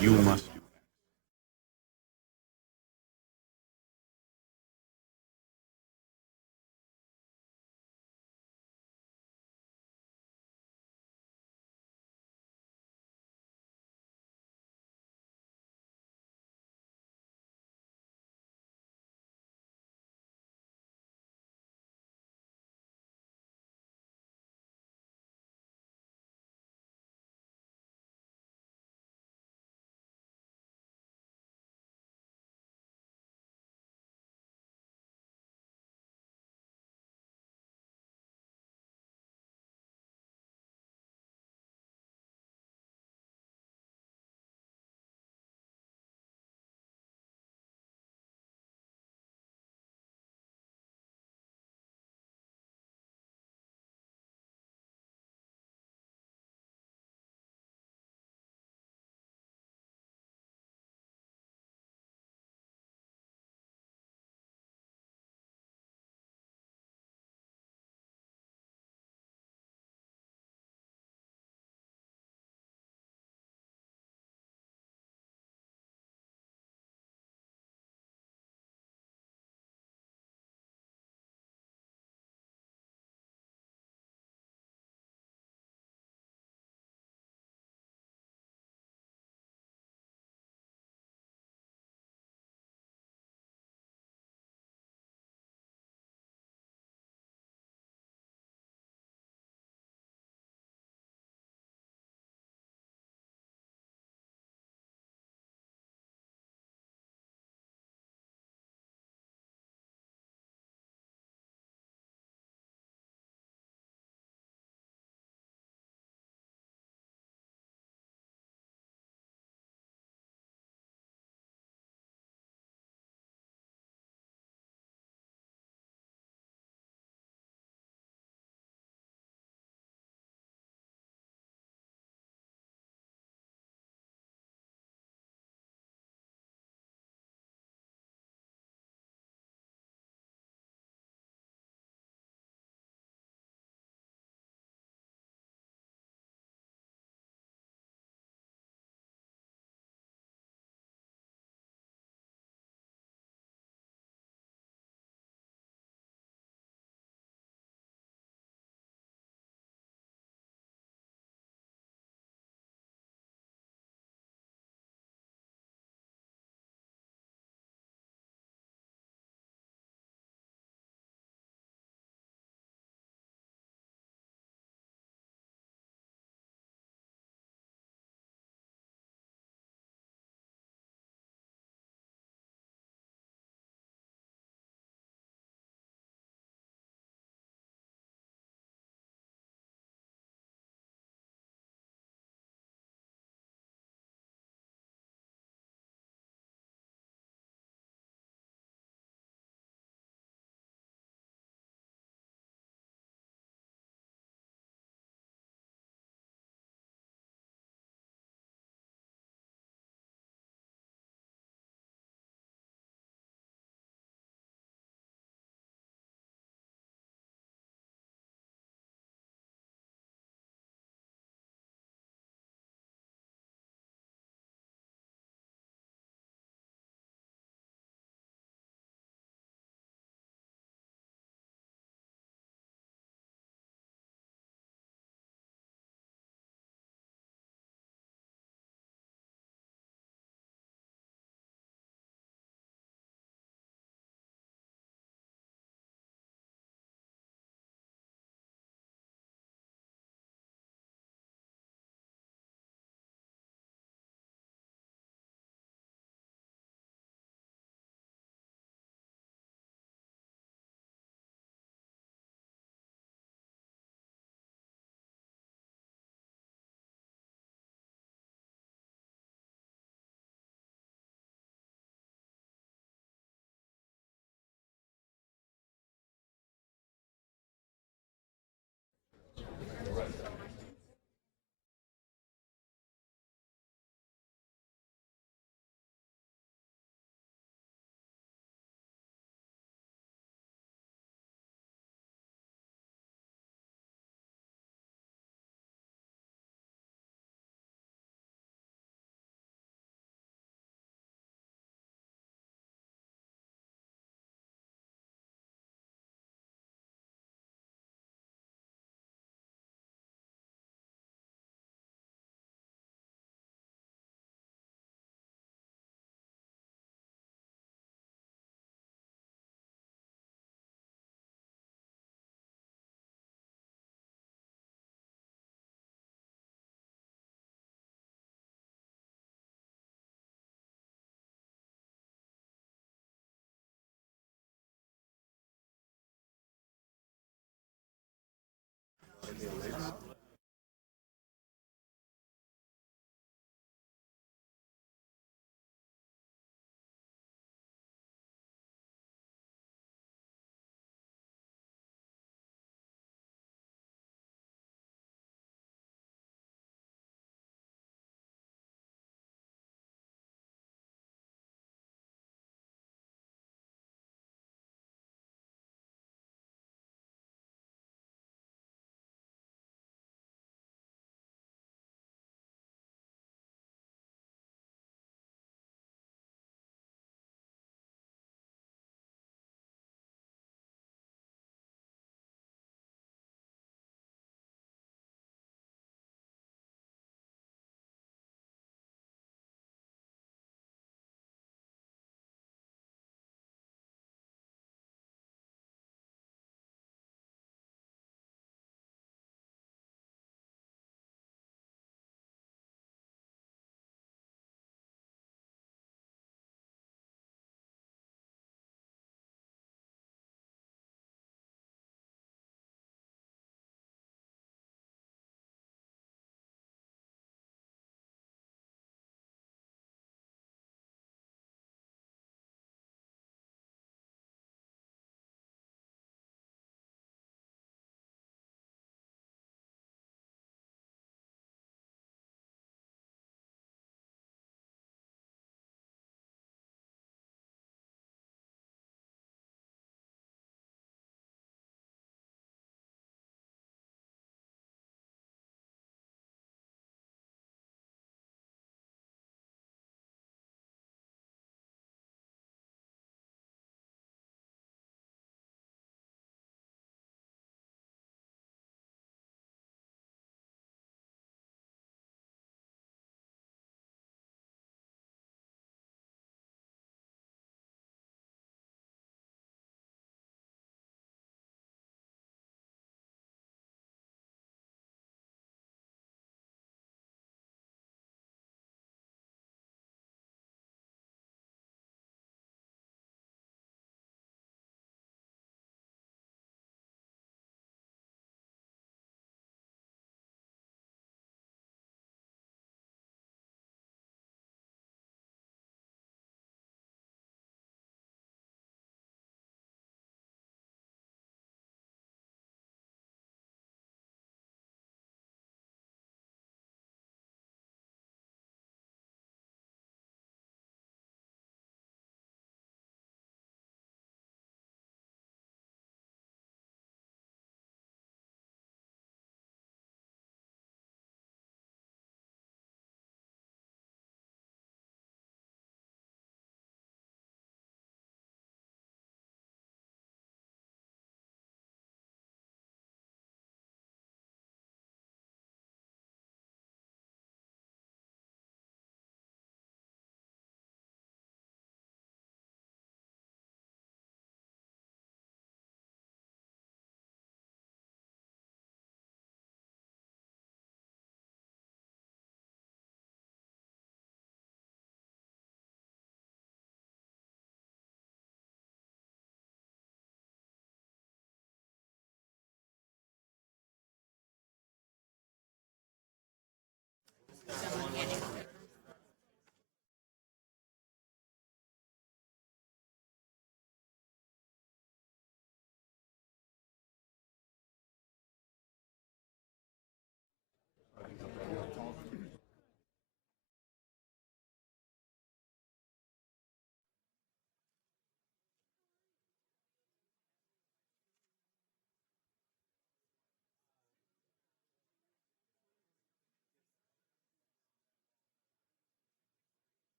You must do.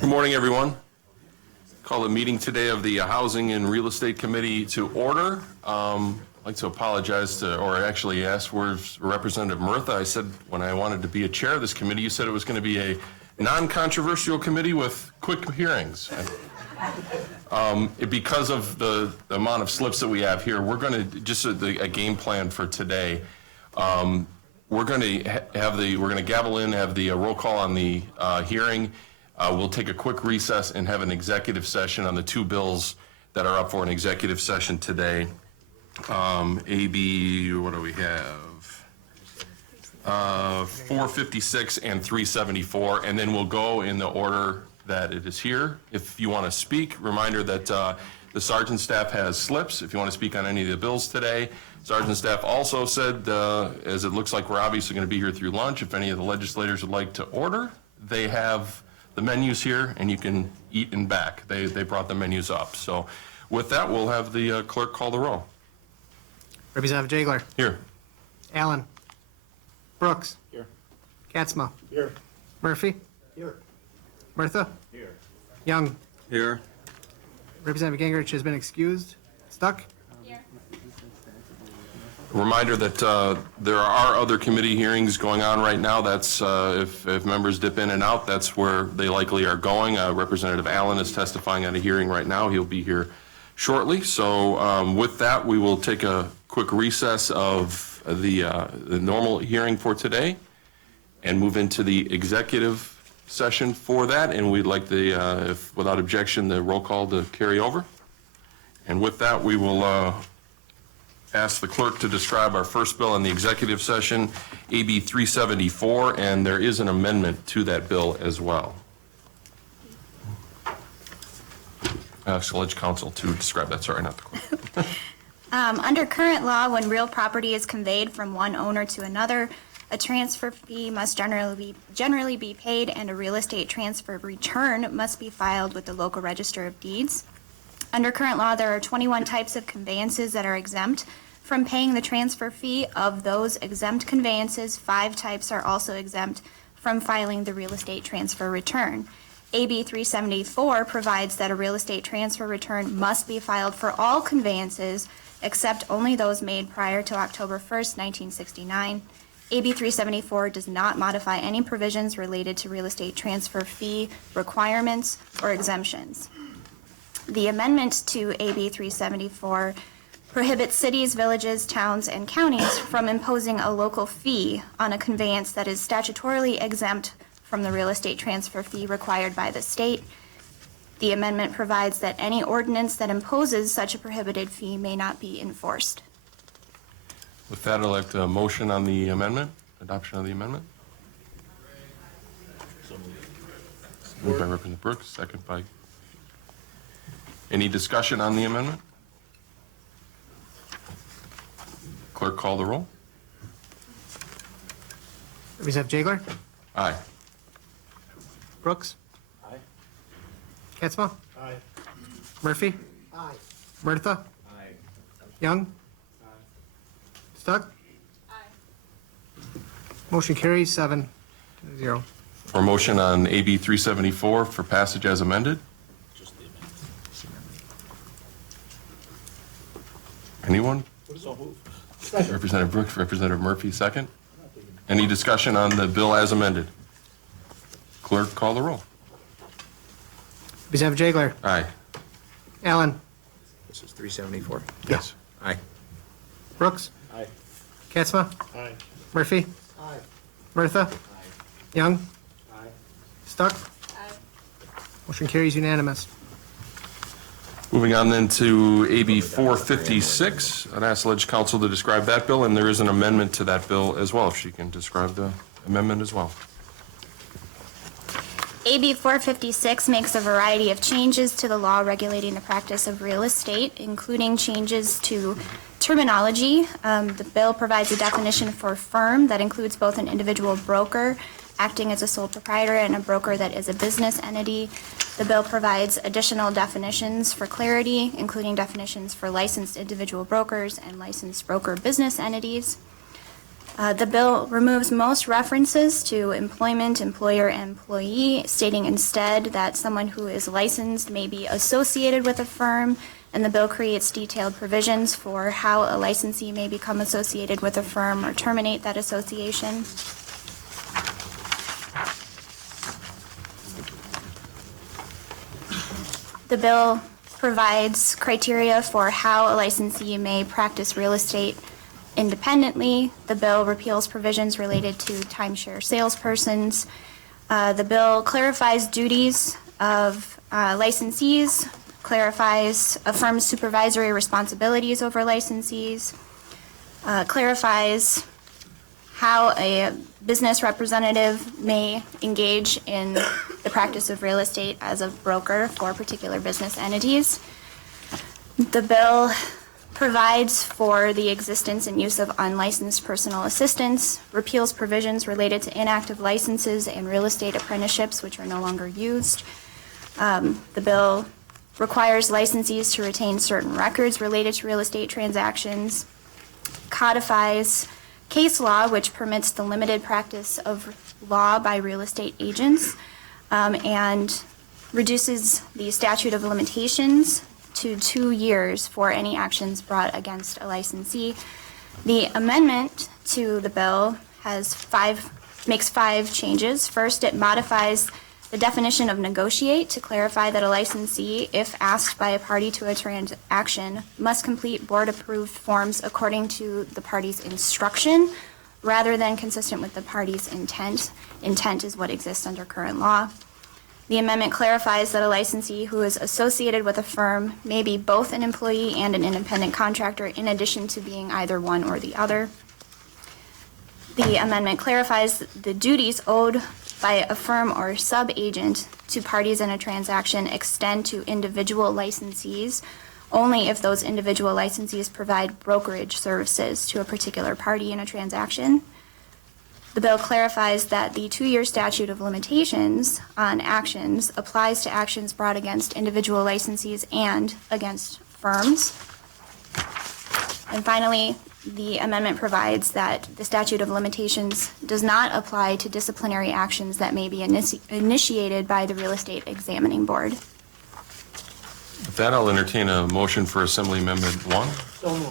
Good morning, everyone. Call the meeting today of the Housing and Real Estate Committee to order. I'd like to apologize to, or actually ask where's Representative Murtha. I said when I wanted to be a chair of this committee, you said it was going to be a non-controversial committee with quick hearings. Because of the amount of slips that we have here, we're going to, just a game plan for today. We're going to gavel in, have the roll call on the hearing. We'll take a quick recess and have an executive session on the two bills that are up for an executive session today. AB, what do we have? 456 and 374, and then we'll go in the order that it is here. If you want to speak, reminder that the sergeant staff has slips if you want to speak on any of the bills today. Sergeant staff also said, as it looks like we're obviously going to be here through lunch, if any of the legislators would like to order, they have the menus here, and you can eat and back. They brought the menus up. So with that, we'll have the clerk call the roll. Representative Jagler. Here. Allen. Brooks. Here. Katzma. Here. Murphy. Here. Murtha. Here. Young. Here. Representative Gingrich has been excused. Stuck. Reminder that there are other committee hearings going on right now. That's if members dip in and out, that's where they likely are going. Representative Allen is testifying at a hearing right now. He'll be here shortly. So with that, we will take a quick recess of the normal hearing for today and move into the executive session for that. And we'd like the, if without objection, the roll call to carry over. And with that, we will ask the clerk to describe our first bill in the executive session, AB 374, and there is an amendment to that bill as well. Ask the Ledge Council to describe that. Sorry, not the clerk. Under current law, when real property is conveyed from one owner to another, a transfer fee must generally be paid, and a real estate transfer return must be filed with the local register of deeds. Under current law, there are 21 types of conveyances that are exempt from paying the transfer fee. Of those exempt conveyances, 5 types are also exempt from filing the real estate transfer return. AB 374 provides that a real estate transfer return must be filed for all conveyances except only those made prior to October 1st, 1969. AB 374 does not modify any provisions related to real estate transfer fee requirements or exemptions. The amendment to AB 374 prohibits cities, villages, towns, and counties from imposing a local fee on a conveyance that is statutorily exempt from the real estate transfer fee required by the state. The amendment provides that any ordinance that imposes such a prohibited fee may not be enforced. With that, I'd like a motion on the amendment, adoption of the amendment. Moved by Representative Brooks, second by. Any discussion on the amendment? Clerk, call the roll. Representative Jagler. Aye. Brooks. Aye. Katzma. Aye. Murphy. Aye. Murtha. Aye. Young. Stuck. Motion carries 7-0. For motion on AB 374 for passage as amended. Anyone? So moved. Representative Brooks, Representative Murphy, second. Any discussion on the bill as amended? Clerk, call the roll. Representative Jagler. Aye. Allen. This is 374. Yes. Aye. Brooks. Aye. Katzma. Aye. Murphy. Aye. Murtha. Young. Aye. Stuck. Motion carries unanimous. Moving on then to AB 456. I'd ask the Ledge Council to describe that bill, and there is an amendment to that bill as well, if she can describe the amendment as well. AB 456 makes a variety of changes to the law regulating the practice of real estate, including changes to terminology. The bill provides a definition for firm that includes both an individual broker acting as a sole proprietor and a broker that is a business entity. The bill provides additional definitions for clarity, including definitions for licensed individual brokers and licensed broker business entities. The bill removes most references to employment, employer, and employee, stating instead that someone who is licensed may be associated with a firm, and the bill creates detailed provisions for how a licensee may become associated with a firm or terminate that association. The bill provides criteria for how a licensee may practice real estate independently. The bill repeals provisions related to timeshare salespersons. The bill clarifies duties of licensees, clarifies a firm's supervisory responsibilities over licensees, clarifies how a business representative may engage in the practice of real estate as a broker for particular business entities. The bill provides for the existence and use of unlicensed personal assistants, repeals provisions related to inactive licenses and real estate apprenticeships, which are no longer used. The bill requires licensees to retain certain records related to real estate transactions, codifies case law, which permits the limited practice of law by real estate agents, and reduces the statute of limitations to 2 years for any actions brought against a licensee. The amendment to the bill makes 5 changes. First, it modifies the definition of negotiate to clarify that a licensee, if asked by a party to a transaction, must complete board-approved forms according to the party's instruction, rather than consistent with the party's intent. Intent is what exists under current law. The amendment clarifies that a licensee who is associated with a firm may be both an employee and an independent contractor, in addition to being either one or the other. The amendment clarifies the duties owed by a firm or sub-agent to parties in a transaction extend to individual licensees only if those individual licensees provide brokerage services to a particular party in a transaction. The bill clarifies that the 2-year statute of limitations on actions applies to actions brought against individual licensees and against firms. And finally, the amendment provides that the statute of limitations does not apply to disciplinary actions that may be initiated by the Real Estate Examining Board. With that, I'll entertain a motion for Assembly Amendment 1.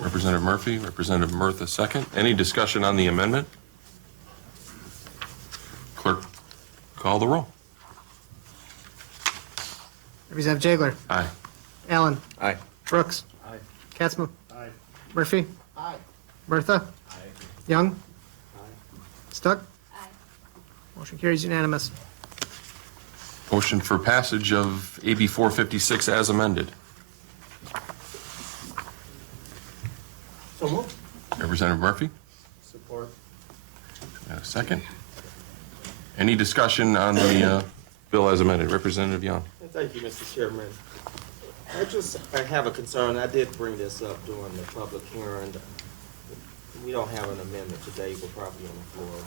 Representative Murphy, Representative Murtha, second. Any discussion on the amendment? Clerk, call the roll. Representative Jagler. Aye. Allen. Aye. Brooks. Aye. Katzma. Aye. Murphy. Aye. Murtha. Aye. Young. Aye. Stuck. Motion carries unanimous. Motion for passage of AB 456 as amended. So moved. Representative Murphy, Support. a second. Any discussion on the bill as amended? Representative Young. Thank you, Mr. Chairman. I have a concern. I did bring this up during the public hearing. We don't have an amendment today. We're probably on the floor.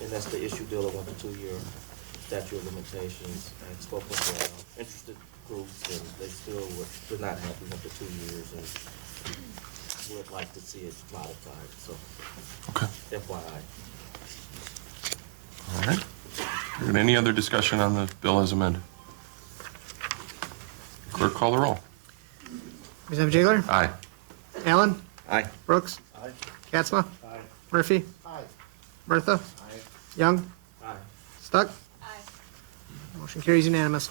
And that's the issue dealing with the 2-year statute of limitations. I spoke with interested groups, and they still were not happy with the 2 years and would like to see it modified. So, Okay. FYI. All right. Any other discussion on the bill as amended? Clerk, call the roll. Representative Jagler. Aye. Allen. Aye. Brooks. Aye. Katzma. Aye. Murphy. Aye. Murtha. Aye. Young. Aye. Stuck. Motion carries unanimous.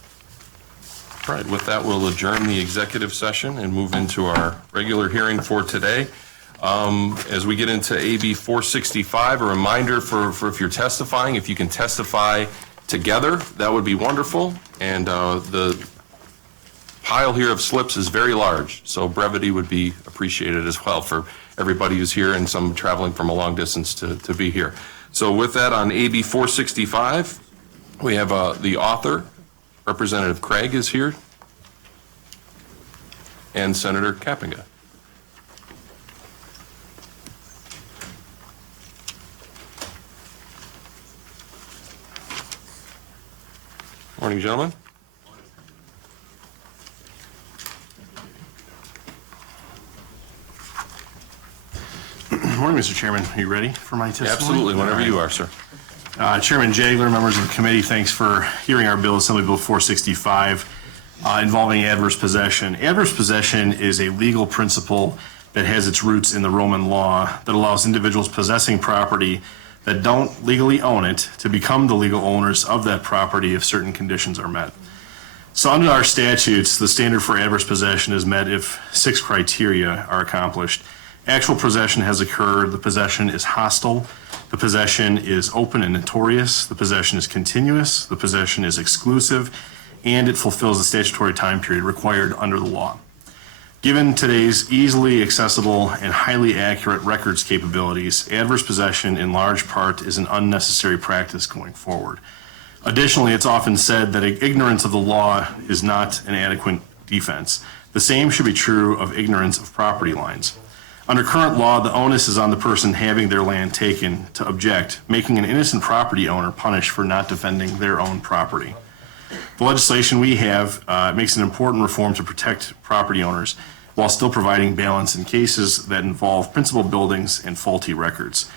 All right, with that, we'll adjourn the executive session and move into our regular hearing for today. As we get into AB 465, a reminder for if you're testifying, if you can testify together, that would be wonderful. And the pile here of slips is very large, so brevity would be appreciated as well for everybody who's here and some traveling from a long distance to be here. So with that, on AB 465, we have the author, Representative Craig is here, and Senator Kapenga. Morning, gentlemen. Morning, Mr. Chairman. Are you ready for my testimony? Absolutely, whenever you are, sir. Chairman Jagler, members of the committee, thanks for hearing our bill, Assembly Bill 465, involving adverse possession. Adverse possession is a legal principle that has its roots in the Roman law that allows individuals possessing property that don't legally own it to become the legal owners of that property if certain conditions are met. So under our statutes, the standard for adverse possession is met if 6 criteria are accomplished. Actual possession has occurred, the possession is hostile, the possession is open and notorious, the possession is continuous, the possession is exclusive, and it fulfills the statutory time period required under the law. Given today's easily accessible and highly accurate records capabilities, adverse possession in large part is an unnecessary practice going forward. Additionally, it's often said that ignorance of the law is not an adequate defense. The same should be true of ignorance of property lines. Under current law, the onus is on the person having their land taken to object, making an innocent property owner punished for not defending their own property. The legislation we have makes an important reform to protect property owners while still providing balance in cases that involve principal buildings and faulty records.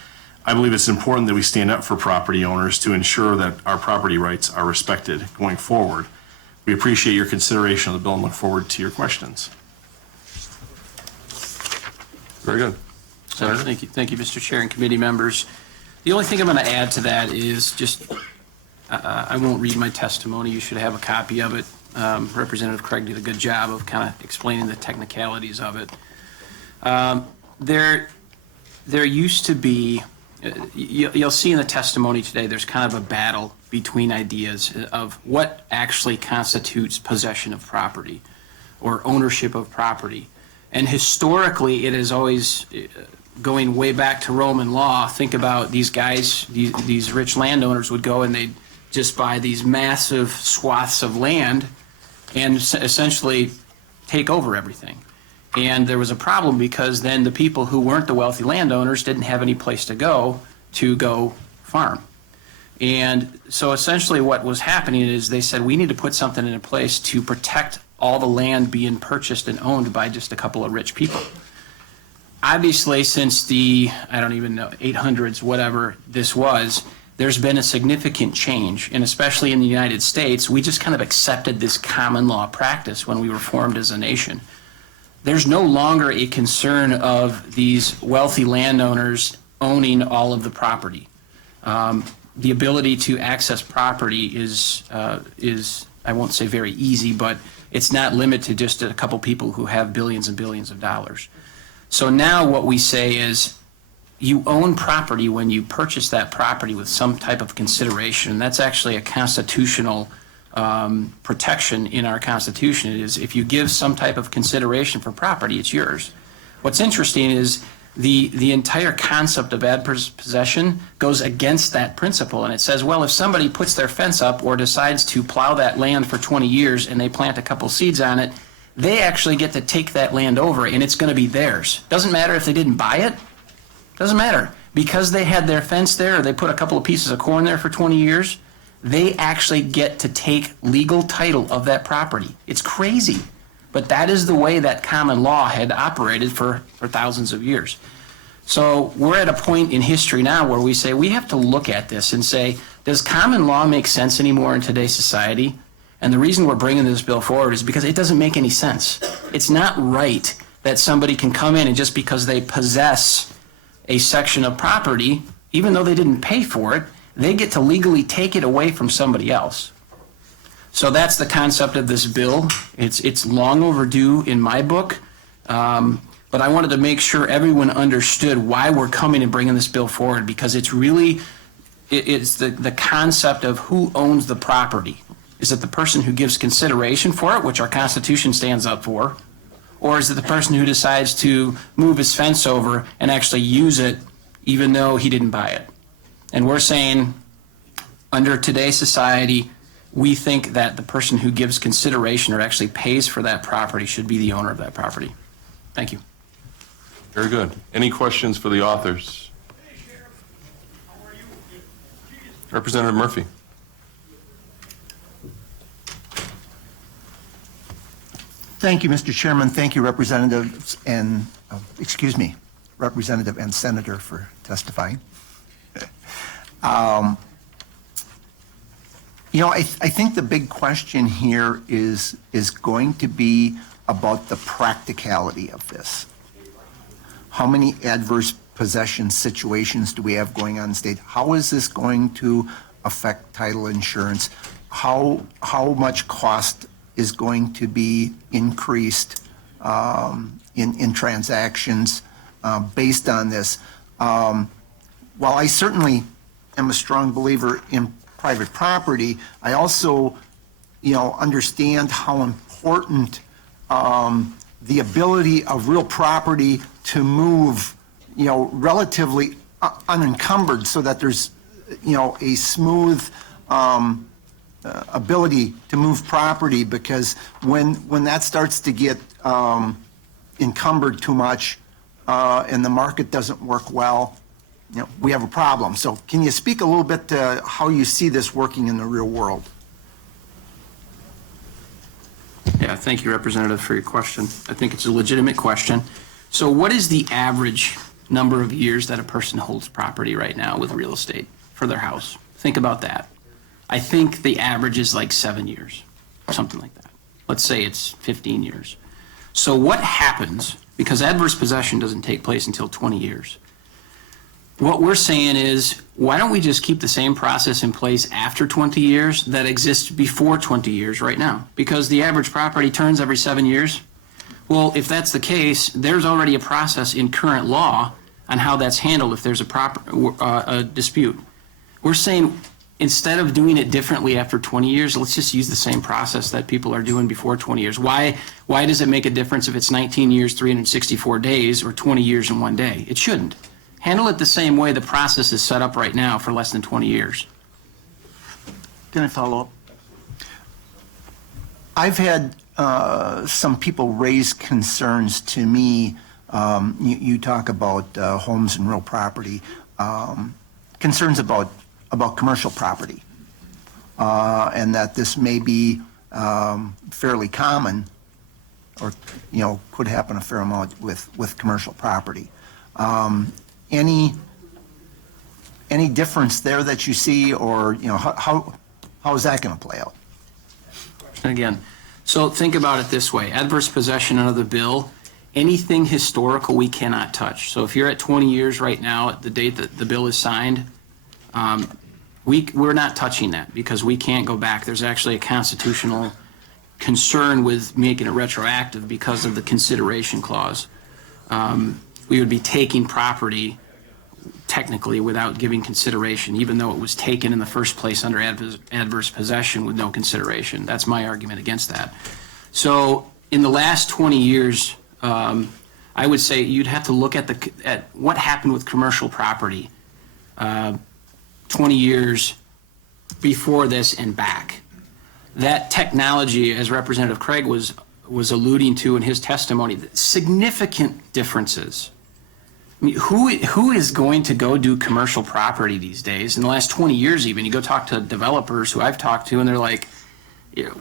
I believe it's important that we stand up for property owners to ensure that our property rights are respected going forward. We appreciate your consideration of the bill and look forward to your questions. Very good. Senator? Thank you, Mr. Chair and committee members. The only thing I'm going to add to that is just, I won't read my testimony. You should have a copy of it. Representative Craig did a good job of kind of explaining the technicalities of it. There used to be, you'll see in the testimony today, there's kind of a battle between ideas of what actually constitutes possession of property or ownership of property. And historically, it is always, going way back to Roman law, think about these guys, these rich landowners would go and they'd just buy these massive swaths of land and essentially take over everything. And there was a problem because then the people who weren't the wealthy landowners didn't have any place to go farm. And so essentially what was happening is they said, we need to put something in place to protect all the land being purchased and owned by just a couple of rich people. Obviously, since the, I don't even know, 800s, whatever this was, there's been a significant change, and especially in the United States, we just kind of accepted this common law practice when we were formed as a nation. There's no longer a concern of these wealthy landowners owning all of the property. The ability to access property is, I won't say very easy, but it's not limited to just a couple people who have billions and billions of dollars. So now what we say is you own property when you purchase that property with some type of consideration. And that's actually a constitutional protection in our Constitution. It is if you give some type of consideration for property, it's yours. What's interesting is the entire concept of adverse possession goes against that principle. And it says, well, if somebody puts their fence up or decides to plow that land for 20 years and they plant a couple seeds on it, they actually get to take that land over and it's going to be theirs. Doesn't matter if they didn't buy it. Doesn't matter. Because they had their fence there or they put a couple of pieces of corn there for 20 years, they actually get to take legal title of that property. It's crazy. But that is the way that common law had operated for thousands of years. So we're at a point in history now where we say we have to look at this and say, does common law make sense anymore in today's society? And the reason we're bringing this bill forward is because it doesn't make any sense. It's not right that somebody can come in and just because they possess a section of property, even though they didn't pay for it, they get to legally take it away from somebody else. So that's the concept of this bill. It's long overdue in my book, but I wanted to make sure everyone understood why we're coming and bringing this bill forward, because it's really, it's the concept of who owns the property. Is it the person who gives consideration for it, which our Constitution stands up for, or is it the person who decides to move his fence over and actually use it even though he didn't buy it? And we're saying, under today's society, we think that the person who gives consideration or actually pays for that property should be the owner of that property. Thank you. Very good. Any questions for the authors? Representative Murphy. Thank you, Mr. Chairman. Thank you, representatives and, Representative and Senator for testifying. I think the big question here is going to be about the practicality of this. How many adverse possession situations do we have going on in the state? How is this going to affect title insurance? How much cost is going to be increased in transactions based on this? While I certainly am a strong believer in private property, I also, understand how important the ability of real property to move, relatively unencumbered, so that there's, a smooth ability to move property, because when that starts to get encumbered too much and the market doesn't work well, we have a problem. So can you speak a little bit to how you see this working in the real world? Yeah, thank you, Representative, for your question. I think it's a legitimate question. So what is the average number of years that a person holds property right now with real estate for their house? Think about that. I think the average is like 7 years, something like that. Let's say it's 15 years. So what happens, because adverse possession doesn't take place until 20 years. What we're saying is, why don't we just keep the same process in place after 20 years that exists before 20 years right now? Because the average property turns every 7 years. Well, if that's the case, there's already a process in current law on how that's handled if there's a dispute. We're saying, instead of doing it differently after 20 years, let's just use the same process that people are doing before 20 years. Why does it make a difference if it's 19 years, 364 days, or 20 years and 1 day? It shouldn't. Handle it the same way the process is set up right now for less than 20 years. Can I follow up? I've had some people raise concerns to me. You talk about homes and real property, concerns about commercial property, and that this may be fairly common, or could happen a fair amount with commercial property. Any difference there that you see, or how is that going to play out? Again, so think about it this way. Adverse possession under the bill, anything historical we cannot touch. So if you're at 20 years right now at the date that the bill is signed, we're not touching that because we can't go back. There's actually a constitutional concern with making it retroactive because of the consideration clause. We would be taking property technically without giving consideration, even though it was taken in the first place under adverse possession with no consideration. That's my argument against that. So in the last 20 years, I would say you'd have to look at what happened with commercial property 20 years before this and back. That technology, as Representative Craig was alluding to in his testimony, significant differences. I mean, who is going to go do commercial property these days? In the last 20 years even, you go talk to developers who I've talked to and they're like,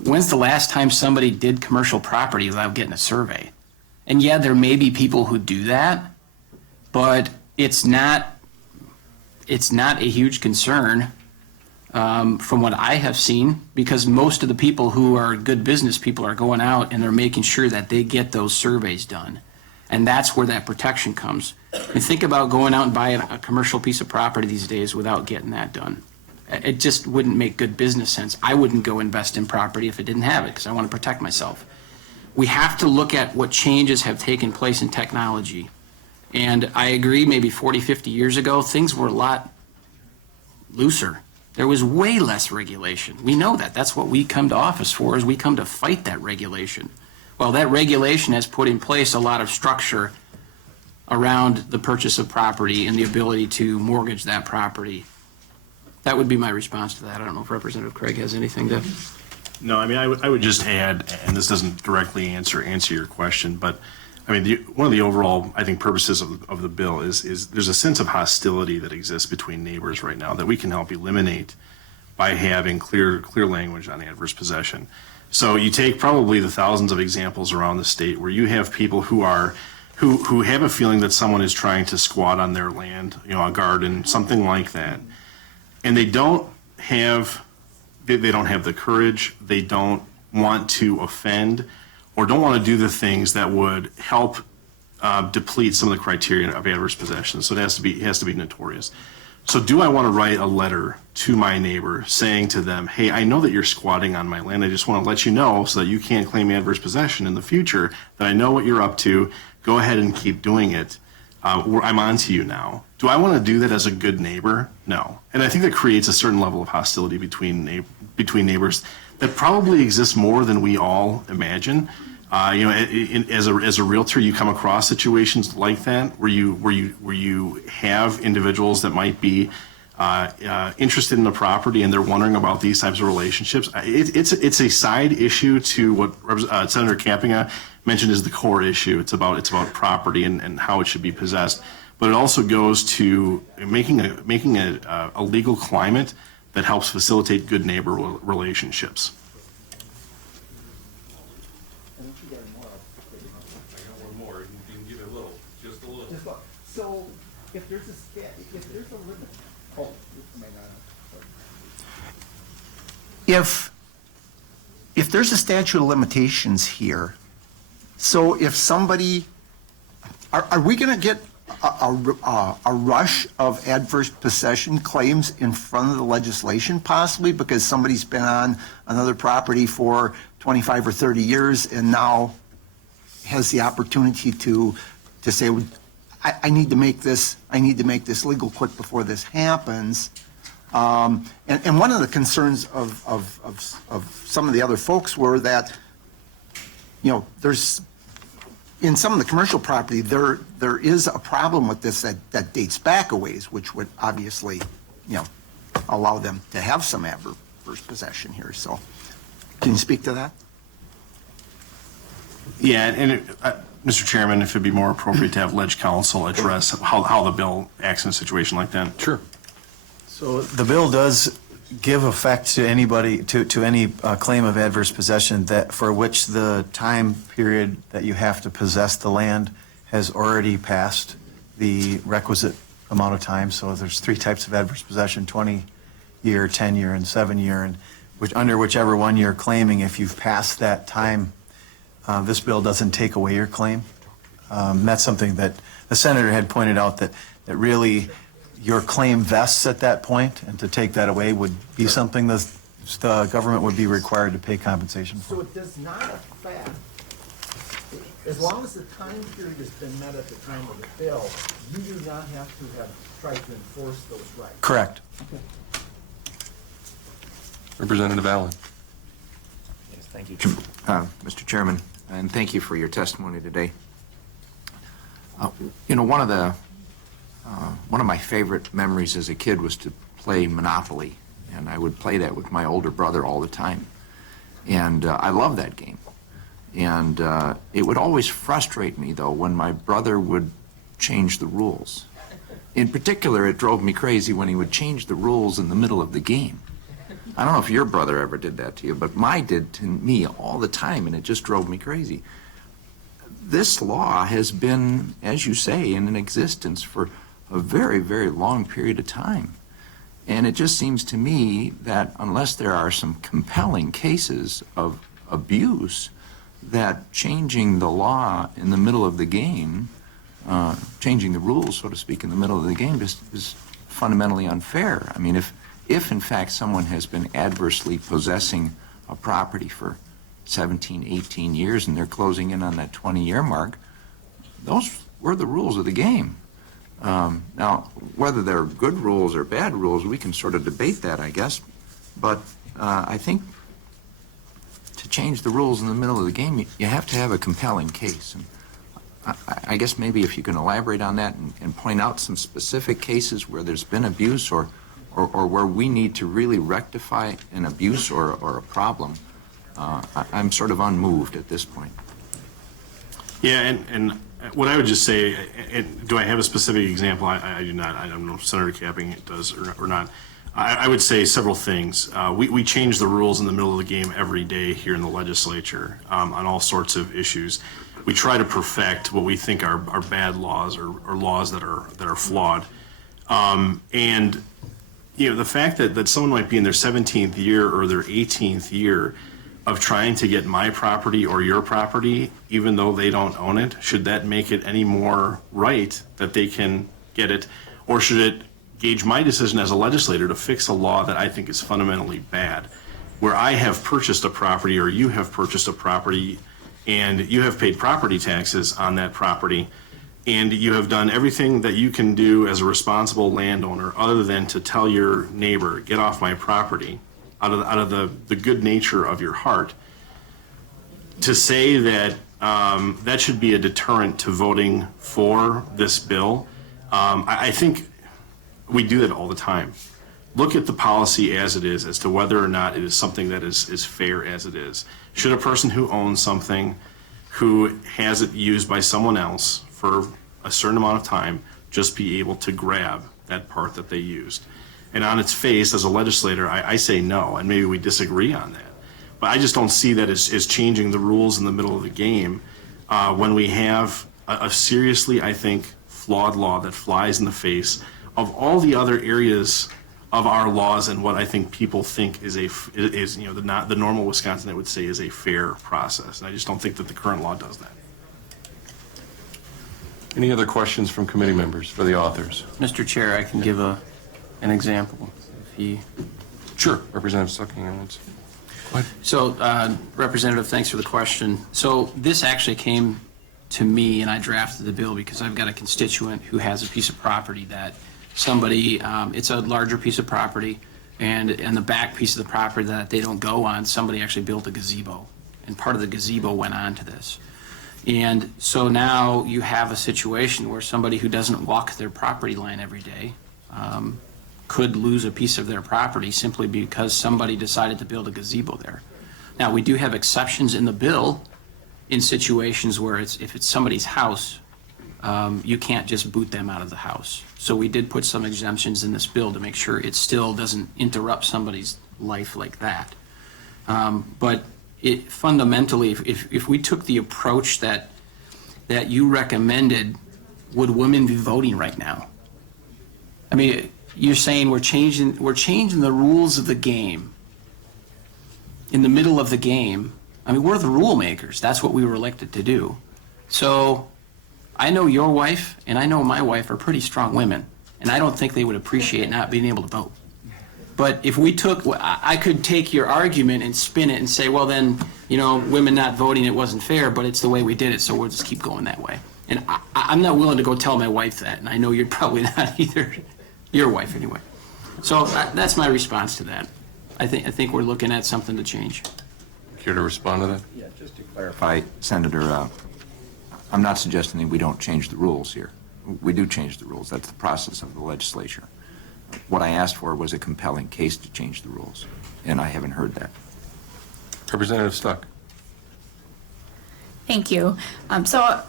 when's the last time somebody did commercial property without getting a survey? And yeah, there may be people who do that, but it's not a huge concern from what I have seen, because most of the people who are good business people are going out and they're making sure that they get those surveys done. And that's where that protection comes. And think about going out and buying a commercial piece of property these days without getting that done. It just wouldn't make good business sense. I wouldn't go invest in property if it didn't have it, because I want to protect myself. We have to look at what changes have taken place in technology. And I agree, maybe 40, 50 years ago, things were a lot looser. There was way less regulation. We know that. That's what we come to office for, is we come to fight that regulation. Well, that regulation has put in place a lot of structure around the purchase of property and the ability to mortgage that property. That would be my response to that. I don't know if Representative Craig has anything to... No, I mean, I would just add, and this doesn't directly answer your question, but I mean, one of the overall, I think, purposes of the bill is there's a sense of hostility that exists between neighbors right now that we can help eliminate by having clear language on adverse possession. So you take probably the thousands of examples around the state where you have people who have a feeling that someone is trying to squat on their land, a garden, something like that, and they don't have the courage, they don't want to offend, or don't want to do the things that would help deplete some of the criteria of adverse possession. So it has to be notorious. So do I want to write a letter to my neighbor saying to them, hey, I know that you're squatting on my land. I just want to let you know so that you can't claim adverse possession in the future, that I know what you're up to. Go ahead and keep doing it. I'm on to you now. Do I want to do that as a good neighbor? No. And I think that creates a certain level of hostility between neighbors that probably exists more than we all imagine. As a realtor, you come across situations like that where you have individuals that might be interested in the property and they're wondering about these types of relationships. It's a side issue to what Senator Campinga mentioned is the core issue. It's about property and how it should be possessed. But it also goes to making a legal climate that helps facilitate good neighbor relationships. So if there's a limit, if there's a statute of limitations here, so if somebody, are we going to get a rush of adverse possession claims in front of the legislation possibly because somebody's been on another property for 25 or 30 years and now has the opportunity to say, I need to make this legal quick before this happens. And one of the concerns of some of the other folks were that, there's, in some of the commercial property, there is a problem with this that dates back a ways, which would obviously, allow them to have some adverse possession here. So can you speak to that? Yeah, and Mr. Chairman, if it'd be more appropriate to have Ledge Counsel address how the bill acts in a situation like that. Sure. So the bill does give effect to anybody, to any claim of adverse possession that for which the time period that you have to possess the land has already passed the requisite amount of time. So there's three types of adverse possession: 20-year, 10-year, and 7-year, and under whichever one you're claiming, if you've passed that time, this bill doesn't take away your claim. That's something that the senator had pointed out, that really your claim vests at that point, and to take that away would be something that the government would be required to pay compensation for. So it does not affect, as long as the time period has been met at the time of the bill, you do not have to have tried to enforce those rights. Correct. Representative Allen. Yes, thank you, Mr. Chairman, and thank you for your testimony today. One of my favorite memories as a kid was to play Monopoly, and I would play that with my older brother all the time. And I loved that game. And it would always frustrate me, though, when my brother would change the rules. In particular, it drove me crazy when he would change the rules in the middle of the game. I don't know if your brother ever did that to you, but mine did to me all the time, and it just drove me crazy. This law has been, as you say, in existence for a very, very long period of time. And it just seems to me that unless there are some compelling cases of abuse, that changing the law in the middle of the game, changing the rules, so to speak, in the middle of the game is fundamentally unfair. I mean, if if in fact someone has been adversely possessing a property for 17, 18 years and they're closing in on that 20-year mark, those were the rules of the game. Now, whether they're good rules or bad rules, we can sort of debate that, I guess. But I think to change the rules in the middle of the game, you have to have a compelling case. And I guess maybe if you can elaborate on that and point out some specific cases where there's been abuse or where we need to really rectify an abuse or a problem, I'm sort of unmoved at this point. Yeah, and what I would just say, do I have a specific example? I do not. I don't know if Senator Capping does or not. I would say several things. We change the rules in the middle of the game every day here in the legislature on all sorts of issues. We try to perfect what we think are bad laws or laws that are flawed. And you know, the fact that someone might be in their 17th year or their 18th year of trying to get my property or your property, even though they don't own it, should that make it any more right that they can get it? Or should it gauge my decision as a legislator to fix a law that I think is fundamentally bad? Where I have purchased a property or you have purchased a property and you have paid property taxes on that property and you have done everything that you can do as a responsible landowner other than to tell your neighbor, get off my property, out of the good nature of your heart, to say that that should be a deterrent to voting for this bill, I think we do that all the time. Look at the policy as it is, as to whether or not it is something that is fair as it is. Should a person who owns something, who has it used by someone else for a certain amount of time, just be able to grab that part that they used? And on its face, as a legislator, I say no, and maybe we disagree on that. But I just don't see that as changing the rules in the middle of the game when we have a seriously, I think, flawed law that flies in the face of all the other areas of our laws and what I think people think is the normal Wisconsin would say is a fair process. And I just don't think that the current law does that. Any other questions from committee members for the authors? Mr. Chair, I can give an example. If he... Sure, Representative Sucking. So, Representative, thanks for the question. So this actually came to me, and I drafted the bill because I've got a constituent who has a piece of property that somebody, it's a larger piece of property, and the back piece of the property that they don't go on, somebody actually built a gazebo, and part of the gazebo went on to this. And so now you have a situation where somebody who doesn't walk their property line every day could lose a piece of their property simply because somebody decided to build a gazebo there. Now, we do have exceptions in the bill in situations where if it's somebody's house, you can't just boot them out of the house. So we did put some exemptions in this bill to make sure it still doesn't interrupt somebody's life like that. But fundamentally, if we took the approach that you recommended, would women be voting right now? I mean, you're saying we're changing the rules of the game in the middle of the game. I mean, we're the rule makers. That's what we were elected to do. So I know your wife and I know my wife are pretty strong women, and I don't think they would appreciate not being able to vote. But if we I could take your argument and spin it and say, well, then, women not voting, it wasn't fair, but it's the way we did it, so we'll just keep going that way. And I'm not willing to go tell my wife that, and I know you're probably not either. Your wife, anyway. So that's my response to that. I think we're looking at something to change. Care to respond to that? Yeah, just to clarify, Senator, I'm not suggesting that we don't change the rules here. We do change the rules. That's the process of the legislature. What I asked for was a compelling case to change the rules, and I haven't heard that. Representative Stuck. Thank you. So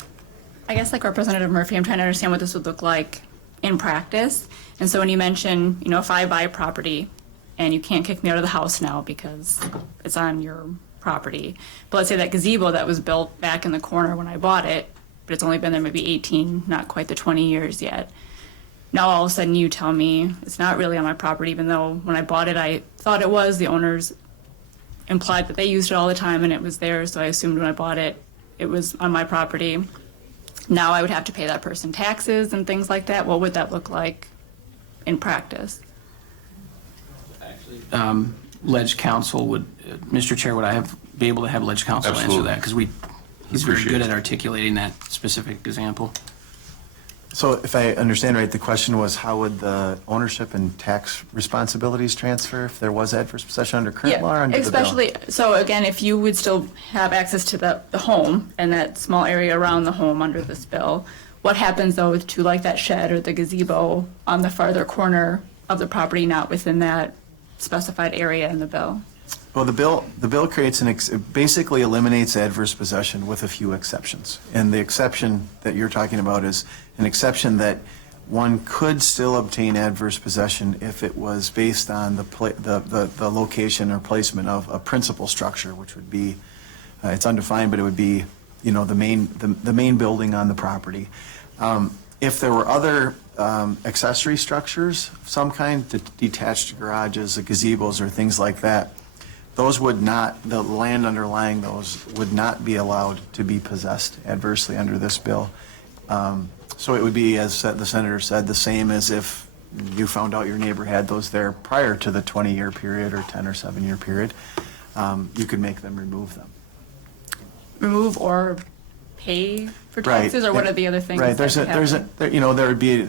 I guess like Representative Murphy, I'm trying to understand what this would look like in practice. And so when you mention, if I buy a property and you can't kick me out of the house now because it's on your property, but let's say that gazebo that was built back in the corner when I bought it, but it's only been there maybe 18, not quite the 20 years yet. Now all of a sudden you tell me it's not really on my property, even though when I bought it, I thought it was. The owners implied that they used it all the time and it was theirs, so I assumed when I bought it, it was on my property. Now I would have to pay that person taxes and things like that. What would that look like in practice? ledge counsel would, Mr. Chair, would I be able to have ledge counsel answer Absolutely. that? Because he's very Appreciate good it. at articulating that specific example. So if I understand right, the question was how would the ownership and tax responsibilities transfer if there was adverse possession under current law or under the bill? Especially, so again, if you would still have access to the home and that small area around the home under this bill, what happens though to like that shed or the gazebo on the farther corner of the property, not within that specified area in the bill? Well, the bill creates basically eliminates adverse possession with a few exceptions. And the exception that you're talking about is an exception that one could still obtain adverse possession if it was based on the location or placement of a principal structure, which would be, it's undefined, but it would be, you know, the main building on the property. If there were other accessory structures of some kind, detached garages, gazebos, or things like that, those would not, the land underlying those would not be allowed to be possessed adversely under this bill. So it would be, as the senator said, the same as if you found out your neighbor had those there prior to the 20-year period or 10 or 7-year period. You could make them remove them. Remove or pay for Right. taxes, or what are the other things? Right, that could happen? there would be,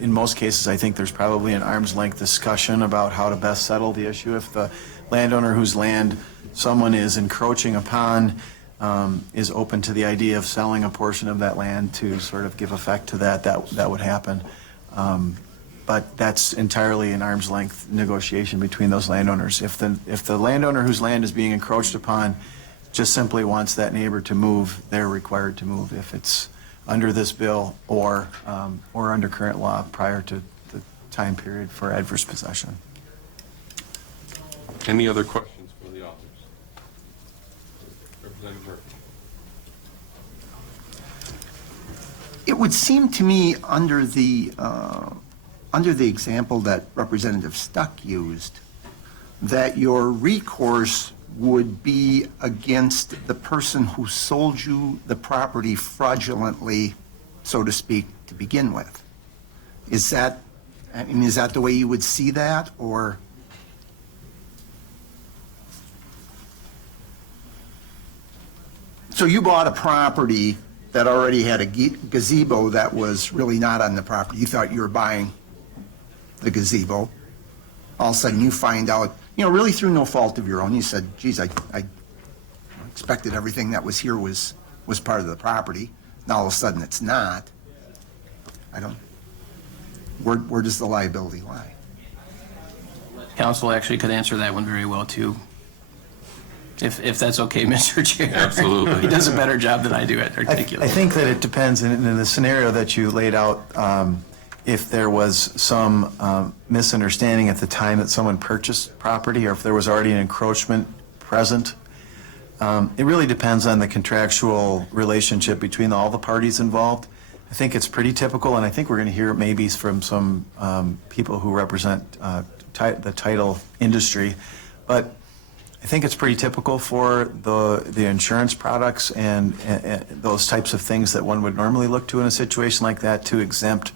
in most cases, I think there's probably an arm's length discussion about how to best settle the issue. If the landowner whose land someone is encroaching upon is open to the idea of selling a portion of that land to sort of give effect to that would happen. But that's entirely an arm's length negotiation between those landowners. If the landowner whose land is being encroached upon just simply wants that neighbor to move, they're required to move if it's under this bill or under current law prior to the time period for adverse possession. Any other questions for the authors? Representative Murphy. It would seem to me under the example that Representative Stuck used, that your recourse would be against the person who sold you the property fraudulently, so to speak, to begin with. Is that the way you would see that, or? So you bought a property that already had a gazebo that was really not on the property. You thought you were buying the gazebo. All of a sudden you find out, really through no fault of your own, you said, geez, I expected everything that was here was part of the property. Now all of a sudden it's not. Where does the liability lie? Counsel actually could answer that one very well, too. If that's okay, Mr. Chair. Absolutely. He does a better job than I do at I articulating. think that it depends, in the scenario that you laid out, if there was some misunderstanding at the time that someone purchased property, or if there was already an encroachment present. It really depends on the contractual relationship between all the parties involved. I think it's pretty typical, and I think we're going to hear it maybe from some people who represent the title industry, but I think it's pretty typical for the insurance products and those types of things that one would normally look to in a situation like that to exempt,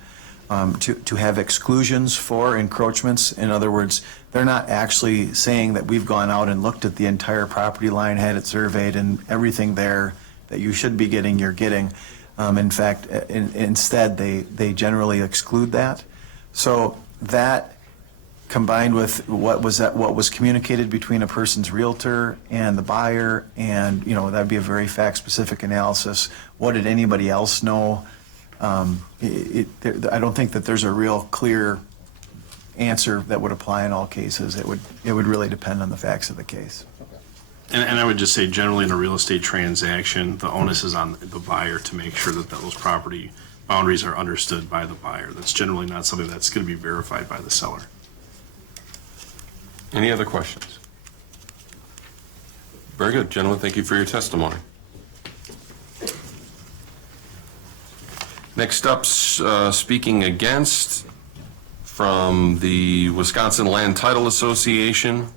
to have exclusions for encroachments. In other words, they're not actually saying that we've gone out and looked at the entire property line, had it surveyed, and everything there that you should be getting, you're getting. In fact, instead, they generally exclude that. So that, combined with what was communicated between a person's realtor and the buyer, and that'd be a very fact-specific analysis. What did anybody else know? I don't think that there's a real clear answer that would apply in all cases. It would really depend on the facts of the case. And I would just say, generally in a real estate transaction, the onus is on the buyer to make sure that those property boundaries are understood by the buyer. That's generally not something that's going to be verified by the seller. Any other questions? Very good. Gentlemen, thank you for your testimony. Next up, speaking against, from the Wisconsin Land Title Association,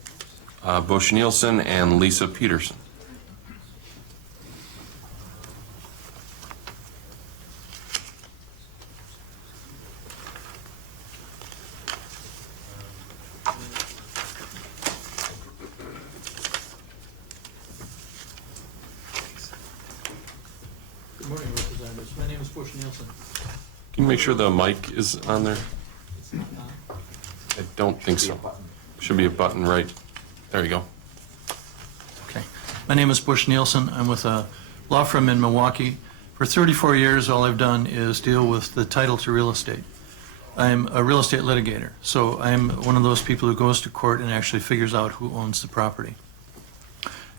Bush Nielsen and Lisa Peterson. My name is Bush Nielsen. Can you make sure the mic is on there? I don't think so. Should be a button right. There you go. Okay. My name is Bush Nielsen. I'm with a law firm in Milwaukee. For 34 years, all I've done is deal with the title to real estate. I'm a real estate litigator, so I'm one of those people who goes to court and actually figures out who owns the property.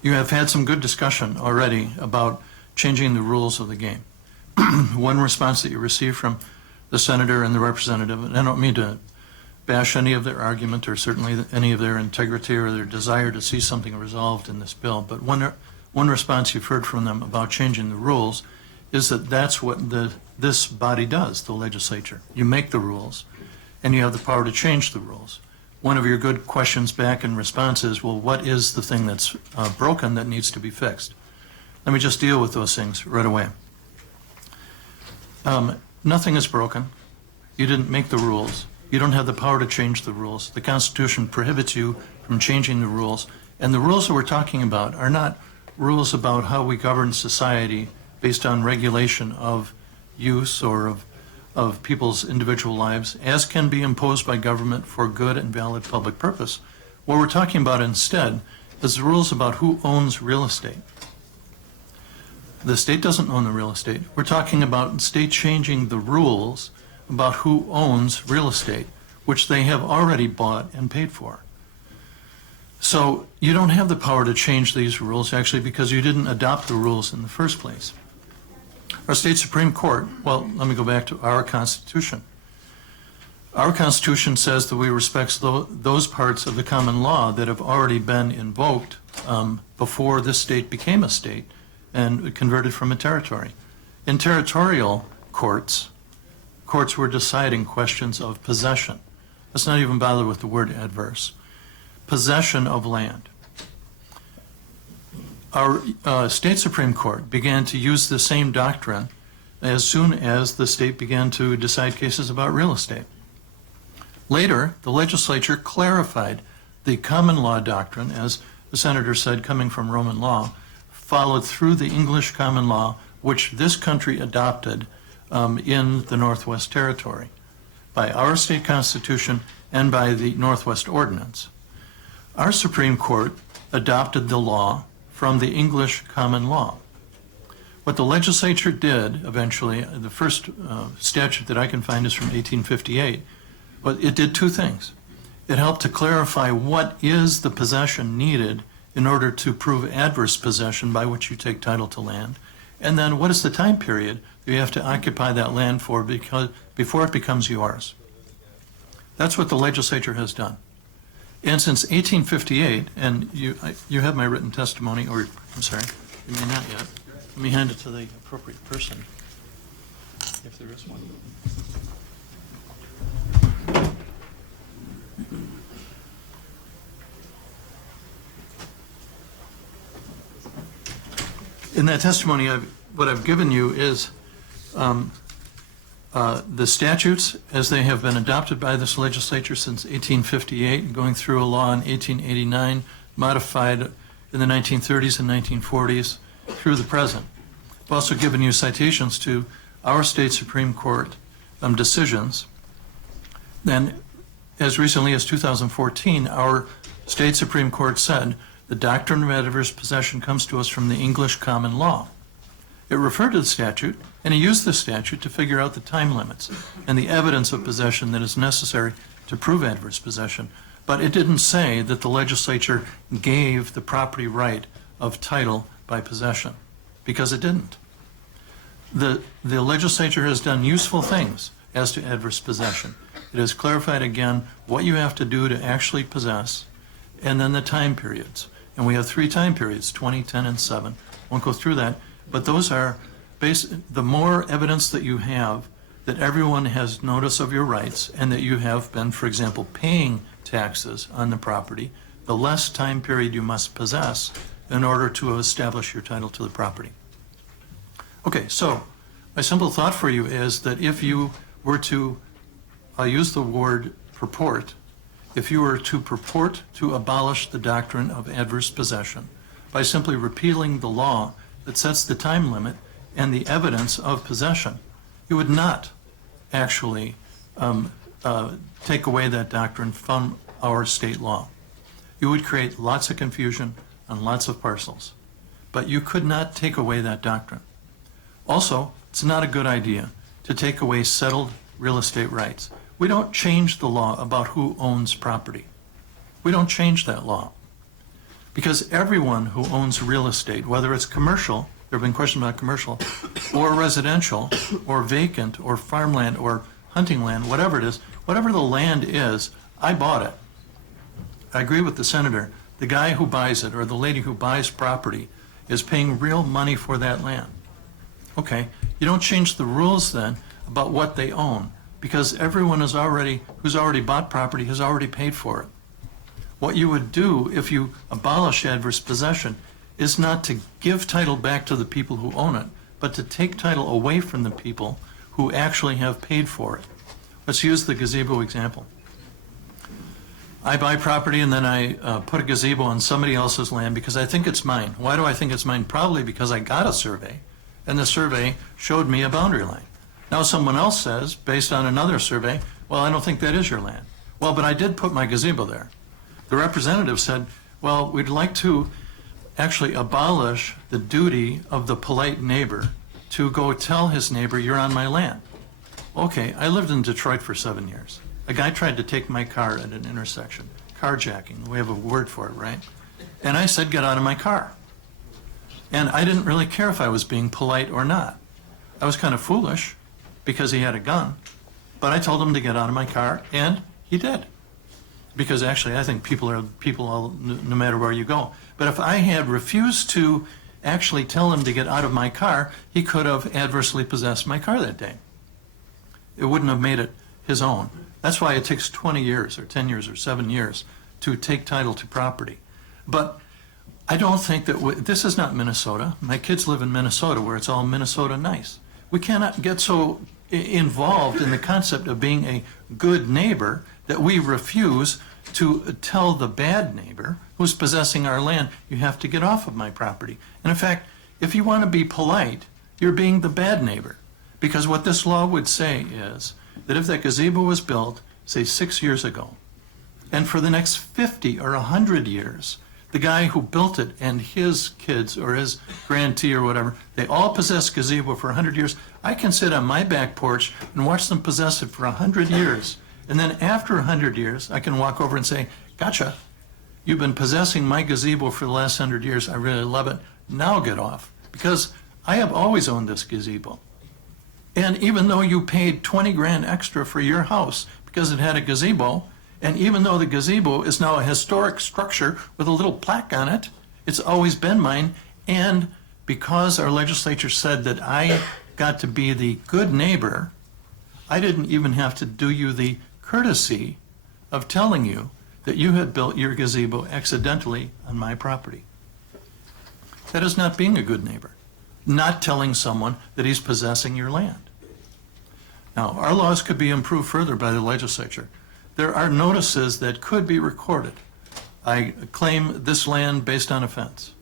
You have had some good discussion already about changing the rules of the game. One response that you received from the senator and the representative, and I don't mean to bash any of their argument or certainly any of their integrity or their desire to see something resolved in this bill, but one response you've heard from them about changing the rules is that that's what this body does, the legislature. You make the rules, and you have the power to change the rules. One of your good questions back in response is, well, what is the thing that's broken that needs to be fixed? Let me just deal with those things right away. Nothing is broken. You didn't make the rules. You don't have the power to change the rules. The Constitution prohibits you from changing the rules. And the rules that we're talking about are not rules about how we govern society based on regulation of use or of people's individual lives, as can be imposed by government for good and valid public purpose. What we're talking about instead is the rules about who owns real estate. The state doesn't own the real estate. We're talking about the state changing the rules about who owns real estate, which they have already bought and paid for. So you don't have the power to change these rules, actually, because you didn't adopt the rules in the first place. Our state Supreme Court, well, let me go back to our Constitution. Our Constitution says that we respect those parts of the common law that have already been invoked before this state became a state and converted from a territory. In territorial courts were deciding questions of possession. Let's not even bother with the word adverse. Possession of land. Our state Supreme Court began to use the same doctrine as soon as the state began to decide cases about real estate. Later, the legislature clarified the common law doctrine, as the senator said, coming from Roman law, followed through the English common law, which this country adopted in the Northwest Territory by our state constitution and by the Northwest Ordinance. Our Supreme Court adopted the law from the English common law. What the legislature did eventually, the first statute that I can find is from 1858, but it did two things. It helped to clarify what is the possession needed in order to prove adverse possession by which you take title to land, and then what is the time period that you have to occupy that land for before it becomes yours. That's what the legislature has done. And since 1858, and you have my written testimony, or I'm sorry, you may not yet. Let me hand it to the appropriate person, if there is one. In that testimony, what I've given you is the statutes as they have been adopted by this legislature since 1858, going through a law in 1889, modified in the 1930s and 1940s through the present. I've also given you citations to our state Supreme Court decisions. Then, as recently as 2014, our state Supreme Court said the doctrine of adverse possession comes to us from the English common law. It referred to the statute, and he used the statute to figure out the time limits and the evidence of possession that is necessary to prove adverse possession. But it didn't say that the legislature gave the property right of title by possession, because it didn't. The legislature has done useful things as to adverse possession. It has clarified again what you have to do to actually possess, and then the time periods. And we have 3 time periods, 20, 10, and 7. Won't go through that, but those are the more evidence that you have that everyone has notice of your rights and that you have been, for example, paying taxes on the property, the less time period you must possess in order to establish your title to the property. Okay, so my simple thought for you is that if you were to, I'll use the word purport, if you were to purport to abolish the doctrine of adverse possession by simply repealing the law that sets the time limit and the evidence of possession, you would not actually take away that doctrine from our state law. You would create lots of confusion on lots of parcels, but you could not take away that doctrine. Also, it's not a good idea to take away settled real estate rights. We don't change the law about who owns property. We don't change that law. Because everyone who owns real estate, whether it's commercial, there have been questions about commercial, or residential, or vacant, or farmland, or hunting land, whatever it is, whatever the land is, I bought it. I agree with the senator. The guy who buys it, or the lady who buys property, is paying real money for that land. Okay, you don't change the rules then about what they own, because everyone who's already bought property has already paid for it. What you would do if you abolish adverse possession is not to give title back to the people who own it, but to take title away from the people who actually have paid for it. Let's use the gazebo example. I buy property and then I put a gazebo on somebody else's land because I think it's mine. Why do I think it's mine? Probably because I got a survey, and the survey showed me a boundary line. Now someone else says, based on another survey, well, I don't think that is your land. Well, but I did put my gazebo there. The representative said, well, we'd like to actually abolish the duty of the polite neighbor to go tell his neighbor, you're on my land. Okay, I lived in Detroit for 7 years. A guy tried to take my car at an intersection, carjacking. We have a word for it, right? And I said, get out of my car. And I didn't really care if I was being polite or not. I was kind of foolish because he had a gun, but I told him to get out of my car, and he did. Because actually, I think people are people all, no matter where you go. But if I had refused to actually tell him to get out of my car, he could have adversely possessed my car that day. It wouldn't have made it his own. That's why it takes 20 years or 10 years or 7 years to take title to property. But I don't think that this is not Minnesota. My kids live in Minnesota where it's all Minnesota nice. We cannot get so involved in the concept of being a good neighbor that we refuse to tell the bad neighbor who's possessing our land, you have to get off of my property. And in fact, if you want to be polite, you're being the bad neighbor. Because what this law would say is that if that gazebo was built, say 6 years ago, and for the next 50 or 100 years, the guy who built it and his kids or his grantee or whatever, they all possess gazebo for 100 years, I can sit on my back porch and watch them possess it for 100 years. And then after 100 years, I can walk over and say, gotcha, you've been possessing my gazebo for the last 100 years. I really love it. Now get off. Because I have always owned this gazebo. And even though you paid 20 grand extra for your house because it had a gazebo, and even though the gazebo is now a historic structure with a little plaque on it, it's always been mine. And because our legislature said that I got to be the good neighbor, I didn't even have to do you the courtesy of telling you that you had built your gazebo accidentally on my property. That is not being a good neighbor, not telling someone that he's possessing your land. Now, our laws could be improved further by the legislature. There are notices that could be recorded. I claim this land based on a fence.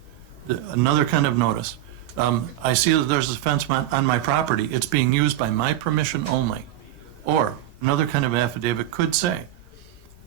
Another kind of notice. I see that there's a fence on my property. It's being used by my permission only. Or another kind of affidavit could say,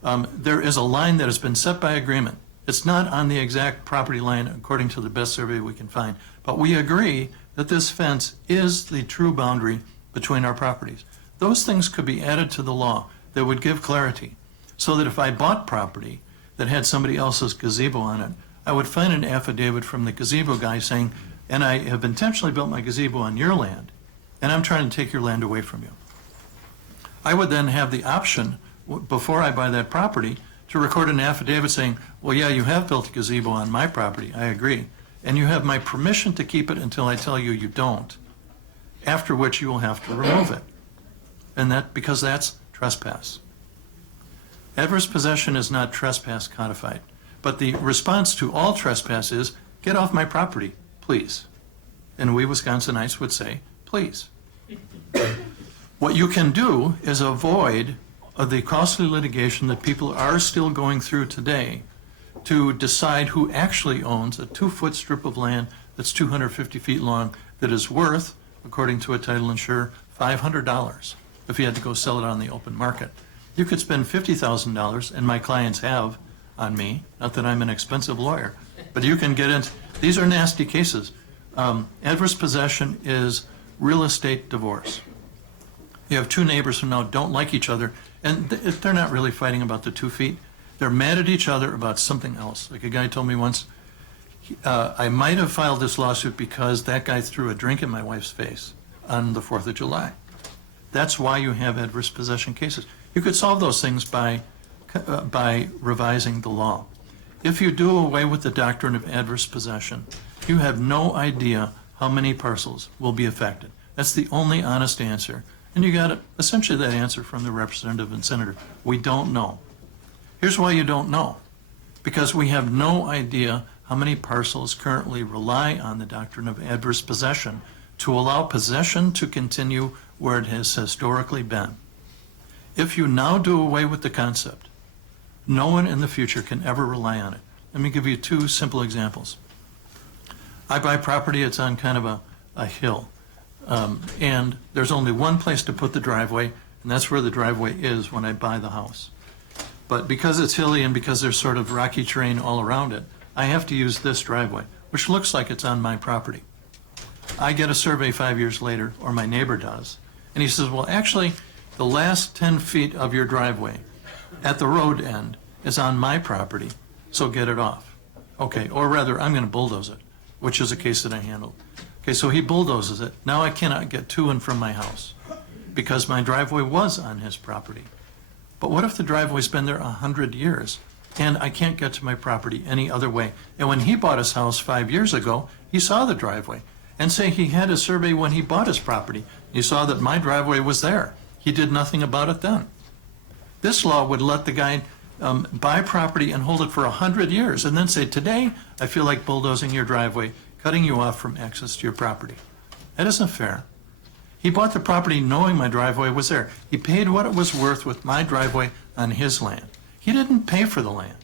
there is a line that has been set by agreement. It's not on the exact property line according to the best survey we can find, but we agree that this fence is the true boundary between our properties. Those things could be added to the law that would give clarity, so that if I bought property that had somebody else's gazebo on it, I would find an affidavit from the gazebo guy saying, and I have intentionally built my gazebo on your land, and I'm trying to take your land away from you. I would then have the option, before I buy that property, to record an affidavit saying, well, yeah, you have built a gazebo on my property, I agree, and you have my permission to keep it until I tell you you don't, after which you will have to remove it. And that, because that's trespass. Adverse possession is not trespass codified, but the response to all trespass is, get off my property, please. And we Wisconsinites would say, please. What you can do is avoid the costly litigation that people are still going through today to decide who actually owns a 2-foot strip of land that's 250 feet long that is worth according to a title insurer, $500 if he had to go sell it on the open market. You could spend $50,000, and my clients have on me, not that I'm an expensive lawyer, but you can get into, these are nasty cases. Adverse possession is real estate divorce. You have two neighbors who now don't like each other, and they're not really fighting about the 2 feet. They're mad at each other about something else. Like a guy told me once, I might have filed this lawsuit because that guy threw a drink in my wife's face on the 4th of July. That's why you have adverse possession cases. You could solve those things by revising the law. If you do away with the doctrine of adverse possession, you have no idea how many parcels will be affected. That's the only honest answer. And you got essentially that answer from the representative and senator. We don't know. Here's why you don't know. Because we have no idea how many parcels currently rely on the doctrine of adverse possession to allow possession to continue where it has historically been. If you now do away with the concept, no one in the future can ever rely on it. Let me give you 2 simple examples. I buy property, it's on kind of a hill. And there's only one place to put the driveway, and that's where the driveway is when I buy the house. But because it's hilly and because there's sort of rocky terrain all around it, I have to use this driveway, which looks like it's on my property. I get a survey 5 years later, or my neighbor does, and he says, well, actually, the last 10 feet of your driveway at the road end is on my property, so get it off. Okay, or rather, I'm going to bulldoze it, which is a case that I handled. Okay, so he bulldozes it. Now I cannot get to and from my house because my driveway was on his property. But what if the driveway's been there 100 years and I can't get to my property any other way? And when he bought his house 5 years ago, he saw the driveway. And say he had a survey when he bought his property. He saw that my driveway was there. He did nothing about it then. This law would let the guy buy property and hold it for 100 years and then say, today I feel like bulldozing your driveway, cutting you off from access to your property. That isn't fair. He bought the property knowing my driveway was there. He paid what it was worth with my driveway on his land. He didn't pay for the land.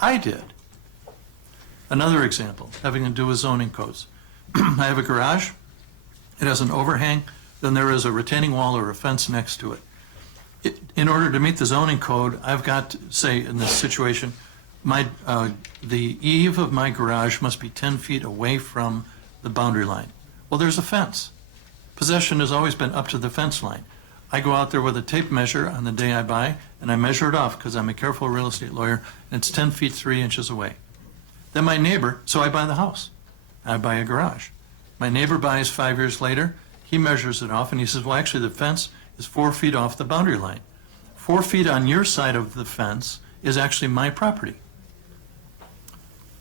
I did. Another example, having to do with zoning codes. I have a garage. It has an overhang. Then there is a retaining wall or a fence next to it. In order to meet the zoning code, I've got to say in this situation, the eave of my garage must be 10 feet away from the boundary line. Well, there's a fence. Possession has always been up to the fence line. I go out there with a tape measure on the day I buy, and I measure it off because I'm a careful real estate lawyer, and it's 10 feet 3 inches away. Then my neighbor, so I buy the house. I buy a garage. My neighbor buys 5 years later. He measures it off, and he says, well, actually, the fence is 4 feet off the boundary line. 4 feet on your side of the fence is actually my property.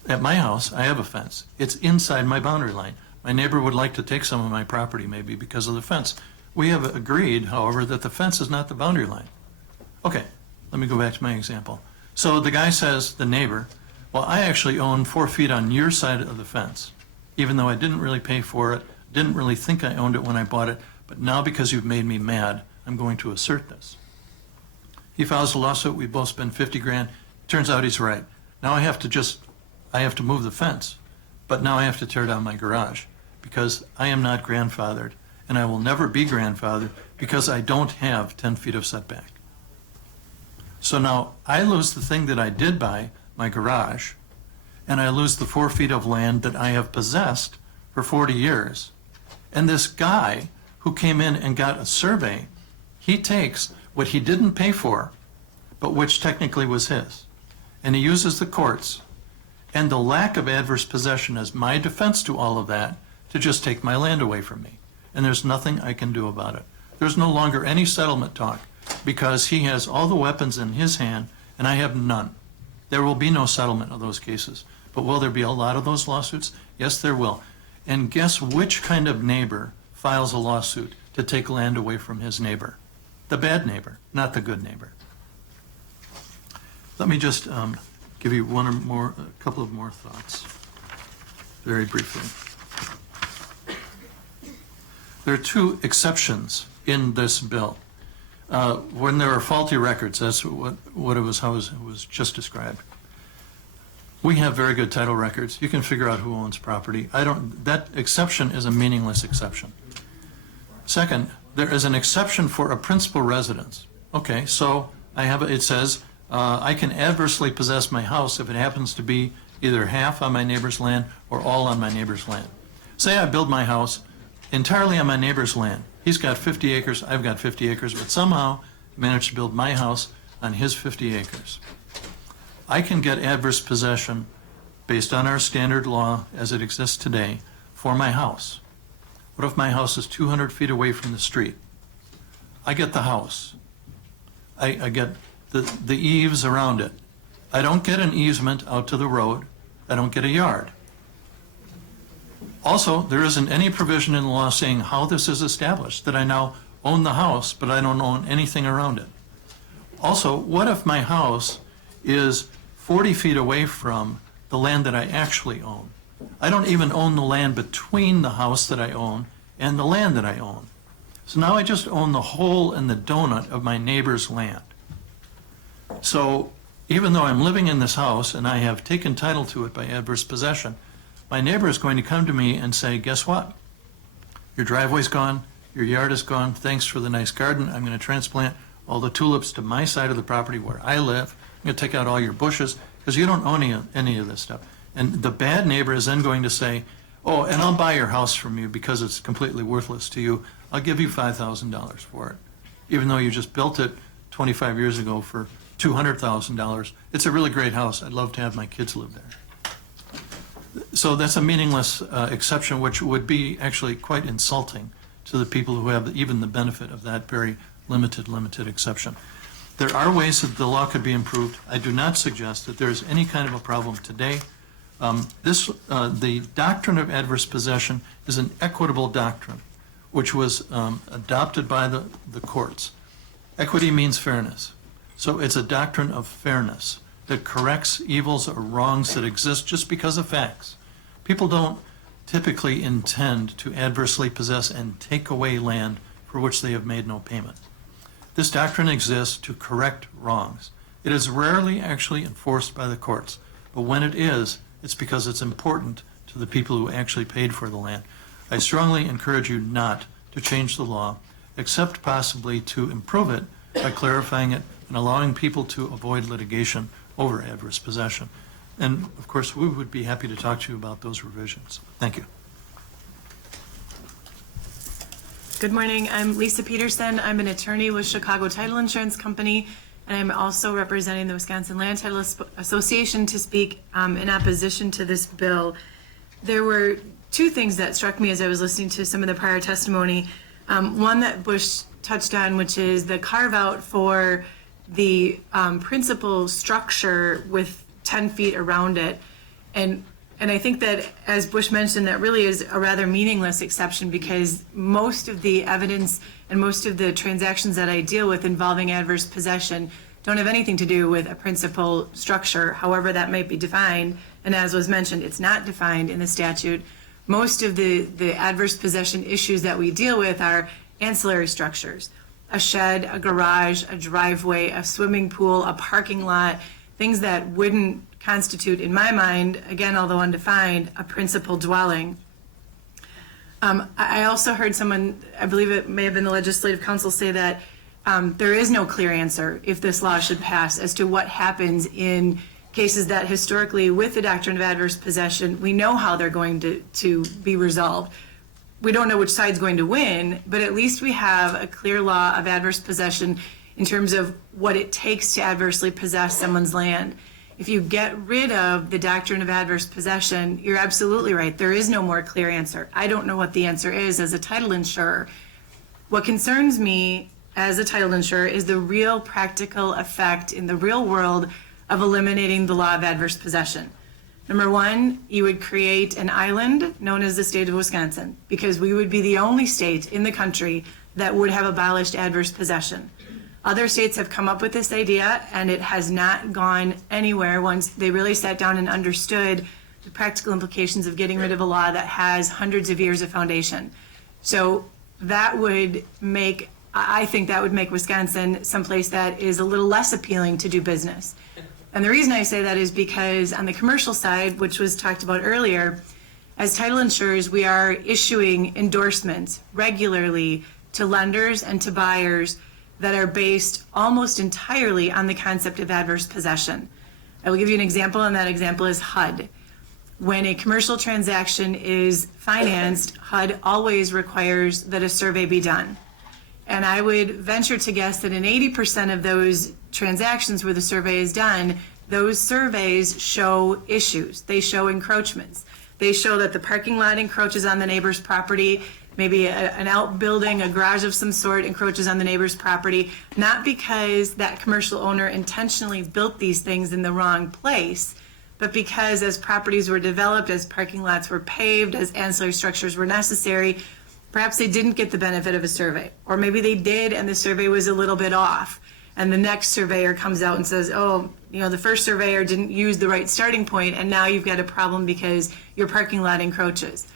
At my house, I have a fence. It's inside my boundary line. My neighbor would like to take some of my property maybe because of the fence. We have agreed, however, that the fence is not the boundary line. Okay, let me go back to my example. So the guy says, the neighbor, well, I actually own 4 feet on your side of the fence, even though I didn't really pay for it, didn't really think I owned it when I bought it, but now because you've made me mad, I'm going to assert this. He files a lawsuit, we both spend 50 grand. Turns out he's right. Now I have to move the fence, but now I have to tear down my garage because I am not grandfathered, and I will never be grandfathered because I don't have 10 feet of setback. So now I lose the thing that I did buy, my garage, and I lose the 4 feet of land that I have possessed for 40 years. And this guy who came in and got a survey, he takes what he didn't pay for, but which technically was his, and he uses the courts and the lack of adverse possession as my defense to all of that to just take my land away from me. And there's nothing I can do about it. There's no longer any settlement talk because he has all the weapons in his hand and I have none. There will be no settlement of those cases. But will there be a lot of those lawsuits? Yes, there will. And guess which kind of neighbor files a lawsuit to take land away from his neighbor? The bad neighbor, not the good neighbor. Let me just give you a couple of more thoughts, very briefly. There are 2 exceptions in this bill. When there are faulty records, that's what it was, how it was just described. We have very good title records. You can figure out who owns property. That exception is a meaningless exception. Second, there is an exception for a principal residence. Okay, so it says, I can adversely possess my house if it happens to be either half on my neighbor's land or all on my neighbor's land. Say I build my house entirely on my neighbor's land. He's got 50 acres, I've got 50 acres, but somehow managed to build my house on his 50 acres. I can get adverse possession based on our standard law as it exists today for my house. What if my house is 200 feet away from the street? I get the house. I get the eaves around it. I don't get an easement out to the road. I don't get a yard. Also, there isn't any provision in the law saying how this is established, that I now own the house, but I don't own anything around it. Also, what if my house is 40 feet away from the land that I actually own? I don't even own the land between the house that I own and the land that I own. So now I just own the hole in the donut of my neighbor's land. So even though I'm living in this house and I have taken title to it by adverse possession, my neighbor is going to come to me and say, guess what? Your driveway's gone, your yard is gone, thanks for the nice garden. I'm going to transplant all the tulips to my side of the property where I live. I'm going to take out all your bushes because you don't own any of this stuff. And the bad neighbor is then going to say, oh, and I'll buy your house from you because it's completely worthless to you. I'll give you $5,000 for it. Even though you just built it 25 years ago for $200,000. It's a really great house. I'd love to have my kids live there. So that's a meaningless exception, which would be actually quite insulting to the people who have even the benefit of that very limited exception. There are ways that the law could be improved. I do not suggest that there is any kind of a problem today. The doctrine of adverse possession is an equitable doctrine, which was adopted by the courts. Equity means fairness. So it's a doctrine of fairness that corrects evils or wrongs that exist just because of facts. People don't typically intend to adversely possess and take away land for which they have made no payment. This doctrine exists to correct wrongs. It is rarely actually enforced by the courts, but when it is, it's because it's important to the people who actually paid for the land. I strongly encourage you not to change the law, except possibly to improve it by clarifying it and allowing people to avoid litigation over adverse possession. And of course, we would be happy to talk to you about those revisions. Thank you. Good morning. I'm Lisa Peterson. I'm an attorney with Chicago Title Insurance Company, and I'm also representing the Wisconsin Land Title Association to speak in opposition to this bill. There were two things that struck me as I was listening to some of the prior testimony. One that Bush touched on, which is the carve out for the principal structure with 10 feet around it. And I think that, as Bush mentioned, that really is a rather meaningless exception because most of the evidence and most of the transactions that I deal with involving adverse possession don't have anything to do with a principal structure, however that might be defined. And as was mentioned, it's not defined in the statute. Most of the adverse possession issues that we deal with are ancillary structures. A shed, a garage, a driveway, a swimming pool, a parking lot, things that wouldn't constitute, in my mind, again, although undefined, a principal dwelling. I also heard someone, I believe it may have been the Legislative Council, say that there is no clear answer if this law should pass as to what happens in cases that historically, with the doctrine of adverse possession, we know how they're going to be resolved. We don't know which side's going to win, but at least we have a clear law of adverse possession in terms of what it takes to adversely possess someone's land. If you get rid of the doctrine of adverse possession, you're absolutely right. There is no more clear answer. I don't know what the answer is as a title insurer. What concerns me as a title insurer is the real practical effect in the real world of eliminating the law of adverse possession. Number one, you would create an island known as the state of Wisconsin, because we would be the only state in the country that would have abolished adverse possession. Other states have come up with this idea, and it has not gone anywhere once they really sat down and understood the practical implications of getting rid of a law that has hundreds of years of foundation. So that would make, I think that would make Wisconsin someplace that is a little less appealing to do business. And the reason I say that is because on the commercial side, which was talked about earlier, as title insurers, we are issuing endorsements regularly to lenders and to buyers that are based almost entirely on the concept of adverse possession. I will give you an example, and that example is HUD. When a commercial transaction is financed, HUD always requires that a survey be done. And I would venture to guess that in 80% of those transactions where the survey is done, those surveys show issues. They show encroachments. They show that the parking lot encroaches on the neighbor's property, maybe an outbuilding, a garage of some sort encroaches on the neighbor's property, not because that commercial owner intentionally built these things in the wrong place, but because as properties were developed, as parking lots were paved, as ancillary structures were necessary, perhaps they didn't get the benefit of a survey. Or maybe they did and the survey was a little bit off. And the next surveyor comes out and says, oh, the first surveyor didn't use the right starting point, and now you've got a problem because your parking lot encroaches.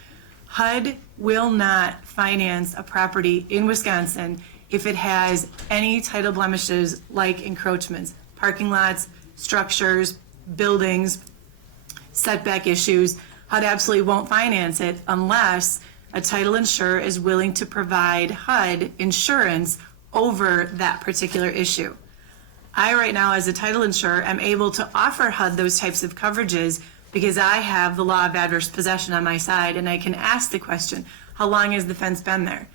HUD will not finance a property in Wisconsin if it has any title blemishes like encroachments, parking lots, structures, buildings, setback issues. HUD absolutely won't finance it unless a title insurer is willing to provide HUD insurance over that particular issue. I right now, as a title insurer, am able to offer HUD those types of coverages because I have the law of adverse possession on my side, and I can ask the question, how long has the fence been there?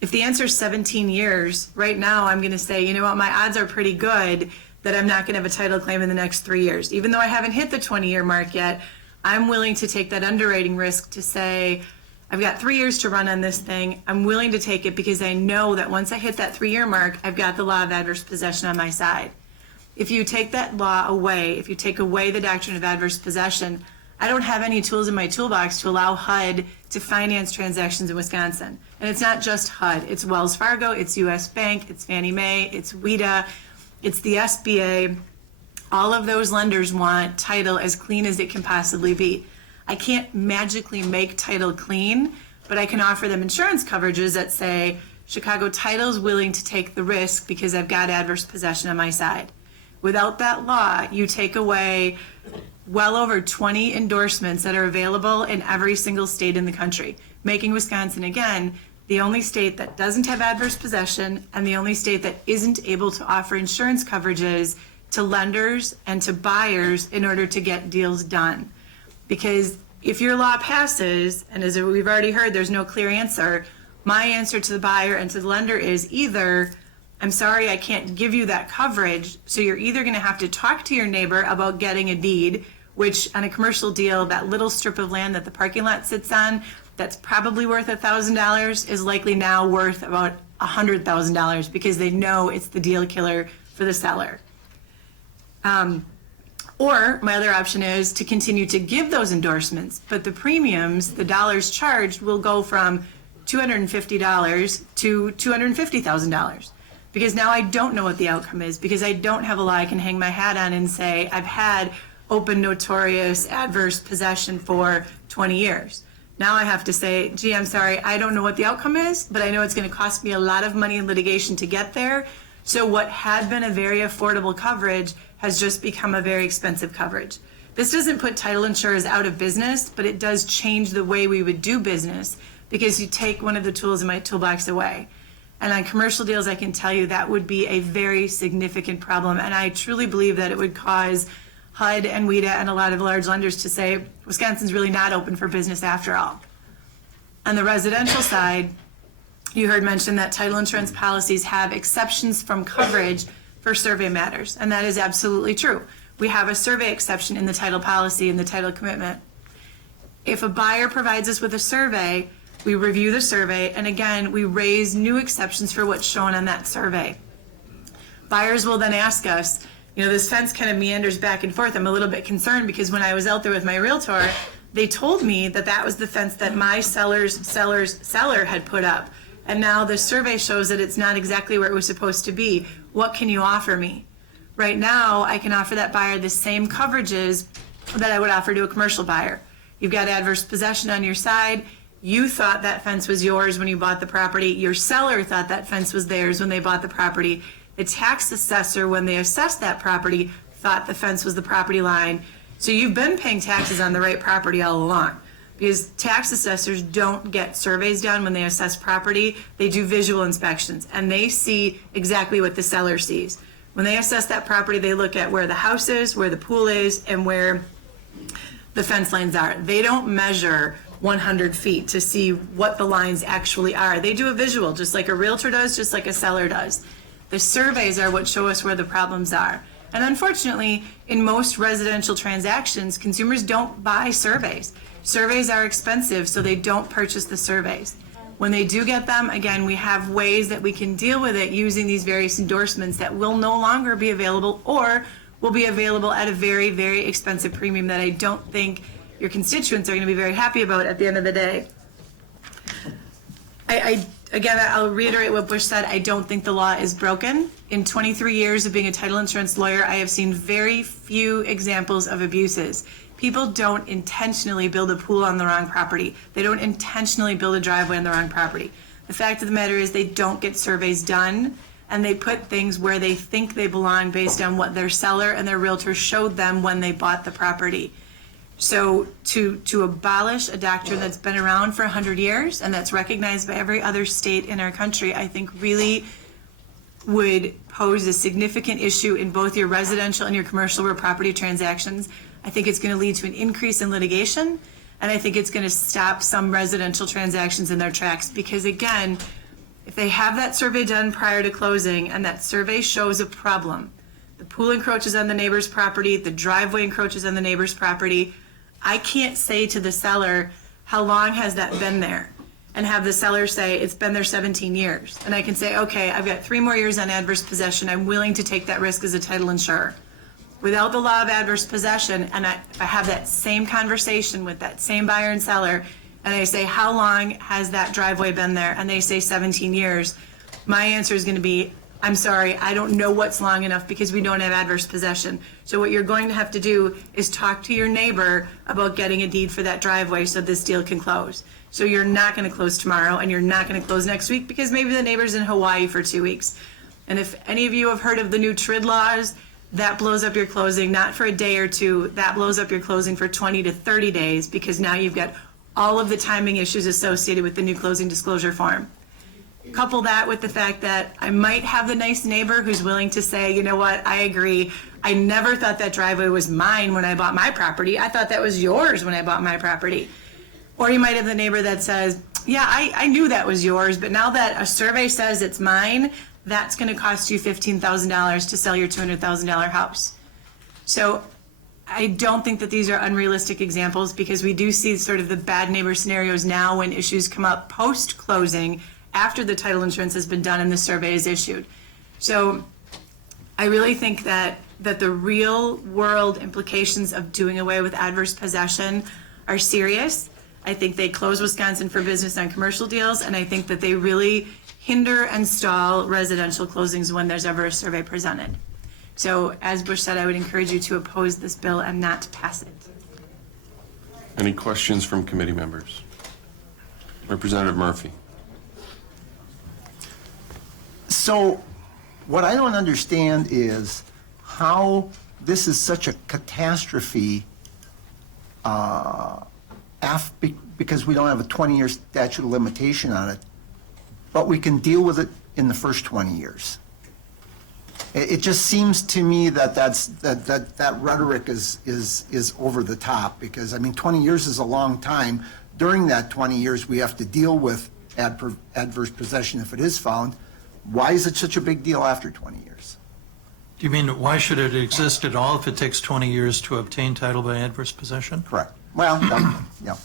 If the answer is 17 years, right now I'm going to say, you know what, my odds are pretty good that I'm not going to have a title claim in the next 3 years. Even though I haven't hit the 20-year mark yet, I'm willing to take that underwriting risk to say, I've got 3 years to run on this thing. I'm willing to take it because I know that once I hit that 3-year mark, I've got the law of adverse possession on my side. If you take that law away, if you take away the doctrine of adverse possession, I don't have any tools in my toolbox to allow HUD to finance transactions in Wisconsin. And it's not just HUD. It's Wells Fargo, it's US Bank, it's Fannie Mae, it's WIDA, it's the SBA. All of those lenders want title as clean as it can possibly be. I can't magically make title clean, but I can offer them insurance coverages that say, Chicago Title is willing to take the risk because I've got adverse possession on my side. Without that law, you take away well over 20 endorsements that are available in every single state in the country, making Wisconsin, again, the only state that doesn't have adverse possession and the only state that isn't able to offer insurance coverages to lenders and to buyers in order to get deals done. Because if your law passes, and as we've already heard, there's no clear answer, my answer to the buyer and to the lender is either, I'm sorry, I can't give you that coverage, so you're either going to have to talk to your neighbor about getting a deed, which on a commercial deal, that little strip of land that the parking lot sits on, that's probably worth $1,000, is likely now worth about $100,000 because they know it's the deal killer for the seller. Or my other option is to continue to give those endorsements, but the premiums, the dollars charged, will go from $250 to $250,000. Because now I don't know what the outcome is, because I don't have a law I can hang my hat on and say, I've had open, notorious, adverse possession for 20 years. Now I have to say, gee, I'm sorry, I don't know what the outcome is, but I know it's going to cost me a lot of money in litigation to get there. So what had been a very affordable coverage has just become a very expensive coverage. This doesn't put title insurers out of business, but it does change the way we would do business because you take one of the tools in my toolbox away. And on commercial deals, I can tell you that would be a very significant problem. And I truly believe that it would cause HUD and WIDA and a lot of large lenders to say, Wisconsin's really not open for business after all. On the residential side, you heard mentioned that title insurance policies have exceptions from coverage for survey matters, and that is absolutely true. We have a survey exception in the title policy and the title commitment. If a buyer provides us with a survey, we review the survey, and again, we raise new exceptions for what's shown on that survey. Buyers will then ask us, this fence kind of meanders back and forth. I'm a little bit concerned because when I was out there with my realtor, they told me that that was the fence that my seller's seller had put up. And now the survey shows that it's not exactly where it was supposed to be. What can you offer me? Right now, I can offer that buyer the same coverages that I would offer to a commercial buyer. You've got adverse possession on your side. You thought that fence was yours when you bought the property. Your seller thought that fence was theirs when they bought the property. The tax assessor, when they assessed that property, thought the fence was the property line. So you've been paying taxes on the right property all along. because tax assessors don't get surveys done when they assess property. They do visual inspections, and they see exactly what the seller sees. When they assess that property, they look at where the house is, where the pool is, and where the fence lines are. They don't measure 100 feet to see what the lines actually are. They do a visual, just like a realtor does, just like a seller does. The surveys are what show us where the problems are. And unfortunately, in most residential transactions, consumers don't buy surveys. Surveys are expensive, so they don't purchase the surveys. When they do get them, again, we have ways that we can deal with it using these various endorsements that will no longer be available or will be available at a very, very expensive premium that I don't think your constituents are going to be very happy about at the end of the day. Again, I'll reiterate what Bush said. I don't think the law is broken. In 23 years of being a title insurance lawyer, I have seen very few examples of abuses. People don't intentionally build a pool on the wrong property. They don't intentionally build a driveway on the wrong property. The fact of the matter is they don't get surveys done, and they put things where they think they belong based on what their seller and their realtor showed them when they bought the property. So to abolish a doctrine that's been around for 100 years and that's recognized by every other state in our country, I think really would pose a significant issue in both your residential and your commercial real property transactions. I think it's going to lead to an increase in litigation, and I think it's going to stop some residential transactions in their tracks because, again, if they have that survey done prior to closing and that survey shows a problem, the pool encroaches on the neighbor's property, the driveway encroaches on the neighbor's property, I can't say to the seller, how long has that been there? And have the seller say, it's been there 17 years. And I can say, okay, I've got 3 more years on adverse possession. I'm willing to take that risk as a title insurer. Without the law of adverse possession, and I have that same conversation with that same buyer and seller, and I say, how long has that driveway been there? And they say 17 years. My answer is going to be, I'm sorry, I don't know what's long enough because we don't have adverse possession. So what you're going to have to do is talk to your neighbor about getting a deed for that driveway so this deal can close. So you're not going to close tomorrow and you're not going to close next week because maybe the neighbor's in Hawaii for 2 weeks. And if any of you have heard of the new TRID laws, that blows up your closing, not for a day or two, that blows up your closing for 20 to 30 days because now you've got all of the timing issues associated with the new closing disclosure form. Couple that with the fact that I might have the nice neighbor who's willing to say, you know what, I agree. I never thought that driveway was mine when I bought my property. I thought that was yours when I bought my property. Or you might have the neighbor that says, yeah, I knew that was yours, but now that a survey says it's mine, that's going to cost you $15,000 to sell your $200,000 house. So I don't think that these are unrealistic examples because we do see sort of the bad neighbor scenarios now when issues come up post-closing after the title insurance has been done and the survey is issued. So I really think that the real world implications of doing away with adverse possession are serious. I think they close Wisconsin for business on commercial deals, and I think that they really hinder and stall residential closings when there's ever a survey presented. So as Bush said, I would encourage you to oppose this bill and not to pass it. Any questions from committee members? Representative Murphy. So what I don't understand is how this is such a catastrophe because we don't have a 20-year statute of limitation on it, but we can deal with it in the first 20 years. It just seems to me that that rhetoric is over the top because, I mean, 20 years is a long time. During that 20 years, we have to deal with adverse possession if it is found. Why is it such a big deal after 20 years? Do you mean why should it exist at all if it takes 20 years to obtain title by adverse possession? Correct. Well, yeah.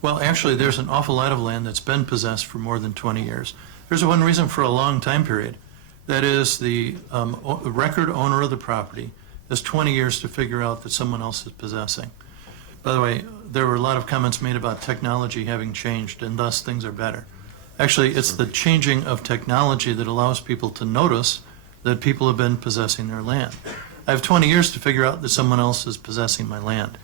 Well, actually, there's an awful lot of land that's been possessed for more than 20 years. There's one reason for a long time period. That is the record owner of the property has 20 years to figure out that someone else is possessing. By the way, there were a lot of comments made about technology having changed and thus things are better. Actually, it's the changing of technology that allows people to notice that people have been possessing their land. I have 20 years to figure out that someone else is possessing my land.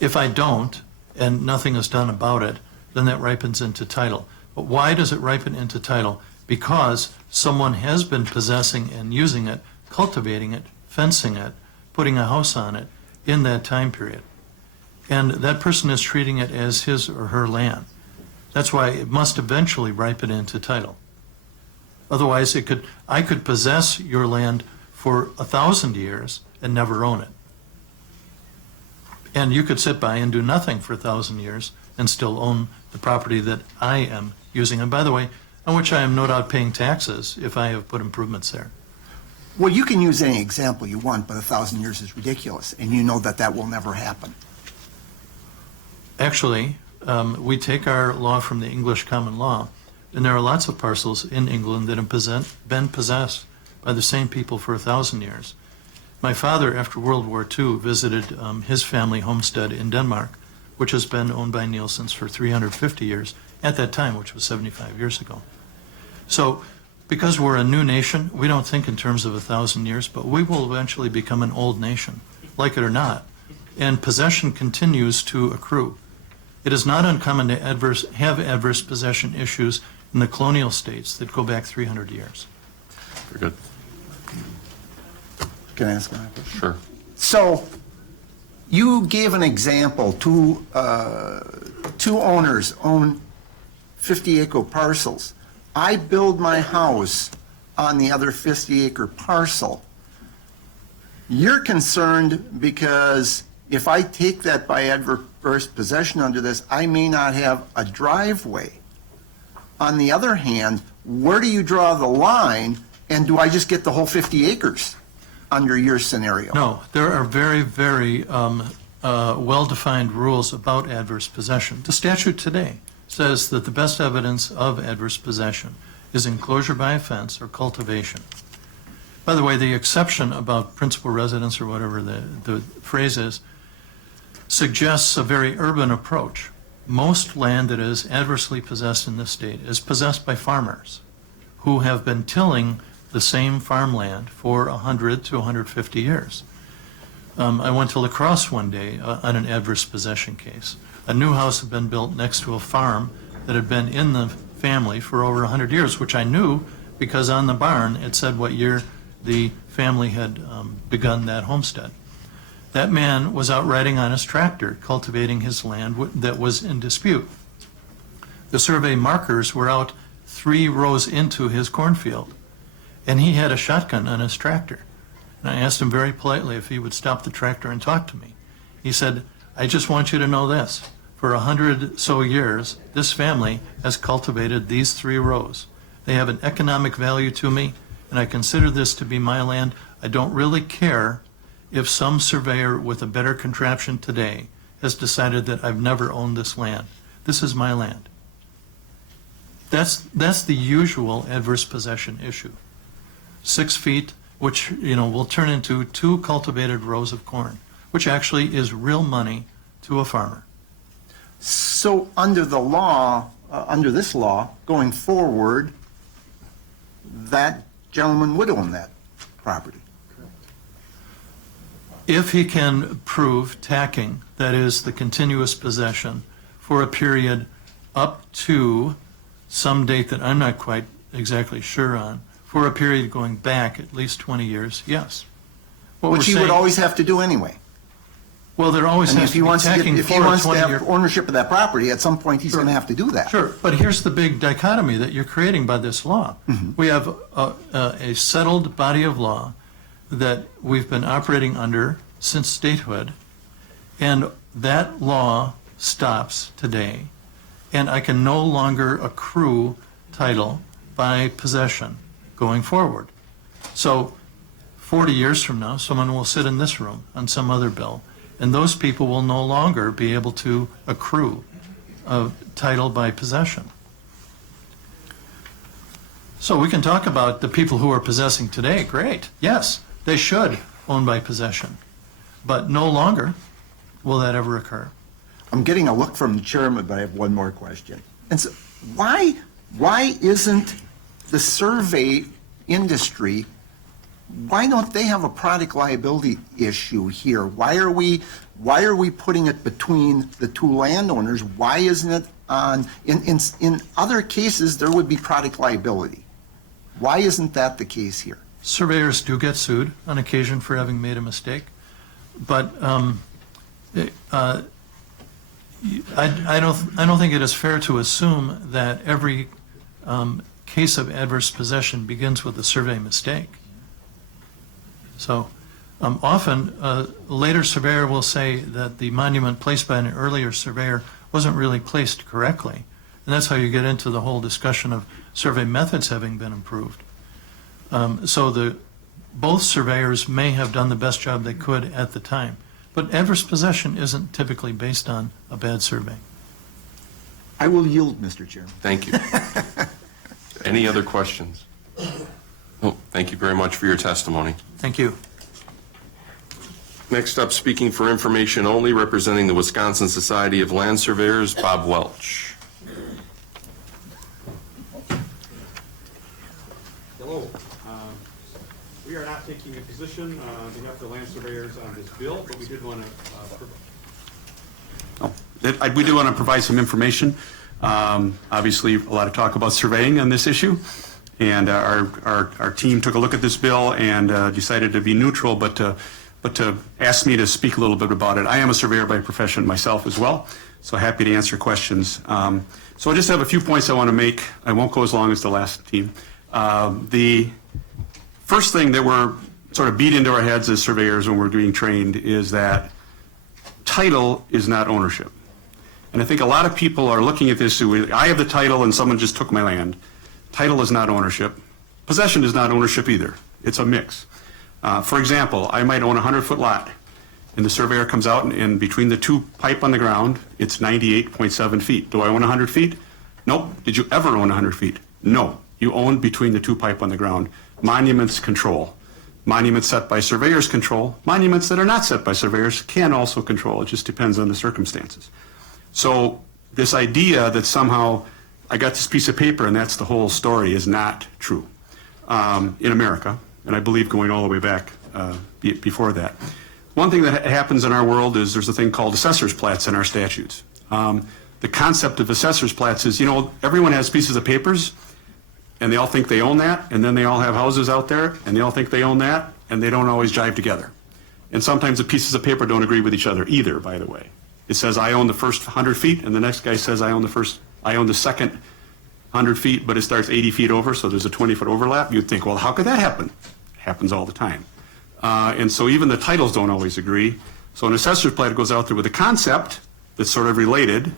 If I don't, and nothing is done about it, then that ripens into title. But why does it ripen into title? Because someone has been possessing and using it, cultivating it, fencing it, putting a house on it in that time period. and that person is treating it as his or her land. That's why it must eventually ripen into title. Otherwise, I could possess your land for 1,000 years and never own it. And you could sit by and do nothing for 1,000 years and still own the property that I am using, and by the way, on which I am no doubt paying taxes if I have put improvements there. Well, you can use any example you want, but 1,000 years is ridiculous, and you know that that will never happen. Actually, we take our law from the English common law, and there are lots of parcels in England that have been possessed by the same people for 1,000 years. My father, after World War II, visited his family homestead in Denmark, which has been owned by Nielsen's for 350 years, at that time, which was 75 years ago. So, because we're a new nation, we don't think in terms of 1,000 years, but we will eventually become an old nation, like it or not. And possession continues to accrue. It is not uncommon to have adverse possession issues in the colonial states that go back 300 years. Very good. Can I ask one question? Sure. So, you gave an example, two owners own 50-acre parcels. I build my house on the other 50-acre parcel. You're concerned because if I take that by adverse possession under this, I may not have a driveway. On the other hand, where do you draw the line, and do I just get the whole 50 acres under your scenario? No, there are very, very well-defined rules about adverse possession. The statute today says that the best evidence of adverse possession is enclosure by a fence or cultivation. By the way, the exception about principal residence or whatever the phrase is suggests a very urban approach. Most land that is adversely possessed in this state is possessed by farmers who have been tilling the same farmland for 100 to 150 years. I went to La Crosse one day on an adverse possession case. A new house had been built next to a farm that had been in the family for over 100 years, which I knew because on the barn it said what year the family had begun that homestead. That man was out riding on his tractor, cultivating his land that was in dispute. The survey markers were out 3 rows into his cornfield, and he had a shotgun on his tractor. And I asked him very politely if he would stop the tractor and talk to me. He said, "I just want you to know this. For 100 so years, this family has cultivated these 3 rows. They have an economic value to me, and I consider this to be my land. I don't really care if some surveyor with a better contraption today has decided that I've never owned this land. This is my land." That's the usual adverse possession issue. 6 feet, which will turn into 2 cultivated rows of corn, which actually is real money to a farmer. So under the law, under this law, going forward, that gentleman would own that property. If he can prove tacking, that is the continuous possession, for a period up to some date that I'm not quite exactly sure on, for a period going back at least 20 years, yes. Which he would always have to do anyway. Well, there always And has if to he be wants to tacking get, if he for a wants to 20-year. have ownership of that property, at some point he's going to have to do that. Sure, but here's the big dichotomy that you're creating by this law. We have a settled body of law that we've been operating under since statehood, and that law stops today, and I can no longer accrue title by possession going forward. So 40 years from now, someone will sit in this room on some other bill, and those people will no longer be able to accrue a title by possession. So we can talk about the people who are possessing today. Great. Yes, they should own by possession. But no longer will that ever occur. I'm getting a look from the chairman, but I have one more question. And so why isn't the survey industry, why don't they have a product liability issue here? Why are we putting it between the 2 landowners? Why isn't it on, in other cases, there would be product liability. Why isn't that the case here? Surveyors do get sued on occasion for having made a mistake, but I don't think it is fair to assume that every case of adverse possession begins with a survey mistake. So often, a later surveyor will say that the monument placed by an earlier surveyor wasn't really placed correctly. And that's how you get into the whole discussion of survey methods having been improved. So both surveyors may have done the best job they could at the time. But adverse possession isn't typically based on a bad survey. I will yield, Mr. Chairman. Thank you. Any other questions? Oh, thank you very much for your testimony. Thank you. Next up, speaking for information only, representing the Wisconsin Society of Land Surveyors, Bob Welch. Hello. We are not taking a position on behalf of the land surveyors on this bill, but we did want to provide some information. Obviously, a lot of talk about surveying on this issue, and our team took a look at this bill and decided to be neutral, but to ask me to speak a little bit about it. I am a surveyor by profession myself as well, so happy to answer questions. So I just have a few points I want to make. I won't go as long as the last team. The first thing that we're sort of beat into our heads as surveyors when we're being trained is that title is not ownership. And I think a lot of people are looking at this, I have the title and someone just took my land. Title is not ownership. Possession is not ownership either. It's a mix. For example, I might own a 100-foot lot, and the surveyor comes out and between the two pipe on the ground, it's 98.7 feet. Do I own 100 feet? Nope. Did you ever own 100 feet? No. You own between the two pipe on the ground. Monuments control. Monuments set by surveyors control. Monuments that are not set by surveyors can also control. It just depends on the circumstances. So this idea that somehow I got this piece of paper and that's the whole story is not true in America, and I believe going all the way back before that. One thing that happens in our world is there's a thing called assessor's plats in our statutes. The concept of assessor's plats is, everyone has pieces of papers, and they all think they own that, and then they all have houses out there, and they all think they own that, and they don't always jive together. And sometimes the pieces of paper don't agree with each other either, by the way. It says I own the first 100 feet, and the next guy says I own the second 100 feet, but it starts 80 feet over, so there's a 20-foot overlap. You'd think, well, how could that happen? It happens all the time. And so even the titles don't always agree. So an assessor's plat goes out there with a concept that's sort of related,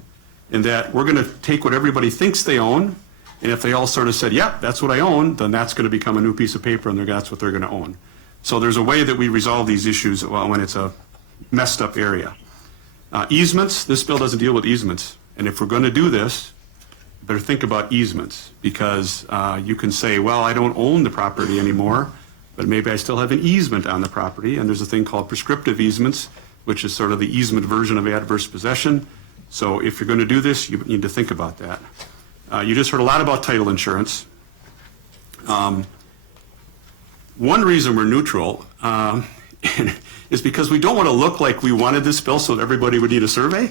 in that we're going to take what everybody thinks they own, and if they all sort of said, yep, that's what I own, then that's going to become a new piece of paper, and that's what they're going to own. So there's a way that we resolve these issues when it's a messed up area. Easements, this bill doesn't deal with easements. And if we're going to do this, better think about easements, because you can say, well, I don't own the property anymore, but maybe I still have an easement on the property, and there's a thing called prescriptive easements, which is sort of the easement version of adverse possession. So if you're going to do this, you need to think about that. You just heard a lot about title insurance. One reason we're neutral is because we don't want to look like we wanted this bill so that everybody would need a survey.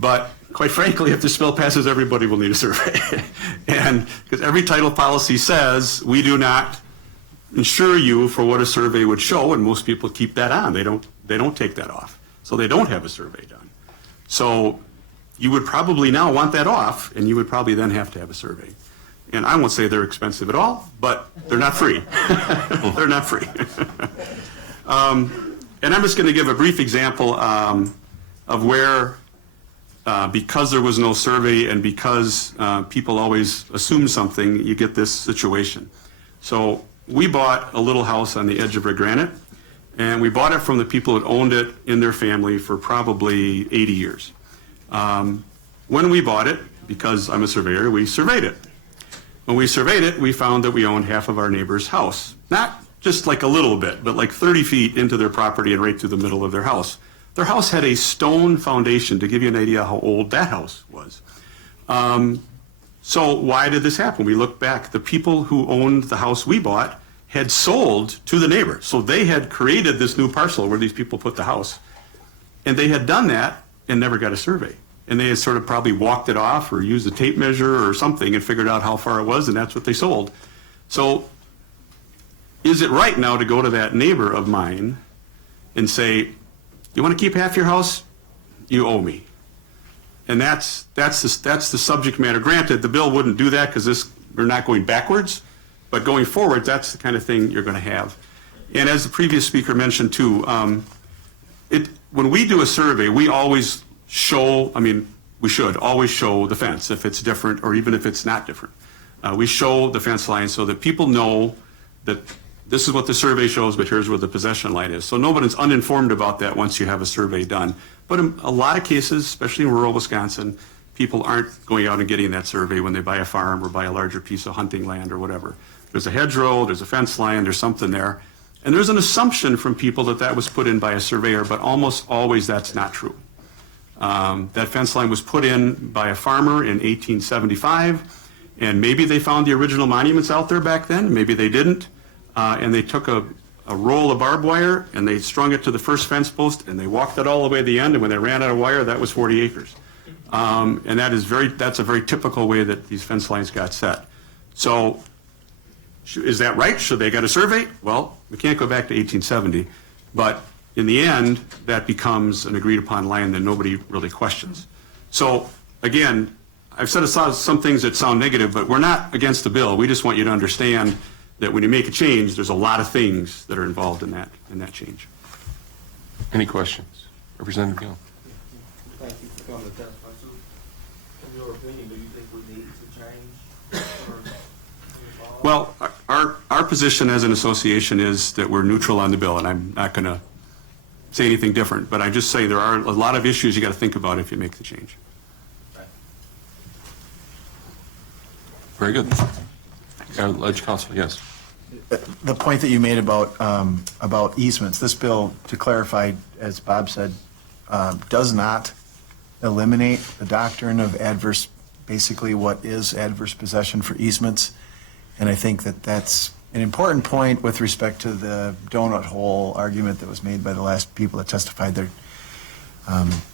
But quite frankly, if this bill passes, everybody will need a survey. And because every title policy says we do not insure you for what a survey would show, and most people keep that on. They don't take that off. So they don't have a survey done. So you would probably now want that off, and you would probably then have to have a survey. And I won't say they're expensive at all, but they're not free. They're not free. And I'm just going to give a brief example of where, because there was no survey and because people always assume something, you get this situation. So we bought a little house on the edge of Red Granite, and we bought it from the people who owned it in their family for probably 80 years. When we bought it, because I'm a surveyor, we surveyed it. When we surveyed it, we found that we owned half of our neighbor's house. Not just like a little bit, but like 30 feet into their property and right through the middle of their house. Their house had a stone foundation, to give you an idea how old that house was. So why did this happen? We look back. The people who owned the house we bought had sold to the neighbor. So they had created this new parcel where these people put the house. And they had done that and never got a survey. And they had sort of probably walked it off or used a tape measure or something and figured out how far it was, and that's what they sold. So is it right now to go to that neighbor of mine and say, you want to keep half your house? You owe me. And that's the subject matter. Granted, the bill wouldn't do that because we're not going backwards, but going forward, that's the kind of thing you're going to have. And as the previous speaker mentioned too, when we do a survey, we always show, we should always show the fence if it's different or even if it's not different. We show the fence line so that people know that this is what the survey shows, but here's where the possession line is. So nobody's uninformed about that once you have a survey done. But in a lot of cases, especially in rural Wisconsin, people aren't going out and getting that survey when they buy a farm or buy a larger piece of hunting land or whatever. There's a hedgerow, there's a fence line, there's something there. And there's an assumption from people that was put in by a surveyor, but almost always that's not true. That fence line was put in by a farmer in 1875, and maybe they found the original monuments out there back then, maybe they didn't. And they took a roll of barbed wire and they strung it to the first fence post and they walked it all the way to the end, and when they ran out of wire, that was 40 acres. And that's a very typical way that these fence lines got set. So is that right? Should they get a survey? Well, we can't go back to 1870, but in the end, that becomes an agreed upon line that nobody really questions. So again, I've said some things that sound negative, but we're not against the bill. We just want you to understand that when you make a change, there's a lot of things that are involved in that change. Any questions? Representative Gill. Thank you for coming to testify. So, in your opinion, do you think we need to change? Well, our position as an association is that we're neutral on the bill, and I'm not going to say anything different, but I just say there are a lot of issues you got to think about if you make the change. Very good. Ledge Council, yes. The point that you made about easements, this bill, to clarify, as Bob said, does not eliminate the doctrine of basically what is adverse possession for easements. And I think that that's an important point with respect to the donut hole argument that was made by the last people that testified there.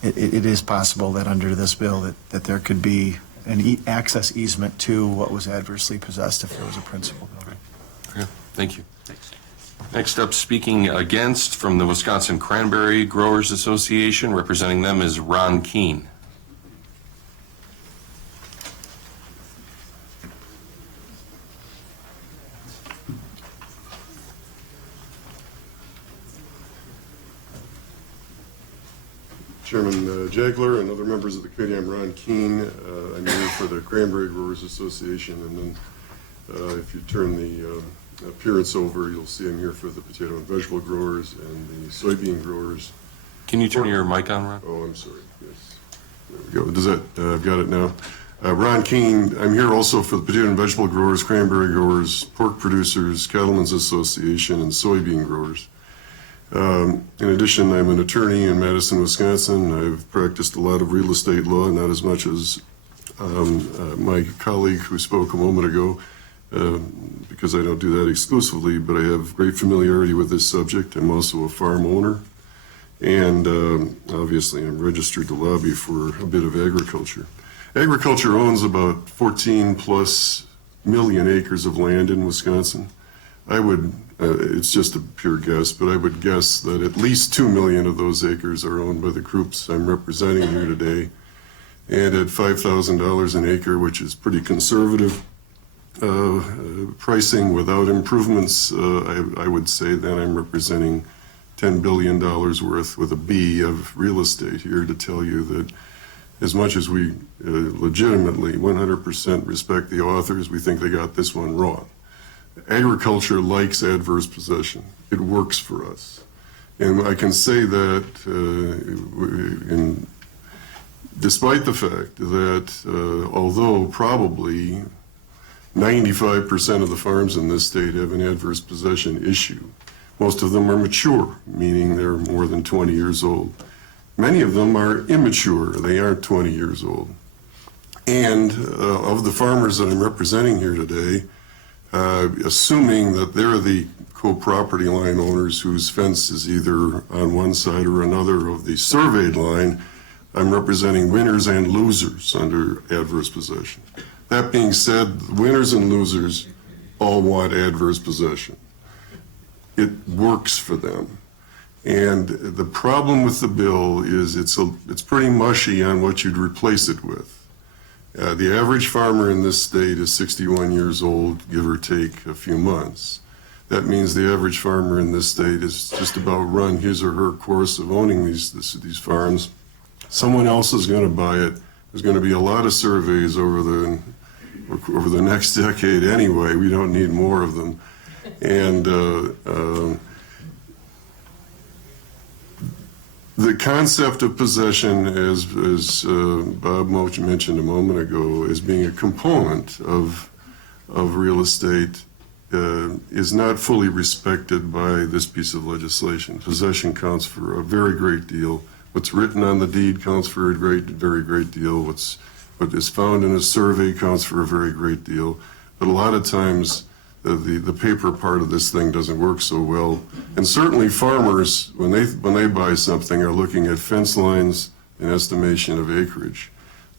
It is possible that under this bill that there could be an access easement to what was adversely possessed if there was a principal building. Okay. Thank you. Thanks. Next up, speaking against from the Wisconsin Cranberry Growers Association, representing them is Ron Keene. Chairman Jagler and other members of the committee, I'm Ron Keene. I'm here for the Cranberry Growers Association, and then if you turn the appearance over, you'll see I'm here for the potato and vegetable growers and the soybean growers. Can you turn your mic on, Ron? Oh, I'm sorry. Yes. There we go. Does that, I've got it now. Ron Keene, I'm here also for the potato and vegetable growers, cranberry growers, pork producers, Cattlemen's Association, and soybean growers. In addition, I'm an attorney in Madison, Wisconsin. I've practiced a lot of real estate law, not as much as my colleague who spoke a moment ago, because I don't do that exclusively, but I have great familiarity with this subject. I'm also a farm owner, and obviously I'm registered to lobby for a bit of agriculture. Agriculture owns about 14 plus million acres of land in Wisconsin. I would, it's just a pure guess, but I would guess that at least 2 million of those acres are owned by the groups I'm representing here today. And at $5,000 an acre, which is pretty conservative pricing without improvements, I would say that I'm representing $10 billion worth with a B of real estate here to tell you that as much as we legitimately 100% respect the authors, we think they got this one wrong. Agriculture likes adverse possession. It works for us. And I can say that despite the fact that although probably 95% of the farms in this state have an adverse possession issue, most of them are mature, meaning they're more than 20 years old. Many of them are immature. They aren't 20 years old. And of the farmers that I'm representing here today, assuming that they're the co-property line owners whose fence is either on one side or another of the surveyed line, I'm representing winners and losers under adverse possession. That being said, the winners and losers all want adverse possession. It works for them. And the problem with the bill is it's pretty mushy on what you'd replace it with. The average farmer in this state is 61 years old, give or take a few months. That means the average farmer in this state is just about run his or her course of owning these farms. Someone else is going to buy it. There's going to be a lot of surveys over the next decade anyway. We don't need more of them. And the concept of possession, as Bob Moach mentioned a moment ago, as being a component of real estate, is not fully respected by this piece of legislation. Possession counts for a very great deal. What's written on the deed counts for a very great deal. What is found in a survey counts for a very great deal. But a lot of times, the paper part of this thing doesn't work so well. And certainly farmers, when they buy something, are looking at fence lines and estimation of acreage.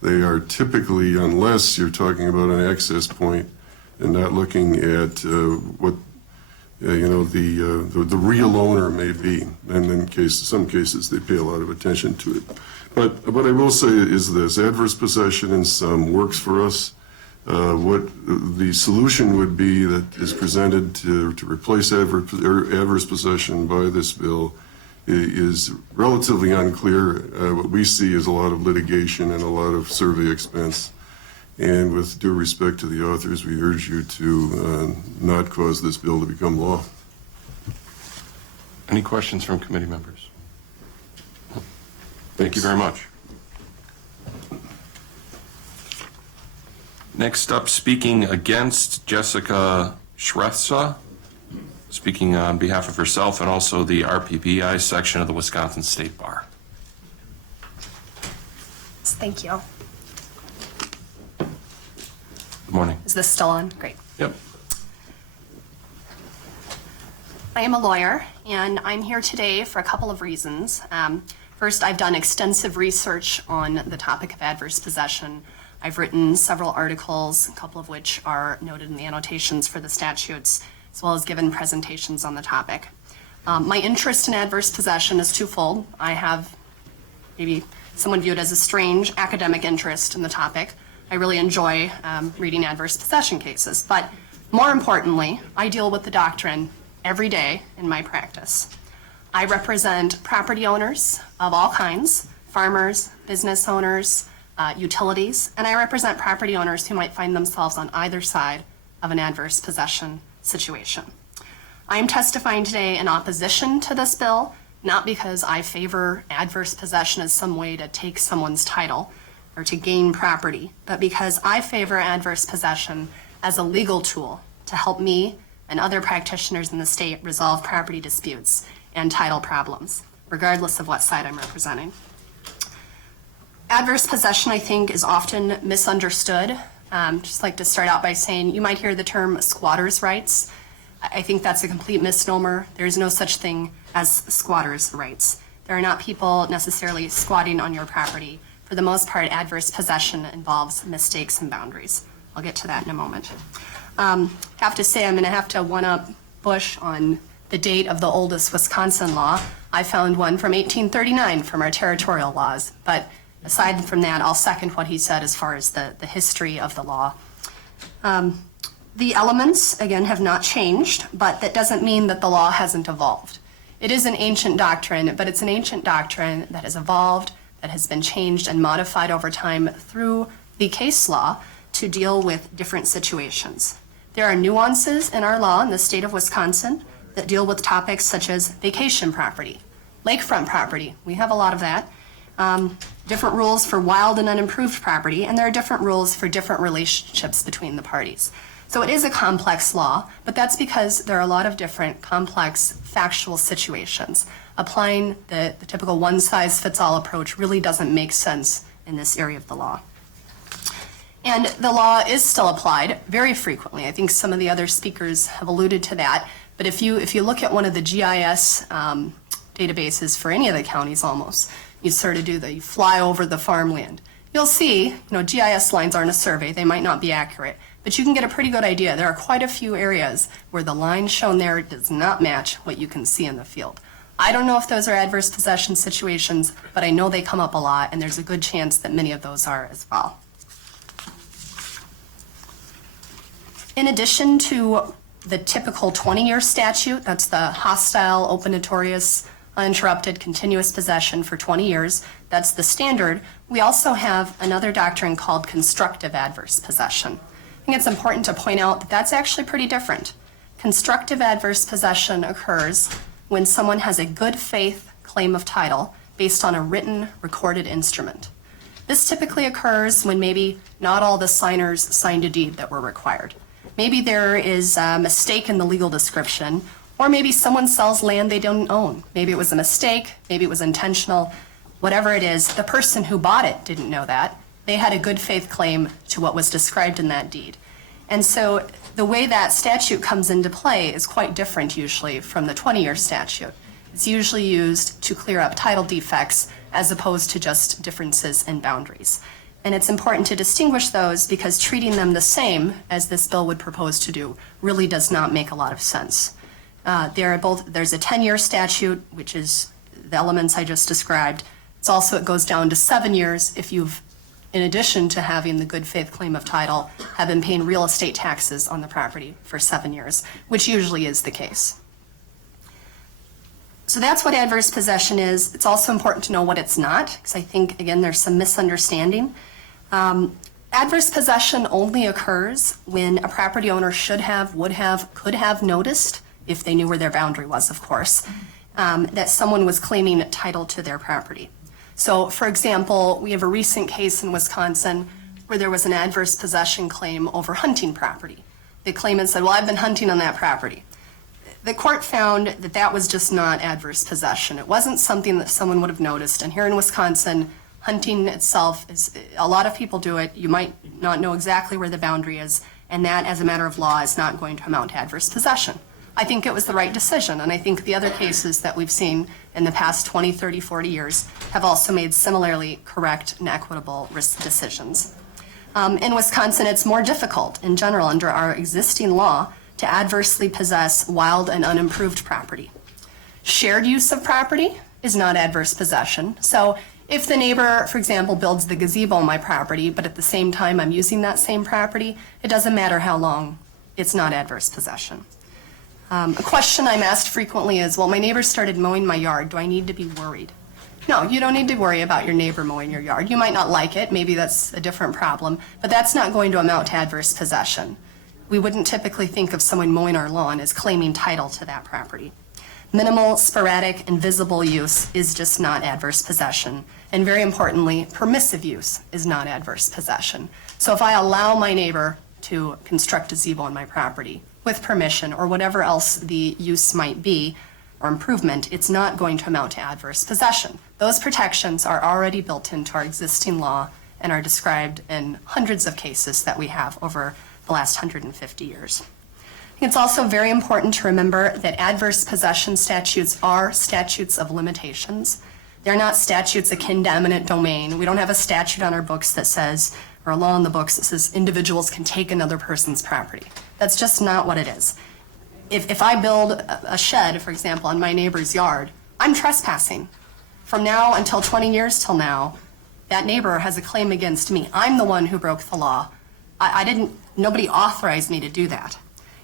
They are typically, unless you're talking about an access point, and not looking at what the real owner may be. And in some cases, they pay a lot of attention to it. But what I will say is this: adverse possession in some works for us. What the solution would be that is presented to replace adverse possession by this bill is relatively unclear. What we see is a lot of litigation and a lot of survey expense. And with due respect to the authors, we urge you to not cause this bill to become law. Any questions from committee members? Thank you very much. Next up, speaking against, Jessica Shrestha, speaking on behalf of herself and also the RPPI section of the Wisconsin State Bar. Thank you. Good morning. Is this still on? Great. Yep. I am a lawyer, and I'm here today for a couple of reasons. First, I've done extensive research on the topic of adverse possession. I've written several articles, a couple of which are noted in the annotations for the statutes, as well as given presentations on the topic. My interest in adverse possession is twofold. I have maybe someone viewed as a strange academic interest in the topic. I really enjoy reading adverse possession cases, but more importantly, I deal with the doctrine every day in my practice. I represent property owners of all kinds, farmers, business owners, utilities, and I represent property owners who might find themselves on either side of an adverse possession situation. I am testifying today in opposition to this bill, not because I favor adverse possession as some way to take someone's title or to gain property, but because I favor adverse possession as a legal tool to help me and other practitioners in the state resolve property disputes and title problems, regardless of what side I'm representing. Adverse possession, I think, is often misunderstood. Just like to start out by saying, you might hear the term squatters' rights. I think that's a complete misnomer. There's no such thing as squatters' rights. There are not people necessarily squatting on your property. For the most part, adverse possession involves mistakes and boundaries. I'll get to that in a moment. Have to say I'm going to have to one-up Bush on the date of the oldest Wisconsin law. I found one from 1839 from our territorial laws, but aside from that, I'll second what he said as far as the history of the law. The elements, again, have not changed, but that doesn't mean that the law hasn't evolved. It is an ancient doctrine, but it's an ancient doctrine that has evolved, that has been changed and modified over time through the case law to deal with different situations. There are nuances in our law in the state of Wisconsin that deal with topics such as vacation property, lakefront property. We have a lot of that. Different rules for wild and unimproved property, and there are different rules for different relationships between the parties. So it is a complex law, but that's because there are a lot of different complex factual situations. Applying the typical one-size-fits-all approach really doesn't make sense in this area of the law. And the law is still applied very frequently. I think some of the other speakers have alluded to that. But if you look at one of the GIS databases for any of the counties almost, you sort of you fly over the farmland. You'll see, GIS lines aren't a survey. They might not be accurate. But you can get a pretty good idea. There are quite a few areas where the line shown there does not match what you can see in the field. I don't know if those are adverse possession situations, but I know they come up a lot, and there's a good chance that many of those are as well. In addition to the typical 20-year statute, that's the hostile, open, notorious, uninterrupted, continuous possession for 20 years, that's the standard, we also have another doctrine called constructive adverse possession. I think it's important to point out that that's actually pretty different. Constructive adverse possession occurs when someone has a good faith claim of title based on a written, recorded instrument. This typically occurs when maybe not all the signers signed a deed that were required. Maybe there is a mistake in the legal description, or maybe someone sells land they don't own. Maybe it was a mistake, maybe it was intentional. Whatever it is, the person who bought it didn't know that. They had a good faith claim to what was described in that deed. And so the way that statute comes into play is quite different usually from the 20-year statute. It's usually used to clear up title defects as opposed to just differences in boundaries. And it's important to distinguish those because treating them the same as this bill would propose to do really does not make a lot of sense. There's a 10-year statute, which is the elements I just described. It goes down to 7 years if you've, in addition to having the good faith claim of title, have been paying real estate taxes on the property for 7 years, which usually is the case. So that's what adverse possession is. It's also important to know what it's not, because I think, again, there's some misunderstanding. Adverse possession only occurs when a property owner should have, would have, could have noticed, if they knew where their boundary was, of course, that someone was claiming title to their property. So, for example, we have a recent case in Wisconsin where there was an adverse possession claim over hunting property. The claimant said, well, I've been hunting on that property. The court found that that was just not adverse possession. It wasn't something that someone would have noticed. And here in Wisconsin, hunting itself is, a lot of people do it. You might not know exactly where the boundary is, and that, as a matter of law, is not going to amount to adverse possession. I think it was the right decision, and I think the other cases that we've seen in the past 20, 30, 40 years have also made similarly correct and equitable decisions. In Wisconsin, it's more difficult in general under our existing law to adversely possess wild and unimproved property. Shared use of property is not adverse possession. So if the neighbor, for example, builds the gazebo on my property, but at the same time I'm using that same property, it doesn't matter how long, it's not adverse possession. A question I'm asked frequently is, well, my neighbor started mowing my yard. Do I need to be worried? No, you don't need to worry about your neighbor mowing your yard. You might not like it. Maybe that's a different problem. But that's not going to amount to adverse possession. We wouldn't typically think of someone mowing our lawn as claiming title to that property. Minimal, sporadic, and visible use is just not adverse possession. And very importantly, permissive use is not adverse possession. So if I allow my neighbor to construct a gazebo on my property with permission or whatever else the use might be or improvement, it's not going to amount to adverse possession. Those protections are already built into our existing law and are described in hundreds of cases that we have over the last 150 years. I think it's also very important to remember that adverse possession statutes are statutes of limitations. They're not statutes akin to eminent domain. We don't have a statute on our books that says, or a law on the books that says individuals can take another person's property. That's just not what it is. If I build a shed, for example, on my neighbor's yard, I'm trespassing. From now until 20 years till now, that neighbor has a claim against me. I'm the one who broke the law. Nobody authorized me to do that.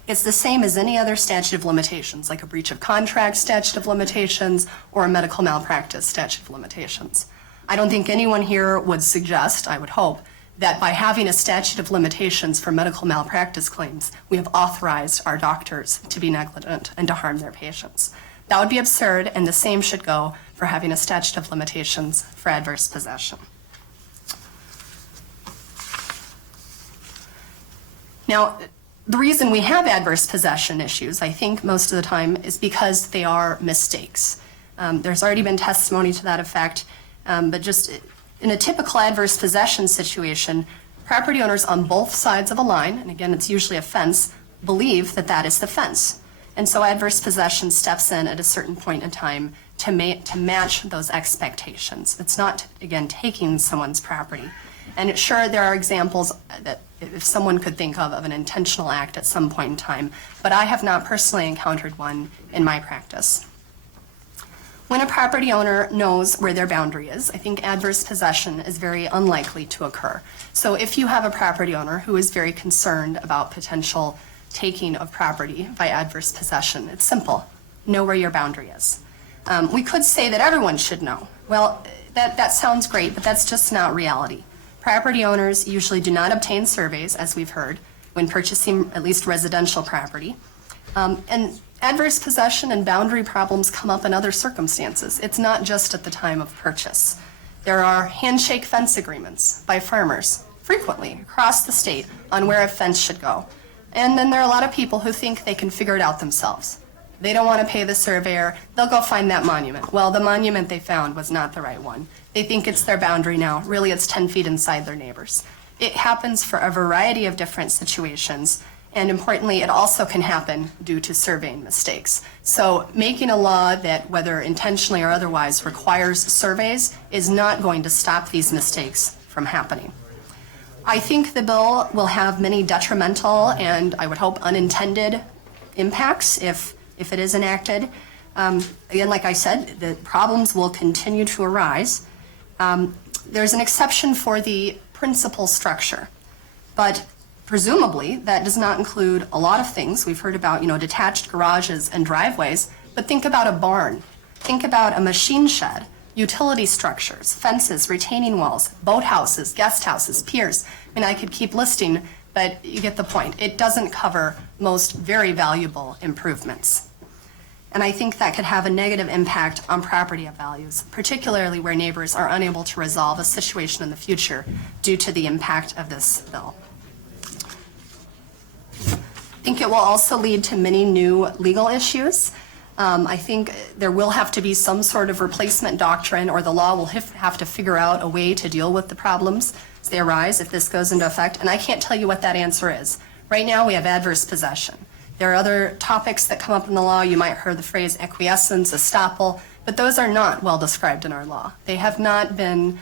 It's the same as any other statute of limitations, like a breach of contract statute of limitations or a medical malpractice statute of limitations. I don't think anyone here would suggest, I would hope, that by having a statute of limitations for medical malpractice claims, we have authorized our doctors to be negligent and to harm their patients. That would be absurd, and the same should go for having a statute of limitations for adverse possession. Now, the reason we have adverse possession issues, I think most of the time, is because they are mistakes. There's already been testimony to that effect, but just in a typical adverse possession situation, property owners on both sides of a line, and again, it's usually a fence, believe that that is the fence. And so adverse possession steps in at a certain point in time to match those expectations. It's not, again, taking someone's property. And sure, there are examples that if someone could think of an intentional act at some point in time, but I have not personally encountered one in my practice. When a property owner knows where their boundary is, I think adverse possession is very unlikely to occur. So if you have a property owner who is very concerned about potential taking of property by adverse possession, it's simple. Know where your boundary is. We could say that everyone should know. Well, that sounds great, but that's just not reality. Property owners usually do not obtain surveys, as we've heard, when purchasing at least residential property. And adverse possession and boundary problems come up in other circumstances. It's not just at the time of purchase. There are handshake fence agreements by farmers frequently across the state on where a fence should go. And then there are a lot of people who think they can figure it out themselves. They don't want to pay the surveyor. They'll go find that monument. Well, the monument they found was not the right one. They think it's their boundary now. Really, it's 10 feet inside their neighbors. It happens for a variety of different situations. And importantly, it also can happen due to surveying mistakes. So making a law that, whether intentionally or otherwise, requires surveys is not going to stop these mistakes from happening. I think the bill will have many detrimental and, I would hope, unintended impacts if it is enacted. Again, like I said, the problems will continue to arise. There's an exception for the principal structure, but presumably, that does not include a lot of things. We've heard about, detached garages and driveways, but think about a barn. Think about a machine shed, utility structures, fences, retaining walls, boathouses, guest houses, piers. I mean, I could keep listing, but you get the point. It doesn't cover most very valuable improvements. And I think that could have a negative impact on property values, particularly where neighbors are unable to resolve a situation in the future due to the impact of this bill. I think it will also lead to many new legal issues. I think there will have to be some sort of replacement doctrine, or the law will have to figure out a way to deal with the problems as they arise if this goes into effect. And I can't tell you what that answer is. Right now, we have adverse possession. There are other topics that come up in the law. You might have heard the phrase acquiescence, estoppel, but those are not well described in our law. They have not been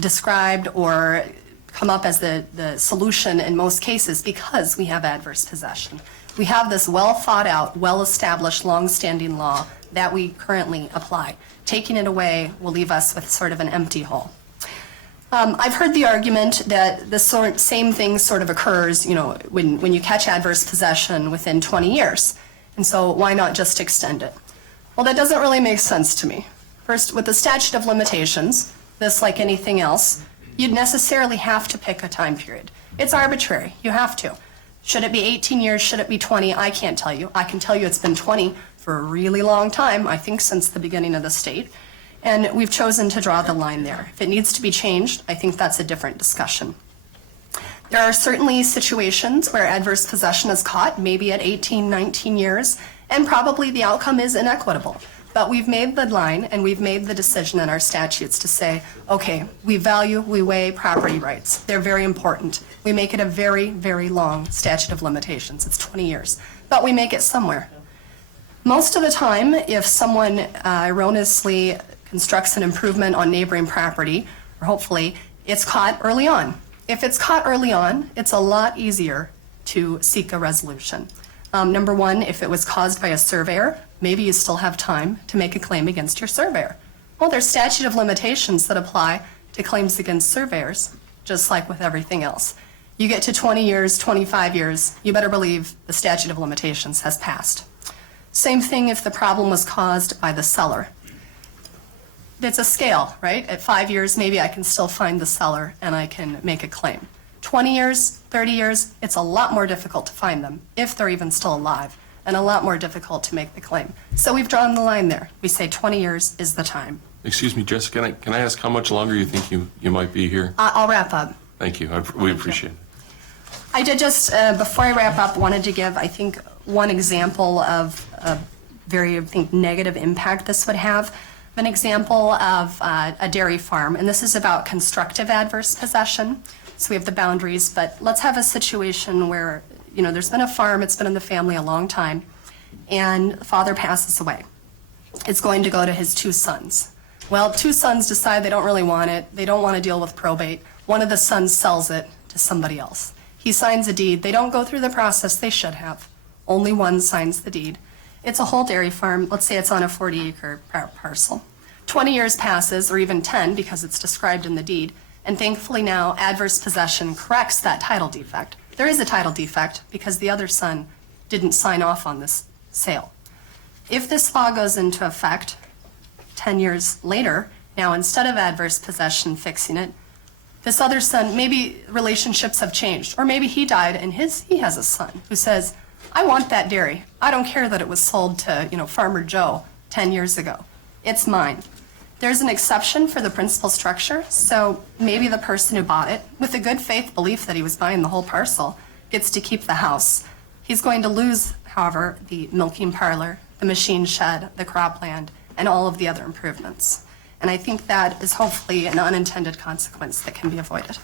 described or come up as the solution in most cases because we have adverse possession. We have this well thought out, well established, long-standing law that we currently apply. Taking it away will leave us with sort of an empty hole. I've heard the argument that the same thing sort of occurs, when you catch adverse possession within 20 years. And so why not just extend it? Well, that doesn't really make sense to me. First, with the statute of limitations, this, like anything else, you'd necessarily have to pick a time period. It's arbitrary. You have to. Should it be 18 years? Should it be 20? I can't tell you. I can tell you it's been 20 for a really long time, I think since the beginning of the state. And we've chosen to draw the line there. If it needs to be changed, I think that's a different discussion. There are certainly situations where adverse possession is caught, maybe at 18, 19 years, and probably the outcome is inequitable. But we've made the line and we've made the decision in our statutes to say, okay, we weigh property rights. They're very important. We make it a very, very long statute of limitations. It's 20 years. But we make it somewhere. Most of the time, if someone erroneously constructs an improvement on neighboring property, or hopefully, it's caught early on. If it's caught early on, it's a lot easier to seek a resolution. Number one, if it was caused by a surveyor, maybe you still have time to make a claim against your surveyor. Well, there's statute of limitations that apply to claims against surveyors, just like with everything else. You get to 20 years, 25 years, you better believe the statute of limitations has passed. Same thing if the problem was caused by the seller. It's a scale, right? At 5 years, maybe I can still find the seller and I can make a claim. 20 years, 30 years, it's a lot more difficult to find them, if they're even still alive, and a lot more difficult to make the claim. So we've drawn the line there. We say 20 years is the time. Excuse me, Jessica, can I ask how much longer you think you might be here? I'll wrap up. Thank you. We appreciate it. I did just, before I wrap up, wanted to give, I think, one example of a very, negative impact this would have. An example of a dairy farm, and this is about constructive adverse possession. So we have the boundaries, but let's have a situation where, there's been a farm, it's been in the family a long time, and the father passes away. It's going to go to his 2 sons. Well, 2 sons decide they don't really want it. They don't want to deal with probate. One of the sons sells it to somebody else. He signs a deed. They don't go through the process they should have. Only one signs the deed. It's a whole dairy farm. Let's say it's on a 40-acre parcel. 20 years passes, or even 10, because it's described in the deed, and thankfully now adverse possession corrects that title defect. There is a title defect because the other son didn't sign off on this sale. If this law goes into effect 10 years later, now instead of adverse possession fixing it, this other son, maybe relationships have changed, or maybe he died and he has a son who says, I want that dairy. I don't care that it was sold to, Farmer Joe 10 years ago. It's mine. There's an exception for the principal structure, so maybe the person who bought it, with a good faith belief that he was buying the whole parcel, gets to keep the house. He's going to lose, however, the milking parlor, the machine shed, the cropland, and all of the other improvements. And I think that is hopefully an unintended consequence that can be avoided.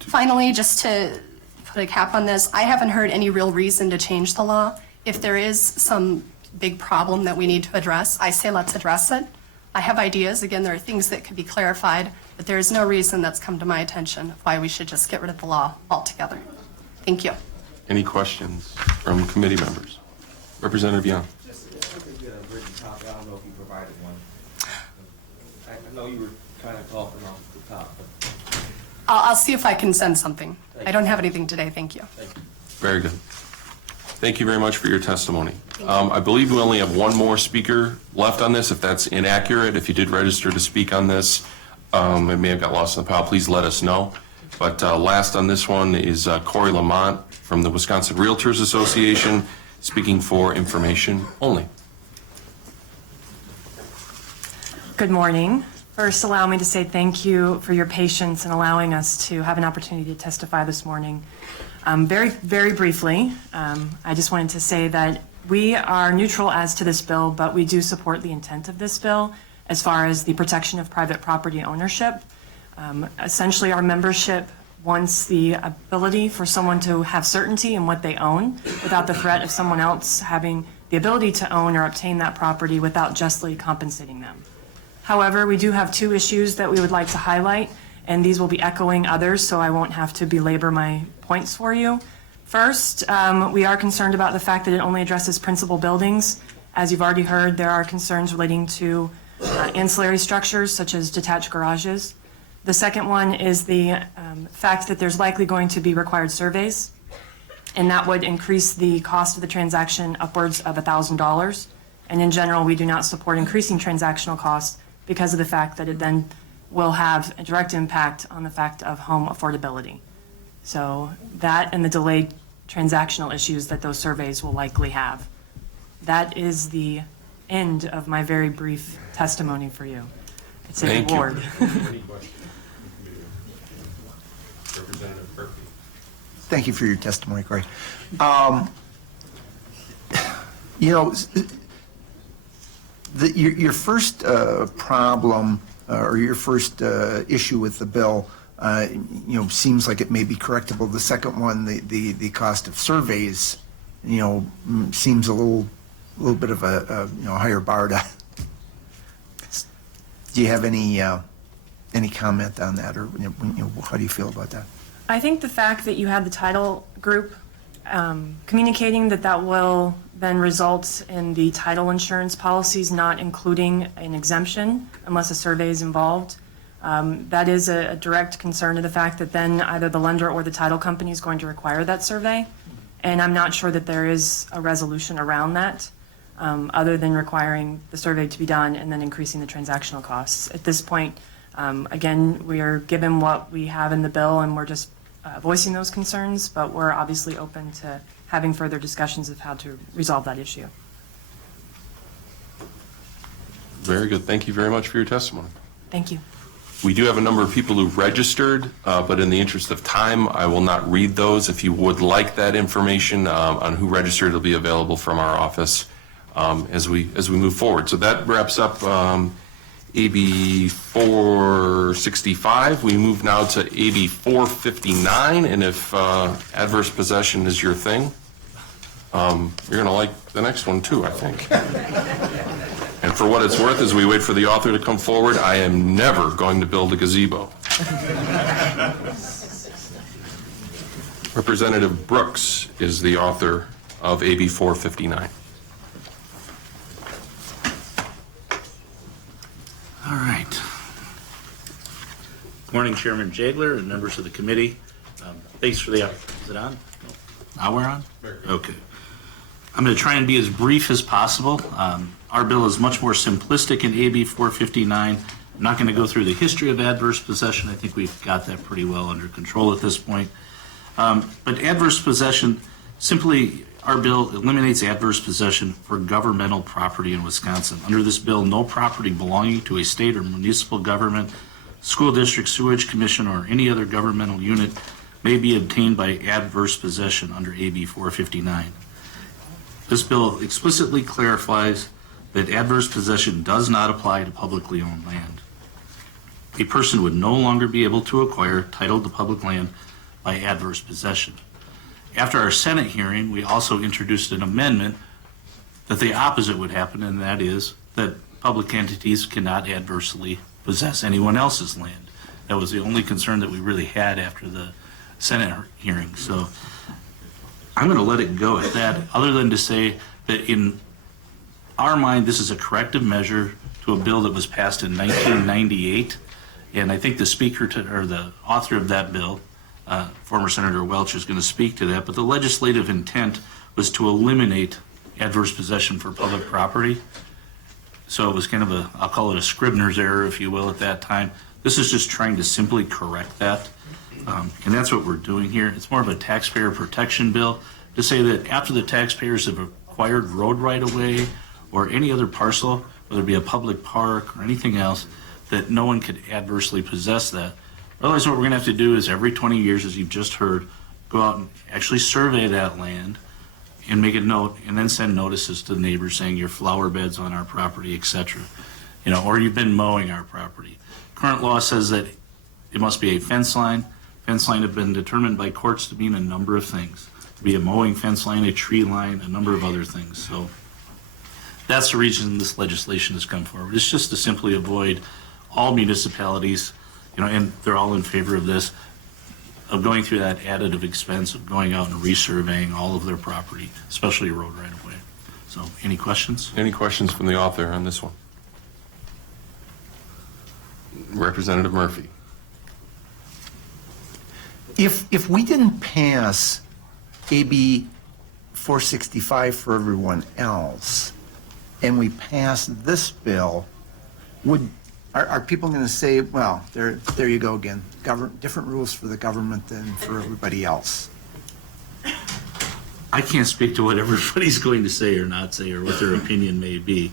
Finally, just to put a cap on this, I haven't heard any real reason to change the law. If there is some big problem that we need to address, I say let's address it. I have ideas. Again, there are things that could be clarified, but there is no reason that's come to my attention why we should just get rid of the law altogether. Thank you. Any questions from committee members? Representative Young. Just if we get a written copy, I don't know if you provided one. I know you were kind of talking off the top, but. I'll see if I can send something. I don't have anything today. Thank you. Very good. Thank you very much for your testimony. I believe we only have one more speaker left on this. If that's inaccurate, if you did register to speak on this, it may have got lost in the pile, please let us know. But last on this one is Corey Lamont from the Wisconsin Realtors Association, speaking for information only. Good morning. First, allow me to say thank you for your patience in allowing us to have an opportunity to testify this morning. Very briefly, I just wanted to say that we are neutral as to this bill, but we do support the intent of this bill as far as the protection of private property ownership. Essentially, our membership wants the ability for someone to have certainty in what they own without the threat of someone else having the ability to own or obtain that property without justly compensating them. However, we do have two issues that we would like to highlight, and these will be echoing others, so I won't have to belabor my points for you. First, we are concerned about the fact that it only addresses principal buildings. As you've already heard, there are concerns relating to ancillary structures such as detached garages. The second one is the fact that there's likely going to be required surveys, and that would increase the cost of the transaction upwards of $1,000. And in general, we do not support increasing transactional costs because of the fact that it then will have a direct impact on the fact of home affordability. So that and the delayed transactional issues that those surveys will likely have. That is the end of my very brief testimony for you. It's a Thank you. reward. Representative Murphy. Thank you for your testimony, Corey. Your first problem or your first issue with the bill, seems like it may be correctable. The second one, the cost of surveys, seems a little bit of a higher bar to. Do you have any comment on that, or how do you feel about that? I think the fact that you had the title group communicating that will then result in the title insurance policies not including an exemption unless a survey is involved, that is a direct concern to the fact that then either the lender or the title company is going to require that survey. And I'm not sure that there is a resolution around that other than requiring the survey to be done and then increasing the transactional costs. At this point, again, we are given what we have in the bill and we're just voicing those concerns, but we're obviously open to having further discussions of how to resolve that issue. Very good. Thank you very much for your testimony. Thank you. We do have a number of people who registered, but in the interest of time, I will not read those. If you would like that information on who registered, it'll be available from our office as we move forward. So that wraps up AB 465. We move now to AB 459, and if adverse possession is your thing, you're going to like the next one too, I think. And for what it's worth, as we wait for the author to come forward, I am never going to build a gazebo. Representative Brooks is the author of AB 459. All right. Good morning, Chairman Jagler and members of the committee. Thanks for the, is it on? Now we're on? Okay. I'm going to try and be as brief as possible. Our bill is much more simplistic in AB 459. I'm not going to go through the history of adverse possession. I think we've got that pretty well under control at this point. But adverse possession, simply, our bill eliminates adverse possession for governmental property in Wisconsin. Under this bill, no property belonging to a state or municipal government, school district, sewage commission, or any other governmental unit may be obtained by adverse possession under AB 459. This bill explicitly clarifies that adverse possession does not apply to publicly owned land. A person would no longer be able to acquire title to public land by adverse possession. After our Senate hearing, we also introduced an amendment that the opposite would happen, and that is that public entities cannot adversely possess anyone else's land. That was the only concern that we really had after the Senate hearing. So I'm going to let it go at that, other than to say that in our mind, this is a corrective measure to a bill that was passed in 1998. And I think the speaker or the author of that bill, former Senator Welch, is going to speak to that. But the legislative intent was to eliminate adverse possession for public property. So it was kind of a, I'll call it a Scribner's error, if you will, at that time. This is just trying to simply correct that. And that's what we're doing here. It's more of a taxpayer protection bill to say that after the taxpayers have acquired road right-of-way or any other parcel, whether it be a public park or anything else, that no one could adversely possess that. Otherwise, what we're going to have to do is every 20 years, as you've just heard, go out and actually survey that land and make a note and then send notices to the neighbors saying your flower bed's on our property, etc. You know, or you've been mowing our property. Current law says that it must be a fence line. Fence line have been determined by courts to mean a number of things. To be a mowing fence line, a tree line, a number of other things. So that's the reason this legislation has come forward. It's just to simply avoid all municipalities, you know, and they're all in favor of this, of going through that additive expense of going out and resurveying all of their property, especially road right of way. So any questions? Any questions from the author on this one? Representative Murphy. If we didn't pass AB 465 for everyone else, and we passed this bill, are people going to say, well, there you go again, different rules for the government than for everybody else? I can't speak to what everybody's going to say or not say or what their opinion may be.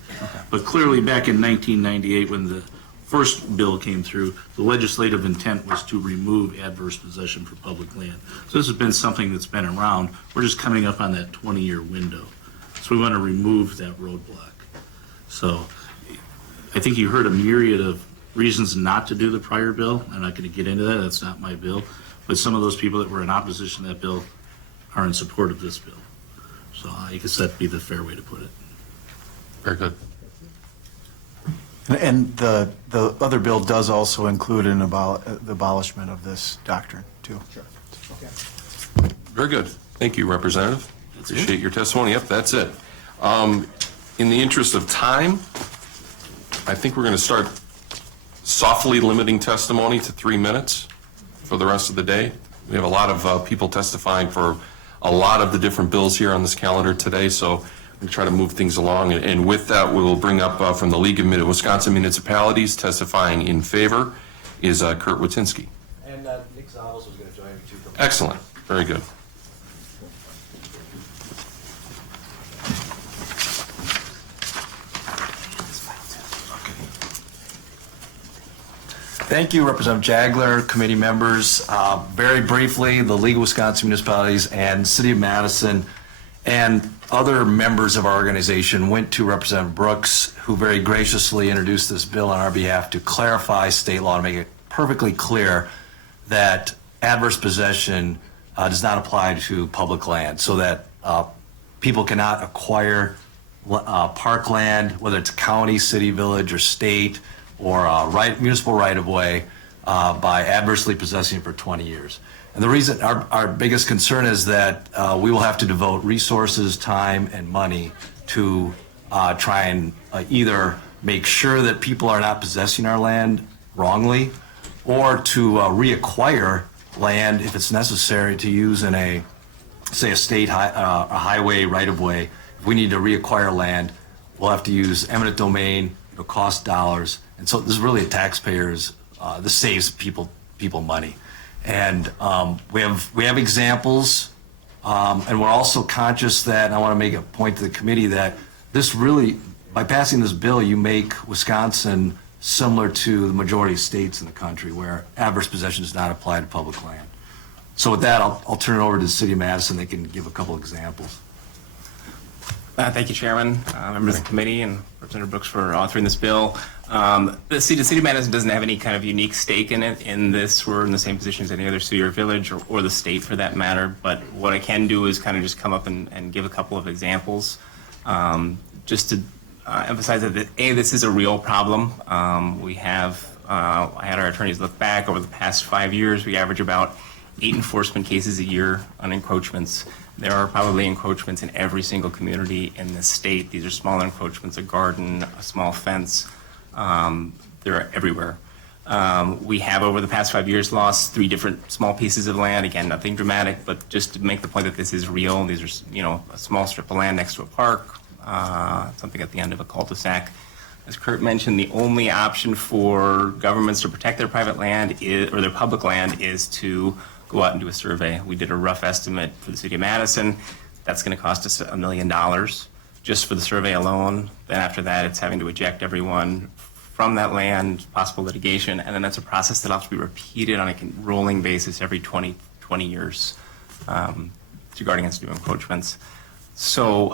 But clearly back in 1998 when the first bill came through, the legislative intent was to remove adverse possession for public land. So this has been something that's been around. We're just coming up on that 20-year window. So we want to remove that roadblock. So I think you heard a myriad of reasons not to do the prior bill. I'm not going to get into that. That's not my bill. But some of those people that were in opposition to that bill are in support of this bill. So I guess that'd be the fair way to put it. Very good. And the other bill does also include the abolishment of this doctrine, too. Sure. Okay. Very good. Thank you, Representative. Appreciate your testimony. Yep, that's it. In the interest of time, I think we're going to start softly limiting testimony to 3 minutes for the rest of the day. We have a lot of people testifying for a lot of the different bills here on this calendar today, so we'll try to move things along. And with that, we will bring up from the League of Wisconsin Municipalities testifying in favor is Kurt Witynski. And Nick Zavos was going to join me too. Excellent. Very good. Thank you, Representative Jagler, committee members. Very briefly, the League of Wisconsin Municipalities and City of Madison and other members of our organization went to Representative Brooks, who very graciously introduced this bill on our behalf to clarify state law to make it perfectly clear that adverse possession does not apply to public land, so that people cannot acquire parkland, whether it's county, city, village, or state, or municipal right-of-way by adversely possessing it for 20 years. And the reason, our biggest concern is that we will have to devote resources, time, and money to try and either make sure that people are not possessing our land wrongly, or to reacquire land if it's necessary to use in a, say, a state a highway right-of-way. If we need to reacquire land, we'll have to use eminent domain, it'll cost dollars. And so this is really a taxpayer's, this saves people money. And we have examples, and we're also conscious that, and I want to make a point to the committee, that this really, by passing this bill, you make Wisconsin similar to the majority of states in the country where adverse possession does not apply to public land. So with that, I'll turn it over to the City of Madison. They can give a couple examples. Thank you, Chairman, members of the committee, and Representative Brooks for authoring this bill. The city of Madison doesn't have any kind of unique stake in it. In this, we're in the same position as any other city or village, or the state for that matter. But what I can do is kind of just come up and give a couple of examples, just to emphasize that this is a real problem. We have, I had our attorneys look back over the past 5 years. We average about 8 enforcement cases a year on encroachments. There are probably encroachments in every single community in the state. These are smaller encroachments, a garden, a small fence. They're everywhere. We have, over the past 5 years, lost 3 different small pieces of land. Again, nothing dramatic, but just to make the point that this is real. These are, a small strip of land next to a park, something at the end of a cul-de-sac. As Kurt mentioned, the only option for governments to protect their private land or their public land is to go out and do a survey. We did a rough estimate for the city of Madison. That's going to cost us $1 million just for the survey alone. Then after that, it's having to eject everyone from that land, possible litigation, and then that's a process that will have to be repeated on a rolling basis every 20 years to guard against new encroachments. So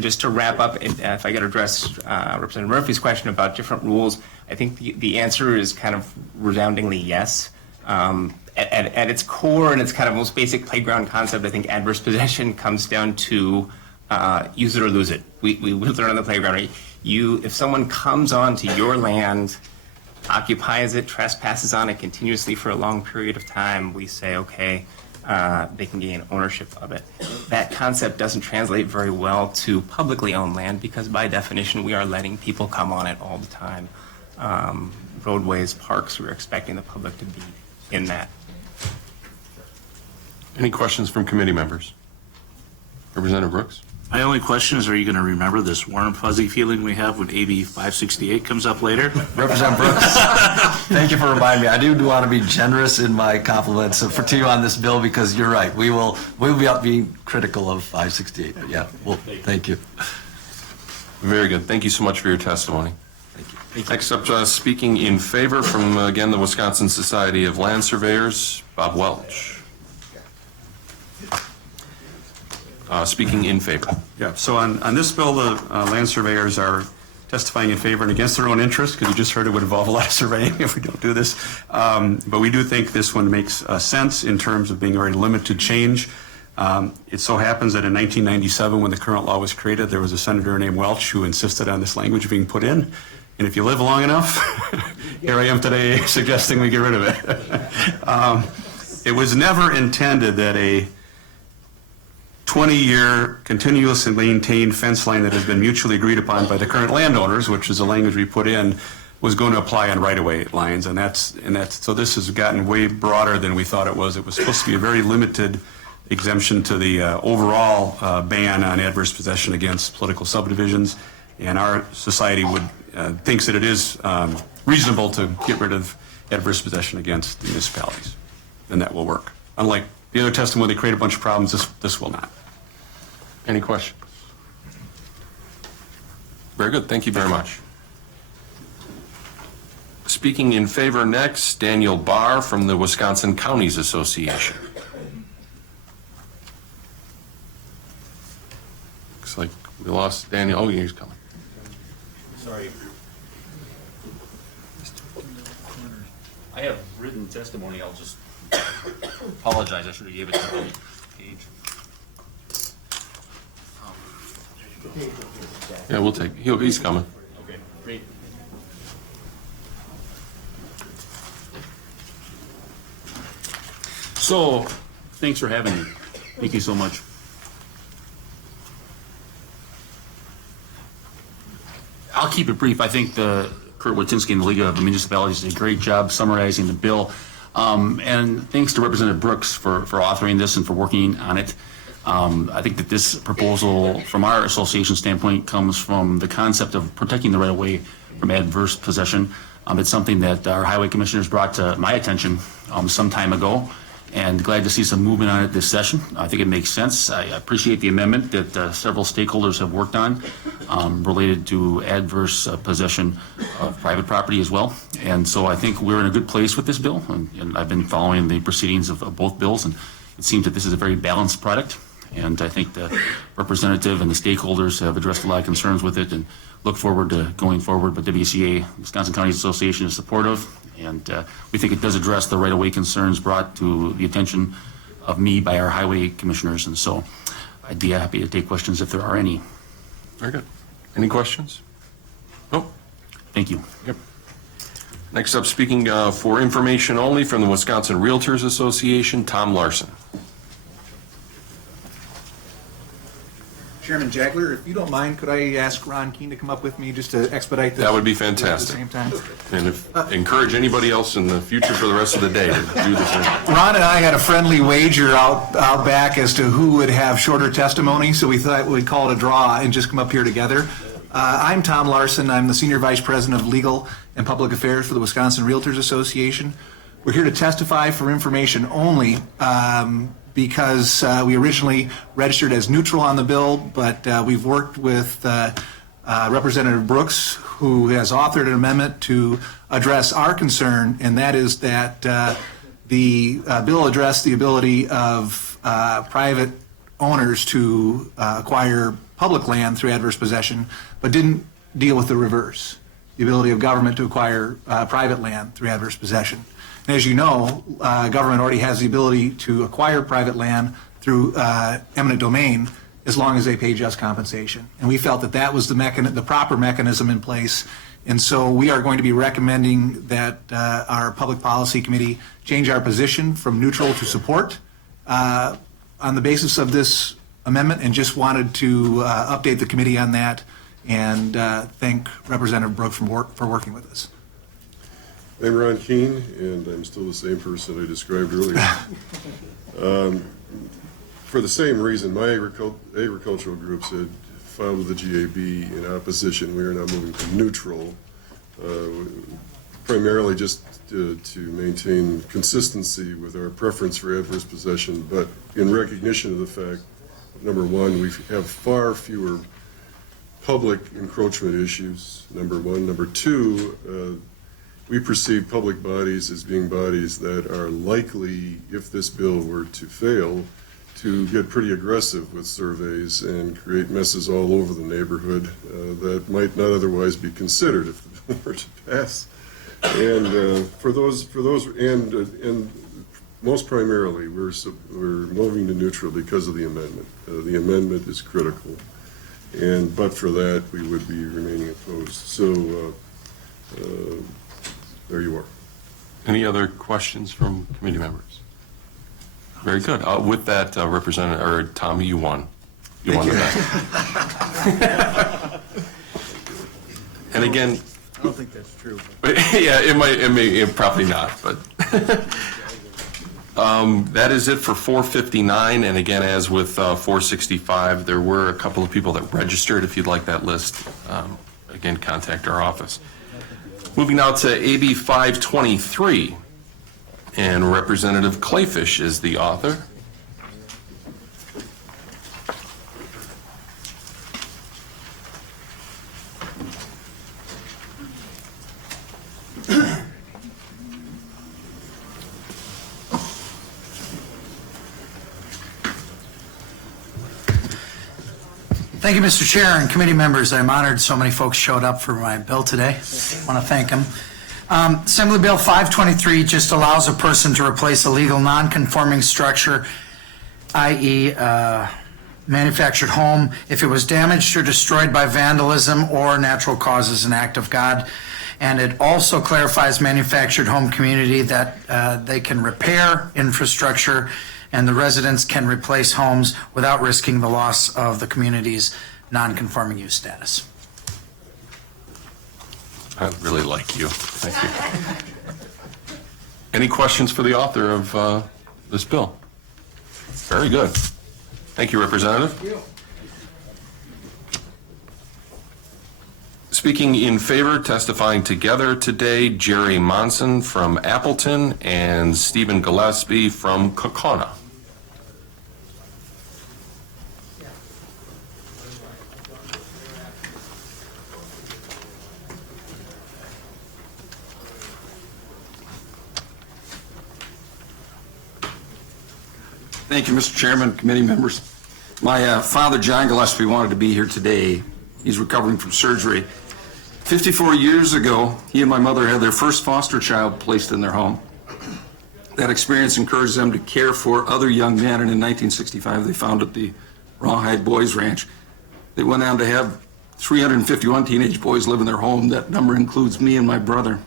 just to wrap up, if I could address Representative Murphy's question about different rules, I think the answer is kind of resoundingly yes. At its core and its kind of most basic playground concept, I think adverse possession comes down to use it or lose it. We learn on the playground, right? If someone comes onto your land, occupies it, trespasses on it continuously for a long period of time, we say, okay, they can gain ownership of it. That concept doesn't translate very well to publicly owned land because by definition we are letting people come on it all the time. Roadways, parks, we're expecting the public to be in that. Any questions from committee members? Representative Brooks? My only question is, are you going to remember this warm, fuzzy feeling we have when AB 568 comes up later? Representative Brooks, thank you for reminding me. I do want to be generous in my compliments to you on this bill because you're right. We will be out being critical of 568. But yeah, well, thank you. Very good. Thank you so much for your testimony. Thank you. Next up, speaking in favor from, again, the Wisconsin Society of Land Surveyors, Bob Welch. Speaking in favor. Yeah, so on this bill, the land surveyors are testifying in favor and against their own interest, because you just heard it would involve a lot of surveying if we don't do this. But we do think this one makes sense in terms of being a very limited change. It so happens that in 1997, when the current law was created, there was a senator named Welch who insisted on this language being put in. And if you live long enough, here I am today suggesting we get rid of it. It was never intended that a 20-year continuously maintained fence line that has been mutually agreed upon by the current landowners, which is the language we put in, was going to apply on right-of-way lines, and that's so this has gotten way broader than we thought it was. It was supposed to be a very limited exemption to the overall ban on adverse possession against political subdivisions, and our society thinks that it is reasonable to get rid of adverse possession against the municipalities, and that will work. Unlike the other testimony, they create a bunch of problems. This will not. Any questions? Very good. Thank you very much. Speaking in favor next, Daniel Barr from the Wisconsin Counties Association. Looks like we lost Daniel. Oh, he's coming. Sorry. I have written testimony. I'll just apologize. I should have gave it to the page. Yeah, we'll take. He's coming. Okay, great. So, thanks for having me. Thank you so much. I'll keep it brief. I think Kurt Wojcinski and the League of Municipalities did a great job summarizing the bill. And thanks to Representative Brooks for authoring this and for working on it. I think that this proposal, from our association standpoint, comes from the concept of protecting the right-of-way from adverse possession. It's something that our highway commissioners brought to my attention some time ago, and glad to see some movement on it this session. I think it makes sense. I appreciate the amendment that several stakeholders have worked on related to adverse possession of private property as well. And so I think we're in a good place with this bill, and I've been following the proceedings of both bills, and it seems that this is a very balanced product. And I think the representative and the stakeholders have addressed a lot of concerns with it, and look forward to going forward. But WCA, Wisconsin Counties Association, is supportive, and we think it does address the right-of-way concerns brought to the attention of me by our highway commissioners. And so I'd be happy to take questions if there are any. Very good. Any questions? Nope. Thank you. Yep. Next up, speaking for information only from the Wisconsin Realtors Association, Tom Larson. Chairman Jagler, if you don't mind, could I ask Ron Keene to come up with me just to expedite this? That would be fantastic. At the same time. And encourage anybody else in the future for the rest of the day to do the same. Ron and I had a friendly wager out back as to who would have shorter testimony, so we thought we'd call it a draw and just come up here together. I'm Tom Larson. I'm the Senior Vice President of Legal and Public Affairs for the Wisconsin Realtors Association. We're here to testify for information only, because we originally registered as neutral on the bill, but we've worked with Representative Brooks, who has authored an amendment to address our concern, and that is that the bill addressed the ability of private owners to acquire public land through adverse possession, but didn't deal with the reverse, the ability of government to acquire private land through adverse possession. And as you know, government already has the ability to acquire private land through eminent domain as long as they pay just compensation. And we felt that that was the proper mechanism in place. And so we are going to be recommending that our Public Policy Committee change our position from neutral to support on the basis of this amendment, and just wanted to update the committee on that and thank Representative Brooks for working with us. I'm Ron Keene, and I'm still the same person I described earlier. For the same reason, my agricultural groups had filed with the GAB in opposition. We are now moving to neutral, primarily just to maintain consistency with our preference for adverse possession, but in recognition of the fact, number one, we have far fewer public encroachment issues, number one. Number two, we perceive public bodies as being bodies that are likely, if this bill were to fail, to get pretty aggressive with surveys and create messes all over the neighborhood that might not otherwise be considered if the bill were to pass. And for those, and most primarily, we're moving to neutral because of the amendment. The amendment is critical, but for that, we would be remaining opposed. So. There you are. Any other questions from committee members? Very good. With that, Representative, or Tom, you won. You won the bet. And again, I don't think that's true. yeah, it may, probably not, but that is it for 459. And again, as with 465, there were a couple of people that registered. If you'd like that list, again, contact our office. Moving now to AB 523, and Representative Clayfish is the author. Thank you, Mr. Chair and committee members. I'm honored so many folks showed up for my bill today. I want to thank them. Assembly Bill 523 just allows a person to replace a legal non-conforming structure, i.e. manufactured home, if it was damaged or destroyed by vandalism or natural causes, an act of God. And it also clarifies manufactured home community that they can repair infrastructure and the residents can replace homes without risking the loss of the community's non-conforming use status. I really like you. Thank you. Any questions for the author of this bill? Very good. Thank you, Representative. Speaking in favor, testifying together today, Jerry Monson from Appleton and Stephen Gillespie from Kaukauna. Thank you, Mr. Chairman, committee members. My father, John Gillespie, wanted to be here today. He's recovering from surgery. 54 years ago, he and my mother had their first foster child placed in their home. That experience encouraged them to care for other young men, and in 1965, they founded the Rawhide Boys Ranch. They went on to have 351 teenage boys live in their home. That number includes me and my brother.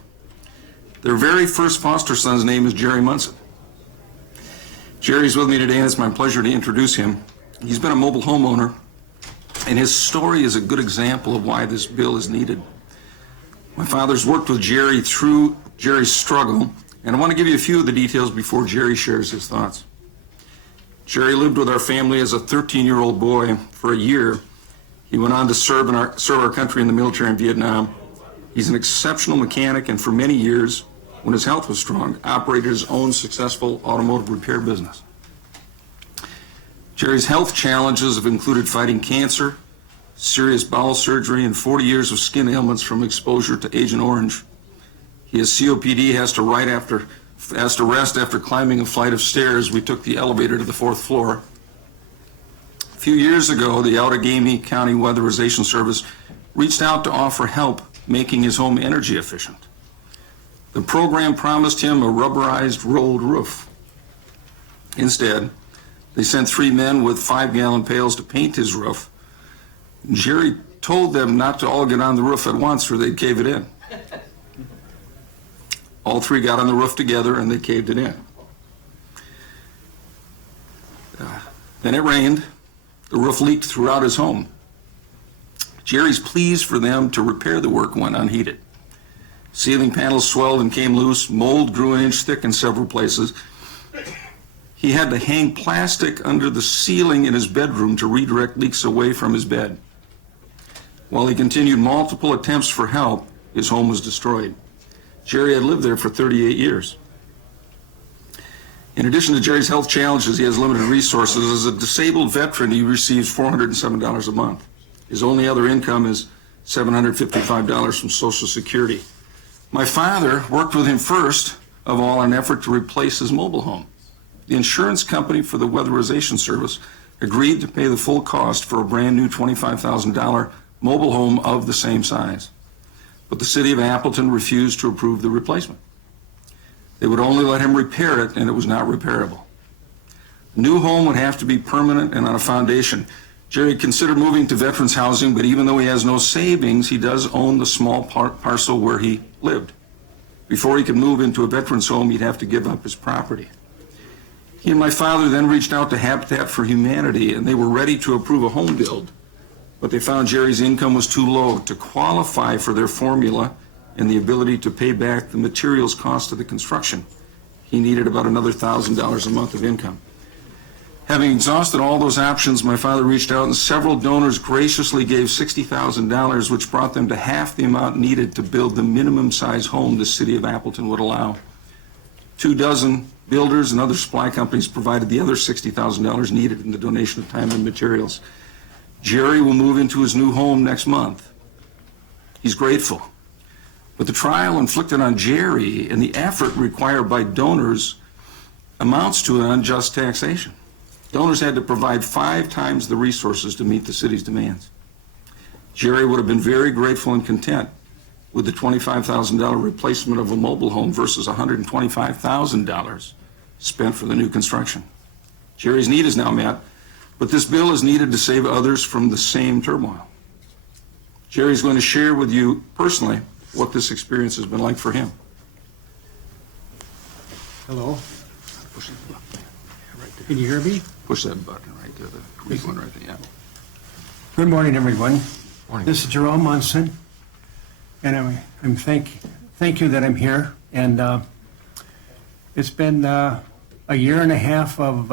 Their very first foster son's name is Jerry Munson. Jerry's with me today, and it's my pleasure to introduce him. He's been a mobile homeowner, and his story is a good example of why this bill is needed. My father's worked with Jerry through Jerry's struggle, and I want to give you a few of the details before Jerry shares his thoughts. Jerry lived with our family as a 13-year-old boy for a year. He went on to serve our country in the military in Vietnam. He's an exceptional mechanic, and for many years, when his health was strong, operated his own successful automotive repair business. Jerry's health challenges have included fighting cancer, serious bowel surgery, and 40 years of skin ailments from exposure to Agent Orange. He has COPD, has to rest after climbing a flight of stairs. We took the elevator to the 4th floor. A few years ago, the Outagamie County Weatherization Service reached out to offer help making his home energy efficient. The program promised him a rubberized rolled roof. Instead, they sent 3 men with 5-gallon pails to paint his roof. Jerry told them not to all get on the roof at once or they'd cave it in. All 3 got on the roof together and they caved it in. Then it rained. The roof leaked throughout his home. Jerry's pleas for them to repair the work went unheeded. Ceiling panels swelled and came loose. Mold grew an inch thick in several places. He had to hang plastic under the ceiling in his bedroom to redirect leaks away from his bed. While he continued multiple attempts for help, his home was destroyed. Jerry had lived there for 38 years. In addition to Jerry's health challenges, he has limited resources. As a disabled veteran, he receives $407 a month. His only other income is $755 from Social Security. My father worked with him first of all in an effort to replace his mobile home. The insurance company for the weatherization service agreed to pay the full cost for a brand new $25,000 mobile home of the same size. But the city of Appleton refused to approve the replacement. They would only let him repair it, and it was not repairable. The new home would have to be permanent and on a foundation. Jerry considered moving to veterans housing, but even though he has no savings, he does own the small parcel where he lived. Before he could move into a veterans home, he'd have to give up his property. He and my father then reached out to Habitat for Humanity, and they were ready to approve a home build, but they found Jerry's income was too low to qualify for their formula and the ability to pay back the materials cost of the construction. He needed about another $1,000 a month of income. Having exhausted all those options, my father reached out and several donors graciously gave $60,000, which brought them to half the amount needed to build the minimum size home the city of Appleton would allow. 24 builders and other supply companies provided the other $60,000 needed in the donation of time and materials. Jerry will move into his new home next month. He's grateful. But the trial inflicted on Jerry and the effort required by donors amounts to an unjust taxation. Donors had to provide 5 times the resources to meet the city's demands. Jerry would have been very grateful and content with the $25,000 replacement of a mobile home versus $125,000 spent for the new construction. Jerry's need is now met, but this bill is needed to save others from the same turmoil. Jerry's going to share with you personally what this experience has been like for him. Hello? Can you hear me? Push that button right there, the green one right there, yeah. Good morning, everyone. Morning. This is Jerome Munson, and I'm thank you that I'm here. And it's been a year and a half of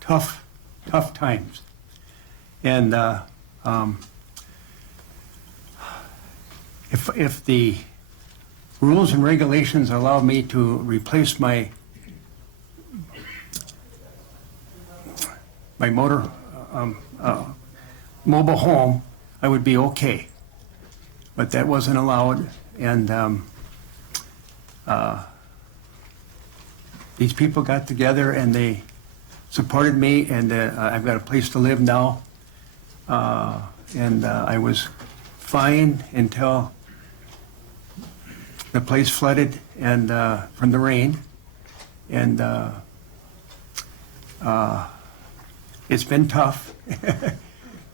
tough times. And if the rules and regulations allow me to replace my mobile home, I would be okay. But that wasn't allowed, and these people got together and they supported me, and I've got a place to live now. And I was fine until the place flooded and from the rain, and it's been tough.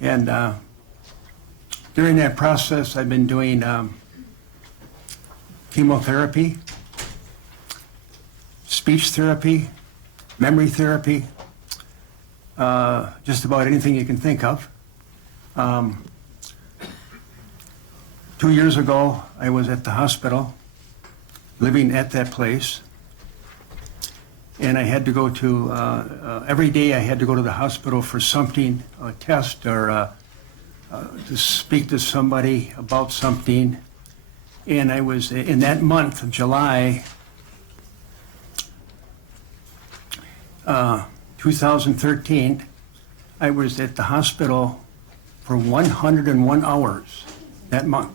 And during that process, I've been doing chemotherapy, speech therapy, memory therapy, just about anything you can think of. 2 years ago, I was at the hospital, living at that place, and I had to go to, every day I had to go to the hospital for something, a test or to speak to somebody about something. And I was, in that month of July, 2013, I was at the hospital for 101 hours that month.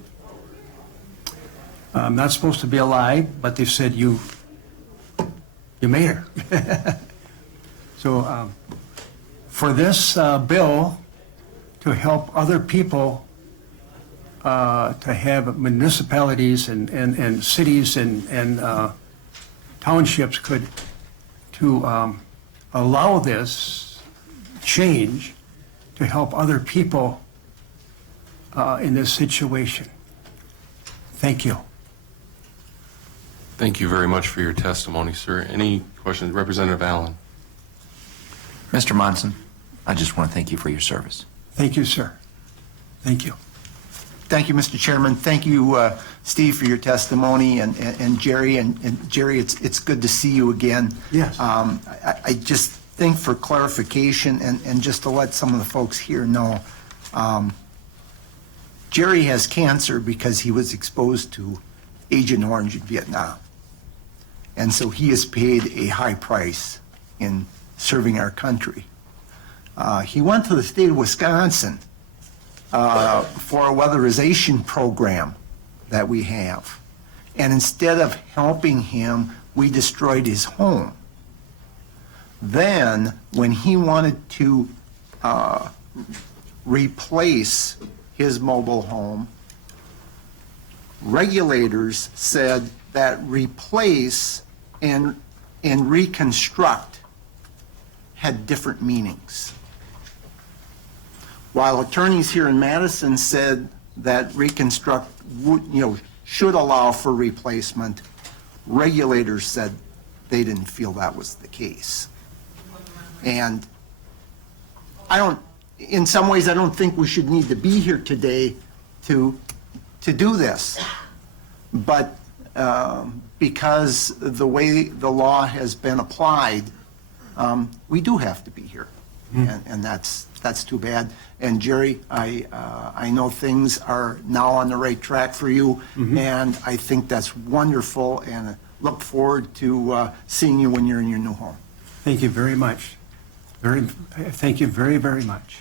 I'm not supposed to be alive, but they said, you made her. So for this bill to help other people to have municipalities and cities and townships to allow this change to help other people in this situation. Thank you. Thank you very much for your testimony, sir. Any questions? Representative Allen. Mr. Monson, I just want to thank you for your service. Thank you, sir. Thank you. Thank you, Mr. Chairman. Thank you, Steve, for your testimony, and Jerry. And Jerry, it's good to see you again. Yes. I just think for clarification and just to let some of the folks here know, Jerry has cancer because he was exposed to Agent Orange in Vietnam. And so he has paid a high price in serving our country. He went to the state of Wisconsin for a weatherization program that we have. And instead of helping him, we destroyed his home. Then, when he wanted to replace his mobile home, regulators said that replace and reconstruct had different meanings. While attorneys here in Madison said that reconstruct should allow for replacement, regulators said they didn't feel that was the case. And in some ways, I don't think we should need to be here today to do this. But because the way the law has been applied, we do have to be here. And that's too bad. And Jerry, I know things are now on the right track for you, and I think that's wonderful, and I look forward to seeing you when you're in your new home. Thank you very much. Thank you very, very much.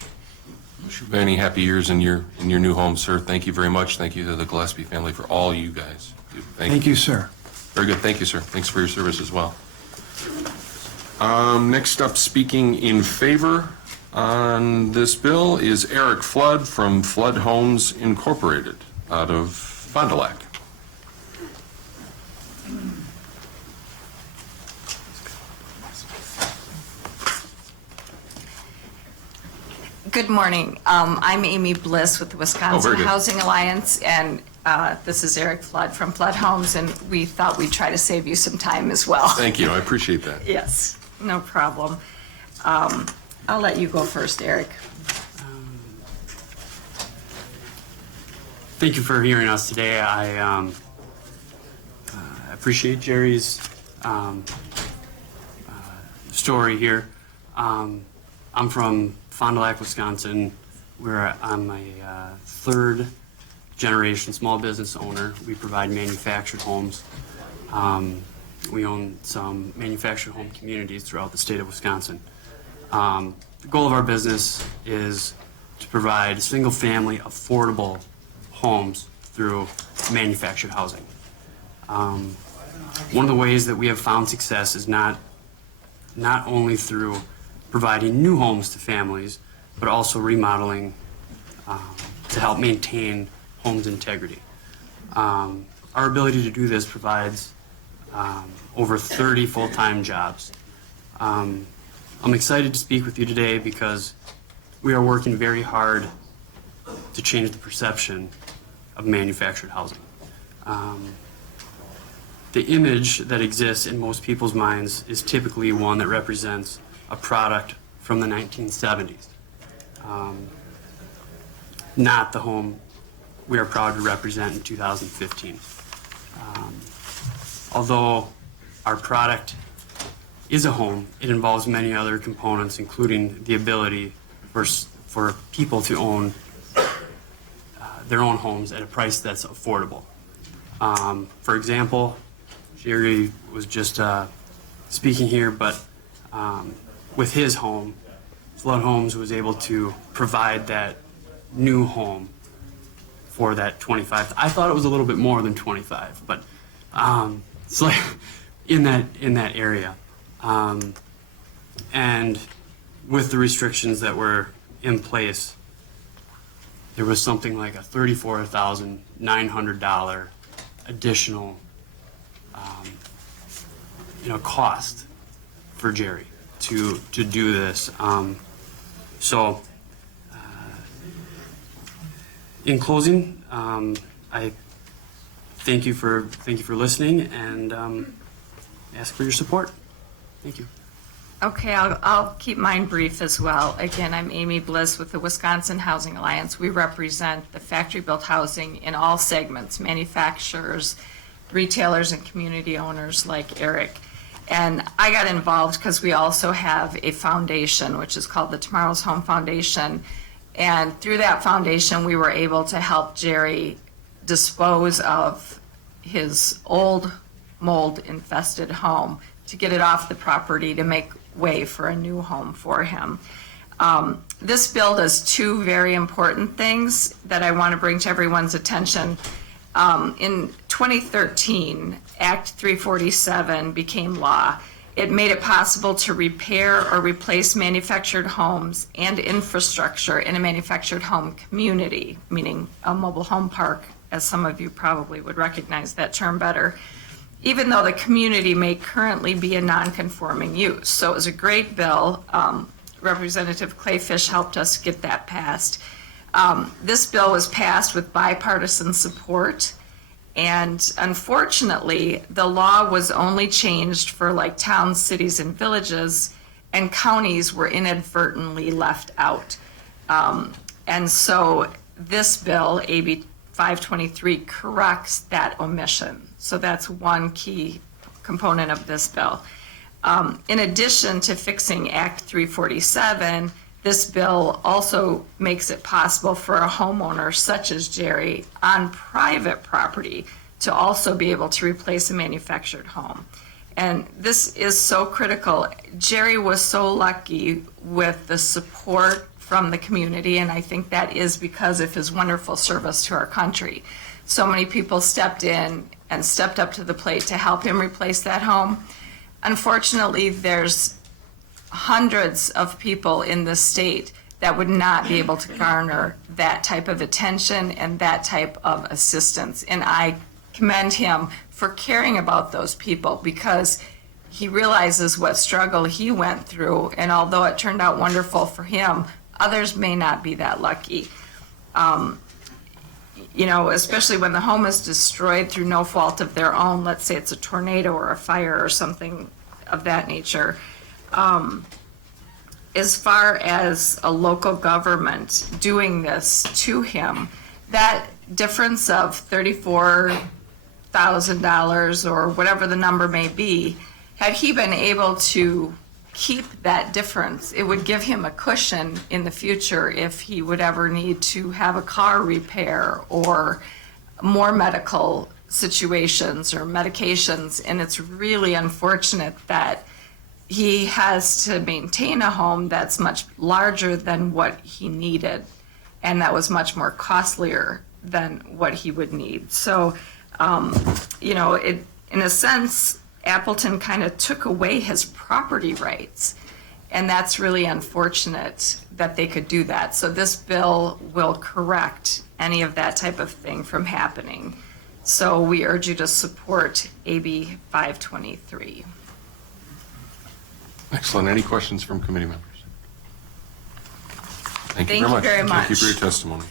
Wish you many happy years in your new home, sir. Thank you very much. Thank you to the Gillespie family for all you guys do. Thank you, sir. Very good. Thank you, sir. Thanks for your service as well. Next up, speaking in favor on this bill is Eric Flood from Flood Homes Incorporated out of Fond du Lac. Good morning. I'm Amy Bliss with the Wisconsin good. Housing Alliance, and This is Eric Flood from Flood Homes, and we thought we'd try to save you some time as well. Thank you, I appreciate that. Yes, no problem. I'll let you go first, Eric. Thank you for hearing us today. I appreciate Jerry's story here. I'm from Fond du Lac, Wisconsin, where I'm a third generation small business owner. We provide manufactured homes. We own some manufactured home communities throughout the state of Wisconsin. The goal of our business is to provide single-family, affordable homes through manufactured housing. One of the ways that we have found success is not only through providing new homes to families, but also remodeling to help maintain homes' integrity. Our ability to do this provides over 30 full-time jobs. I'm excited to speak with you today because we are working very hard to change the perception of manufactured housing. The image that exists in most people's minds is typically one that represents a product from the 1970s, not the home we are proud to represent in 2015. Although our product is a home, it involves many other components, including the ability for people to own their own homes at a price that's affordable. For example, Jerry was just speaking here, but with his home, Flood Homes was able to provide that new home for that 25. I thought it was a little bit more than 25, but it's like in that area. And with the restrictions that were in place, there was something like a $34,900 additional cost for Jerry to do this. In closing, I thank you for listening and ask for your support. Thank you. Okay, I'll keep mine brief as well. Again, I'm Amy Bliss with the Wisconsin Housing Alliance. We represent the factory-built housing in all segments, manufacturers, retailers, and community owners like Eric. And I got involved because we also have a foundation, which is called the Tomorrow's Home Foundation. And through that foundation, we were able to help Jerry dispose of his old mold-infested home to get it off the property to make way for a new home for him. This bill does two very important things that I want to bring to everyone's attention. In 2013, Act 347 became law. It made it possible to repair or replace manufactured homes and infrastructure in a manufactured home community, meaning a mobile home park, as some of you probably would recognize that term better, even though the community may currently be a non-conforming use. So it was a great bill. Representative Clayfish helped us get that passed. This bill was passed with bipartisan support, and unfortunately, the law was only changed for like towns, cities, and villages, and counties were inadvertently left out. And so this bill, AB 523, corrects that omission. So that's one key component of this bill. In addition to fixing Act 347, this bill also makes it possible for a homeowner such as Jerry on private property to also be able to replace a manufactured home. And this is so critical. Jerry was so lucky with the support from the community, and I think that is because of his wonderful service to our country. So many people stepped in and stepped up to the plate to help him replace that home. Unfortunately, there's hundreds of people in the state that would not be able to garner that type of attention and that type of assistance. And I commend him for caring about those people because he realizes what struggle he went through. And although it turned out wonderful for him, others may not be that lucky. especially when the home is destroyed through no fault of their own, let's say it's a tornado or a fire or something of that nature. As far as a local government doing this to him, that difference of $34,000 or whatever the number may be, had he been able to keep that difference, it would give him a cushion in the future if he would ever need to have a car repair or more medical situations or medications. And it's really unfortunate that he has to maintain a home that's much larger than what he needed, and that was much more costlier than what he would need. So, in a sense, Appleton kind of took away his property rights, and that's really unfortunate that they could do that. So this bill will correct any of that type of thing from happening. So we urge you to support AB 523. Excellent. Any questions from committee members? Thank you Thank you very Thank you much. for your testimony.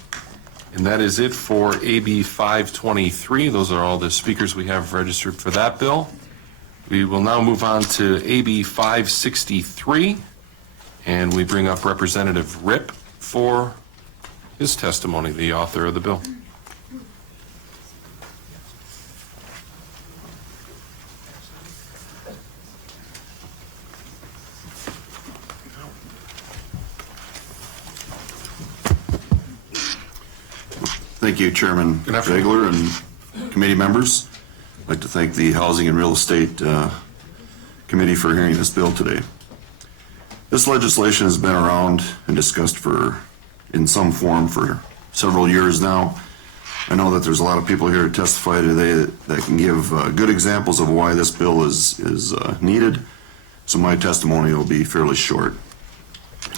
And that is it for AB 523. Those are all the speakers we have registered for that bill. We will now move on to AB 563, and we bring up Representative Ripp for his testimony, the author of the bill. Thank you, Chairman Zegler and committee members. I'd like to thank the Housing and Real Estate Committee for hearing this bill today. This legislation has been around and discussed in some form for several years now. I know that there's a lot of people here to testify today that can give good examples of why this bill is needed, so my testimony will be fairly short.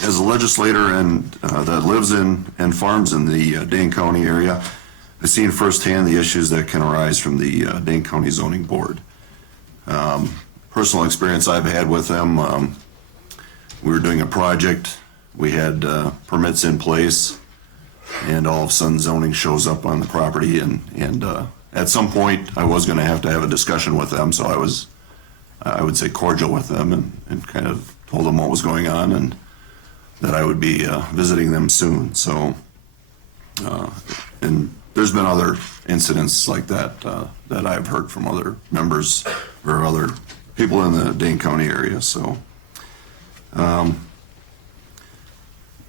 As a legislator that lives in and farms in the Dane County area, I've seen firsthand the issues that can arise from the Dane County Zoning Board. Personal experience I've had with them, we were doing a project, we had permits in place, and all of a sudden zoning shows up on the property, and at some point I was going to have a discussion with them, so I would say cordial with them and kind of told them what was going on and that I would be visiting them soon. So, and there's been other incidents like that that I've heard from other members or other people in the Dane County area. So,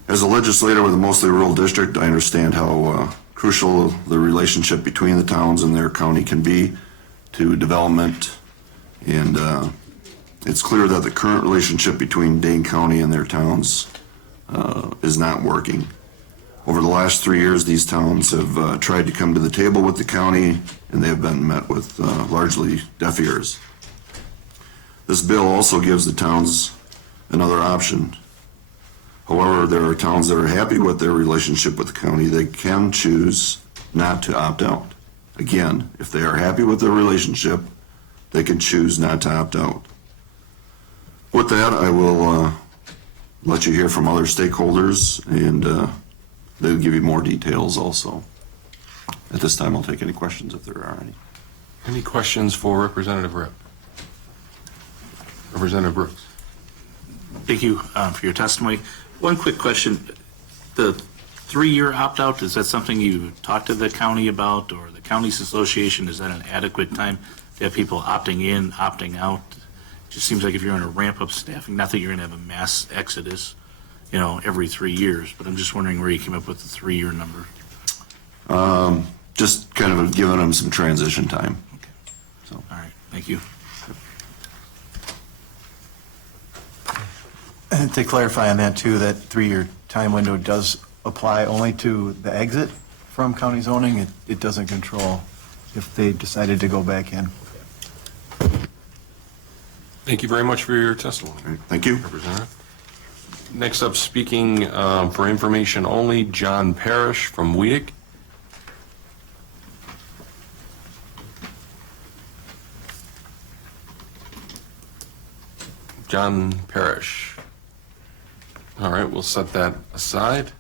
as a legislator with a mostly rural district, I understand how crucial the relationship between the towns and their county can be to development, and it's clear that the current relationship between Dane County and their towns is not working. Over the last 3 years, these towns have tried to come to the table with the county, and they have been met with largely deaf ears. This bill also gives the towns another option. However, there are towns that are happy with their relationship with the county. They can choose not to opt out. Again, if they are happy with their relationship, they can choose not to opt out. With that, I will let you hear from other stakeholders, and they'll give you more details also. At this time, I'll take any questions if there are any. Any questions for Representative Ripp? Representative Brooks. Thank you for your testimony. One quick question. The 3-year opt-out, is that something you talked to the county about, or the county's association? Is that an adequate time to have people opting in, opting out? It just seems like if you're going to ramp up staffing, not that you're going to have a mass exodus, every 3 years, but I'm just wondering where you came up with the 3-year number. Just kind of giving them some transition time. Okay. So, all right. Thank you. And to clarify on that too, that 3-year time window does apply only to the exit from county zoning. It doesn't control if they decided to go back in. Thank you very much for your testimony. Thank you. Representative. Next up, speaking for information only, John Parrish from Weedick. John Parrish. All right, we'll set that aside.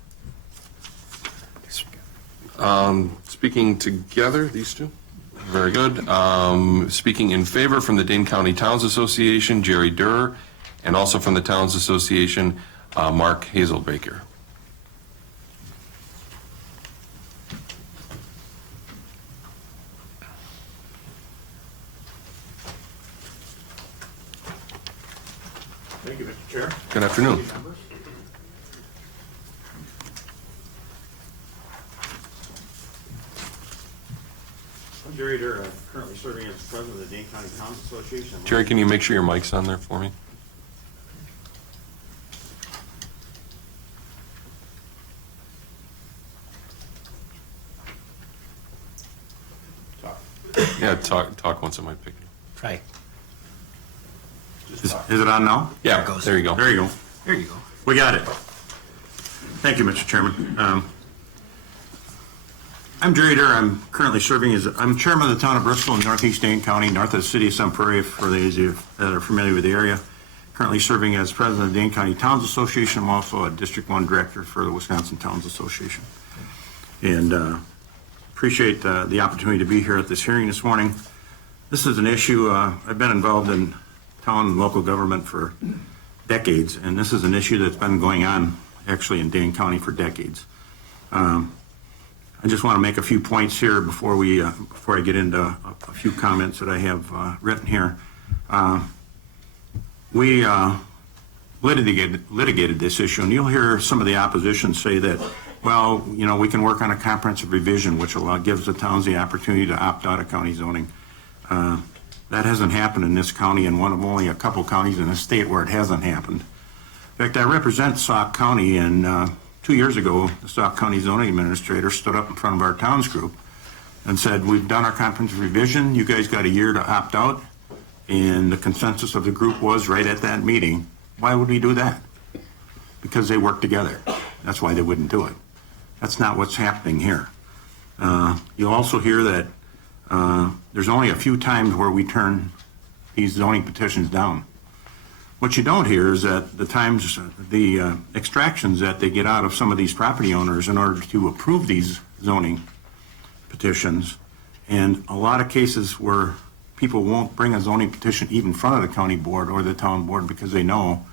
Speaking together, these two? Very good. Speaking in favor from the Dane County Towns Association, Jerry Durr, and also from the Towns Association, Mark Hazelbaker. Thank you, Mr. Chair. Good afternoon. I'm Jerry Durr. I'm currently serving as president of the Dane County Towns Association. Jerry, can you make sure your mic's on there for me? Yeah, talk once it might pick it up. Try. Is it on now? Yeah, there you go. There you go. There you go. We got it. Thank you, Mr. Chairman. I'm Jerry Durr. I'm currently serving I'm chairman of the town of Bristol in northeast Dane County, north of the city of Sun Prairie, for those of you that are familiar with the area. Currently serving as president of the Dane County Towns Association. I'm also a District 1 director for the Wisconsin Towns Association. And appreciate the opportunity to be here at this hearing this morning. This is an issue, I've been involved in town and local government for decades, and this is an issue that's been going on actually in Dane County for decades. I just want to make a few points here before I get into a few comments that I have written here. We litigated this issue, and you'll hear some of the opposition say that, well, you know, we can work on a comprehensive revision, which gives the towns the opportunity to opt out of county zoning. That hasn't happened in this county, and one of only a couple counties in the state where it hasn't happened. In fact, I represent Sauk County, and 2 years ago, the Sauk County zoning administrator stood up in front of our towns group and said, we've done our comprehensive revision, you guys got a year to opt out, and the consensus of the group was right at that meeting, why would we do that? Because they work together. That's why they wouldn't do it. That's not what's happening here. You'll also hear that there's only a few times where we turn these zoning petitions down. What you don't hear is that the extractions that they get out of some of these property owners in order to approve these zoning petitions, and a lot of cases where people won't bring a zoning petition even in front of the county board or the town board because they know,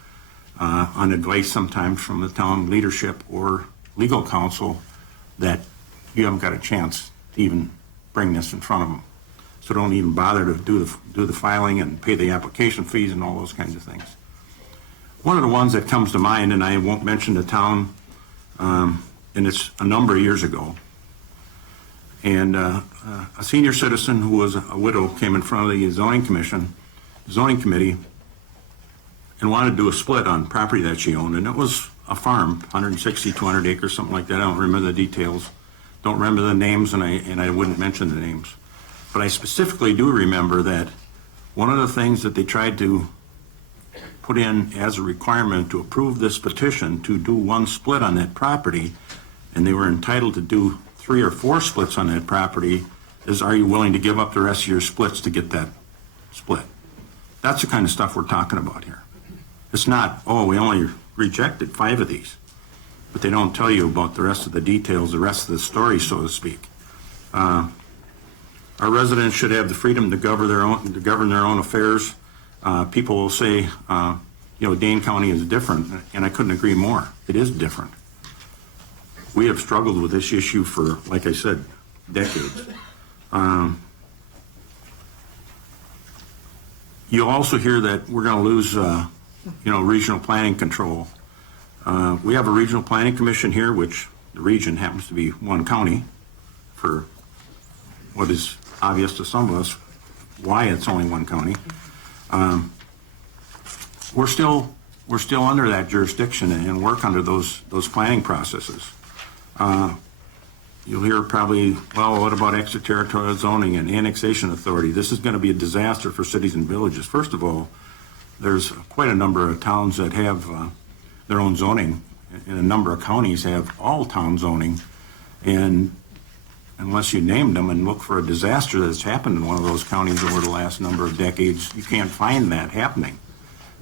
on advice sometimes from the town leadership or legal counsel, that you haven't got a chance to even bring this in front of them. So don't even bother to do the filing and pay the application fees and all those kinds of things. One of the ones that comes to mind, and I won't mention the town, and it's a number of years ago, and a senior citizen who was a widow came in front of the zoning committee, and wanted to do a split on property that she owned, and it was a farm, 160, 200 acres, something like that. I don't remember the details, don't remember the names, and I wouldn't mention the names. But I specifically do remember that one of the things that they tried to put in as a requirement to approve this petition to do one split on that property, and they were entitled to do 3 or 4 splits on that property, is are you willing to give up the rest of your splits to get that split? That's the kind of stuff we're talking about here. It's not, oh, we only rejected 5 of these, but they don't tell you about the rest of the details, the rest of the story, so to speak. Our residents should have the freedom to govern their own affairs. People will say, Dane County is different, and I couldn't agree more. It is different. We have struggled with this issue for, like I said, decades. You'll also hear that we're going to lose, regional planning control. We have a regional planning commission here, which the region happens to be one county, for what is obvious to some of us why it's only one county. We're still under that jurisdiction and work under those planning processes. You'll hear probably, well, what about extraterritorial zoning and annexation authority? This is going to be a disaster for cities and villages. First of all, there's quite a number of towns that have their own zoning, and a number of counties have all town zoning, and unless you named them and look for a disaster that's happened in one of those counties over the last number of decades, you can't find that happening.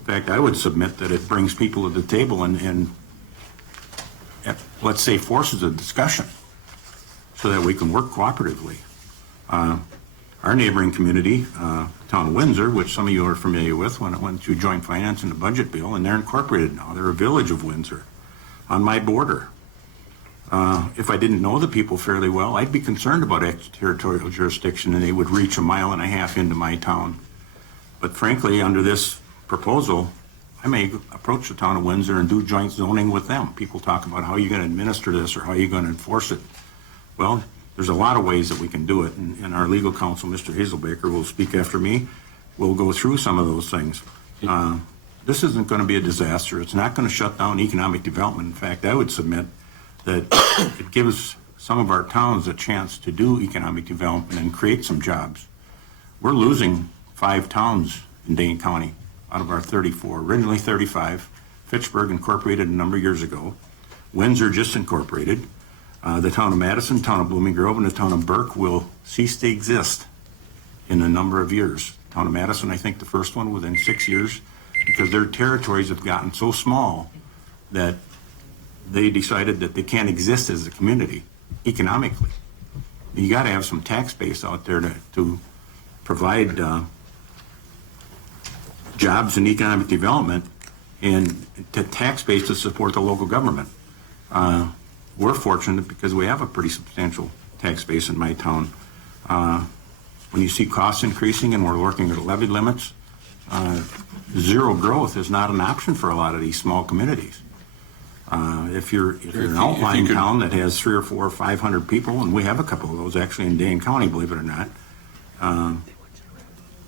In fact, I would submit that it brings people to the table and let's say, forces a discussion. so that we can work cooperatively. Our neighboring community, town of Windsor, which some of you are familiar with when it went through joint finance and the budget bill, and they're incorporated now. They're a village of Windsor on my border. If I didn't know the people fairly well, I'd be concerned about extraterritorial jurisdiction and they would reach 1.5 miles into my town. But frankly, under this proposal, I may approach the town of Windsor and do joint zoning with them. People talk about how you're going to administer this or how you're going to enforce it. Well, there's a lot of ways that we can do it, and our legal counsel, Mr. Hazelbaker, will speak after me. We'll go through some of those things. This isn't going to be a disaster. It's not going to shut down economic development. In fact, I would submit that it gives some of our towns a chance to do economic development and create some jobs. We're losing 5 towns in Dane County out of our 34, originally 35. Fitchburg incorporated a number of years ago. Windsor just incorporated. The town of Madison, town of Blooming Grove, and the town of Burke will cease to exist in a number of years. Town of Madison, I think the first one within 6 years, because their territories have gotten so small that they decided that they can't exist as a community economically. You got to have some tax base out there to provide jobs and economic development and to tax base to support the local government. We're fortunate because we have a pretty substantial tax base in my town. When you see costs increasing and we're working at levy limits, zero growth is not an option for a lot of these small communities. If you're an outlying town that has 300 or 400 or 500 people, and we have a couple of those actually in Dane County, believe it or not,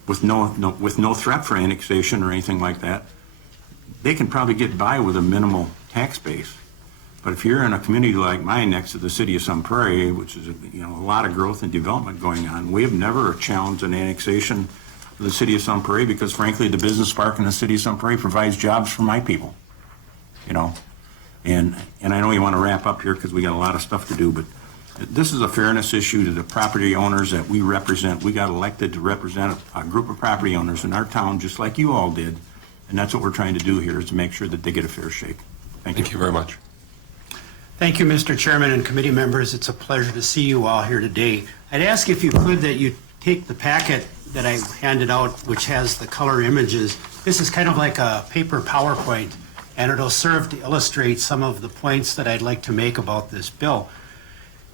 with no threat for annexation or anything like that, they can probably get by with a minimal tax base. But if you're in a community like mine next to the city of Sun Prairie, which is a lot of growth and development going on, we have never challenged an annexation of the city of Sun Prairie because frankly the business park in the city of Sun Prairie provides jobs for my people. And I know you want to wrap up here because we got a lot of stuff to do, but this is a fairness issue to the property owners that we represent. We got elected to represent a group of property owners in our town just like you all did, and that's what we're trying to do here is to make sure that they get a fair shake. Thank you. Thank you very much. Thank you, Mr. Chairman and committee members. It's a pleasure to see you all here today. I'd ask if you could that you take the packet that I handed out, which has the color images. This is kind of like a paper PowerPoint, and it'll serve to illustrate some of the points that I'd like to make about this bill.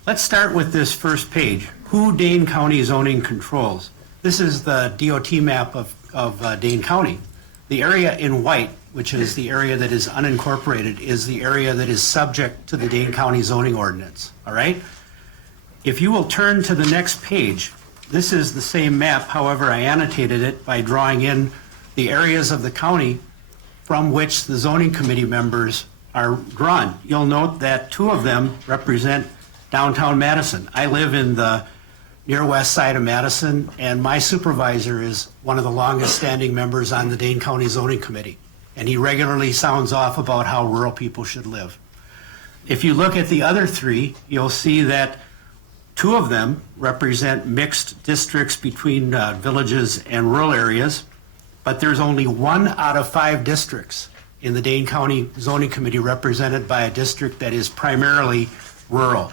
Let's start with this first page, who Dane County zoning controls. This is the DOT map of Dane County. The area in white, which is the area that is unincorporated, is the area that is subject to the Dane County zoning ordinance, all right? If you will turn to the next page, this is the same map, however, I annotated it by drawing in the areas of the county from which the zoning committee members are drawn. You'll note that 2 of them represent downtown Madison. I live in the near west side of Madison, and my supervisor is one of the longest standing members on the Dane County Zoning Committee, and he regularly sounds off about how rural people should live. If you look at the other 3, you'll see that 2 of them represent mixed districts between villages and rural areas, but there's only 1 out of 5 districts in the Dane County Zoning Committee represented by a district that is primarily rural.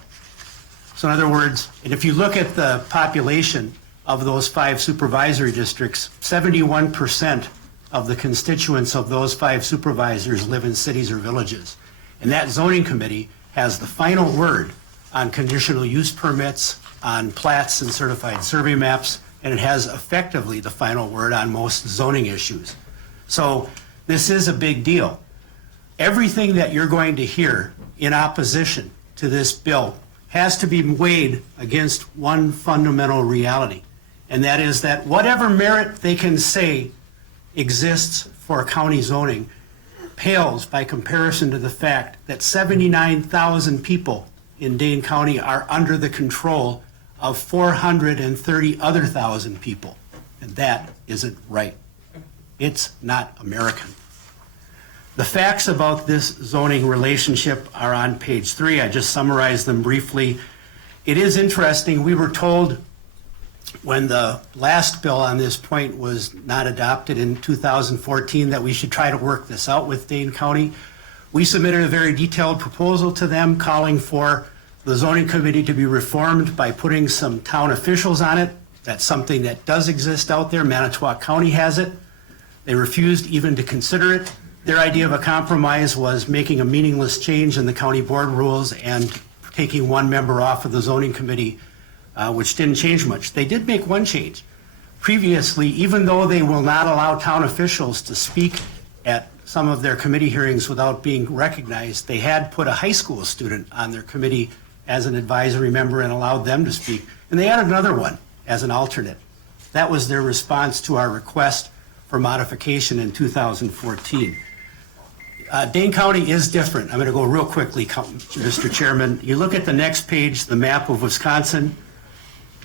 So in other words, and if you look at the population of those 5 supervisory districts, 71% of the constituents of those 5 supervisors live in cities or villages. And that zoning committee has the final word on conditional use permits, on plats and certified survey maps, and it has effectively the final word on most zoning issues. So this is a big deal. Everything that you're going to hear in opposition to this bill has to be weighed against one fundamental reality, and that is that whatever merit they can say exists for county zoning pales by comparison to the fact that 79,000 people in Dane County are under the control of 430 other thousand people, and that isn't right. It's not American. The facts about this zoning relationship are on page 3. I just summarized them briefly. It is interesting. We were told when the last bill on this point was not adopted in 2014 that we should try to work this out with Dane County. We submitted a very detailed proposal to them calling for the zoning committee to be reformed by putting some town officials on it. That's something that does exist out there. Manitowoc County has it. They refused even to consider it. Their idea of a compromise was making a meaningless change in the county board rules and taking one member off of the zoning committee, which didn't change much. They did make one change. Previously, even though they will not allow town officials to speak at some of their committee hearings without being recognized, they had put a high school student on their committee as an advisory member and allowed them to speak. And they added another one as an alternate. That was their response to our request for modification in 2014. Dane County is different. I'm going to go real quickly, Mr. Chairman. You look at the next page, the map of Wisconsin.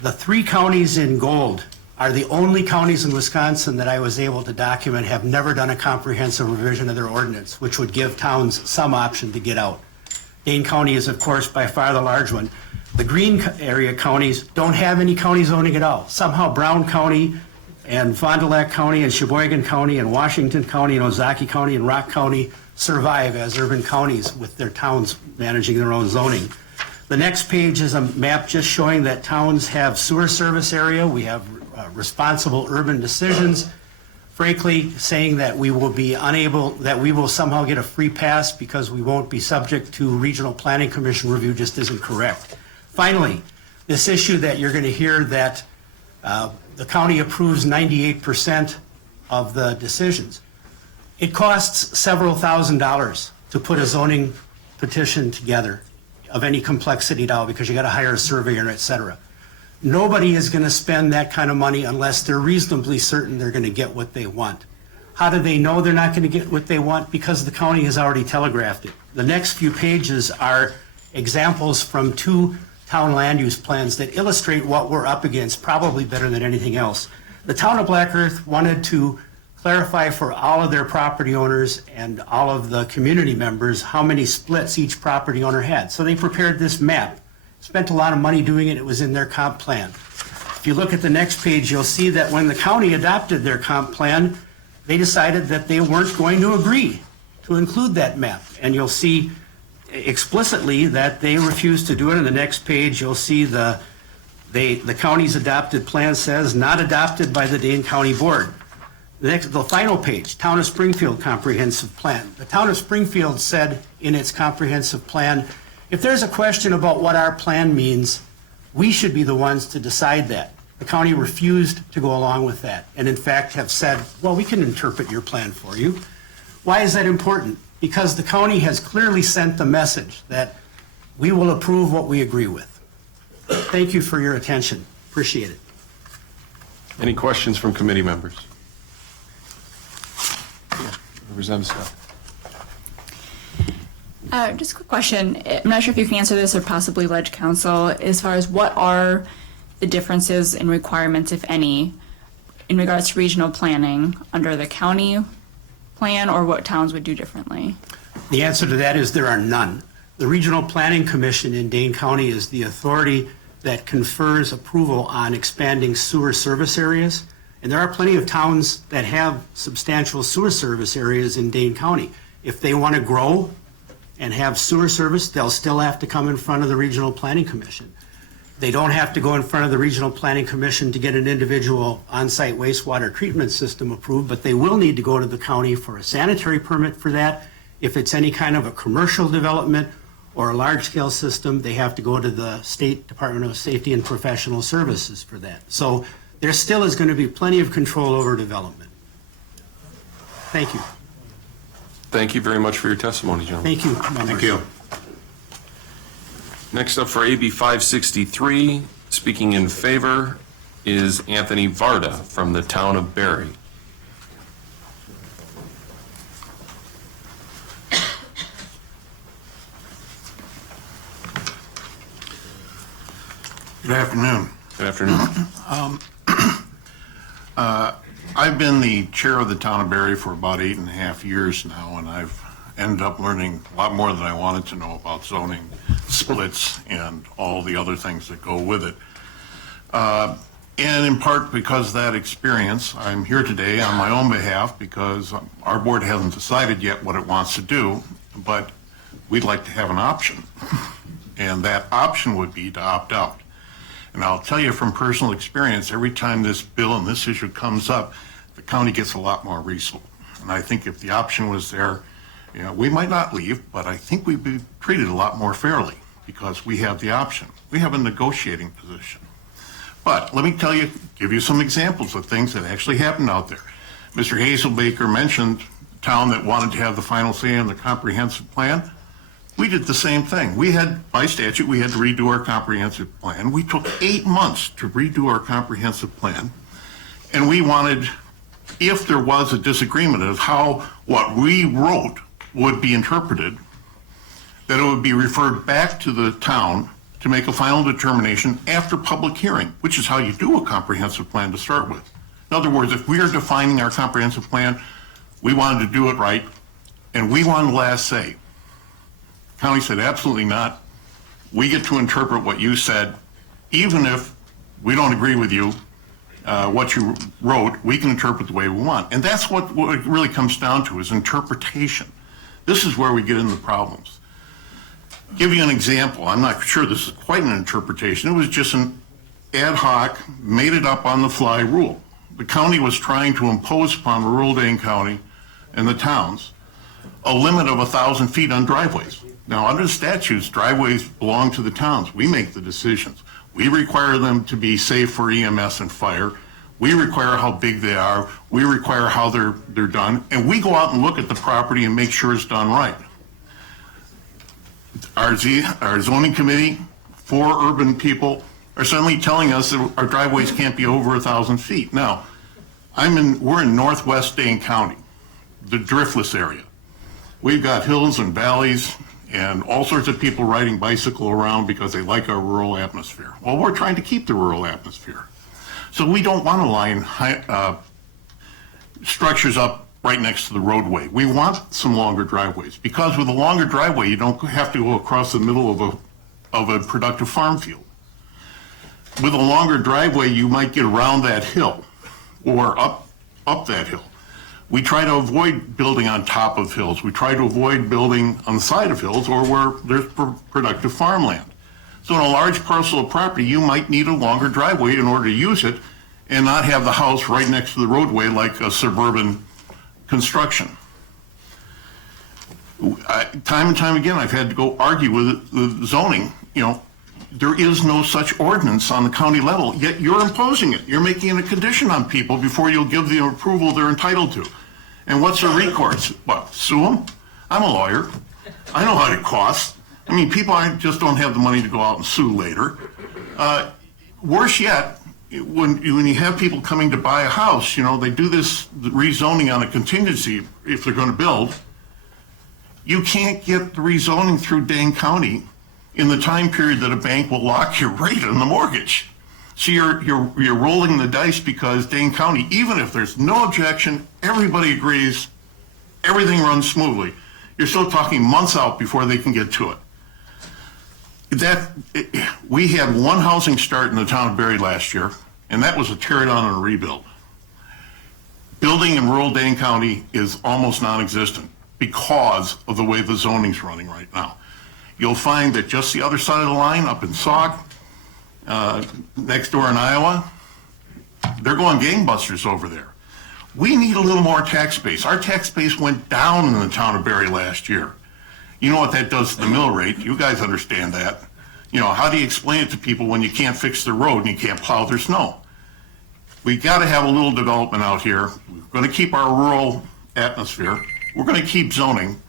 The 3 counties in gold are the only counties in Wisconsin that I was able to document have never done a comprehensive revision of their ordinance, which would give towns some option to get out. Dane County is, of course, by far the large one. The green area counties don't have any county zoning at all. Somehow Brown County and Fond du Lac County and Sheboygan County and Washington County and Ozaukee County and Rock County survive as urban counties with their towns managing their own zoning. The next page is a map just showing that towns have sewer service area. We have responsible urban decisions. Frankly, saying that we will be unable, that we will somehow get a free pass because we won't be subject to Regional Planning Commission review just isn't correct. Finally, this issue that you're going to hear that the county approves 98% of the decisions. It costs several $1,000s to put a zoning petition together of any complexity at all because you got to hire a surveyor, et cetera. Nobody is going to spend that kind of money unless they're reasonably certain they're going to get what they want. How do they know they're not going to get what they want? Because the county has already telegraphed it. The next few pages are examples from 2 town land use plans that illustrate what we're up against, probably better than anything else. The town of Black Earth wanted to clarify for all of their property owners and all of the community members how many splits each property owner had. So they prepared this map. Spent a lot of money doing it. It was in their comp plan. If you look at the next page, you'll see that when the county adopted their comp plan, they decided that they weren't going to agree to include that map. And you'll see explicitly that they refused to do it. On the next page, you'll see the county's adopted plan says not adopted by the Dane County Board. The final page, Town of Springfield Comprehensive Plan. The Town of Springfield said in its comprehensive plan, if there's a question about what our plan means, we should be the ones to decide that. The county refused to go along with that and in fact have said, well, we can interpret your plan for you. Why is that important? Because the county has clearly sent the message that we will approve what we agree with. Thank you for your attention. Appreciate it. Any questions from committee members? Representative Scott. Just a quick question. I'm not sure if you can answer this or possibly Ledge Council as far as what are the differences in requirements, if any, in regards to regional planning under the county plan or what towns would do differently? The answer to that is there are none. The Regional Planning Commission in Dane County is the authority that confers approval on expanding sewer service areas. And there are plenty of towns that have substantial sewer service areas in Dane County. If they want to grow and have sewer service, they'll still have to come in front of the Regional Planning Commission. They don't have to go in front of the Regional Planning Commission to get an individual on-site wastewater treatment system approved, but they will need to go to the county for a sanitary permit for that. If it's any kind of a commercial development or a large-scale system, they have to go to the State Department of Safety and Professional Services for that. So there still is going to be plenty of control over development. Thank you. Thank you very much for your testimony, gentlemen. Thank you, members. Thank you. Next up for AB 563, speaking in favor is Anthony Varda from the town of Barry. Good afternoon. Good afternoon. I've been the chair of the town of Barry for about 8.5 years now, and I've ended up learning a lot more than I wanted to know about zoning splits and all the other things that go with it. And in part because of that experience, I'm here today on my own behalf because our board hasn't decided yet what it wants to do, but we'd like to have an option. And that option would be to opt out. And I'll tell you from personal experience, every time this bill and this issue comes up, the county gets a lot more resources. And I think if the option was there, you know, we might not leave, but I think we'd be treated a lot more fairly because we have the option. We have a negotiating position. But let me tell you, give you some examples of things that actually happened out there. Mr. Hazelbaker mentioned a town that wanted to have the final say on the comprehensive plan. We did the same thing. We had, by statute, we had to redo our comprehensive plan. We took 8 months to redo our comprehensive plan. And we wanted, if there was a disagreement of how what we wrote would be interpreted, that it would be referred back to the town to make a final determination after public hearing, which is how you do a comprehensive plan to start with. In other words, if we are defining our comprehensive plan, we wanted to do it right, and we wanted the last say. County said, absolutely not. We get to interpret what you said, even if we don't agree with you, what you wrote, we can interpret the way we want. And that's what it really comes down to, is interpretation. This is where we get into problems. Give you an example. I'm not sure this is quite an interpretation. It was just an ad hoc, made it up on the fly rule. The county was trying to impose upon rural Dane County and the towns a limit of 1,000 feet on driveways. Now, under the statutes, driveways belong to the towns. We make the decisions. We require them to be safe for EMS and fire. We require how big they are. We require how they're done. And we go out and look at the property and make sure it's done right. Our zoning committee, 4 urban people, are suddenly telling us that our driveways can't be over 1,000 feet. Now, we're in northwest Dane County, the driftless area. We've got hills and valleys and all sorts of people riding bicycle around because they like our rural atmosphere. Well, we're trying to keep the rural atmosphere. So we don't want to line structures up right next to the roadway. We want some longer driveways, because with a longer driveway, you don't have to go across the middle of a productive farm field. With a longer driveway, you might get around that hill or up that hill. We try to avoid building on top of hills. We try to avoid building on the side of hills or where there's productive farmland. So in a large parcel of property, you might need a longer driveway in order to use it and not have the house right next to the roadway like a suburban construction. Time and time again, I've had to go argue with the zoning. You know, there is no such ordinance on the county level, yet you're imposing it. You're making it a condition on people before you'll give the approval they're entitled to. And what's the recourse? What, sue them? I'm a lawyer. I know how it costs. I mean, people just don't have the money to go out and sue later. Worse yet, when you have people coming to buy a house, you know, they do this rezoning on a contingency if they're going to build. You can't get the rezoning through Dane County in the time period that a bank will lock your rate on the mortgage. So you're rolling the dice because Dane County, even if there's no objection, everybody agrees, everything runs smoothly. You're still talking months out before they can get to it. We had one housing start in the town of Barre last year, and that was a tear down and a rebuild. Building in rural Dane County is almost non-existent because of the way the zoning's running right now. You'll find that just the other side of the line, up in Sauk, next door in Iowa, they're going gangbusters over there. We need a little more tax base. Our tax base went down in the town of Barre last year. You know what that does to the mill rate. You guys understand that. You know, how do you explain it to people when you can't fix the road and you can't plow their snow? We got to have a little development out here. We're going to keep our rural atmosphere. We're going to keep zoning,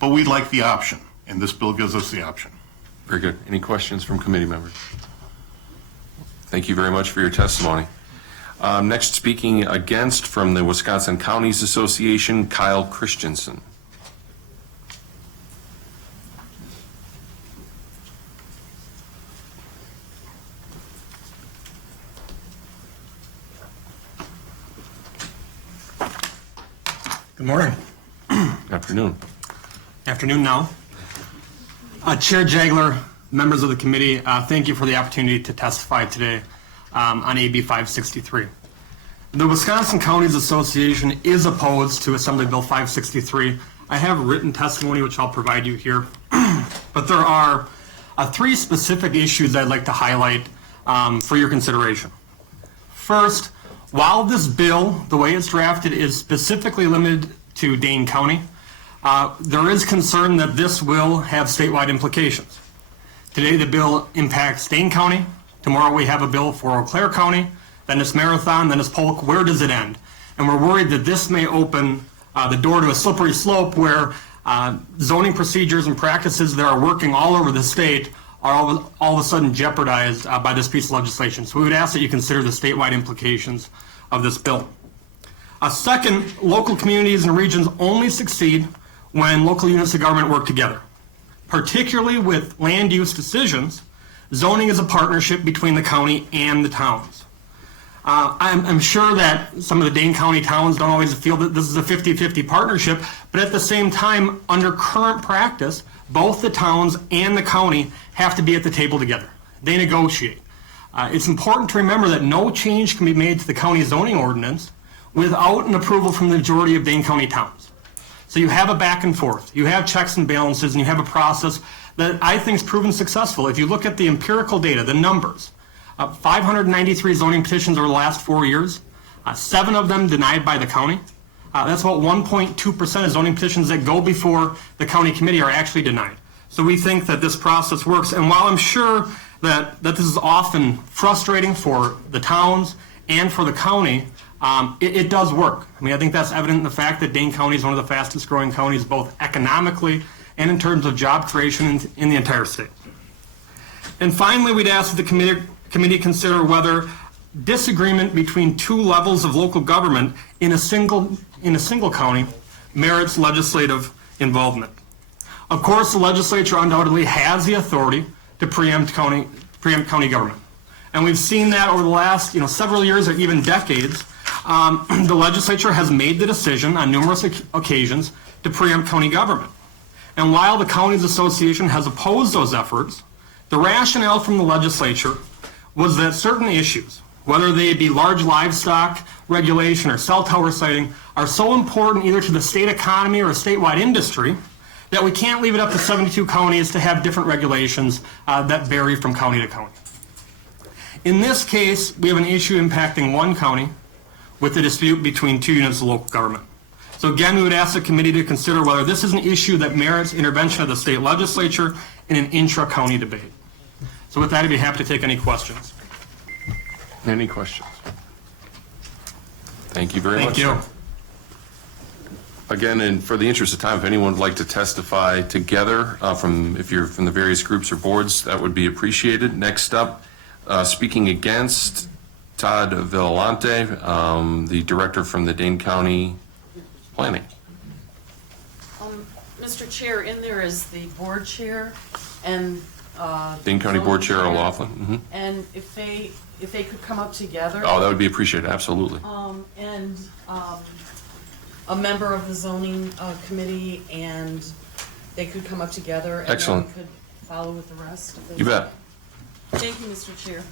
but we'd like the option, and this bill gives us the option. Very good. Any questions from committee members? Thank you very much for your testimony. Next, speaking against from the Wisconsin Counties Association, Kyle Christensen. Good morning. Afternoon. Afternoon now. Chair Jagler, members of the committee, thank you for the opportunity to testify today on AB 563. The Wisconsin Counties Association is opposed to Assembly Bill 563. I have written testimony which I'll provide you here, but there are three specific issues I'd like to highlight for your consideration. First, while this bill, the way it's drafted, is specifically limited to Dane County, there is concern that this will have statewide implications. Today, the bill impacts Dane County. Tomorrow, we have a bill for Eau Claire County. Then it's Marathon, then it's Polk. Where does it end? And we're worried that this may open the door to a slippery slope where zoning procedures and practices that are working all over the state are all of a sudden jeopardized by this piece of legislation. So we would ask that you consider the statewide implications of this bill. Second, local communities and regions only succeed when local units of government work together. Particularly with land use decisions, zoning is a partnership between the county and the towns. I'm sure that some of the Dane County towns don't always feel that this is a 50-50 partnership, but at the same time, under current practice, both the towns and the county have to be at the table together. They negotiate. It's important to remember that no change can be made to the county zoning ordinance without an approval from the majority of Dane County towns. So you have a back and forth, you have checks and balances, and you have a process that I think is proven successful. If you look at the empirical data, the numbers, 593 zoning petitions over the last 4 years, 7 of them denied by the county. That's about 1.2% of zoning petitions that go before the county committee are actually denied. So we think that this process works. And while I'm sure that this is often frustrating for the towns and for the county, it does work. I mean, I think that's evident in the fact that Dane County is one of the fastest growing counties, both economically and in terms of job creation in the entire state. And finally, we'd ask that the committee consider whether disagreement between two levels of local government in a single county merits legislative involvement. Of course, the legislature undoubtedly has the authority to preempt county government. And we've seen that over the last several years or even decades. The legislature has made the decision on numerous occasions to preempt county government. And while the Counties Association has opposed those efforts, the rationale from the legislature was that certain issues, whether they be large livestock regulation or cell tower siting, are so important either to the state economy or a statewide industry that we can't leave it up to 72 counties to have different regulations that vary from county to county. In this case, we have an issue impacting one county with a dispute between two units of local government. So again, we would ask the committee to consider whether this is an issue that merits intervention of the state legislature in an intra-county debate. So with that, I'd be happy to take any questions. Any questions? Thank you very much. Thank you. Again, and for the interest of time, if anyone would like to testify together, if you're from the various groups or boards, that would be appreciated. Next up, speaking against, Todd Villante, the director from the Dane County Planning. Mr. Chair, in there is the board chair and Dane County Board Chair O'Laughlin. Mm-hmm. And if they could come up together. Oh, that would be appreciated, absolutely. And a member of the zoning committee, and they could come up together. And excellent. Then we could follow with the rest of the. You bet. Thank you, Mr. Chair.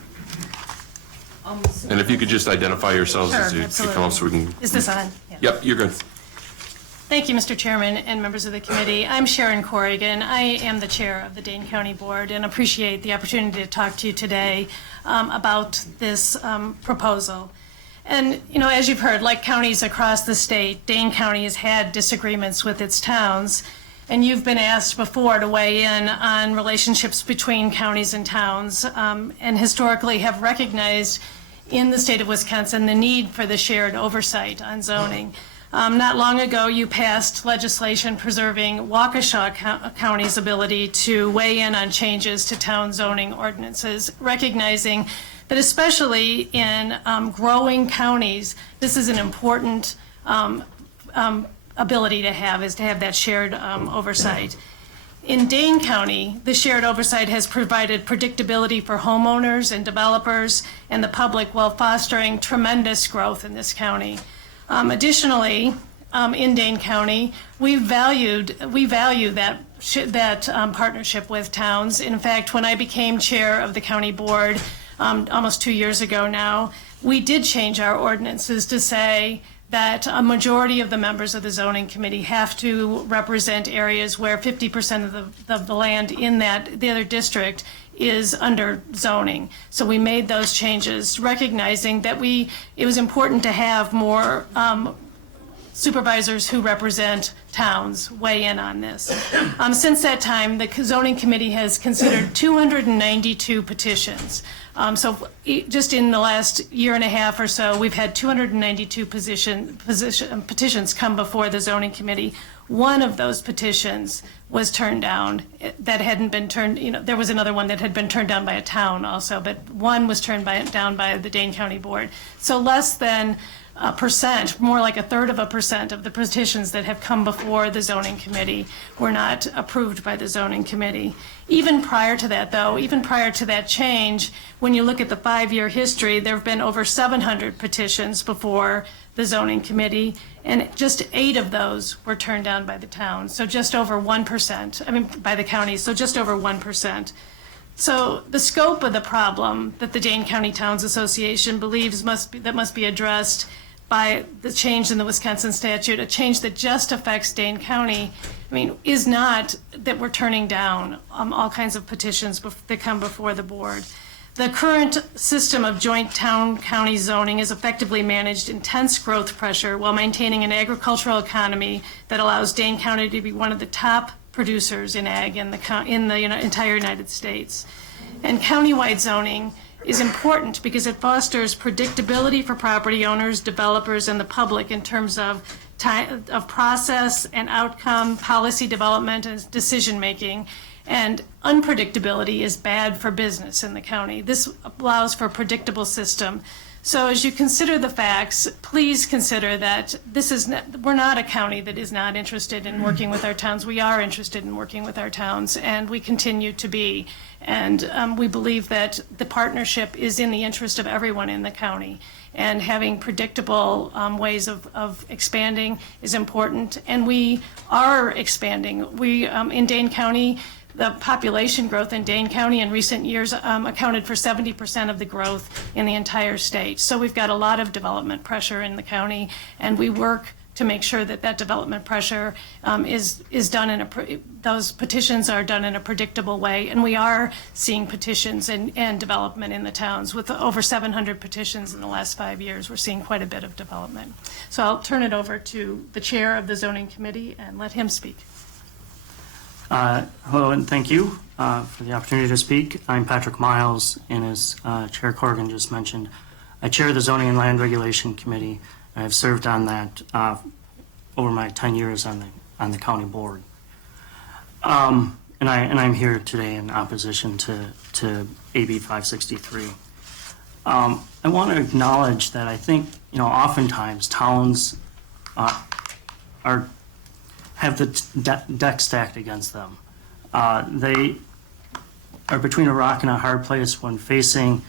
And if you could just identify yourselves as you come up so we can. Is this on? Yeah. Yep, you're good. Thank you, Mr. Chairman and members of the committee. I'm Sharon Corrigan. I am the chair of the Dane County Board and appreciate the opportunity to talk to you today about this proposal. And, as you've heard, like counties across the state, Dane County has had disagreements with its towns. And you've been asked before to weigh in on relationships between counties and towns, and historically have recognized in the state of Wisconsin the need for the shared oversight on zoning. Not long ago, you passed legislation preserving Waukesha County's ability to weigh in on changes to town zoning ordinances, recognizing that especially in growing counties, this is an important ability to have, is to have that shared oversight. In Dane County, the shared oversight has provided predictability for homeowners and developers and the public while fostering tremendous growth in this county. Additionally, in Dane County, we value that partnership with towns. In fact, when I became chair of the county board almost 2 years ago now, we did change our ordinances to say that a majority of the members of the zoning committee have to represent areas where 50% of the land in the other district is under zoning. So we made those changes, recognizing that it was important to have more supervisors who represent towns weigh in on this. Since that time, the zoning committee has considered 292 petitions. So just in the last year and a half or so, we've had 292 petitions come before the zoning committee. One of those petitions was turned down. That hadn't been turned, there was another one that had been turned down by a town also, but one was turned down by the Dane County Board. So less than a percent, more like 1/3% of the petitions that have come before the zoning committee were not approved by the zoning committee. Even prior to that, though, even prior to that change, when you look at the 5-year history, there have been over 700 petitions before the zoning committee, and just 8 of those were turned down by the town. So just over 1%, by the county, so just over 1%. So the scope of the problem that the Dane County Towns Association believes must be addressed by the change in the Wisconsin statute, a change that just affects Dane County, is not that we're turning down all kinds of petitions that come before the board. The current system of joint town-county zoning has effectively managed intense growth pressure while maintaining an agricultural economy that allows Dane County to be one of the top producers in ag in the entire United States. And countywide zoning is important because it fosters predictability for property owners, developers, and the public in terms of process and outcome, policy development, and decision-making. And unpredictability is bad for business in the county. This allows for a predictable system. So as you consider the facts, please consider that we're not a county that is not interested in working with our towns. We are interested in working with our towns, and we continue to be. And we believe that the partnership is in the interest of everyone in the county. And having predictable ways of expanding is important. And we are expanding. We, in Dane County, the population growth in Dane County in recent years accounted for 70% of the growth in the entire state. So we've got a lot of development pressure in the county, and we work to make sure that development pressure is done those petitions are done in a predictable way. And we are seeing petitions and development in the towns. With over 700 petitions in the last 5 years, we're seeing quite a bit of development. So I'll turn it over to the chair of the zoning committee and let him speak. Hello and thank you for the opportunity to speak. I'm Patrick Miles, and as Chair Corrigan just mentioned, I chair the Zoning and Land Regulation Committee. I have served on that over my 10 years on the county board. And I'm here today in opposition to AB 563. I want to acknowledge that I think oftentimes towns have the deck stacked against them. They are between a rock and a hard place when facing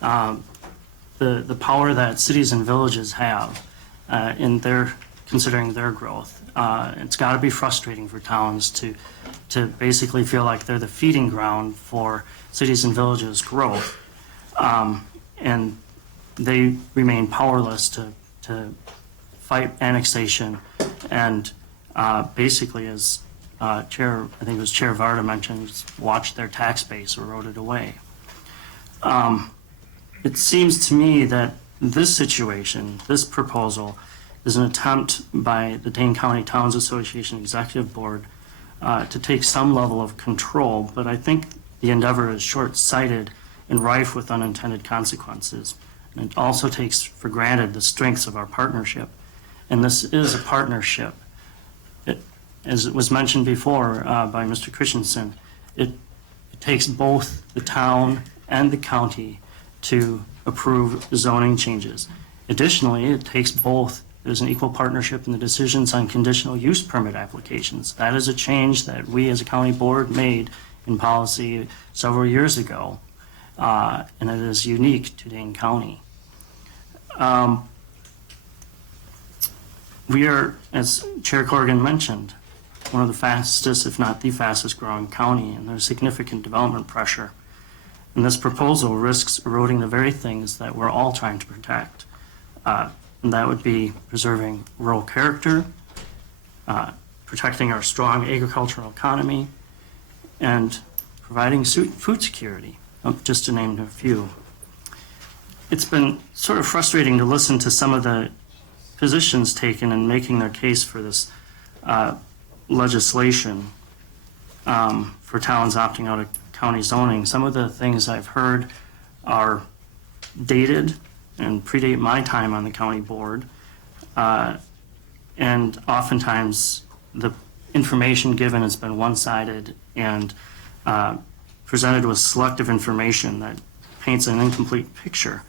the power that cities and villages have in considering their growth. It's got to be frustrating for towns to basically feel like they're the feeding ground for cities and villages' growth, and they remain powerless to fight annexation and basically, as I think it was Chair Varda mentioned, watch their tax base eroded away. It seems to me that this situation, this proposal, is an attempt by the Dane County Towns Association Executive Board to take some level of control, but I think the endeavor is short-sighted and rife with unintended consequences. And it also takes for granted the strengths of our partnership. And this is a partnership. As it was mentioned before by Mr. Christensen, it takes both the town and the county to approve zoning changes. Additionally, it takes both. There's an equal partnership in the decisions on conditional use permit applications. That is a change that we as a county board made in policy several years ago, and it is unique to Dane County. We are, as Chair Corrigan mentioned, one of the fastest, if not the fastest growing county, and there's significant development pressure. And this proposal risks eroding the very things that we're all trying to protect. And that would be preserving rural character, protecting our strong agricultural economy, and providing food security, just to name a few. It's been sort of frustrating to listen to some of the positions taken in making their case for this legislation for towns opting out of county zoning. Some of the things I've heard are dated and predate my time on the county board, and oftentimes the information given has been one-sided and presented with selective information that paints an incomplete picture.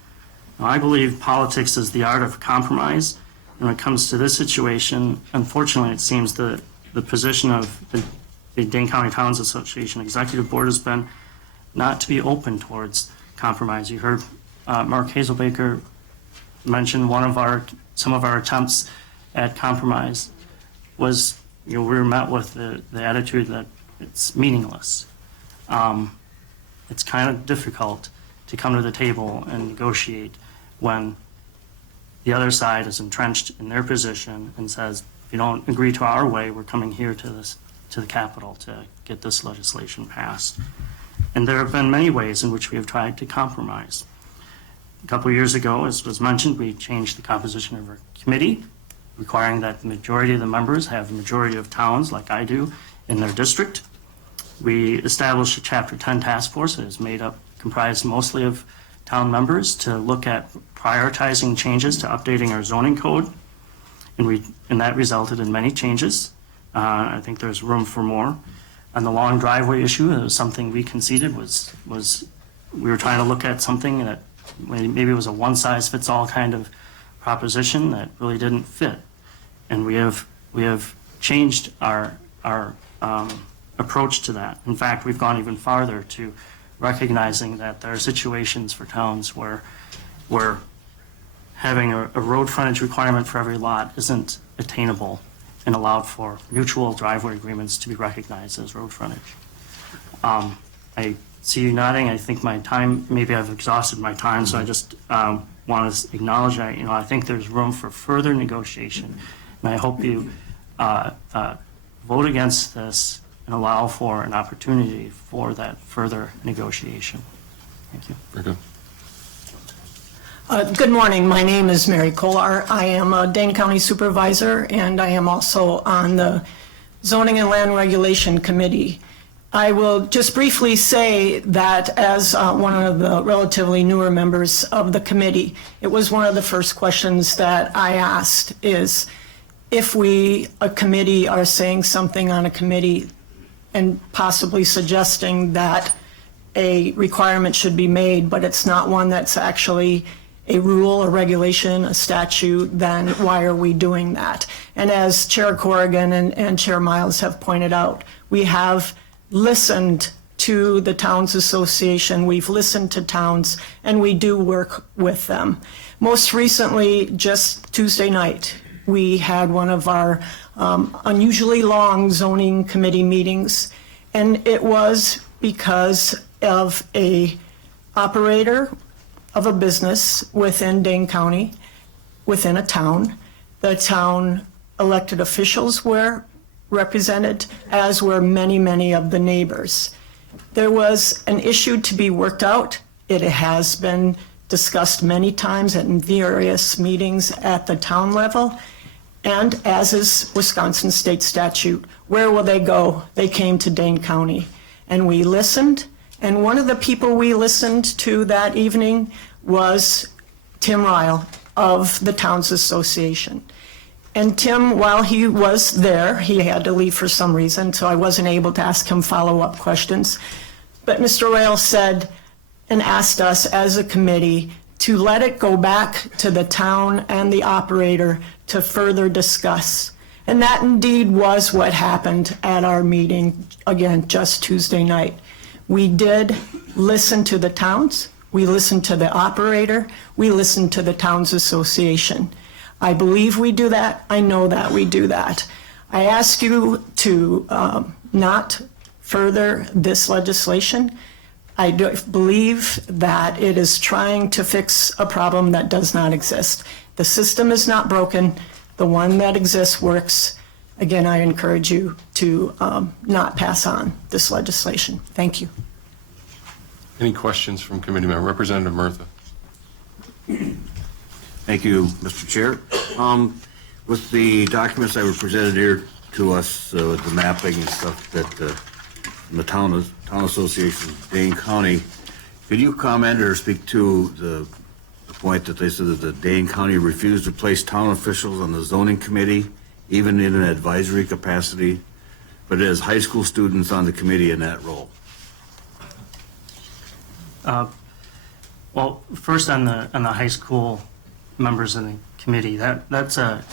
Now, I believe politics is the art of compromise. And when it comes to this situation, unfortunately, it seems the position of the Dane County Towns Association Executive Board has been not to be open towards compromise. You heard Mark Hazelbaker mention some of our attempts at compromise was, we were met with the attitude that it's meaningless. It's kind of difficult to come to the table and negotiate when the other side is entrenched in their position and says, if you don't agree to our way, we're coming here to the Capitol to get this legislation passed. And there have been many ways in which we have tried to compromise. A couple of years ago, as was mentioned, we changed the composition of our committee, requiring that the majority of the members have a majority of towns, like I do, in their district. We established a Chapter 10 task force that is comprised mostly of town members to look at prioritizing changes to updating our zoning code. And that resulted in many changes. I think there's room for more. On the long driveway issue, it was something we conceded was we were trying to look at something that maybe it was a one-size-fits-all kind of proposition that really didn't fit. And we have changed our approach to that. In fact, we've gone even farther to recognizing that there are situations for towns where having a road frontage requirement for every lot isn't attainable and allowed for mutual driveway agreements to be recognized as road frontage. I see you nodding. I think my time, maybe I've exhausted my time, so I just want to acknowledge that, I think there's room for further negotiation. And I hope you vote against this and allow for an opportunity for that further negotiation. Thank you. Very good. Good morning. My name is Mary Kolar. I am a Dane County Supervisor, and I am also on the Zoning and Land Regulation Committee. I will just briefly say that as one of the relatively newer members of the committee, it was one of the first questions that I asked is if we, a committee, are saying something on a committee and possibly suggesting that a requirement should be made, but it's not one that's actually a rule, a regulation, a statute, then why are we doing that? And as Chair Corrigan and Chair Miles have pointed out, we have listened to the Towns Association, we've listened to towns, and we do work with them. Most recently, just Tuesday night, we had one of our unusually long zoning committee meetings, and it was because of a operator of a business within Dane County, within a town. The town elected officials were represented, as were many, many of the neighbors. There was an issue to be worked out. It has been discussed many times in various meetings at the town level, and as is Wisconsin state statute, where will they go? They came to Dane County, and we listened. And one of the people we listened to that evening was Tim Ryle of the Towns Association. And Tim, while he was there, he had to leave for some reason, so I wasn't able to ask him follow-up questions. But Mr. Ryle said and asked us as a committee to let it go back to the town and the operator to further discuss. And that indeed was what happened at our meeting, again, just Tuesday night. We did listen to the towns, we listened to the operator, we listened to the Towns Association. I believe we do that, I know that we do that. I ask you to not further this legislation. I do believe that it is trying to fix a problem that does not exist. The system is not broken. The one that exists works. Again, I encourage you to not pass on this legislation. Thank you. Any questions from committee member? Representative Murtha. Thank you, Mr. Chair. With the documents that were presented here to us, the mapping and stuff that the town association of Dane County, could you comment or speak to the point that they said that the Dane County refused to place town officials on the zoning committee, even in an advisory capacity, but it has high school students on the committee in that role? Well, first on the high school members in the committee, that's a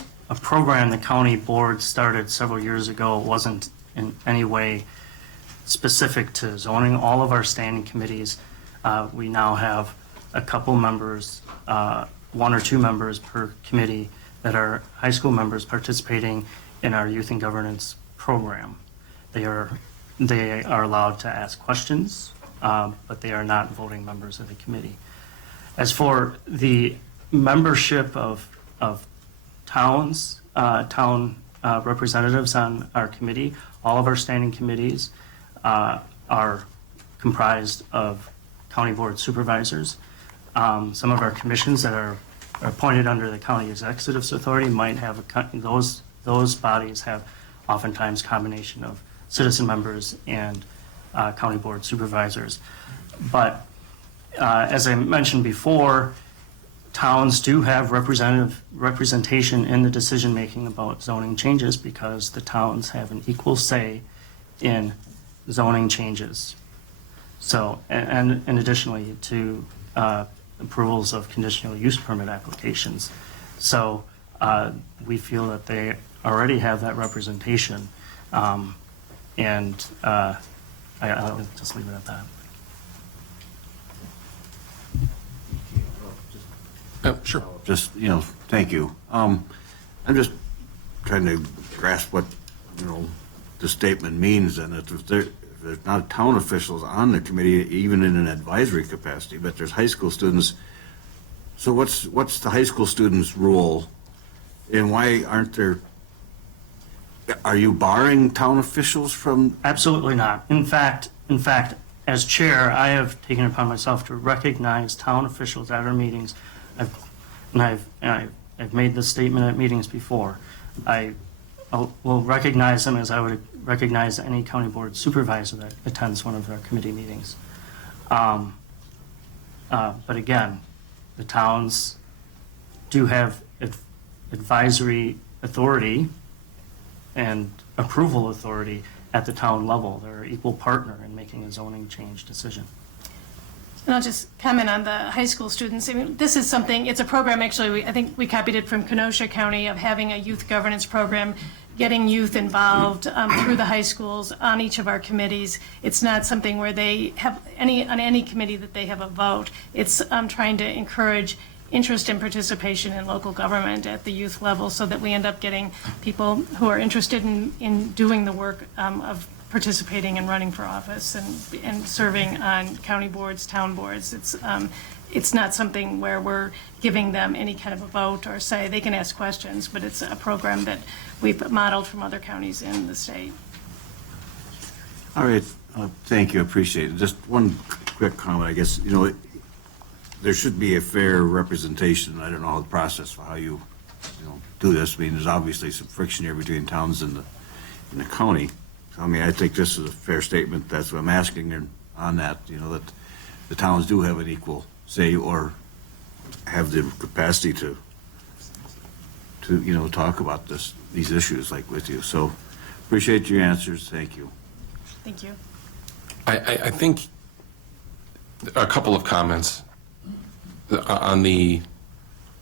program the county board started several years ago. It wasn't in any way specific to zoning. All of our standing committees, we now have a couple members, 1 or 2 members per committee that are high school members participating in our youth and governance program. They are allowed to ask questions, but they are not voting members of the committee. As for the membership of town representatives on our committee, all of our standing committees are comprised of county board supervisors. Some of our commissions that are appointed under the county executive's authority might have those bodies have oftentimes combination of citizen members and county board supervisors. But as I mentioned before, towns do have representation in the decision making about zoning changes because the towns have an equal say in zoning changes. So, and additionally to approvals of conditional use permit applications. So we feel that they already have that representation, and I'll just leave it at that. Sure. Just, thank you. I'm just trying to grasp what, the statement means, and if there's not town officials on the committee, even in an advisory capacity, but there's high school students. So what's the high school students' role, and why aren't there? Are you barring town officials from? Absolutely not. In fact, as chair, I have taken it upon myself to recognize town officials at our meetings. I've made this statement at meetings before. I will recognize them as I would recognize any county board supervisor that attends one of our committee meetings. But again, the towns do have advisory authority and approval authority at the town level. They're an equal partner in making a zoning change decision. And I'll just comment on the high school students. I mean, this is something, it's a program, actually, I think we copied it from Kenosha County, of having a youth governance program, getting youth involved through the high schools on each of our committees. It's not something where they have on any committee that they have a vote. It's trying to encourage interest and participation in local government at the youth level so that we end up getting people who are interested in doing the work of participating and running for office and serving on county boards, town boards. It's not something where we're giving them any kind of a vote or say. They can ask questions, but it's a program that we've modeled from other counties in the state. All right, thank you, appreciate it. Just one quick comment, I guess, there should be a fair representation. I don't know the process for how you do this. I mean, there's obviously some friction here between towns and the county. I mean, I think this is a fair statement. That's what I'm asking on that, that the towns do have an equal say or have the capacity to talk about these issues like with you. So appreciate your answers. Thank you. Thank you. I think a couple of comments on the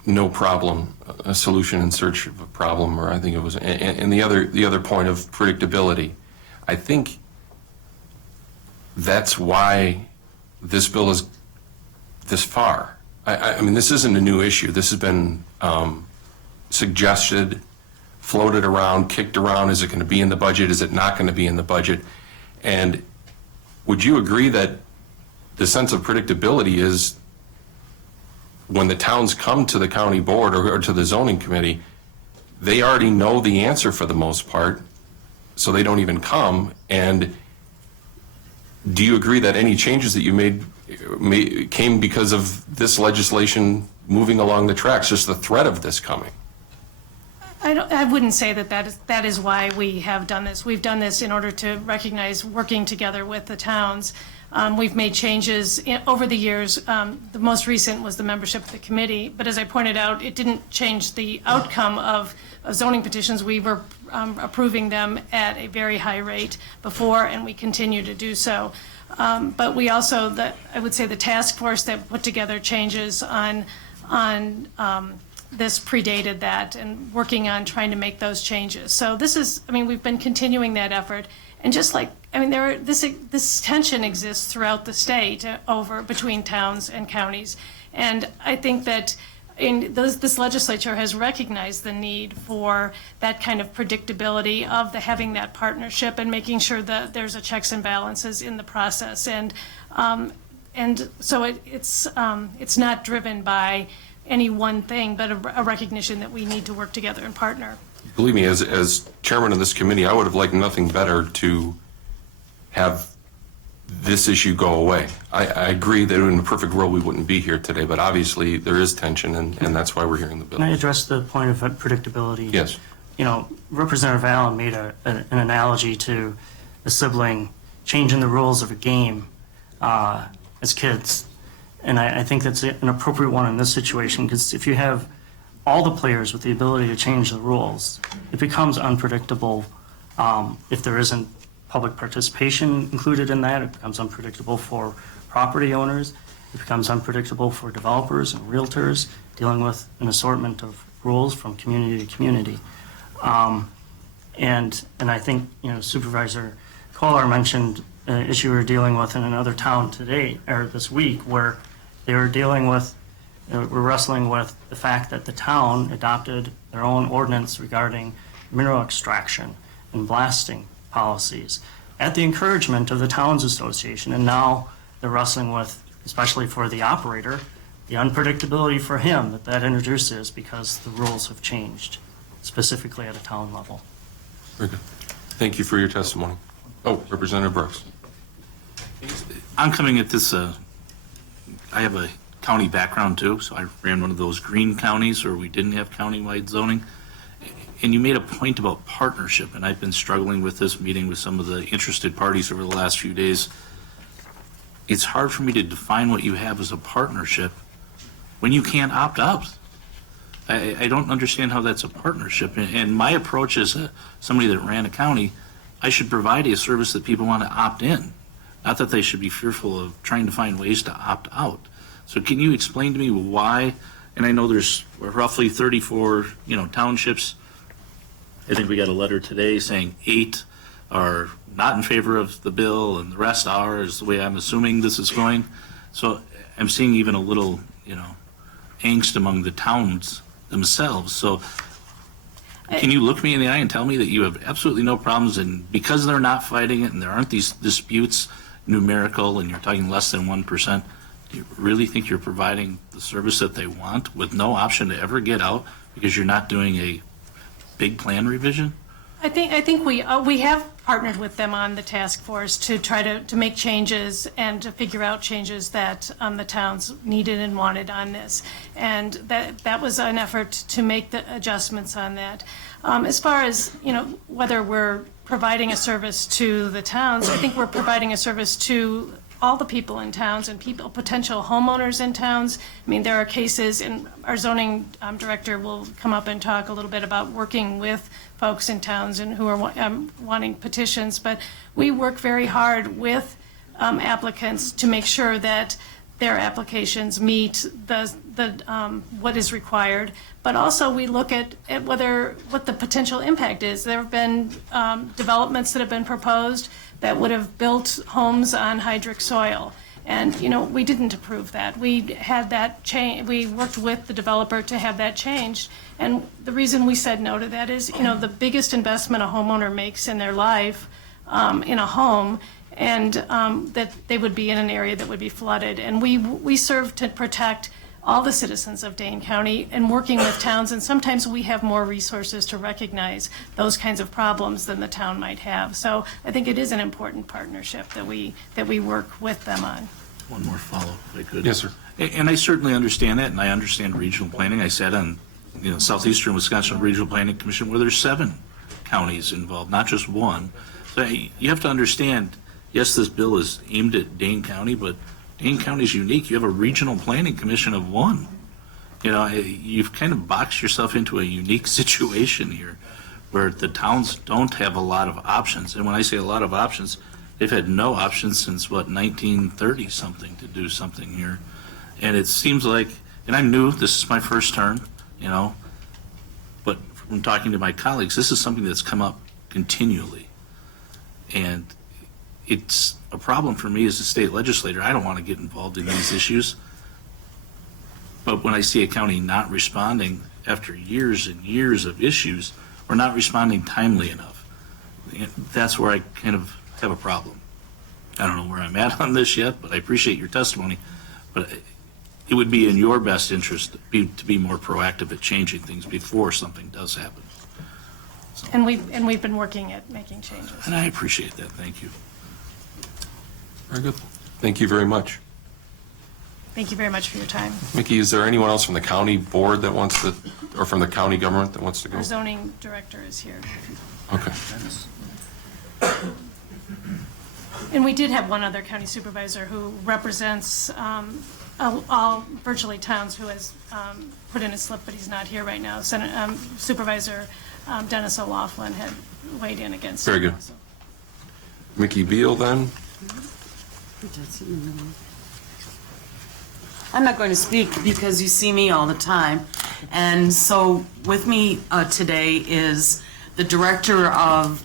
no problem, a solution in search of a problem, or I think it was, and the other point of predictability. I think that's why this bill is this far. I mean, this isn't a new issue. This has been suggested, floated around, kicked around. Is it going to be in the budget? Is it not going to be in the budget? And would you agree that the sense of predictability is when the towns come to the county board or to the zoning committee, they already know the answer for the most part, so they don't even come. And do you agree that any changes that you made came because of this legislation moving along the tracks, just the threat of this coming? I wouldn't say that is why we have done this. We've done this in order to recognize working together with the towns. We've made changes over the years. The most recent was the membership of the committee, but as I pointed out, it didn't change the outcome of zoning petitions. We were approving them at a very high rate before, and we continue to do so. But we also, I would say the task force that put together changes on this predated that, and working on trying to make those changes. So this is, we've been continuing that effort. And just like, this tension exists throughout the state between towns and counties. And I think that this legislature has recognized the need for that kind of predictability of having that partnership and making sure that there's a checks and balances in the process. And so it's not driven by any one thing, but a recognition that we need to work together and partner. Believe me, as chairman of this committee, I would have liked nothing better to have this issue go away. I agree that in a perfect world we wouldn't be here today, but obviously there is tension, and that's why we're hearing the bill. Can I address the point of predictability? Yes. Representative Allen made an analogy to a sibling changing the rules of a game as kids. And I think that's an appropriate one in this situation, because if you have all the players with the ability to change the rules, it becomes unpredictable. If there isn't public participation included in that, it becomes unpredictable for property owners. It becomes unpredictable for developers and realtors dealing with an assortment of rules from community to community. And I think, Supervisor Kolar mentioned an issue we're dealing with in another town today, or this week, where they were we're wrestling with the fact that the town adopted their own ordinance regarding mineral extraction and blasting policies at the encouragement of the Towns Association. And now they're wrestling with, especially for the operator, the unpredictability for him that introduces because the rules have changed, specifically at a town level. Very good. Thank you for your testimony. Oh, Representative Brooks. I'm coming at this, I have a county background too, so I ran one of those green counties where we didn't have countywide zoning. And you made a point about partnership, and I've been struggling with this, meeting with some of the interested parties over the last few days. It's hard for me to define what you have as a partnership when you can't opt out. I don't understand how that's a partnership. And my approach as somebody that ran a county, I should provide a service that people want to opt in, not that they should be fearful of trying to find ways to opt out. So can you explain to me why, and I know there's roughly 34, townships. I think we got a letter today saying 8 are not in favor of the bill and the rest are, is the way I'm assuming this is going. So I'm seeing even a little, angst among the towns themselves. So can you look me in the eye and tell me that you have absolutely no problems, and because they're not fighting it and there aren't these disputes numerical and you're talking less than 1%, do you really think you're providing the service that they want with no option to ever get out because you're not doing a big plan revision? I think we have partnered with them on the task force to try to make changes and to figure out changes that the towns needed and wanted on this. And that was an effort to make the adjustments on that. As far as, whether we're providing a service to the towns, I think we're providing a service to all the people in towns and potential homeowners in towns. There are cases, and our zoning director will come up and talk a little bit about working with folks in towns and who are wanting petitions, but we work very hard with applicants to make sure that their applications meet what is required, but also we look at what the potential impact is. There have been developments that have been proposed that would have built homes on hydric soil. And, we didn't approve that. We had that change. We worked with the developer to have that changed. And the reason we said no to that is, the biggest investment a homeowner makes in their life in a home, and that they would be in an area that would be flooded. And we serve to protect all the citizens of Dane County and working with towns, and sometimes we have more resources to recognize those kinds of problems than the town might have. So I think it is an important partnership that we work with them on. One more follow, if I could. Yes, sir. And I certainly understand that, and I understand regional planning. I sat on, Southeastern Wisconsin Regional Planning Commission where there's 7 counties involved, not just one. So you have to understand, yes, this bill is aimed at Dane County, but Dane County is unique. You have a regional planning commission of 1. You've kind of boxed yourself into a unique situation here where the towns don't have a lot of options. And when I say a lot of options, they've had no options since, 1930-something to do something here. And it seems like, and I'm new, this is my first term, but from talking to my colleagues, this is something that's come up continually. And it's a problem for me as a state legislator. I don't want to get involved in these issues. But when I see a county not responding after years and years of issues, or not responding timely enough, that's where I kind of have a problem. I don't know where I'm at on this yet, but I appreciate your testimony. But it would be in your best interest to be more proactive at changing things before something does happen. So. And we've been working at making changes. And I appreciate that. Thank you. Very good. Thank you very much. Thank you very much for your time. Mickey, is there anyone else from the county board that wants to, or from the county government that wants to go? Our zoning director is here. Okay. And we did have one other county supervisor who represents all virtually towns who has put in a slip, but he's not here right now. Supervisor Dennis O'Laughlin had weighed in against Very good. Also. Mickey Beal then? I'm not going to speak because you see me all the time. And so with me today is the director of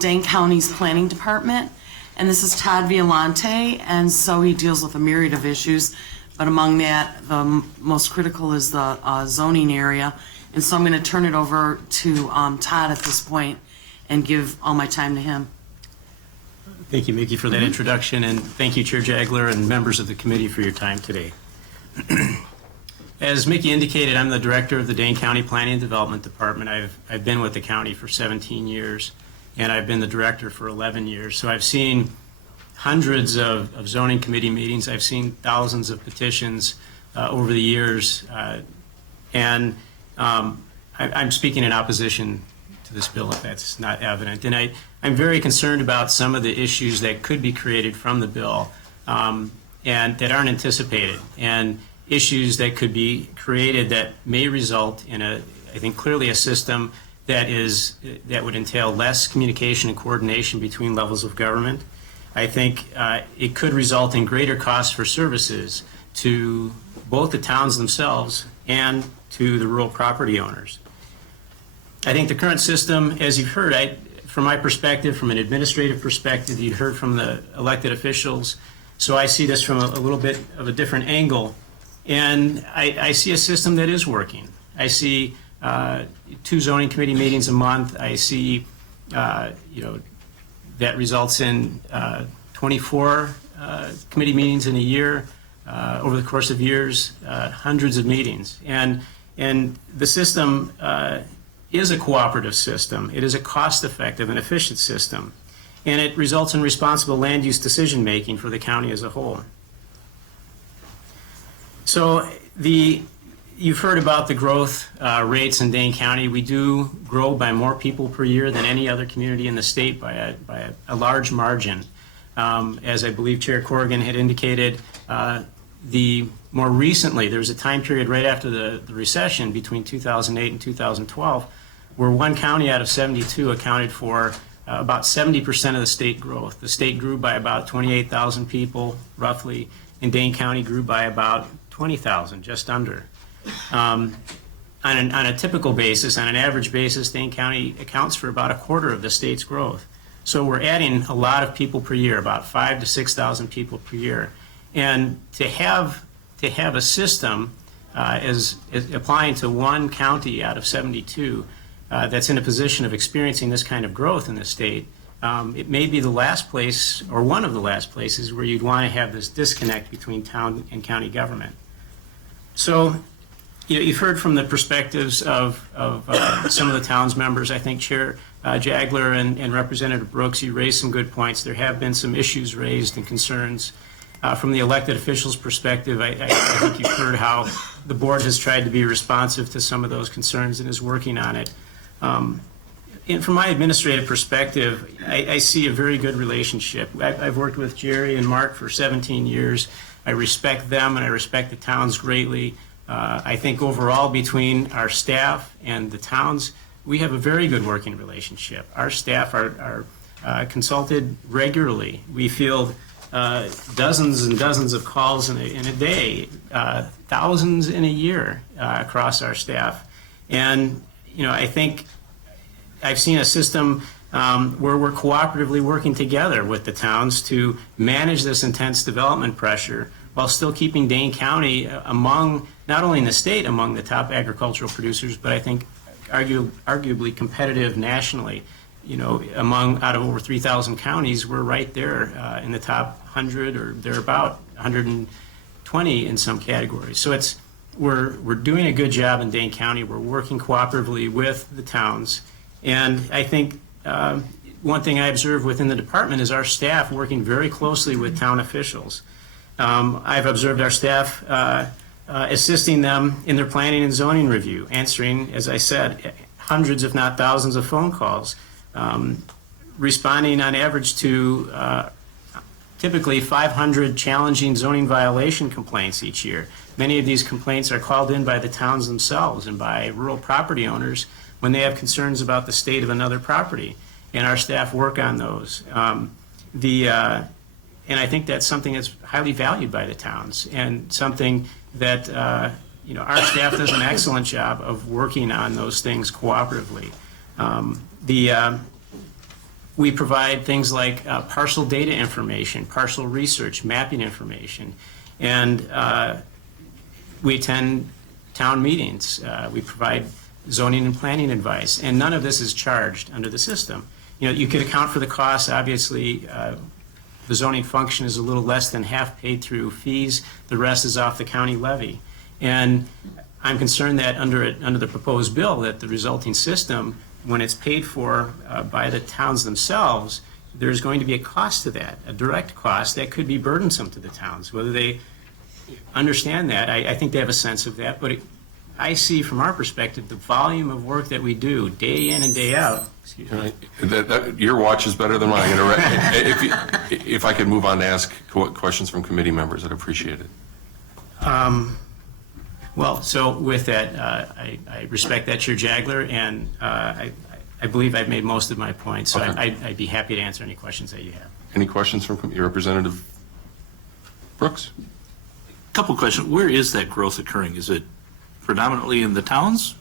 Dane County's Planning Department, and this is Todd Violante, and so he deals with a myriad of issues, but among that, the most critical is the zoning area. And so I'm going to turn it over to Todd at this point and give all my time to him. Thank you, Mickey, for that introduction, and thank you, Chair Jagler and members of the committee for your time today. As Mickey indicated, I'm the director of the Dane County Planning and Development Department. I've been with the county for 17 years, and I've been the director for 11 years. So I've seen hundreds of zoning committee meetings. I've seen thousands of petitions over the years, and I'm speaking in opposition to this bill if that's not evident. And I'm very concerned about some of the issues that could be created from the bill and that aren't anticipated, and issues that could be created that may result in I think clearly a system that would entail less communication and coordination between levels of government. I think it could result in greater costs for services to both the towns themselves and to the rural property owners. I think the current system, as you've heard, from my perspective, from an administrative perspective, you heard from the elected officials, so I see this from a little bit of a different angle, and I see a system that is working. I see 2 zoning committee meetings a month. I see, that results in 24 committee meetings in a year, over the course of years, hundreds of meetings, and the system is a cooperative system. It is a cost-effective and efficient system, and it results in responsible land use decision-making for the county as a whole. So you've heard about the growth rates in Dane County. We do grow by more people per year than any other community in the state by a large margin. As I believe Chair Corrigan had indicated, more recently, there was a time period right after the recession between 2008 and 2012 where one county out of 72 accounted for about 70% of the state growth. The state grew by about 28,000 people, roughly, and Dane County grew by about 20,000, just under. On a typical basis, on an average basis, Dane County accounts for about a quarter of the state's growth. So we're adding a lot of people per year, about 5,000 to 6,000 people per year. And to have a system as applying to one county out of 72 that's in a position of experiencing this kind of growth in the state, it may be the last place or one of the last places where you'd want to have this disconnect between town and county government. So, you've heard from the perspectives of some of the town's members. I think Chair Jagler and Representative Brooks, you raised some good points. There have been some issues raised and concerns. From the elected officials' perspective, I think you've heard how the board has tried to be responsive to some of those concerns and is working on it. And from my administrative perspective, I see a very good relationship. I've worked with Jerry and Mark for 17 years. I respect them and I respect the towns greatly. I think overall between our staff and the towns, we have a very good working relationship. Our staff are consulted regularly. We field dozens and dozens of calls in a day, thousands in a year across our staff. And, I think I've seen a system where we're cooperatively working together with the towns to manage this intense development pressure while still keeping Dane County among, not only in the state, among the top agricultural producers, but I think arguably competitive nationally. Out of over 3,000 counties, we're right there in the top 100 or thereabout, 120 in some categories. So we're doing a good job in Dane County. We're working cooperatively with the towns. And I think one thing I observe within the department is our staff working very closely with town officials. I've observed our staff assisting them in their planning and zoning review, answering, as I said, hundreds if not thousands of phone calls, responding on average to typically 500 challenging zoning violation complaints each year. Many of these complaints are called in by the towns themselves and by rural property owners when they have concerns about the state of another property, and our staff work on those. And I think that's something that's highly valued by the towns, and something that our staff does an excellent job of working on those things cooperatively. We provide things like parcel data information, parcel research, mapping information, and we attend town meetings. We provide zoning and planning advice, and none of this is charged under the system. You could account for the costs. Obviously, the zoning function is a little less than half paid through fees. The rest is off the county levy. And I'm concerned that under the proposed bill, that the resulting system, when it's paid for by the towns themselves, there's going to be a cost to that, a direct cost that could be burdensome to the towns. Whether they understand that, I think they have a sense of that, but I see from our perspective the volume of work that we do day in and day out. Excuse me. Your watch is better than mine. If I could move on to ask questions from committee members, I'd appreciate it. Well, so with that, I respect that, Chair Jagler, and I believe I've made most of my points, so Okay. I'd be happy to answer any questions that you have. Any questions from your Representative Brooks? Couple questions. Where is that growth occurring? Is it predominantly in the towns,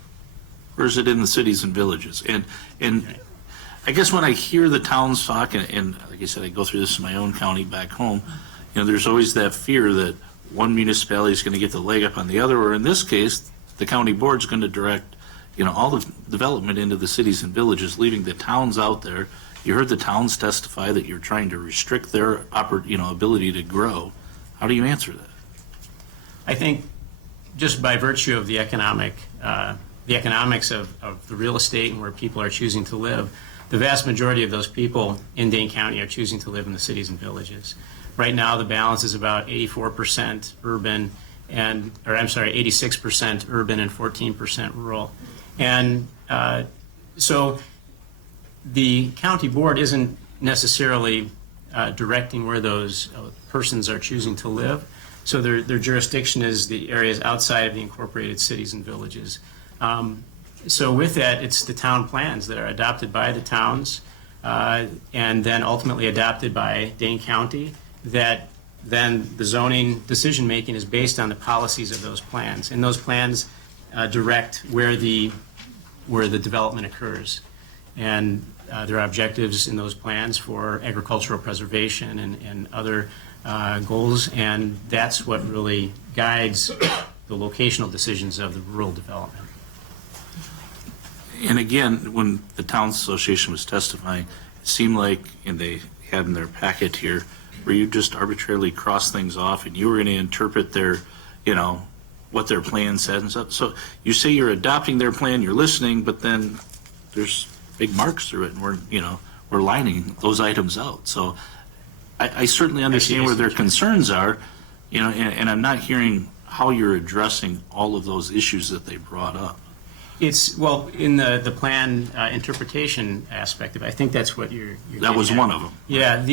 or is it in the cities and villages? And I guess when I hear the towns talk, and like I said, I go through this in my own county back home, there's always that fear that one municipality is going to get the leg up on the other, or in this case, the county board's going to direct, all the development into the cities and villages, leaving the towns out there. You heard the towns testify that you're trying to restrict their ability to grow. How do you answer that? I think just by virtue of the economics of the real estate and where people are choosing to live, the vast majority of those people in Dane County are choosing to live in the cities and villages. Right now, the balance is about 84% urban, 86% urban and 14% rural. And so the county board isn't necessarily directing where those persons are choosing to live. So their jurisdiction is the areas outside of the incorporated cities and villages. So with that, it's the town plans that are adopted by the towns and then ultimately adopted by Dane County, that then the zoning decision-making is based on the policies of those plans. And those plans direct where the development occurs. And there are objectives in those plans for agricultural preservation and other goals, and that's what really guides the locational decisions of the rural development. And again, when the Towns Association was testifying, it seemed like, and they had in their packet here, where you just arbitrarily cross things off and you were going to interpret their, what their plan said and stuff. So you say you're adopting their plan, you're listening, but then there's big marks through it, and we're lining those items out. So I certainly understand where their concerns are, and I'm not hearing how you're addressing all of those issues that they brought up. It's, well, in the plan interpretation aspect of it, I think that's what you're That was getting at. one of them. Yeah,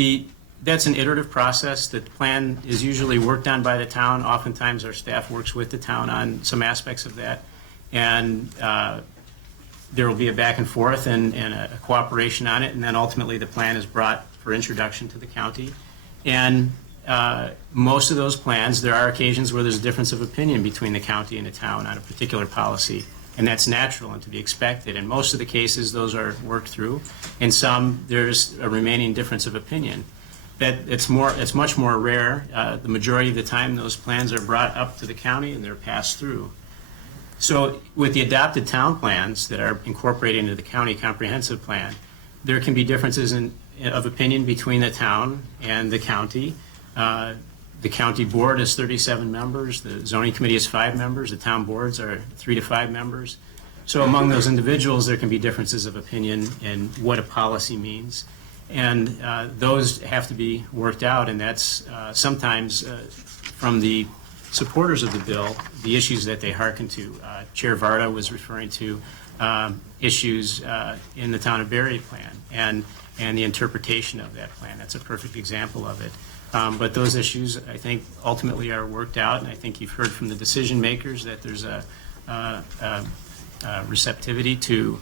that's an iterative process. The plan is usually worked on by the town. Oftentimes, our staff works with the town on some aspects of that. And there will be a back and forth and a cooperation on it. And then ultimately, the plan is brought for introduction to the county. And most of those plans, there are occasions where there's a difference of opinion between the county and the town on a particular policy. And that's natural and to be expected. In most of the cases, those are worked through. In some, there's a remaining difference of opinion. It's much more rare. The majority of the time, those plans are brought up to the county and they're passed through. So with the adopted town plans that are incorporated into the county comprehensive plan, there can be differences of opinion between the town and the county. The county board is 37 members, the zoning committee is 5 members, the town boards are 3 to 5 members. So among those individuals, there can be differences of opinion in what a policy means. And those have to be worked out, and that's sometimes from the supporters of the bill, the issues that they hearken to. Chair Varda was referring to issues in the town of Barry plan and the interpretation of that plan. That's a perfect example of it. But those issues, I think, ultimately are worked out, and I think you've heard from the decision makers that there's a receptivity to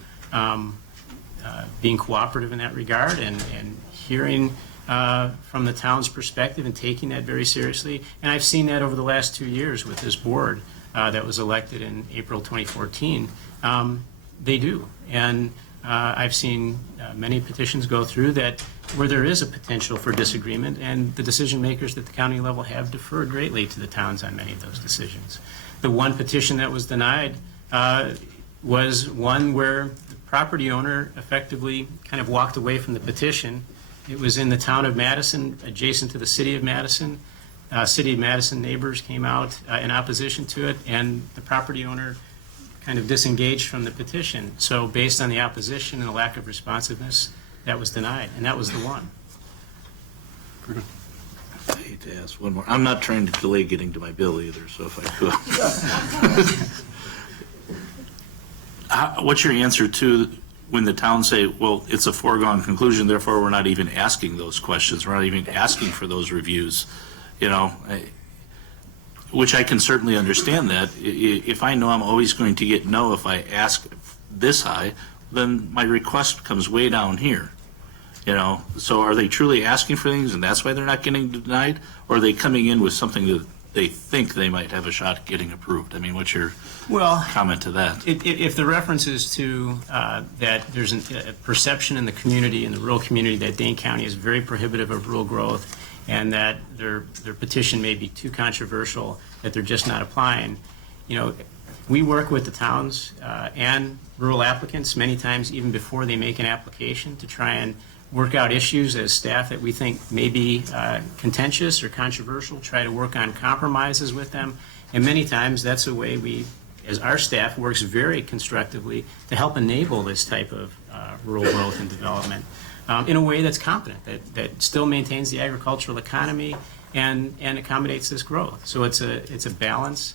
being cooperative in that regard and hearing from the town's perspective and taking that very seriously. And I've seen that over the last 2 years with this board that was elected in April 2014. They do. And I've seen many petitions go through that where there is a potential for disagreement, and the decision makers at the county level have deferred greatly to the towns on many of those decisions. The one petition that was denied was one where the property owner effectively kind of walked away from the petition. It was in the town of Madison, adjacent to the city of Madison. City of Madison neighbors came out in opposition to it, and the property owner kind of disengaged from the petition. So based on the opposition and the lack of responsiveness, that was denied, and that was the one. I hate to ask one more. I'm not trying to delay getting to my bill either, so if I could. What's your answer to when the towns say, well, it's a foregone conclusion, therefore we're not even asking those questions, we're not even asking for those reviews, which I can certainly understand that. If I know I'm always going to get no if I ask this high, then my request comes way down here. So are they truly asking for things and that's why they're not getting denied? Or are they coming in with something that they think they might have a shot at getting approved? I mean, what's your comment to that? If the reference is to that there's a perception in the community, in the rural community, that Dane County is very prohibitive of rural growth and that their petition may be too controversial, that they're just not applying, we work with the towns and rural applicants many times even before they make an application to try and work out issues as staff that we think may be contentious or controversial, try to work on compromises with them. And many times that's a way we, as our staff, works very constructively to help enable this type of rural growth and development in a way that's competent, that still maintains the agricultural economy and accommodates this growth. So it's a balance.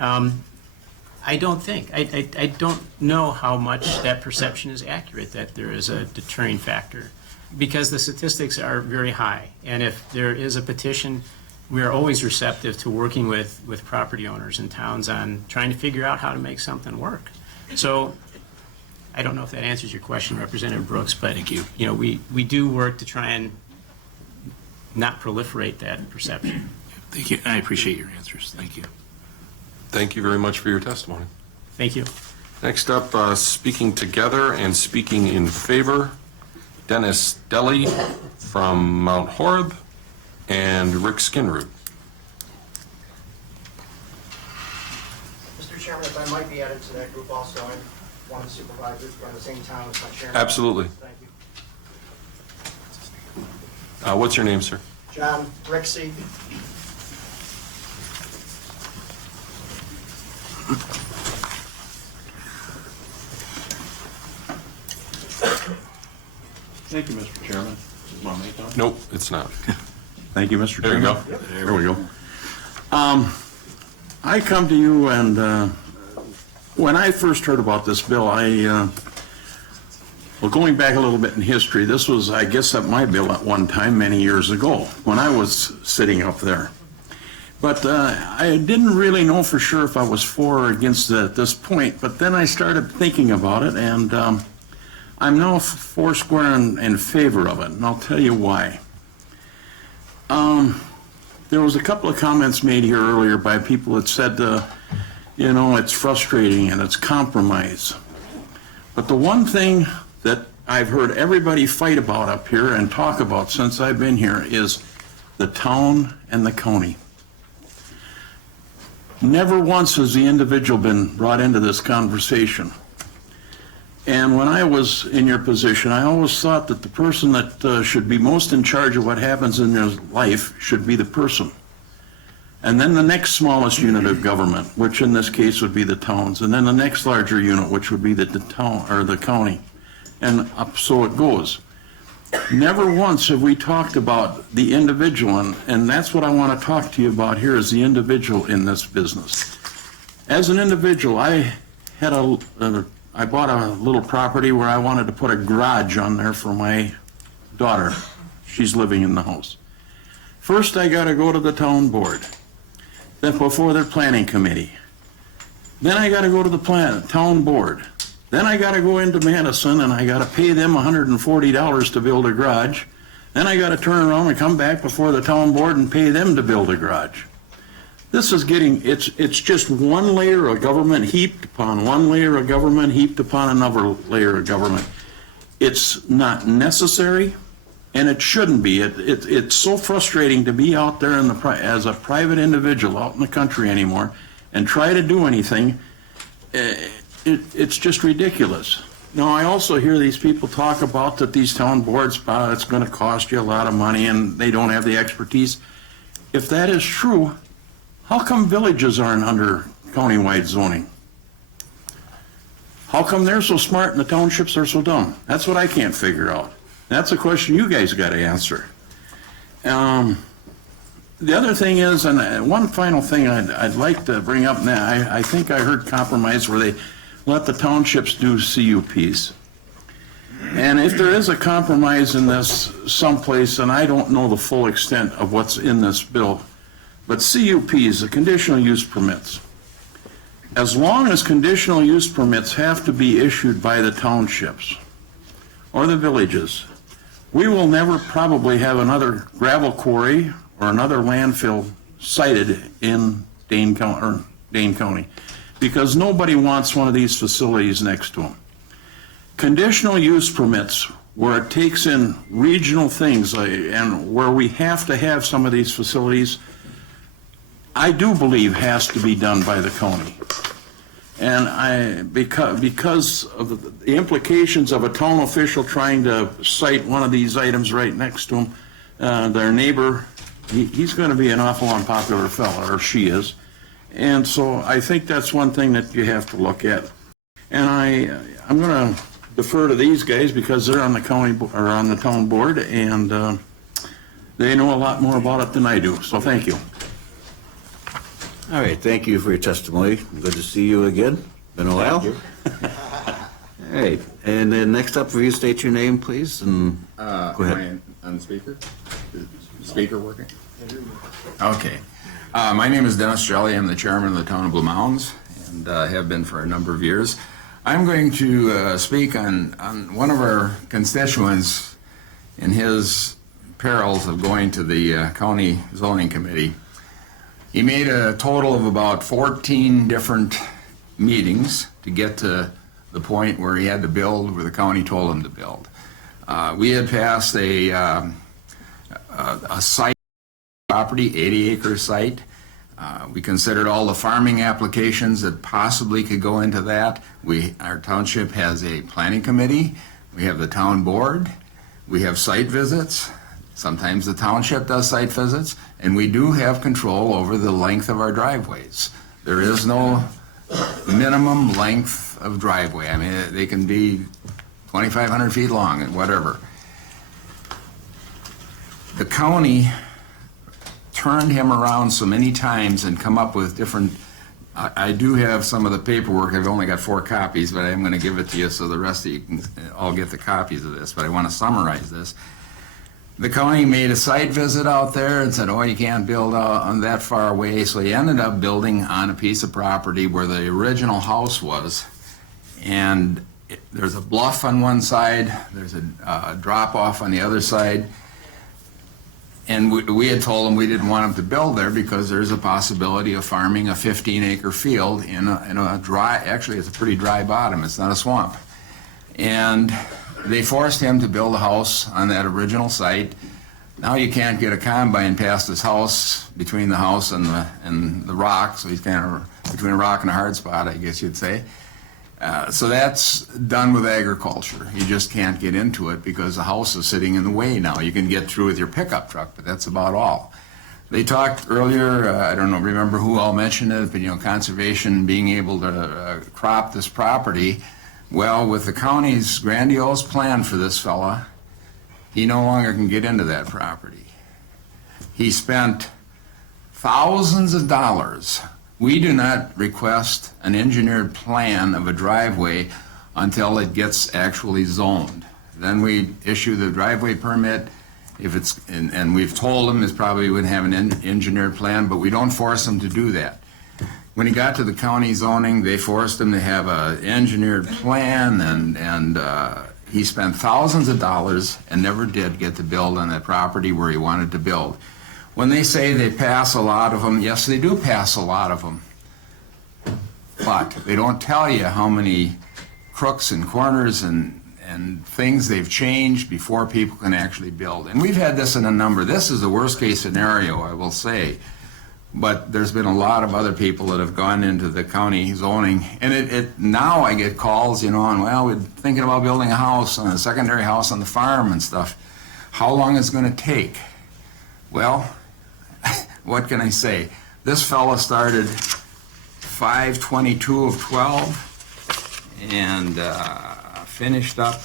I don't know how much that perception is accurate, that there is a deterring factor, because the statistics are very high. And if there is a petition, we are always receptive to working with property owners in towns on trying to figure out how to make something work. So I don't know if that answers your question, Representative Brooks, but thank you. We do work to try and not proliferate that perception. Thank you. I appreciate your answers. Thank you. Thank you very much for your testimony. Thank you. Next up, speaking together and speaking in favor, Dennis Deli from Mount Horeb and Rick Skinroot. Mr. Chairman, if I might be added to that group also, I'm one of the supervisors from the same town as my chairman. Absolutely. Thank you. What's your name, sir? John Rixey. Thank you, Mr. Chairman. Is my mic on? Nope, it's not. Thank you, Mr. There you Chairman. go. There we go. I come to you and when I first heard about this bill, well, going back a little bit in history, this was, I guess, my bill at one time many years ago when I was sitting up there. But I didn't really know for sure if I was for or against it at this point. But then I started thinking about it, and I'm now foursquare in favor of it, and I'll tell you why. There was a couple of comments made here earlier by people that said, you know, it's frustrating and it's compromise. But the one thing that I've heard everybody fight about up here and talk about since I've been here is the town and the county. Never once has the individual been brought into this conversation. And when I was in your position, I always thought that the person that should be most in charge of what happens in their life should be the person. And then the next smallest unit of government, which in this case would be the towns, and then the next larger unit, which would be the town or the county. And up so it goes. Never once have we talked about the individual, and that's what I want to talk to you about here is the individual in this business. As an individual, I bought a little property where I wanted to put a garage on there for my daughter. She's living in the house. First, I got to go to the town board, then before their planning committee. Then I got to go to the town board. Then I got to go into Madison and I got to pay them $140 to build a garage. Then I got to turn around and come back before the town board and pay them to build a garage. This is getting, it's just one layer of government heaped upon one layer of government heaped upon another layer of government. It's not necessary, and it shouldn't be. It's so frustrating to be out there as a private individual out in the country anymore and try to do anything. It's just ridiculous. Now, I also hear these people talk about that these town boards, it's going to cost you a lot of money and they don't have the expertise. If that is true, how come villages aren't under countywide zoning? How come they're so smart and the townships are so dumb? That's what I can't figure out. That's a question you guys got to answer. The other thing is, and one final thing I'd like to bring up now, I think I heard compromise where they let the townships do CUPs. And if there is a compromise in this someplace, and I don't know the full extent of what's in this bill, but CUPs, the conditional use permits, as long as conditional use permits have to be issued by the townships or the villages, we will never probably have another gravel quarry or another landfill sited in Dane County, because nobody wants one of these facilities next to them. Conditional use permits, where it takes in regional things and where we have to have some of these facilities, I do believe has to be done by the county. And because of the implications of a town official trying to cite one of these items right next to him, their neighbor, he's going to be an awful unpopular fella, or she is. And so I think that's one thing that you have to look at. And I'm going to defer to these guys because they're on the county or on the town board, and they know a lot more about it than I do. So thank you. All right, thank you for your testimony. Good to see you again. Been a while. Thank you. All right, and then next up, will you state your name, please, and go ahead. Am I on speaker? Is the speaker working? Okay. My name is Dennis Jelly. I'm the chairman of the town of Blue Mounds, and have been for a number of years. I'm going to speak on one of our constituents in his perils of going to the county zoning committee. He made a total of about 14 different meetings to get to the point where he had to build where the county told him to build. We had passed a site property, 80-acre site. We considered all the farming applications that possibly could go into that. Our township has a planning committee. We have the town board. We have site visits. Sometimes the township does site visits, and we do have control over the length of our driveways. There is no minimum length of driveway. I mean, they can be 2,500 feet long and whatever. The county turned him around so many times and come up with different, I do have some of the paperwork. I've only got 4 copies, but I'm going to give it to you so the rest of you can all get the copies of this, but I want to summarize this. The county made a site visit out there and said, oh, you can't build on that far away, so he ended up building on a piece of property where the original house was, and there's a bluff on one side, there's a drop-off on the other side, and we had told him we didn't want him to build there because there's a possibility of farming a 15-acre field in a dry, actually it's a pretty dry bottom, it's not a swamp. And they forced him to build a house on that original site. Now you can't get a combine past his house, between the house and the rock, so he's kind of between a rock and a hard spot, I guess you'd say. So that's done with agriculture. You just can't get into it because the house is sitting in the way now. You can get through with your pickup truck, but that's about all. They talked earlier, I don't know, remember who all mentioned it, but conservation being able to crop this property. Well, with the county's grandiose plan for this fella, he no longer can get into that property. He spent thousands of dollars. We do not request an engineered plan of a driveway until it gets actually zoned. Then we issue the driveway permit. If it's, and we've told him, it probably wouldn't have an engineered plan, but we don't force him to do that. When he got to the county zoning, they forced him to have an engineered plan, and he spent thousands of dollars and never did get to build on that property where he wanted to build. When they say they pass a lot of them, yes, they do pass a lot of them, but they don't tell you how many crooks and corners and things they've changed before people can actually build. And we've had this in a number. This is the worst case scenario, I will say. But there's been a lot of other people that have gone into the county zoning, and now I get calls, and well, we're thinking about building a house, a secondary house on the farm and stuff. How long is it going to take? Well, what can I say? This fella started 5/22 of 12 and finished up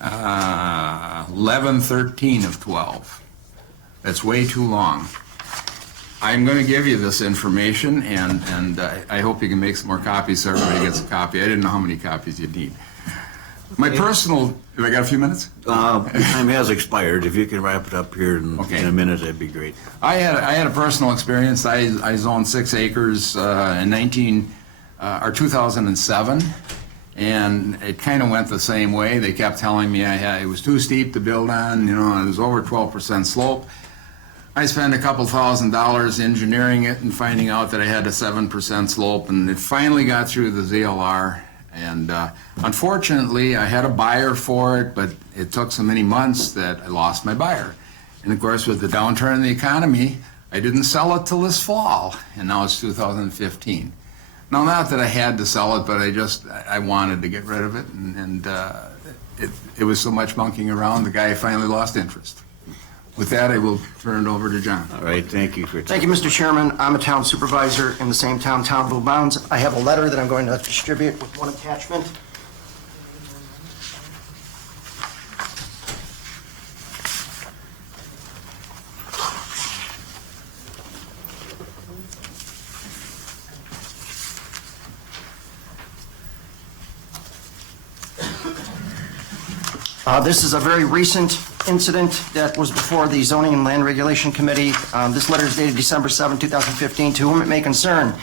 11/13 of 12. That's way too long. I'm going to give you this information, and I hope you can make some more copies so everybody gets a copy. I didn't know how many copies you'd need. My personal, have I got a few minutes? Time has expired. If you can wrap it up here in a minute, that'd be great. I had a personal experience. I zoned 6 acres in 2007. And it kind of went the same way. They kept telling me it was too steep to build on, it was over 12% slope. I spent a couple $1,000s engineering it and finding out that I had a 7% slope, and it finally got through the ZLR. And unfortunately, I had a buyer for it, but it took so many months that I lost my buyer. And of course, with the downturn in the economy, I didn't sell it till this fall, and now it's 2015. Now, not that I had to sell it, but I wanted to get rid of it, and it was so much monkeying around, the guy finally lost interest. With that, I will turn it over to John. All right, thank you, Chris. Thank you, Mr. Chairman. I'm a town supervisor in the same town, Town of Blue Mounds. I have a letter that I'm going to distribute with one attachment. This is a very recent incident that was before the Zoning and Land Regulation Committee. This letter is dated December 7, 2015, to whom it may concern.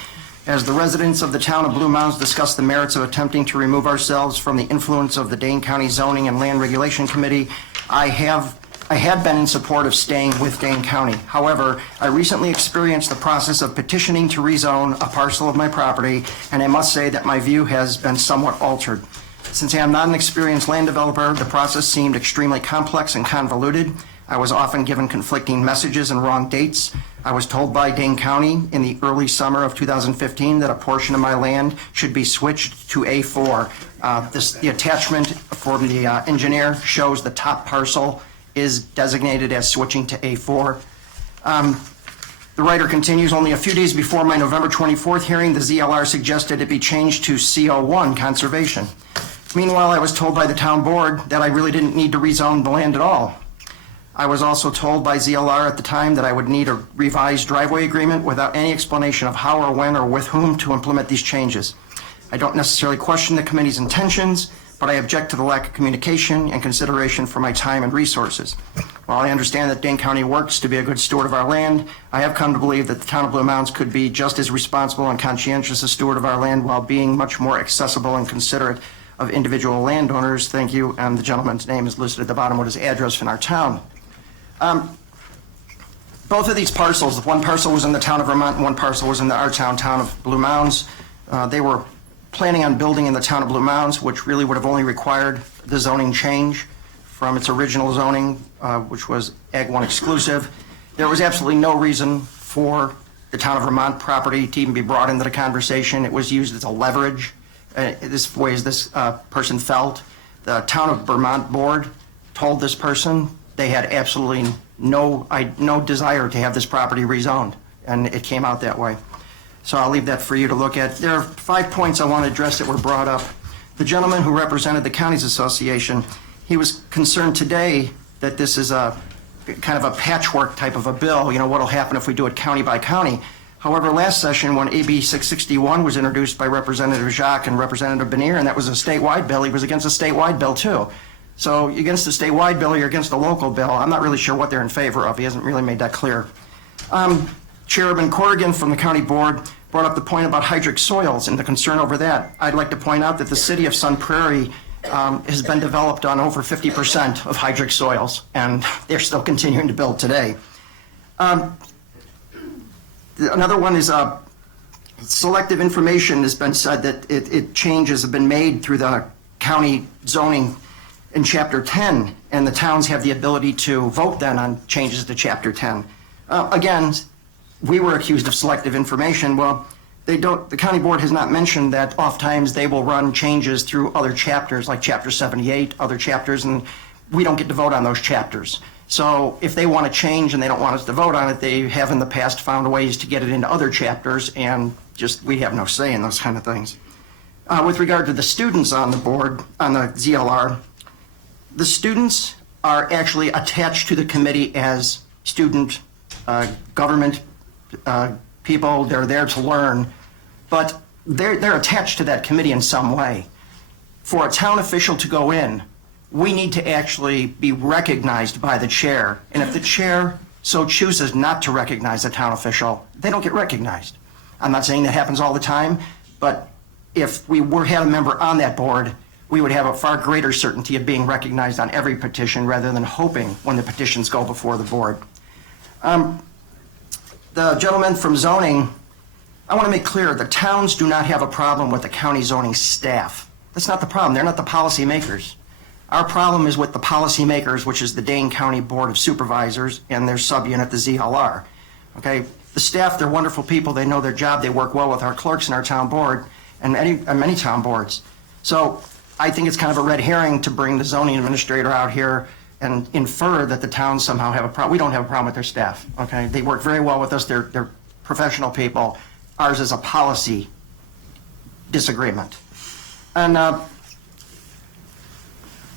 As the residents of the town of Blue Mounds discuss the merits of attempting to remove ourselves from the influence of the Dane County Zoning and Land Regulation Committee, I had been in support of staying with Dane County. However, I recently experienced the process of petitioning to rezone a parcel of my property, and I must say that my view has been somewhat altered. Since I am not an experienced land developer, the process seemed extremely complex and convoluted. I was often given conflicting messages and wrong dates. I was told by Dane County in the early summer of 2015 that a portion of my land should be switched to A4, The attachment for the engineer shows the top parcel is designated as switching to A4. The writer continues, only a few days before my November 24th hearing, the ZLR suggested it be changed to CO1, conservation. Meanwhile, I was told by the town board that I really didn't need to rezone the land at all. I was also told by ZLR at the time that I would need a revised driveway agreement without any explanation of how or when or with whom to implement these changes. I don't necessarily question the committee's intentions, but I object to the lack of communication and consideration for my time and resources. While I understand that Dane County works to be a good steward of our land, I have come to believe that the town of Blue Mounds could be just as responsible and conscientious a steward of our land while being much more accessible and considerate of individual landowners. Thank you. And the gentleman's name is listed at the bottom with his address in our town. Both of these parcels, one parcel was in the town of Vermont and one parcel was in our town of Blue Mounds. They were planning on building in the town of Blue Mounds, which really would have only required the zoning change from its original zoning, which was Ag 1 exclusive. There was absolutely no reason for the town of Vermont property to even be brought into the conversation. It was used as a leverage. This way as this person felt. The town of Vermont board told this person they had absolutely no desire to have this property rezoned, and it came out that way. So I'll leave that for you to look at. There are 5 points I want to address that were brought up. The gentleman who represented the Counties Association, he was concerned today that this is a kind of a patchwork type of a bill, you know, what'll happen if we do it county by county. However, last session when AB 661 was introduced by Representative Jacques and Representative Benier, and that was a statewide bill, he was against a statewide bill too. So you're against the statewide bill, you're against the local bill. I'm not really sure what they're in favor of. He hasn't really made that clear. Chairman Corrigan from the county board brought up the point about hydric soils and the concern over that. I'd like to point out that the city of Sun Prairie has been developed on over 50% of hydric soils, and they're still continuing to build today. Another one is selective information. Has been said that changes have been made through the county zoning in Chapter 10, and the towns have the ability to vote then on changes to Chapter 10. Again, we were accused of selective information. Well, they don't. The county board has not mentioned that oftentimes they will run changes through other chapters, like Chapter 78, other chapters, and we don't get to vote on those chapters. So if they want to change and they don't want us to vote on it, they have in the past found ways to get it into other chapters, and just we have no say in those kind of things. With regard to the students on the board, on the ZLR, the students are actually attached to the committee as student government people. They're there to learn, but they're attached to that committee in some way. For a town official to go in, we need to actually be recognized by the chair. And if the chair so chooses not to recognize a town official, they don't get recognized. I'm not saying that happens all the time, but if we had a member on that board, we would have a far greater certainty of being recognized on every petition rather than hoping when the petitions go before the board. The gentleman from zoning, I want to make clear, the towns do not have a problem with the county zoning staff. That's not the problem. They're not the policy makers. Our problem is with the policymakers, which is the Dane County Board of Supervisors and their subunit, the ZLR. Okay, the staff, they're wonderful people. They know their job. They work well with our clerks and our town board and many town boards. So I think it's kind of a red herring to bring the zoning administrator out here and infer that the towns somehow have a problem. We don't have a problem with their staff. Okay, they work very well with us. They're professional people. Ours is a policy disagreement. And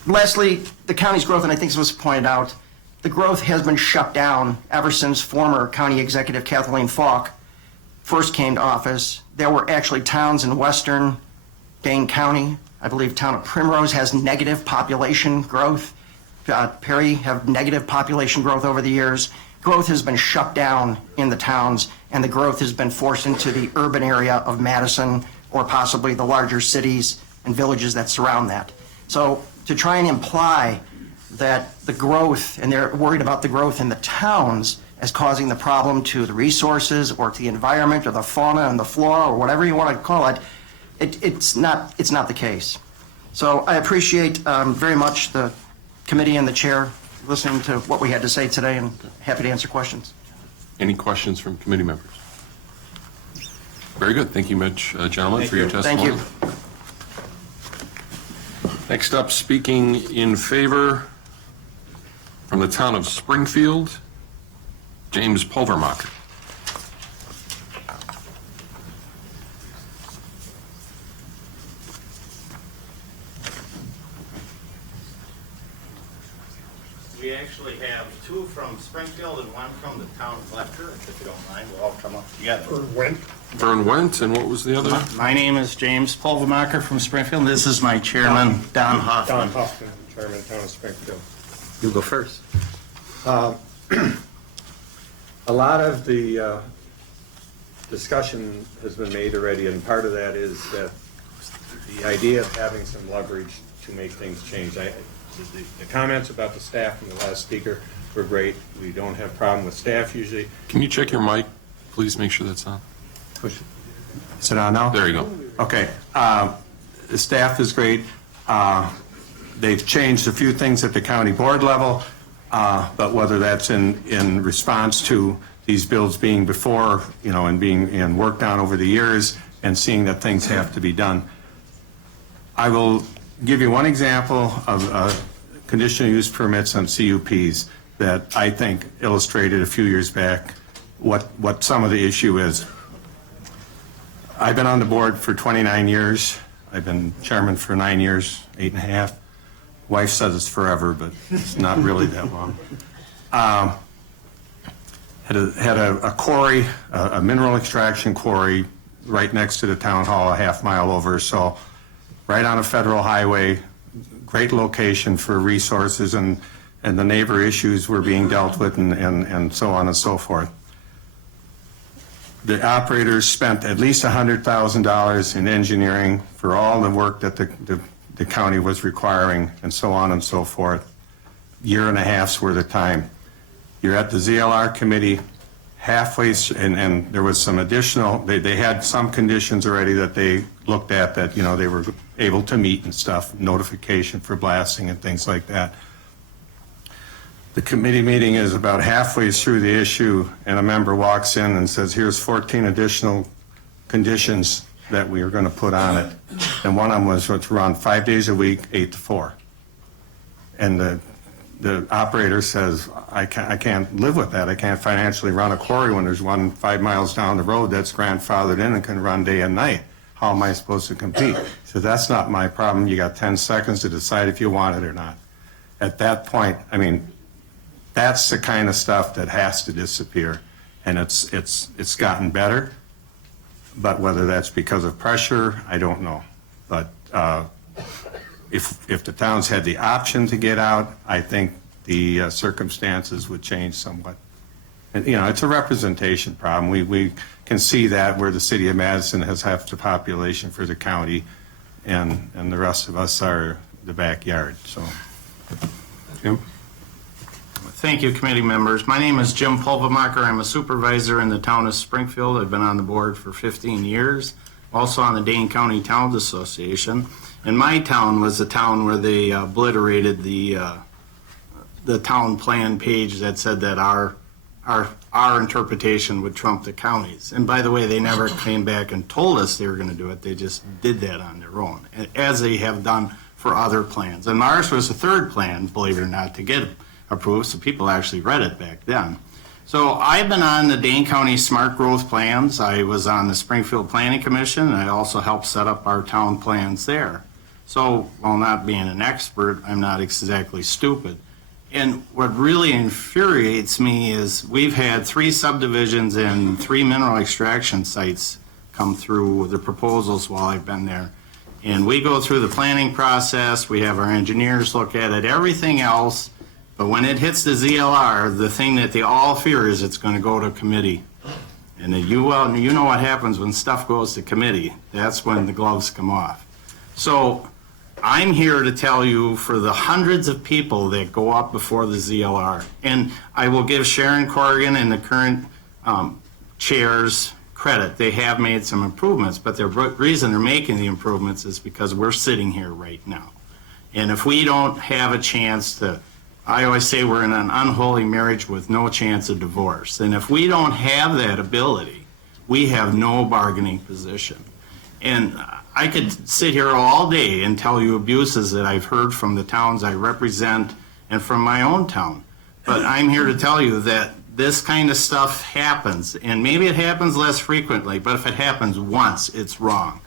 lastly, the county's growth, and I think this was pointed out, the growth has been shut down ever since former county executive Kathleen Falk first came to office. There were actually towns in western Dane County. I believe town of Primrose has negative population growth. Perry have negative population growth over the years. Growth has been shut down in the towns, and the growth has been forced into the urban area of Madison or possibly the larger cities and villages that surround that. So to try and imply that the growth, and they're worried about the growth in the towns as causing the problem to the resources or to the environment or the fauna and the flora or whatever you want to call it, it's not the case. So I appreciate very much the committee and the chair listening to what we had to say today, and happy to answer questions. Any questions from committee members? Very good. Thank you much, gentlemen, for your testimony. Thank you. Next up, speaking in favor from the town of Springfield, James Pulvermacher. We actually have two from Springfield and one from the town of Letcher. If you don't mind, we'll all come up together. Vern Wendt, and what was the other? My name is James Pulvermacher from Springfield. This is my chairman, Don Hoffman. Don Hoffman, chairman of the town of Springfield. You go first. A lot of the discussion has been made already, and part of that is that the idea of having some leverage to make things change. The comments about the staff from the last speaker were great. We don't have a problem with staff usually. Can you check your mic? Please make sure that's on. Push it. Is it on now? There you go. Okay. The staff is great. They've changed a few things at the county board level, but whether that's in response to these bills being before, and being worked on over the years and seeing that things have to be done. I will give you one example of conditional use permits on CUPs that I think illustrated a few years back what some of the issue is. I've been on the board for 29 years. I've been chairman for 9 years, 8.5. Wife says it's forever, but it's not really that long. Had a quarry, a mineral extraction quarry right next to the town hall, a half mile over, so right on a federal highway, great location for resources, and the neighbor issues were being dealt with, and so on and so forth. The operators spent at least $100,000 in engineering for all the work that the county was requiring, and so on and so forth. Year and a half's worth of time. You're at the ZLR committee halfway, and there was some additional, they had some conditions already that they looked at that, they were able to meet and stuff, notification for blasting and things like that. The committee meeting is about halfway through the issue, and a member walks in and says, here's 14 additional conditions that we are going to put on it. And one of them was to run 5 days a week, 8 to 4. And the operator says, I can't live with that. I can't financially run a quarry when there's one 5 miles down the road that's grandfathered in and can run day and night. How am I supposed to compete? He says, that's not my problem. You got 10 seconds to decide if you want it or not. At that point, that's the kind of stuff that has to disappear. And it's gotten better, but whether that's because of pressure, I don't know. But if the towns had the option to get out, I think the circumstances would change somewhat. And, it's a representation problem. We can see that where the city of Madison has half the population for the county, and the rest of us are the backyard. So, Jim? Thank you, committee members. My name is Jim Pulvermacher. I'm a supervisor in the town of Springfield. I've been on the board for 15 years, also on the Dane County Towns Association. And my town was the town where they obliterated the town plan page that said that our interpretation would trump the county's. And by the way, they never came back and told us they were going to do it. They just did that on their own, as they have done for other plans. And ours was the third plan, believe it or not, to get approved, so people actually read it back then. So I've been on the Dane County Smart Growth Plans. I was on the Springfield Planning Commission, and I also helped set up our town plans there. So while not being an expert, I'm not exactly stupid. And what really infuriates me is we've had 3 subdivisions and 3 mineral extraction sites come through the proposals while I've been there. And we go through the planning process, we have our engineers look at it, everything else. But when it hits the ZLR, the thing that they all fear is it's going to go to committee. And you know what happens when stuff goes to committee. That's when the gloves come off. So I'm here to tell you for the hundreds of people that go up before the ZLR, and I will give Sharon Corrigan and the current chairs credit. They have made some improvements, but the reason they're making the improvements is because we're sitting here right now. And if we don't have a chance to, I always say we're in an unholy marriage with no chance of divorce. And if we don't have that ability, we have no bargaining position. And I could sit here all day and tell you abuses that I've heard from the towns I represent and from my own town. But I'm here to tell you that this kind of stuff happens, and maybe it happens less frequently, but if it happens once, it's wrong.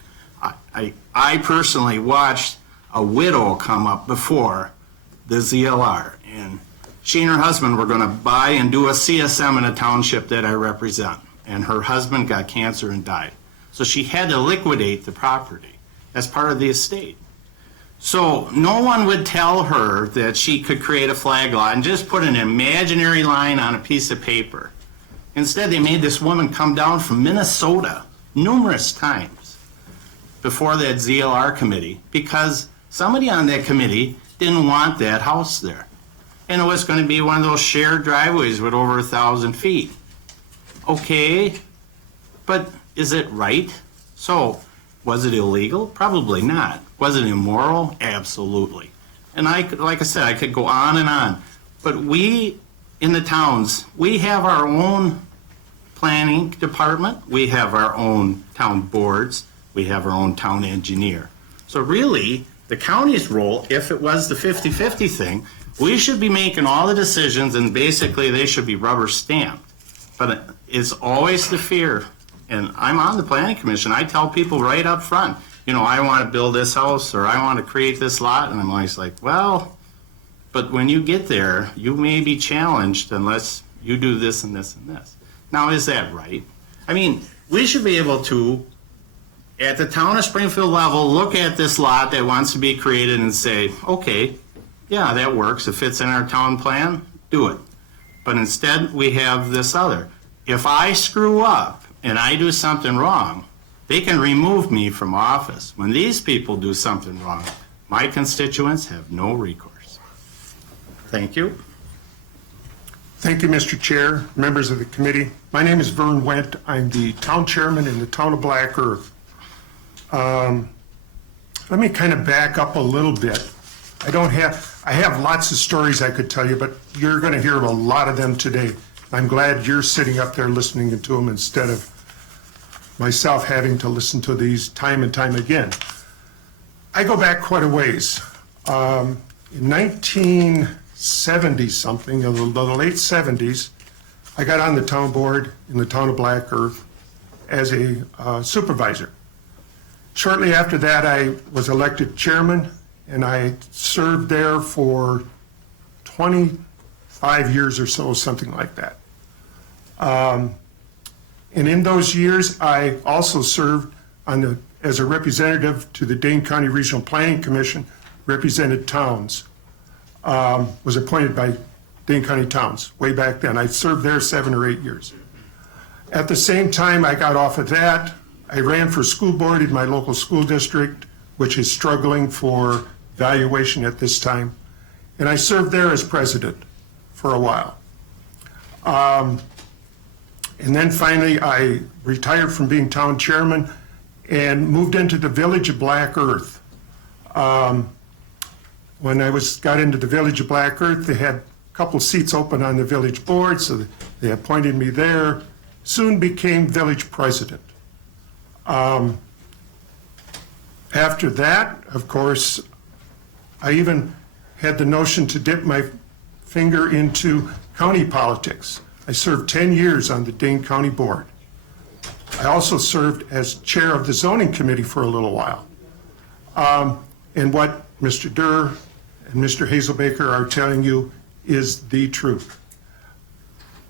I personally watched a widow come up before the ZLR, and she and her husband were going to buy and do a CSM in a township that I represent, and her husband got cancer and died. So she had to liquidate the property as part of the estate. So no one would tell her that she could create a flag lot and just put an imaginary line on a piece of paper. Instead, they made this woman come down from Minnesota numerous times before that ZLR committee because somebody on that committee didn't want that house there. And it was going to be one of those shared driveways with over 1,000 feet. Okay, but is it right? So, was it illegal? Probably not. Was it immoral? Absolutely. And like I said, I could go on and on. But we, in the towns, we have our own planning department. We have our own town boards. We have our own town engineer. So really, the county's role, if it was the 50-50 thing, we should be making all the decisions and basically they should be rubber stamped. But it's always the fear. And I'm on the planning commission. I tell people right up front, you know, I want to build this house or I want to create this lot. And I'm always like, well, but when you get there, you may be challenged unless you do this and this and this. Now, is that right? I mean, we should be able to, at the town of Springfield level, look at this lot that wants to be created and say, okay, yeah, that works. It fits in our town plan, do it. But instead, we have this other. If I screw up and I do something wrong, they can remove me from office. When these people do something wrong, my constituents have no recourse. Thank you. Thank you, Mr. Chair, members of the committee. My name is Vern Wendt. I'm the town chairman in the town of Black Earth. Let me kind of back up a little bit. I have lots of stories I could tell you, but you're going to hear a lot of them today. I'm glad you're sitting up there listening to them instead of myself having to listen to these time and time again. I go back quite a ways. In 1970-something, in the late 70s, I got on the town board in the town of Black Earth as a supervisor. Shortly after that, I was elected chairman, and I served there for 25 years or so, something like that. And in those years, I also served as a representative to the Dane County Regional Planning Commission, represented towns, was appointed by Dane County towns way back then. I served there 7 or 8 years. At the same time I got off of that, I ran for school board in my local school district, which is struggling for valuation at this time. And I served there as president for a while. And then finally, I retired from being town chairman and moved into the village of Black Earth. When I got into the village of Black Earth, they had a couple seats open on the village board, so they appointed me there. Soon became village president. After that, of course, I even had the notion to dip my finger into county politics. I served 10 years on the Dane County Board. I also served as chair of the zoning committee for a little while. And what Mr. Durr and Mr. Hazelbaker are telling you is the truth.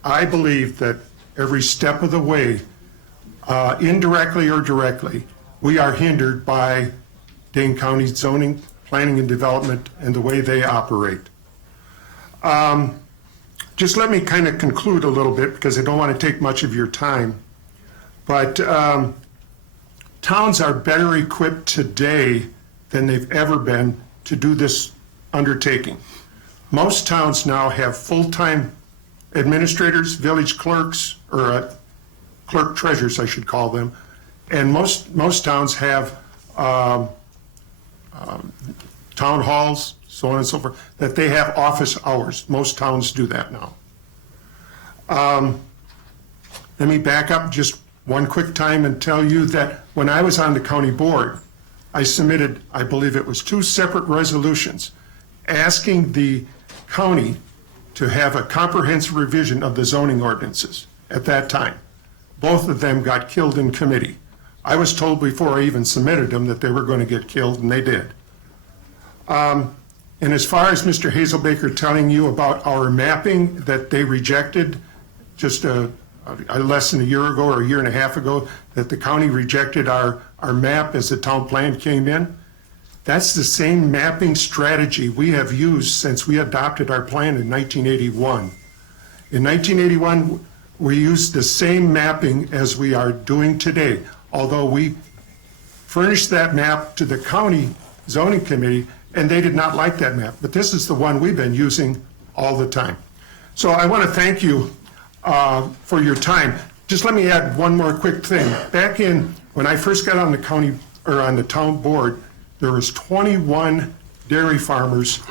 I believe that every step of the way, indirectly or directly, we are hindered by Dane County zoning, planning and development, and the way they operate. Just let me kind of conclude a little bit because I don't want to take much of your time. But towns are better equipped today than they've ever been to do this undertaking. Most towns now have full-time administrators, village clerks, or clerk treasurers, I should call them, and most towns have town halls, so on and so forth, that they have office hours. Most towns do that now. Let me back up just one quick time and tell you that when I was on the county board, I submitted, I believe it was 2 separate resolutions asking the county to have a comprehensive revision of the zoning ordinances at that time. Both of them got killed in committee. I was told before I even submitted them that they were going to get killed, and they did. And as far as Mr. Hazelbaker telling you about our mapping that they rejected just less than a year ago or a year and a half ago, that the county rejected our map as the town plan came in, that's the same mapping strategy we have used since we adopted our plan in 1981. In 1981, we used the same mapping as we are doing today, although we furnished that map to the county zoning committee, and they did not like that map. But this is the one we've been using all the time. So I want to thank you for your time. Just let me add one more quick thing. Back in, when I first got on the county, or on the town board, there was 21 dairy farmers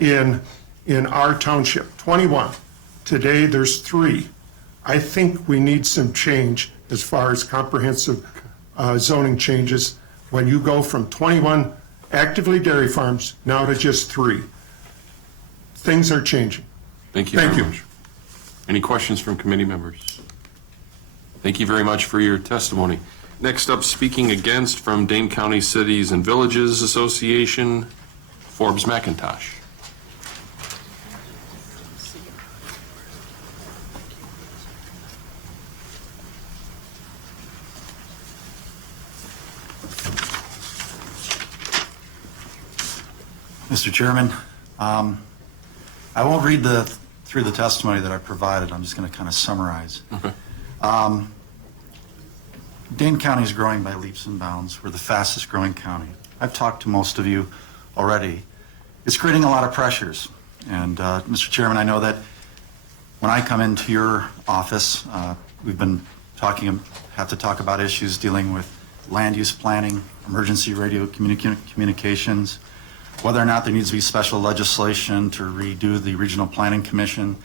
in our township, 21. Today, there's 3. I think we need some change as far as comprehensive zoning changes when you go from 21 actively dairy farms now to just 3. Things are changing. Thank you very much. Any questions from committee members? Thank you very much for your testimony. Next up, speaking against from Dane County Cities and Villages Association, Forbes McIntosh. Mr. Chairman, I won't read through the testimony that I provided. I'm just going to kind of summarize. Okay. Dane County is growing by leaps and bounds. We're the fastest growing county. I've talked to most of you already. It's creating a lot of pressures. And Mr. Chairman, I know that when I come into your office, we've been have to talk about issues dealing with land use planning, emergency radio communications, whether or not there needs to be special legislation to redo the Regional Planning Commission,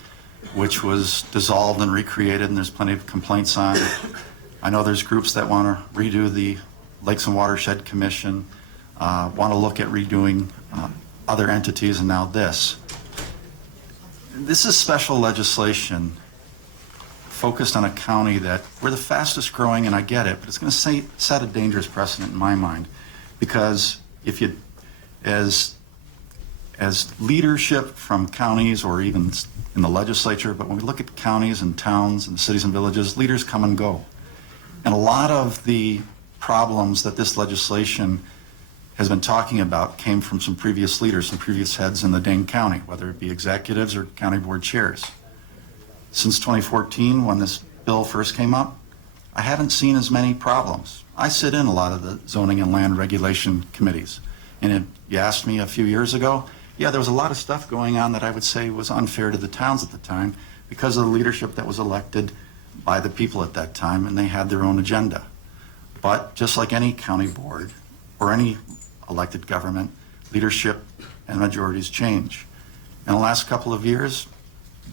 which was dissolved and recreated, and there's plenty of complaints on. I know there's groups that want to redo the Lakes and Watershed Commission, want to look at redoing other entities, and now this. This is special legislation focused on a county that we're the fastest growing, and I get it, but it's going to set a dangerous precedent in my mind, because if you as leadership from counties or even in the legislature, but when we look at counties and towns and cities and villages, leaders come and go. And a lot of the problems that this legislation has been talking about came from some previous leaders, some previous heads in the Dane County, whether it be executives or county board chairs. Since 2014, when this bill first came up, I haven't seen as many problems. I sit in a lot of the zoning and land regulation committees. And if you asked me a few years ago, yeah, there was a lot of stuff going on that I would say was unfair to the towns at the time because of the leadership that was elected by the people at that time, and they had their own agenda. But just like any county board or any elected government, leadership and majorities change. In the last couple of years,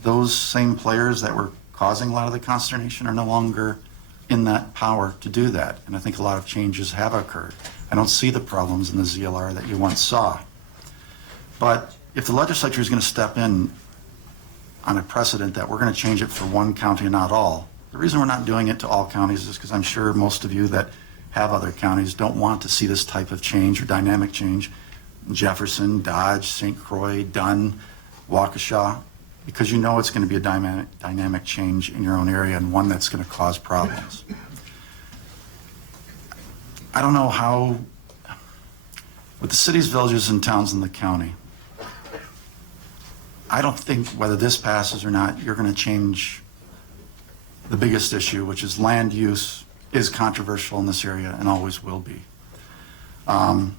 those same players that were causing a lot of the consternation are no longer in that power to do that. And I think a lot of changes have occurred. I don't see the problems in the ZLR that you once saw. But if the legislature is going to step in on a precedent that we're going to change it for one county and not all, the reason we're not doing it to all counties is because I'm sure most of you that have other counties don't want to see this type of change or dynamic change in Jefferson, Dodge, St. Croix, Dunn, Waukesha, because you know it's going to be a dynamic change in your own area and one that's going to cause problems. I don't know how, with the cities, villages, and towns in the county, I don't think whether this passes or not, you're going to change the biggest issue, which is land use is controversial in this area and always will be. Well,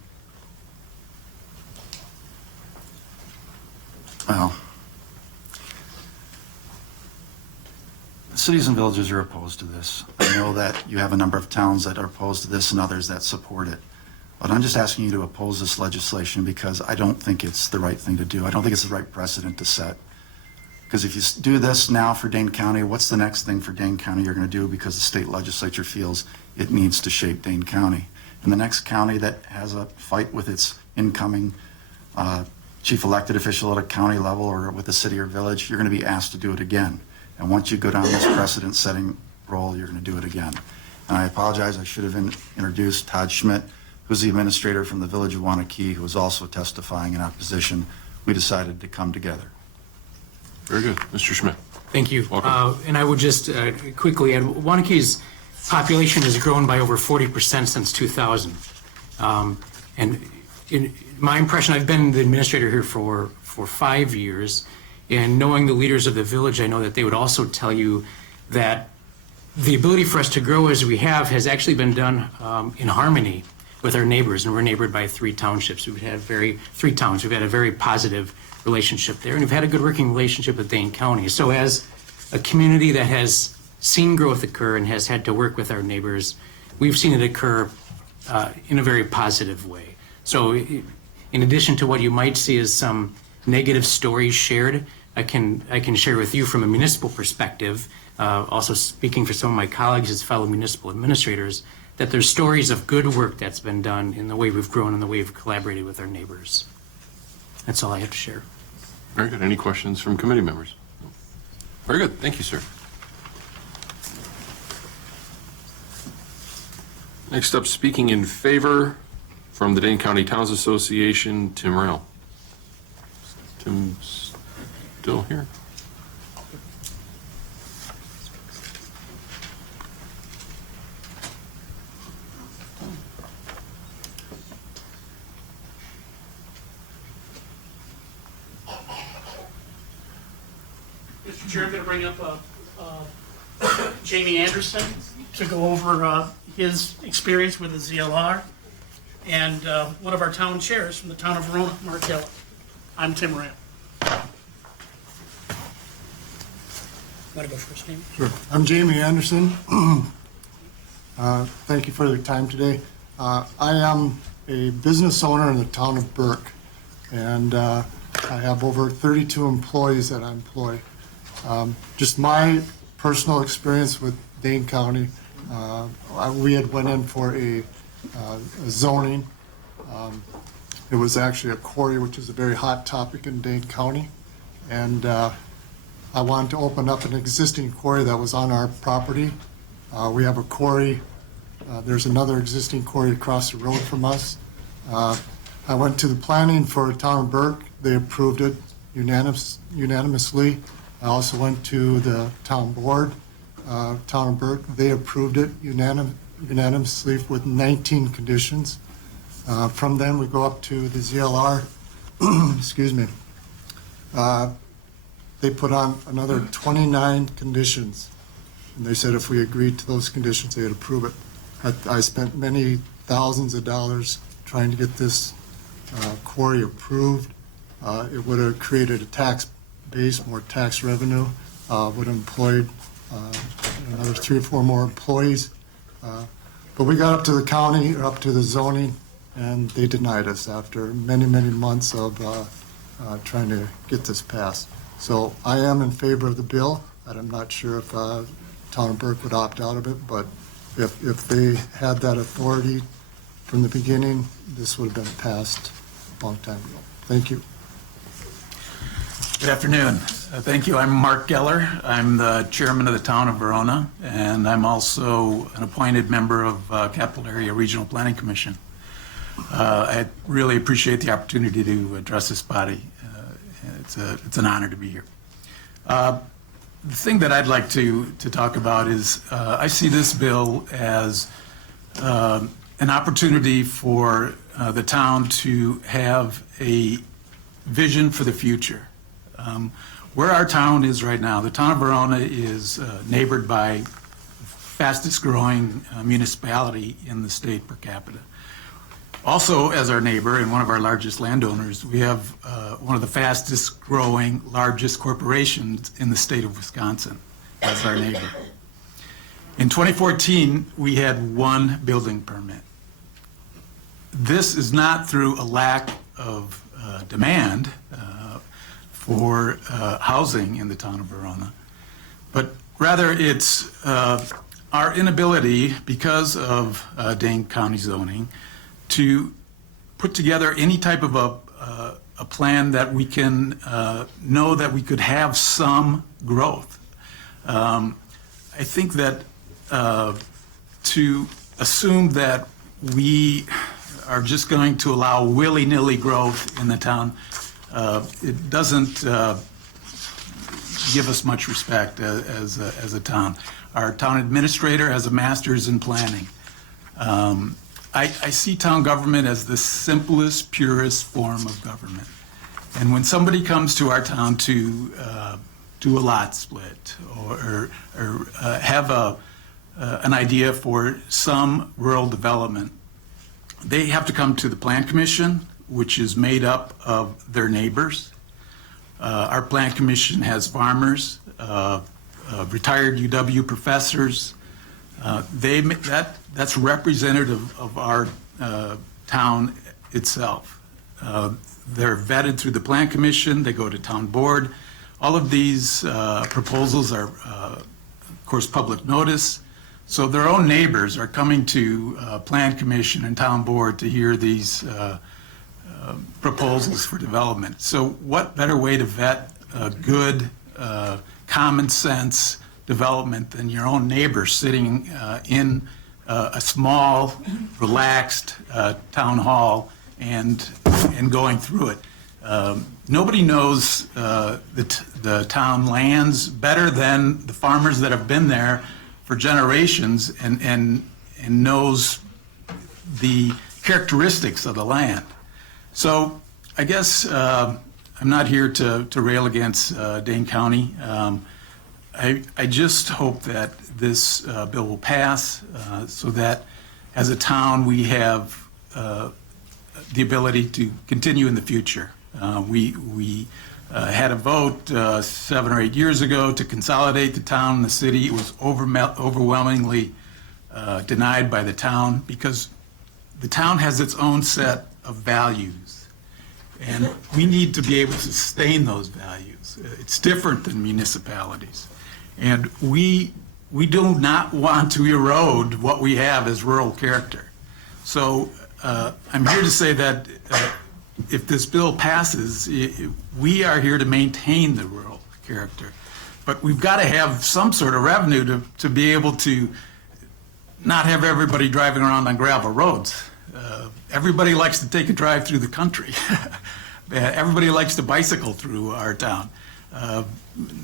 cities and villages are opposed to this. I know that you have a number of towns that are opposed to this and others that support it. But I'm just asking you to oppose this legislation because I don't think it's the right thing to do. I don't think it's the right precedent to set. Because if you do this now for Dane County, what's the next thing for Dane County you're going to do because the state legislature feels it needs to shape Dane County? And the next county that has a fight with its incoming chief elected official at a county level or with a city or village, you're going to be asked to do it again. And once you go down this precedent-setting role, you're going to do it again. And I apologize, I should have introduced Todd Schmidt, who's the administrator from the village of Wanakee, who is also testifying in opposition. We decided to come together. Very good. Mr. Schmidt. Thank you. Welcome. And I would just quickly add, Wanakee's population has grown by over 40% since 2000. And in my impression, I've been the administrator here for 5 years, and knowing the leaders of the village, I know that they would also tell you that the ability for us to grow as we have has actually been done in harmony with our neighbors, and we're neighbored by 3 townships. We've had 3 towns. We've had a very positive relationship there, and we've had a good working relationship with Dane County. So as a community that has seen growth occur and has had to work with our neighbors, we've seen it occur in a very positive way. So in addition to what you might see as some negative stories shared, I can share with you from a municipal perspective, also speaking for some of my colleagues as fellow municipal administrators, that there's stories of good work that's been done in the way we've grown and the way we've collaborated with our neighbors. That's all I have to share. Very good. Any questions from committee members? Very good. Thank you, sir. Next up, speaking in favor from the Dane County Towns Association, Tim Rayl. Tim's still here? Mr. Chair, I'm going to bring up Jamie Anderson to go over his experience with the ZLR and one of our town chairs from the town of Verona, Mark Geller. I'm Tim Rayl. Want to go first, Jamie? Sure. I'm Jamie Anderson. Thank you for your time today. I am a business owner in the town of Burke, and I have over 32 employees that I employ. Just my personal experience with Dane County, we had went in for a zoning. It was actually a quarry, which is a very hot topic in Dane County, and I wanted to open up an existing quarry that was on our property. We have a quarry. There's another existing quarry across the road from us. I went to the planning for town of Burke. They approved it unanimously. I also went to the town board, town of Burke. They approved it unanimously with 19 conditions. From then, we go up to the ZLR. Excuse me. They put on another 29 conditions, and they said if we agreed to those conditions, they would approve it. I spent many thousands of dollars trying to get this quarry approved. It would have created a tax base, more tax revenue, would have employed another 3 or 4 more employees. But we got up to the county, or up to the zoning, and they denied us after many, many months of trying to get this passed. So I am in favor of the bill, and I'm not sure if town of Burke would opt out of it, but if they had that authority from the beginning, this would have been passed a long time ago. Thank you. Good afternoon. Thank you. I'm Mark Geller. I'm the chairman of the town of Verona, and I'm also an appointed member of Capital Area Regional Planning Commission. I really appreciate the opportunity to address this body. It's an honor to be here. The thing that I'd like to talk about is I see this bill as an opportunity for the town to have a vision for the future. Where our town is right now, the town of Verona is neighbored by fastest growing municipality in the state per capita. Also, as our neighbor and one of our largest landowners, we have one of the fastest growing, largest corporations in the state of Wisconsin as our neighbor. In 2014, we had 1 building permit. This is not through a lack of demand for housing in the town of Verona, but rather it's our inability, because of Dane County zoning, to put together any type of a plan that we can know that we could have some growth. I think that to assume that we are just going to allow willy-nilly growth in the town, it doesn't give us much respect as a town. Our town administrator has a master's in planning. I see town government as the simplest, purest form of government. And when somebody comes to our town to do a lot split or have an idea for some rural development, they have to come to the Plan Commission, which is made up of their neighbors. Our Plan Commission has farmers, retired UW professors. That's representative of our town itself. They're vetted through the Plan Commission. They go to town board. All of these proposals are, of course, public notice. So their own neighbors are coming to Plan Commission and town board to hear these proposals for development. So what better way to vet good, common sense development than your own neighbors sitting in a small, relaxed town hall and going through it. Nobody knows the town lands better than the farmers that have been there for generations and knows the characteristics of the land. So I guess I'm not here to rail against Dane County. I just hope that this bill will pass so that as a town we have the ability to continue in the future. We had a vote 7 or 8 years ago to consolidate the town and the city. It was overwhelmingly denied by the town because the town has its own set of values, and we need to be able to sustain those values. It's different than municipalities, and we do not want to erode what we have as rural character. So I'm here to say that if this bill passes, we are here to maintain the rural character. But we've got to have some sort of revenue to be able to not have everybody driving around on gravel roads. Everybody likes to take a drive through the country. Everybody likes to bicycle through our town.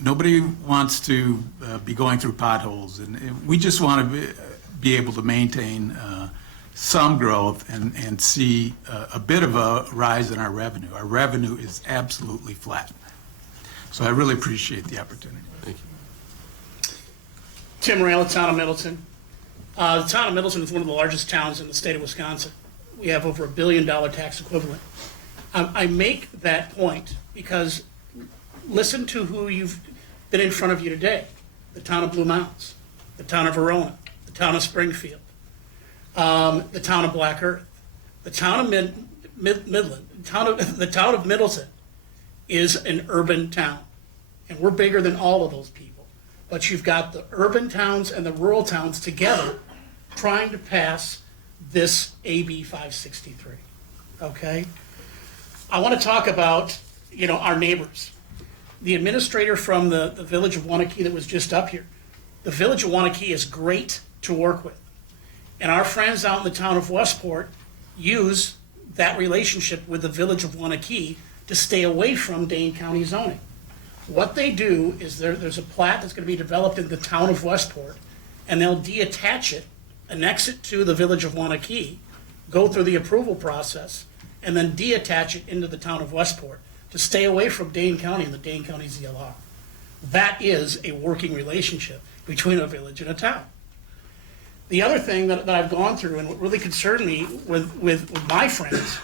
Nobody wants to be going through potholes. And we just want to be able to maintain some growth and see a bit of a rise in our revenue. Our revenue is absolutely flat. So I really appreciate the opportunity. Thank you. Tim Rail, Town of Middleton. The Town of Middleton is one of the largest towns in the state of Wisconsin. We have over $1 billion tax equivalent. I make that point because listen to who you've been in front of you today. The Town of Blue Mountains, the Town of Verona, the Town of Springfield, the Town of Black Earth, the Town of Midland, the Town of Middleton is an urban town. And we're bigger than all of those people. But you've got the urban towns and the rural towns together trying to pass this AB 563, okay? I want to talk about, our neighbors. The administrator from the village of Waunakee that was just up here. The village of Waunakee is great to work with. And our friends out in the town of Westport use that relationship with the village of Waunakee to stay away from Dane County zoning. What they do is there's a plat that's going to be developed in the town of Westport, and they'll deattach it, annex it to the village of Waunakee, go through the approval process, and then deattach it into the town of Westport to stay away from Dane County and the Dane County ZLR. That is a working relationship between a village and a town. The other thing that I've gone through and what really concerned me with my friends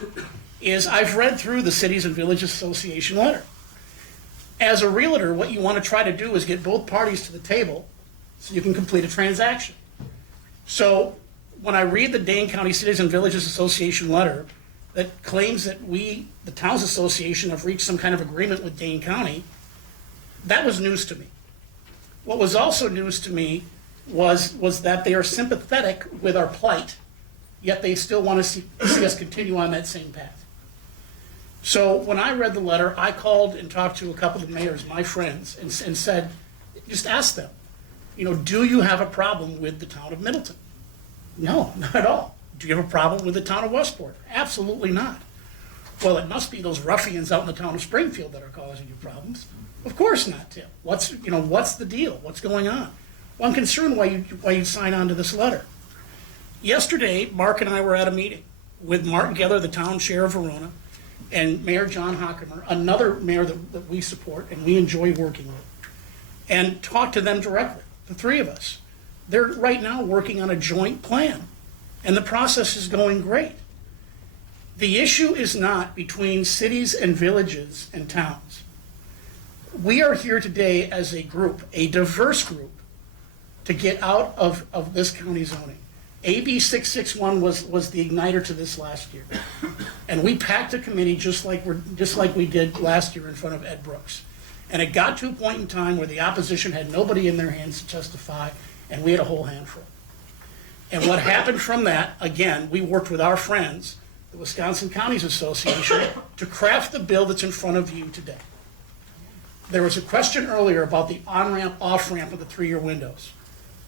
is I've read through the Cities and Villages Association letter. As a realtor, what you want to try to do is get both parties to the table so you can complete a transaction. So when I read the Dane County Cities and Villages Association letter that claims that we, the Towns Association, have reached some kind of agreement with Dane County, that was news to me. What was also news to me was that they are sympathetic with our plight, yet they still want to see us continue on that same path. So when I read the letter, I called and talked to a couple of mayors, my friends, and said, just ask them, do you have a problem with the town of Middleton? No, not at all. Do you have a problem with the town of Westport? Absolutely not. Well, it must be those ruffians out in the town of Springfield that are causing you problems. Of course not, Tim. What's the deal? What's going on? Well, I'm concerned why you sign on to this letter. Yesterday, Mark and I were at a meeting with Mark Geller, the town chair of Verona, and Mayor John Hockemer, another mayor that we support and we enjoy working with, and talked to them directly, the three of us. They're right now working on a joint plan, and the process is going great. The issue is not between cities and villages and towns. We are here today as a group, a diverse group, to get out of this county zoning. AB 661 was the igniter to this last year. And we packed a committee just like we did last year in front of Ed Brooks. And it got to a point in time where the opposition had nobody in their hands to testify, and we had a whole handful. And what happened from that, again, we worked with our friends, the Wisconsin Counties Association, to craft the bill that's in front of you today. There was a question earlier about the on-ramp, off-ramp of the 3-year windows.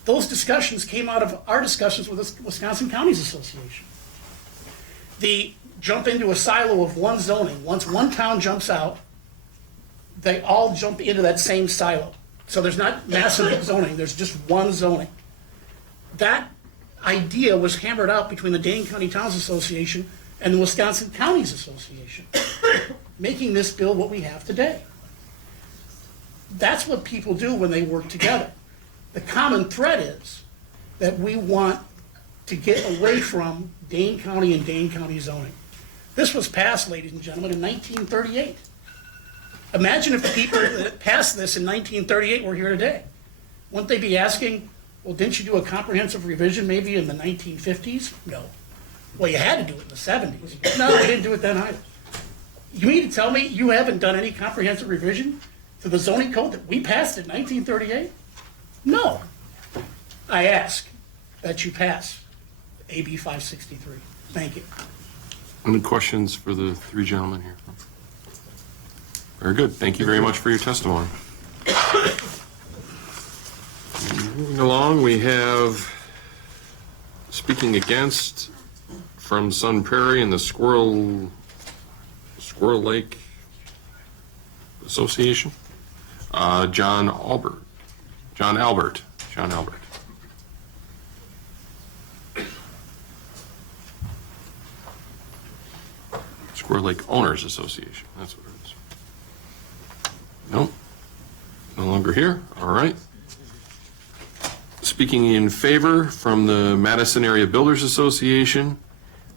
Those discussions came out of our discussions with the Wisconsin Counties Association. The jump into a silo of one zoning, once one town jumps out, they all jump into that same silo. So there's not massive zoning, there's just one zoning. That idea was hammered out between the Dane County Towns Association and the Wisconsin Counties Association, making this bill what we have today. That's what people do when they work together. The common thread is that we want to get away from Dane County and Dane County zoning. This was passed, ladies and gentlemen, in 1938. Imagine if the people that passed this in 1938 were here today. Wouldn't they be asking, well, didn't you do a comprehensive revision maybe in the 1950s? No. Well, you had to do it in the 70s. No, we didn't do it then either. You mean to tell me you haven't done any comprehensive revision to the zoning code that we passed in 1938? No. I ask that you pass AB 563. Thank you. Any questions for the three gentlemen here? Very good. Thank you very much for your testimony. Moving along, we have speaking against from Sun Prairie and the Squirrel Lake Association, John Albert. Squirrel Lake Owners Association, that's what it is. Nope, no longer here, all right. Speaking in favor from the Madison Area Builders Association,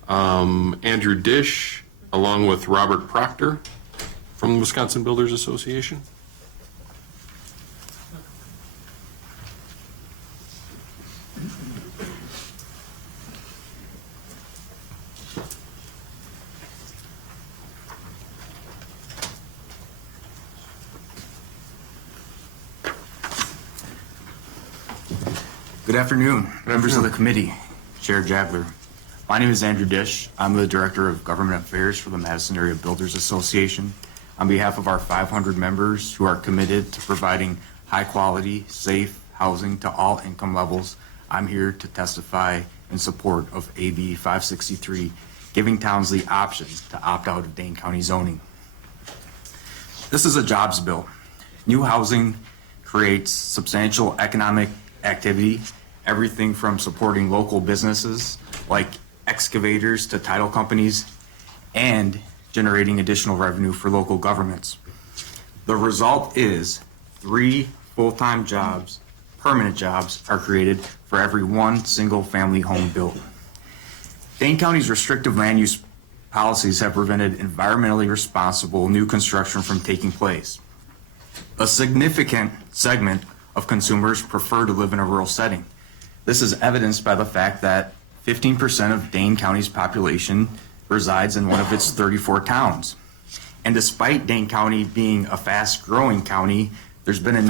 Andrew Dish, along with Robert Proctor from the Wisconsin Builders Association. Good afternoon, members of the committee, Chair Jagler. My name is Andrew Dish. I'm the Director of Government Affairs for the Madison Area Builders Association. On behalf of our 500 members who are committed to providing high-quality, safe housing to all income levels, I'm here to testify in support of AB 563, giving towns the option to opt out of Dane County zoning. This is a jobs bill. New housing creates substantial economic activity, everything from supporting local businesses like excavators to title companies, and generating additional revenue for local governments. The result is 3 full-time jobs, permanent jobs, are created for every one single-family home built. Dane County's restrictive land use policies have prevented environmentally responsible new construction from taking place. A significant segment of consumers prefer to live in a rural setting. This is evidenced by the fact that 15% of Dane County's population resides in one of its 34 towns. And despite Dane County being a fast-growing county, there's been a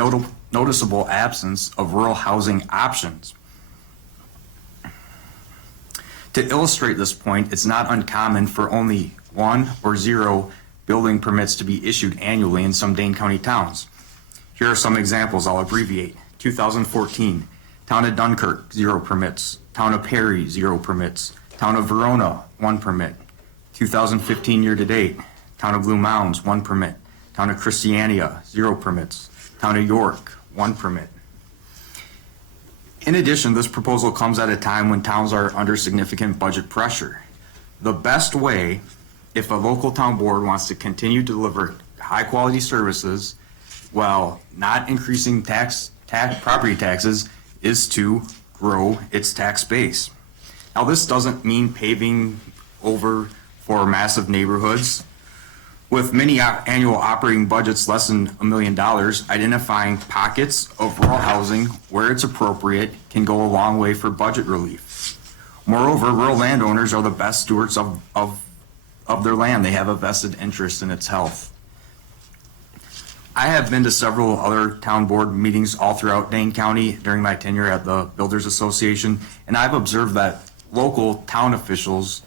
noticeable absence of rural housing options. To illustrate this point, it's not uncommon for only 1 or 0 building permits to be issued annually in some Dane County towns. Here are some examples. I'll abbreviate. 2014, Town of Dunkirk, 0 permits. Town of Perry, 0 permits. Town of Verona, 1 permit. 2015 year-to-date, Town of Blue Mounds, 1 permit. Town of Christiania, 0 permits. Town of York, 1 permit. In addition, this proposal comes at a time when towns are under significant budget pressure. The best way, if a local town board wants to continue to deliver high-quality services while not increasing property taxes, is to grow its tax base. Now, this doesn't mean paving over for massive neighborhoods. With many annual operating budgets less than $1 million, identifying pockets of rural housing where it's appropriate can go a long way for budget relief. Moreover, rural landowners are the best stewards of their land. They have a vested interest in its health. I have been to several other town board meetings all throughout Dane County during my tenure at the Builders Association, and I've observed that local town officials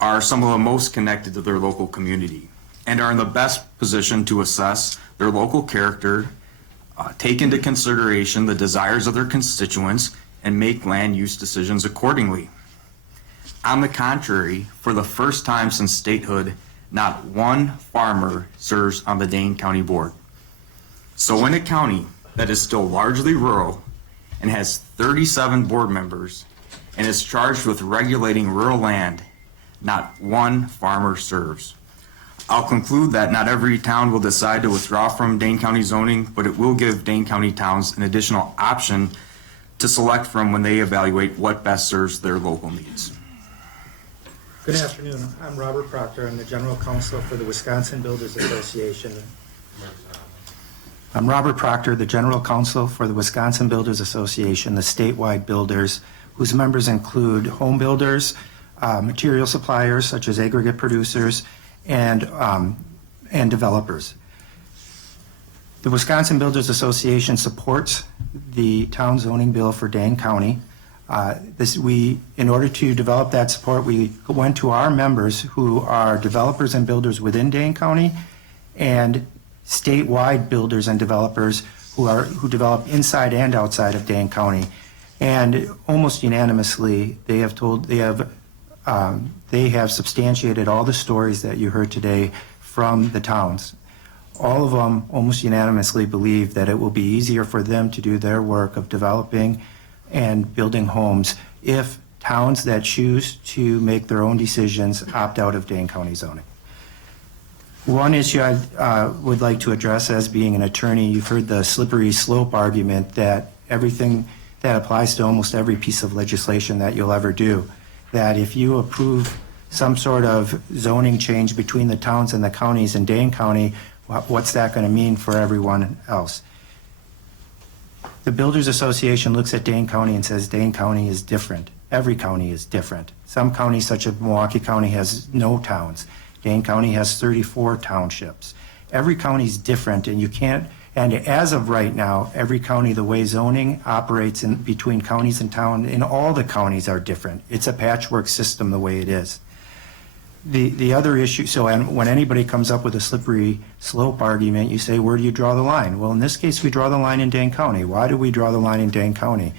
are some of the most connected to their local community and are in the best position to assess their local character, take into consideration the desires of their constituents, and make land use decisions accordingly. On the contrary, for the first time since statehood, not one farmer serves on the Dane County Board. So in a county that is still largely rural and has 37 board members and is charged with regulating rural land, not one farmer serves. I'll conclude that not every town will decide to withdraw from Dane County zoning, but it will give Dane County towns an additional option to select from when they evaluate what best serves their local needs. Good afternoon. I'm Robert Proctor. I'm the General Counsel for the Wisconsin Builders Association. I'm Robert Proctor, the General Counsel for the Wisconsin Builders Association, the statewide builders, whose members include home builders, material suppliers such as aggregate producers, and developers. The Wisconsin Builders Association supports the town zoning bill for Dane County. In order to develop that support, we went to our members who are developers and builders within Dane County and statewide builders and developers who develop inside and outside of Dane County. And almost unanimously, they have substantiated all the stories that you heard today from the towns. All of them almost unanimously believe that it will be easier for them to do their work of developing and building homes if towns that choose to make their own decisions opt out of Dane County zoning. One issue I would like to address as being an attorney, you've heard the slippery slope argument that everything that applies to almost every piece of legislation that you'll ever do, that if you approve some sort of zoning change between the towns and the counties in Dane County, what's that going to mean for everyone else? The Builders Association looks at Dane County and says Dane County is different. Every county is different. Some counties, such as Milwaukee County, has no towns. Dane County has 34 townships. Every county is different, and you can't, and as of right now, every county, the way zoning operates in between counties and town, in all the counties are different. It's a patchwork system the way it is. The other issue, and when anybody comes up with a slippery slope argument, you say, where do you draw the line? Well, in this case, we draw the line in Dane County. Why do we draw the line in Dane County?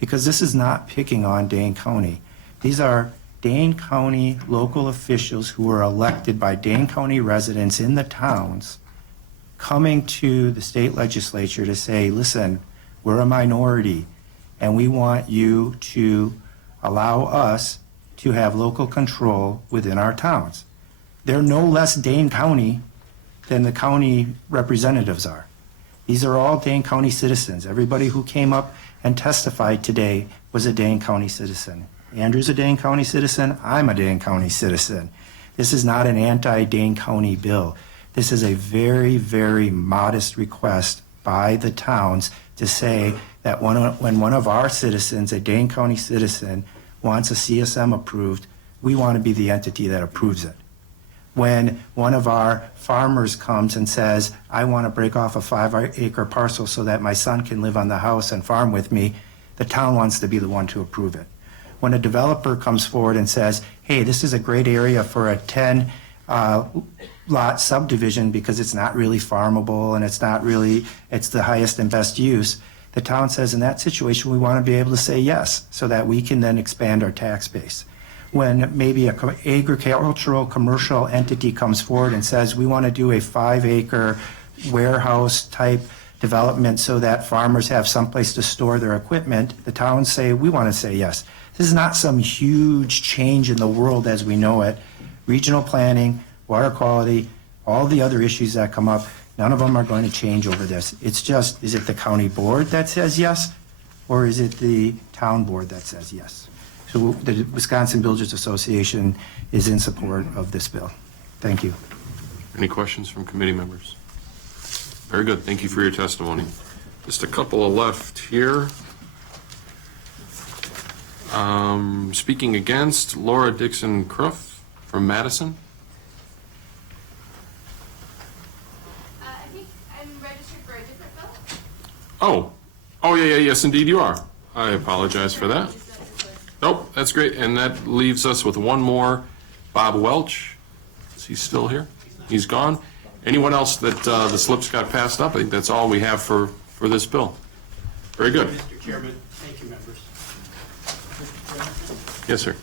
Because this is not picking on Dane County. These are Dane County local officials who are elected by Dane County residents in the towns coming to the state legislature to say, listen, we're a minority, and we want you to allow us to have local control within our towns. They're no less Dane County than the county representatives are. These are all Dane County citizens. Everybody who came up and testified today was a Dane County citizen. Andrew's a Dane County citizen. I'm a Dane County citizen. This is not an anti-Dane County bill. This is a very, very modest request by the towns to say that when one of our citizens, a Dane County citizen, wants a CSM approved, we want to be the entity that approves it. When one of our farmers comes and says, I want to break off a 5-acre parcel so that my son can live on the house and farm with me, the town wants to be the one to approve it. When a developer comes forward and says, hey, this is a great area for a 10 lot subdivision because it's not really farmable and it's the highest and best use, the town says in that situation we want to be able to say yes so that we can then expand our tax base. When maybe a agricultural commercial entity comes forward and says we want to do a 5-acre warehouse type development so that farmers have someplace to store their equipment, the towns say we want to say yes. This is not some huge change in the world as we know it. Regional planning, water quality, all the other issues that come up, none of them are going to change over this. It's just, is it the county board that says yes, or is it the town board that says yes? So the Wisconsin Builders Association is in support of this bill. Thank you. Any questions from committee members? Very good. Thank you for your testimony. Just a couple of left here. Speaking against, Laura Dixon Cruff from Madison. I think I'm registered for a different bill. Oh, yeah, yes, indeed you are. I apologize for that. Nope, that's great. And that leaves us with one more, Bob Welch. Is he still here? He's gone. Anyone else that the slips got passed up? I think that's all we have for this bill. Very good. Mr. Chairman, thank you, members. Yes, sir.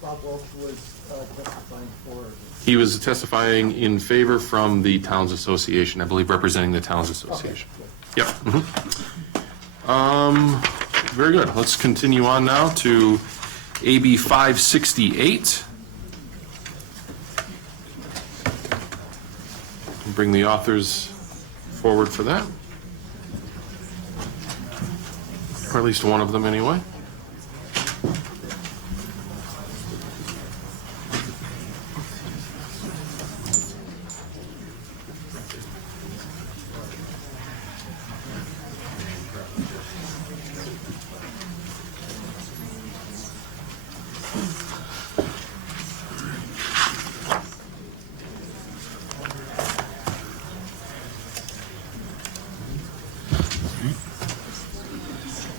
Bob Welch was testifying for. He was testifying in favor from the Towns Association, I believe representing the Towns Association. Okay. Yep. Very good. Let's continue on now to AB 568. Bring the authors forward for that. Or at least one of them anyway.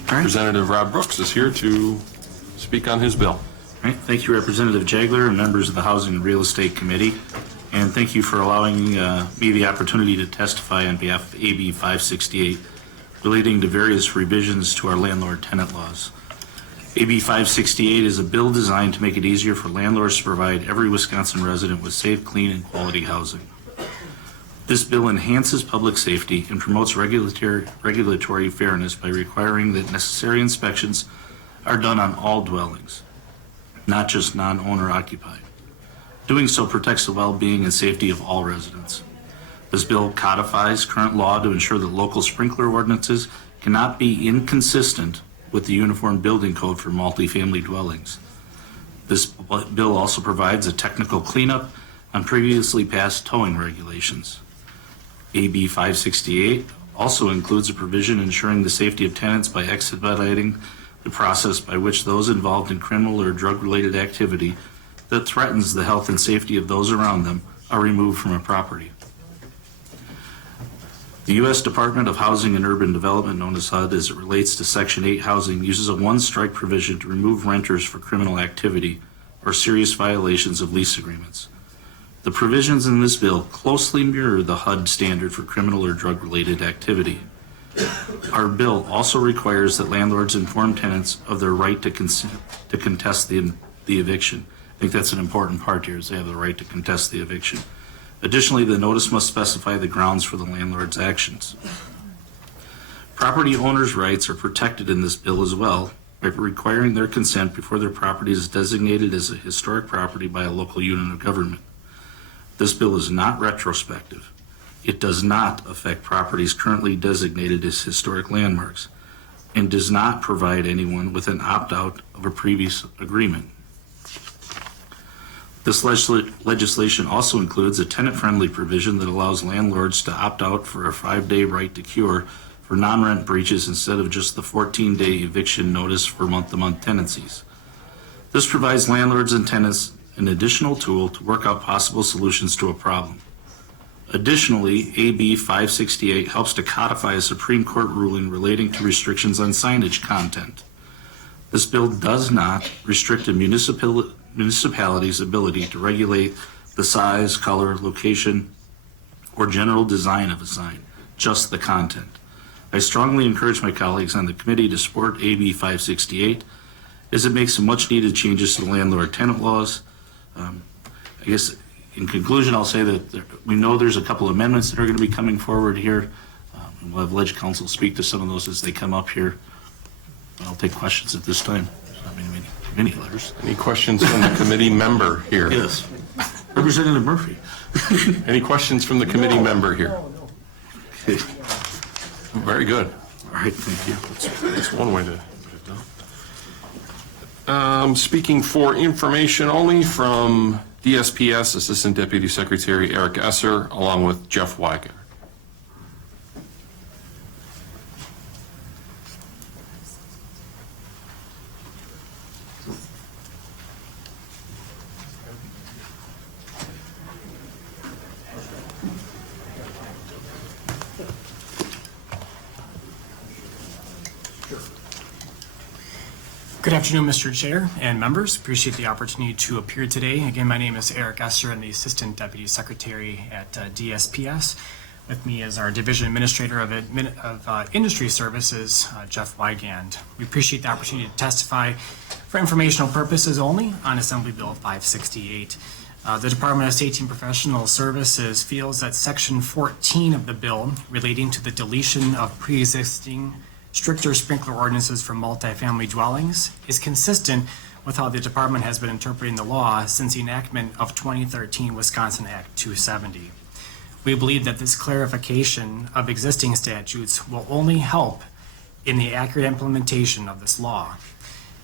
Representative Rob Brooks is here to speak on his bill. All right. Thank you, Representative Jagler and members of the Housing and Real Estate Committee. And thank you for allowing me the opportunity to testify on behalf of AB 568 relating to various revisions to our landlord-tenant laws. AB 568 is a bill designed to make it easier for landlords to provide every Wisconsin resident with safe, clean, and quality housing. This bill enhances public safety and promotes regulatory fairness by requiring that necessary inspections are done on all dwellings, not just non-owner occupied. Doing so protects the well-being and safety of all residents. This bill codifies current law to ensure that local sprinkler ordinances cannot be inconsistent with the Uniform Building Code for multifamily dwellings. This bill also provides a technical cleanup on previously passed towing regulations. AB 568 also includes a provision ensuring the safety of tenants by expediting the process by which those involved in criminal or drug-related activity that threatens the health and safety of those around them are removed from a property. The U.S. Department of Housing and Urban Development, known as HUD, as it relates to Section 8 housing, uses a one-strike provision to remove renters for criminal activity or serious violations of lease agreements. The provisions in this bill closely mirror the HUD standard for criminal or drug-related activity. Our bill also requires that landlords inform tenants of their right to contest the eviction. I think that's an important part here, is they have the right to contest the eviction. Additionally, the notice must specify the grounds for the landlord's actions. Property owners' rights are protected in this bill as well by requiring their consent before their property is designated as a historic property by a local unit of government. This bill is not retrospective. It does not affect properties currently designated as historic landmarks and does not provide anyone with an opt-out of a previous agreement. This legislation also includes a tenant-friendly provision that allows landlords to opt out for a 5-day right to cure for non-rent breaches instead of just the 14-day eviction notice for month-to-month tenancies. This provides landlords and tenants an additional tool to work out possible solutions to a problem. Additionally, AB 568 helps to codify a Supreme Court ruling relating to restrictions on signage content. This bill does not restrict a municipality's ability to regulate the size, color, location, or general design of a sign, just the content. I strongly encourage my colleagues on the committee to support AB 568 as it makes some much-needed changes to the landlord-tenant laws. I guess in conclusion, I'll say that we know there's a couple amendments that are going to be coming forward here. And we'll have Ledge Council speak to some of those as they come up here. I'll take questions at this time. Many letters. Any questions from the committee member here? Yes. Representative Murphy. Any questions from the committee member here? Okay. Very good. All right, thank you. That's one way to put it down. Speaking for information only from DSPS Assistant Deputy Secretary Eric Esser, along with Jeff Weiger. Good afternoon, Mr. Chair and members. Appreciate the opportunity to appear today. Again, my name is Eric Esser. I'm the Assistant Deputy Secretary at DSPS. With me is our Division Administrator of Industry Services, Jeff Wygand. We appreciate the opportunity to testify for informational purposes only on Assembly Bill 568. The Department of Safety and Professional Services feels that Section 14 of the bill relating to the deletion of pre-existing stricter sprinkler ordinances for multifamily dwellings is consistent with how the department has been interpreting the law since the enactment of 2013 Wisconsin Act 270. We believe that this clarification of existing statutes will only help in the accurate implementation of this law.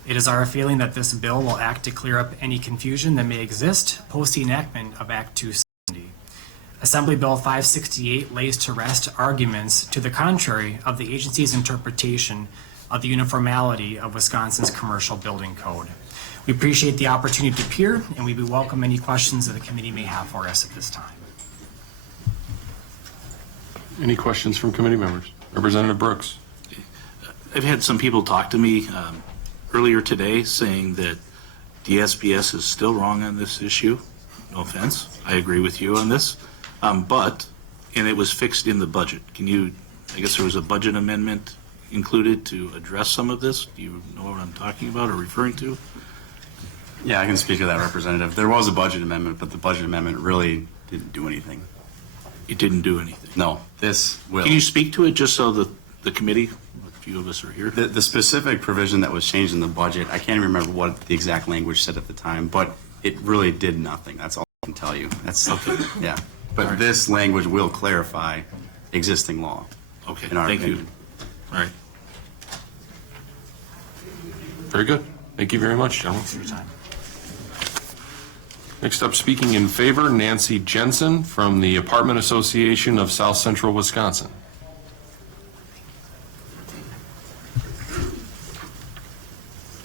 It is our feeling that this bill will act to clear up any confusion that may exist post the enactment of Act 270. Assembly Bill 568 lays to rest arguments to the contrary of the agency's interpretation of the uniformity of Wisconsin's commercial building code. We appreciate the opportunity to appear, and we welcome any questions that the committee may have for us at this time. Any questions from committee members? Representative Brooks. I've had some people talk to me earlier today saying that DSPS is still wrong on this issue. No offense. I agree with you on this. And it was fixed in the budget. I guess there was a budget amendment included to address some of this. Do you know what I'm talking about or referring to? Yeah, I can speak to that, Representative. There was a budget amendment, but the budget amendment really didn't do anything. It didn't do anything? No, this will. Can you speak to it just so the committee, a few of us are here? The specific provision that was changed in the budget, I can't remember what the exact language said at the time, but it really did nothing. That's all I can tell you. That's okay. Yeah. But this language will clarify existing law. Okay, in our thank opinion. you. All right. Very good. Thank you very much, gentlemen. Next up, speaking in favor, Nancy Jensen from the Apartment Association of South Central Wisconsin.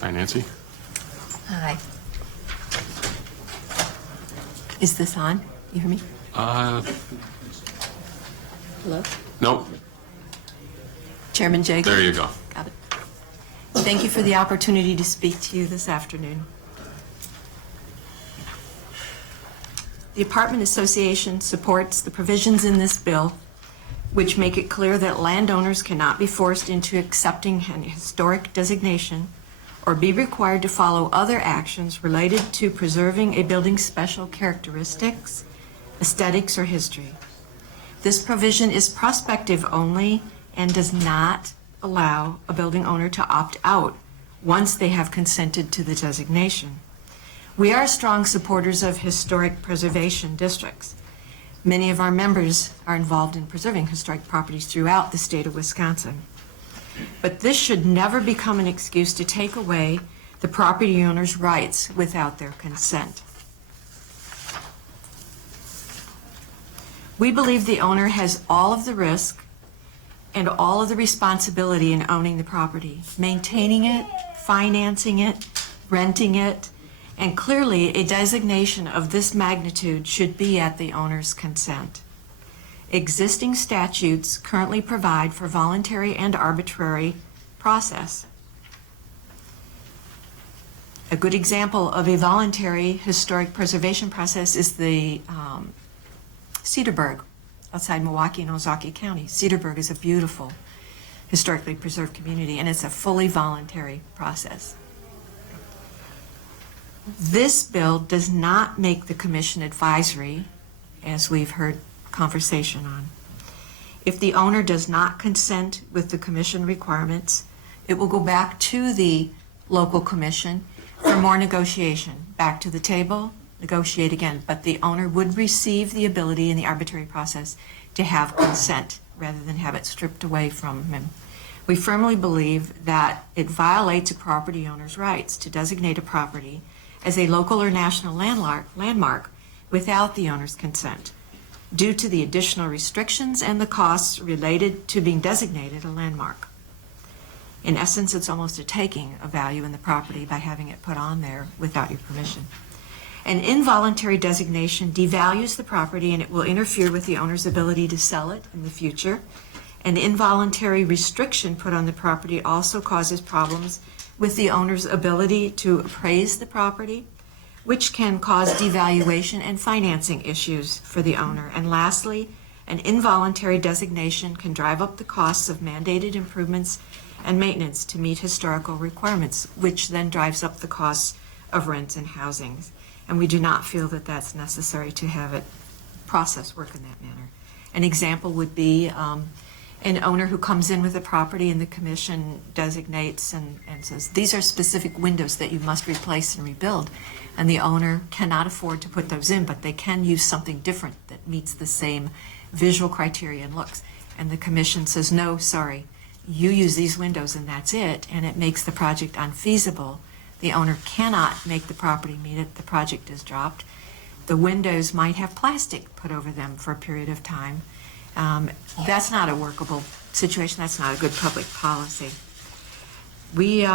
Hi, Nancy. Hi. Is this on? You hear me? Hello? Nope. Chairman Jager? There you go. Got it. Thank you for the opportunity to speak to you this afternoon. The Apartment Association supports the provisions in this bill which make it clear that landowners cannot be forced into accepting an historic designation or be required to follow other actions related to preserving a building's special characteristics, aesthetics, or history. This provision is prospective only and does not allow a building owner to opt out once they have consented to the designation. We are strong supporters of historic preservation districts. Many of our members are involved in preserving historic properties throughout the state of Wisconsin. But this should never become an excuse to take away the property owner's rights without their consent. We believe the owner has all of the risk and all of the responsibility in owning the property, maintaining it, financing it, renting it, And clearly, a designation of this magnitude should be at the owner's consent. Existing statutes currently provide for voluntary and arbitrary process. A good example of a voluntary historic preservation process is the Cedarburg outside Milwaukee in Ozaukee County. Cedarburg is a beautiful historically preserved community, and it's a fully voluntary process. This bill does not make the commission advisory, as we've heard conversation on. If the owner does not consent with the commission requirements, it will go back to the local commission for more negotiation. Back to the table, negotiate again. But the owner would receive the ability in the arbitrary process to have consent rather than have it stripped away from him. We firmly believe that it violates a property owner's rights to designate a property as a local or national landmark without the owner's consent, due to the additional restrictions and the costs related to being designated a landmark. In essence, it's almost a taking of value in the property by having it put on there without your permission. An involuntary designation devalues the property, and it will interfere with the owner's ability to sell it in the future. An involuntary restriction put on the property also causes problems with the owner's ability to appraise the property, which can cause devaluation and financing issues for the owner. And lastly, an involuntary designation can drive up the costs of mandated improvements and maintenance to meet historical requirements, which then drives up the costs of rents and housing. And we do not feel that that's necessary to have it process work in that manner. An example would be an owner who comes in with a property and the commission designates and says, these are specific windows that you must replace and rebuild. And the owner cannot afford to put those in, but they can use something different that meets the same visual criteria and looks. And the commission says, no, sorry, you use these windows and that's it, and it makes the project unfeasible. The owner cannot make the property meet it, the project is dropped. The windows might have plastic put over them for a period of time. That's not a workable situation. That's not a good public policy. We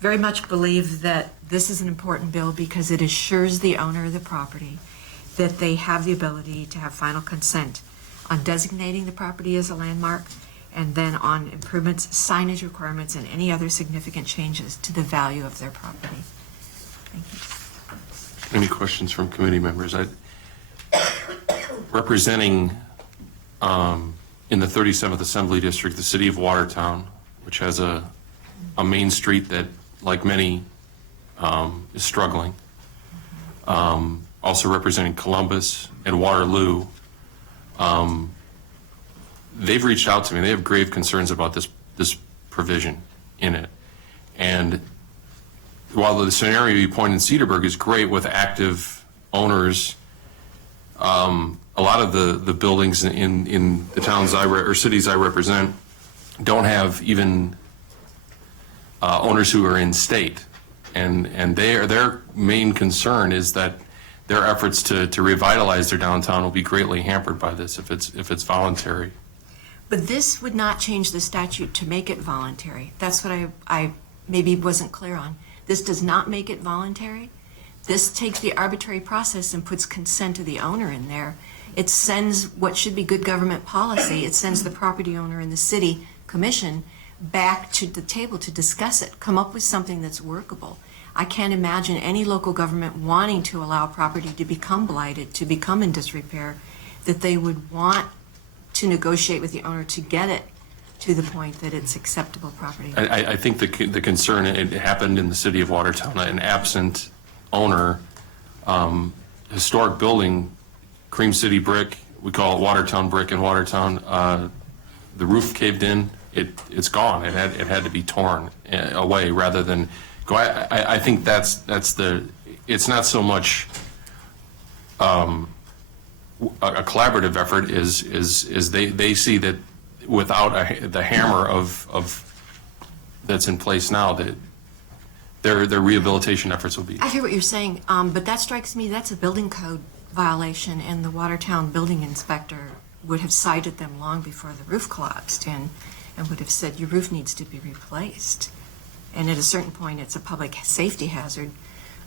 very much believe that this is an important bill because it assures the owner of the property that they have the ability to have final consent on designating the property as a landmark, and then on improvements, signage requirements, and any other significant changes to the value of their property. Thank you. Any questions from committee members? Representing in the 37th Assembly District, the city of Watertown, which has a main street that, like many, is struggling. Also representing Columbus and Waterloo. They've reached out to me. They have grave concerns about this provision in it. And while the scenario you point in Cedarburg is great with active owners, a lot of the buildings in the towns or cities I represent don't have even owners who are in state, and their main concern is that their efforts to revitalize their downtown will be greatly hampered by this if it's voluntary. But this would not change the statute to make it voluntary. That's what I maybe wasn't clear on. This does not make it voluntary. This takes the arbitrary process and puts consent of the owner in there. It sends what should be good government policy. It sends the property owner and the city commission back to the table to discuss it, come up with something that's workable. I can't imagine any local government wanting to allow property to become blighted, to become in disrepair, that they would want to negotiate with the owner to get it to the point that it's acceptable property. I think the concern, it happened in the city of Watertown, an absent owner, historic building, Cream City brick, we call it Watertown brick in Watertown, the roof caved in, it's gone. It had to be torn away rather than go. I think that's it's not so much a collaborative effort is they see that without the hammer of that's in place now, that their rehabilitation efforts will be. I hear what you're saying, but that strikes me, that's a building code violation, and the Watertown building inspector would have cited them long before the roof collapsed and would have said your roof needs to be replaced. And at a certain point, it's a public safety hazard.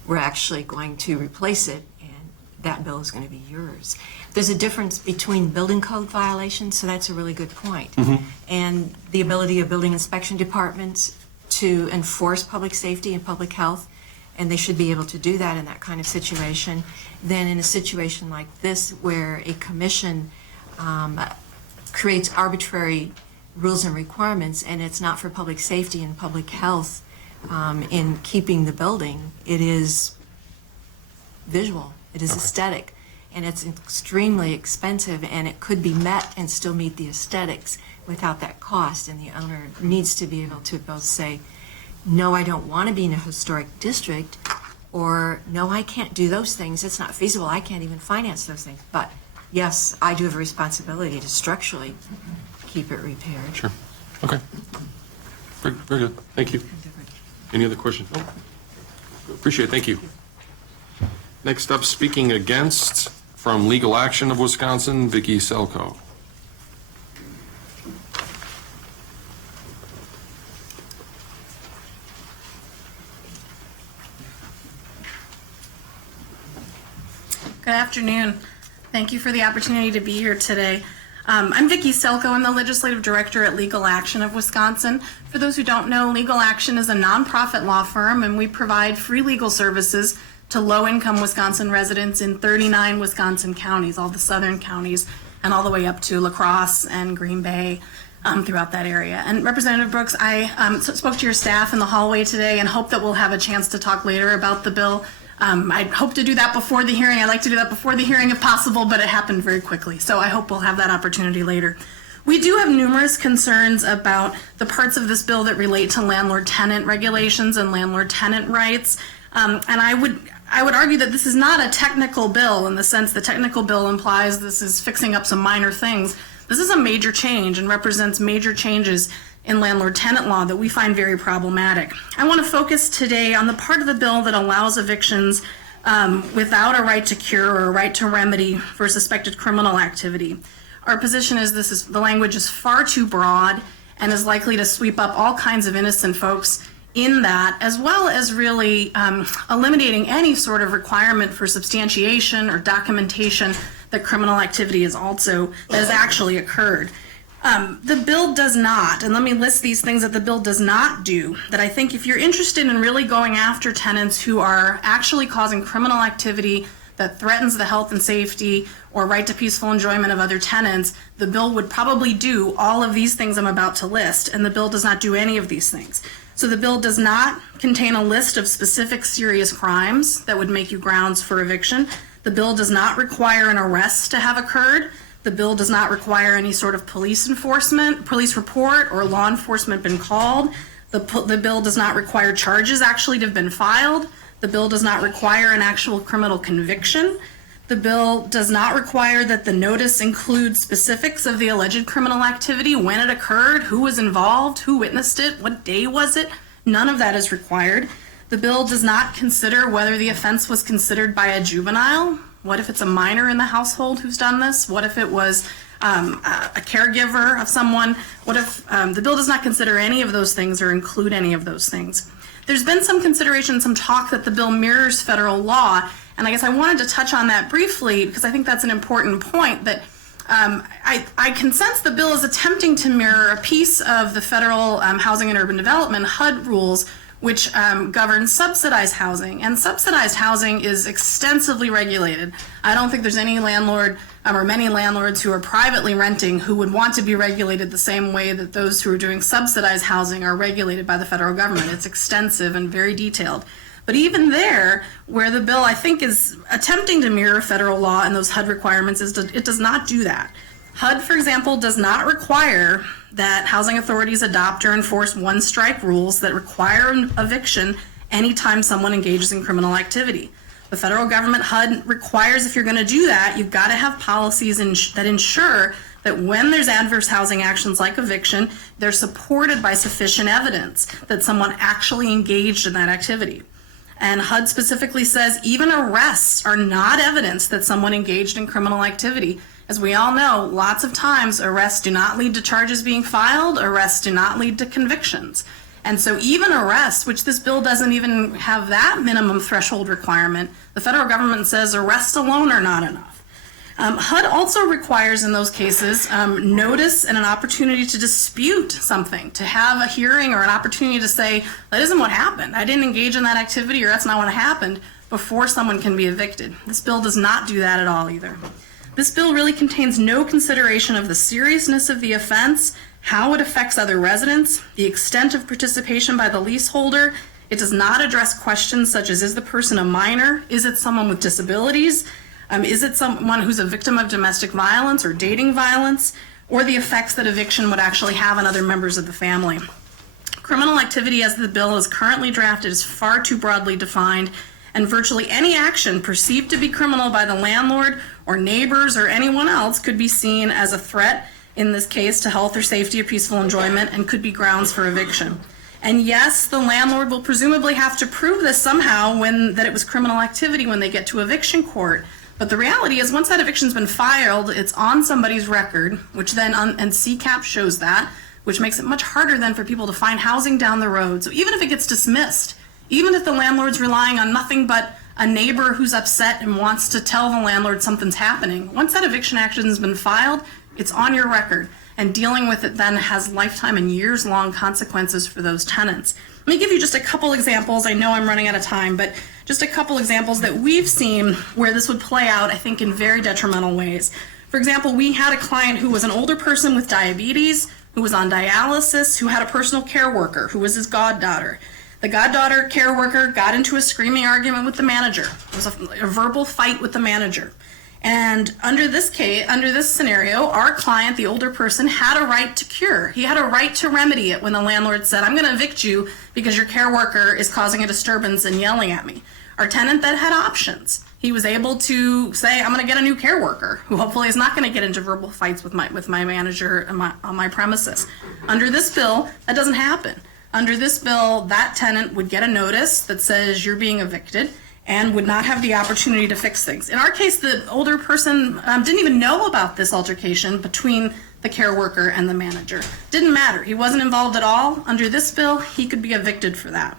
We're actually going to replace it, and that bill is going to be yours. There's a difference between building code violations, so that's a really good point. And the ability of building inspection departments to enforce public safety and public health, and they should be able to do that in that kind of situation, than in a situation like this where a commission creates arbitrary rules and requirements, and it's not for public safety and public health in keeping the building. It is visual, it is aesthetic, and it's extremely expensive, and it could be met and still meet the aesthetics without that cost, and the owner needs to be able to both say, no, I don't want to be in a historic district, or no, I can't do those things, it's not feasible, I can't even finance those things, but yes, I do have a responsibility to structurally keep it repaired. Sure. Okay. Very good. Thank you. Any other questions? Oh. Appreciate it. Thank you. Next up, speaking against, from Legal Action of Wisconsin, Vicki Selko. Good afternoon. Thank you for the opportunity to be here today. I'm Vicki Selko. I'm the Legislative Director at Legal Action of Wisconsin. For those who don't know, Legal Action is a nonprofit law firm, and we provide free legal services to low-income Wisconsin residents in 39 Wisconsin counties, all the southern counties, and all the way up to La Crosse and Green Bay, throughout that area. And Representative Brooks, I spoke to your staff in the hallway today and hope that we'll have a chance to talk later about the bill. I hope to do that before the hearing. I'd like to do that before the hearing if possible, but it happened very quickly. So I hope we'll have that opportunity later. We do have numerous concerns about the parts of this bill that relate to landlord-tenant regulations and landlord-tenant rights. And I would argue that this is not a technical bill in the sense the technical bill implies this is fixing up some minor things. This is a major change and represents major changes in landlord-tenant law that we find very problematic. I want to focus today on the part of the bill that allows evictions without a right to cure or a right to remedy for suspected criminal activity. Our position is the language is far too broad and is likely to sweep up all kinds of innocent folks in that, as well as really eliminating any sort of requirement for substantiation or documentation that criminal activity has actually occurred. The bill does not, and let me list these things that the bill does not do, that I think if you're interested in really going after tenants who are actually causing criminal activity that threatens the health and safety or right to peaceful enjoyment of other tenants, the bill would probably do all of these things I'm about to list, and the bill does not do any of these things. So the bill does not contain a list of specific serious crimes that would make you grounds for eviction. The bill does not require an arrest to have occurred. The bill does not require any sort of police report, or law enforcement been called. The bill does not require charges actually to have been filed. The bill does not require an actual criminal conviction. The bill does not require that the notice include specifics of the alleged criminal activity, when it occurred, who was involved, who witnessed it, what day was it. None of that is required. The bill does not consider whether the offense was considered by a juvenile. What if it's a minor in the household who's done this? What if it was a caregiver of someone? What if the bill does not consider any of those things or include any of those things? There's been some consideration, some talk that the bill mirrors federal law, and I guess I wanted to touch on that briefly because I think that's an important point, that I can sense the bill is attempting to mirror a piece of the federal Housing and Urban Development, HUD rules, which governs subsidized housing. And subsidized housing is extensively regulated. I don't think there's any landlord or many landlords who are privately renting who would want to be regulated the same way that those who are doing subsidized housing are regulated by the federal government. It's extensive and very detailed. But even there, where the bill, I think, is attempting to mirror federal law and those HUD requirements, it does not do that. HUD, for example, does not require that housing authorities adopt or enforce one-strike rules that require an eviction anytime someone engages in criminal activity. The federal government, HUD, requires if you're going to do that, you've got to have policies that ensure that when there's adverse housing actions like eviction, they're supported by sufficient evidence that someone actually engaged in that activity. And HUD specifically says even arrests are not evidence that someone engaged in criminal activity. As we all know, lots of times arrests do not lead to charges being filed, arrests do not lead to convictions. And so even arrests, which this bill doesn't even have that minimum threshold requirement, the federal government says arrests alone are not enough. HUD also requires in those cases notice and an opportunity to dispute something, to have a hearing or an opportunity to say, that isn't what happened. I didn't engage in that activity, or that's not what happened, before someone can be evicted. This bill does not do that at all either. This bill really contains no consideration of the seriousness of the offense, how it affects other residents, the extent of participation by the leaseholder. It does not address questions such as, is the person a minor? Is it someone with disabilities? Is it someone who's a victim of domestic violence or dating violence? Or the effects that eviction would actually have on other members of the family. Criminal activity as the bill is currently drafted is far too broadly defined, and virtually any action perceived to be criminal by the landlord or neighbors or anyone else could be seen as a threat, in this case, to health or safety or peaceful enjoyment, and could be grounds for eviction. And yes, the landlord will presumably have to prove this somehow that it was criminal activity when they get to eviction court. But the reality is, once that eviction's been filed, it's on somebody's record, which then, and CCAP shows that, which makes it much harder then for people to find housing down the road. So even if it gets dismissed, even if the landlord's relying on nothing but a neighbor who's upset and wants to tell the landlord something's happening, once that eviction action has been filed, it's on your record. And dealing with it then has lifetime and years-long consequences for those tenants. Let me give you just a couple examples. I know I'm running out of time, but just a couple examples that we've seen where this would play out, I think, in very detrimental ways. For example, we had a client who was an older person with diabetes, who was on dialysis, who had a personal care worker, who was his goddaughter. The goddaughter care worker got into a screaming argument with the manager. It was a verbal fight with the manager. And under this scenario, our client, the older person, had a right to cure. He had a right to remedy it when the landlord said, I'm going to evict you because your care worker is causing a disturbance and yelling at me. Our tenant then had options. He was able to say, I'm going to get a new care worker who hopefully is not going to get into verbal fights with my manager on my premises. Under this bill, that doesn't happen. Under this bill, that tenant would get a notice that says you're being evicted and would not have the opportunity to fix things. In our case, the older person didn't even know about this altercation between the care worker and the manager. Didn't matter. He wasn't involved at all. Under this bill, he could be evicted for that.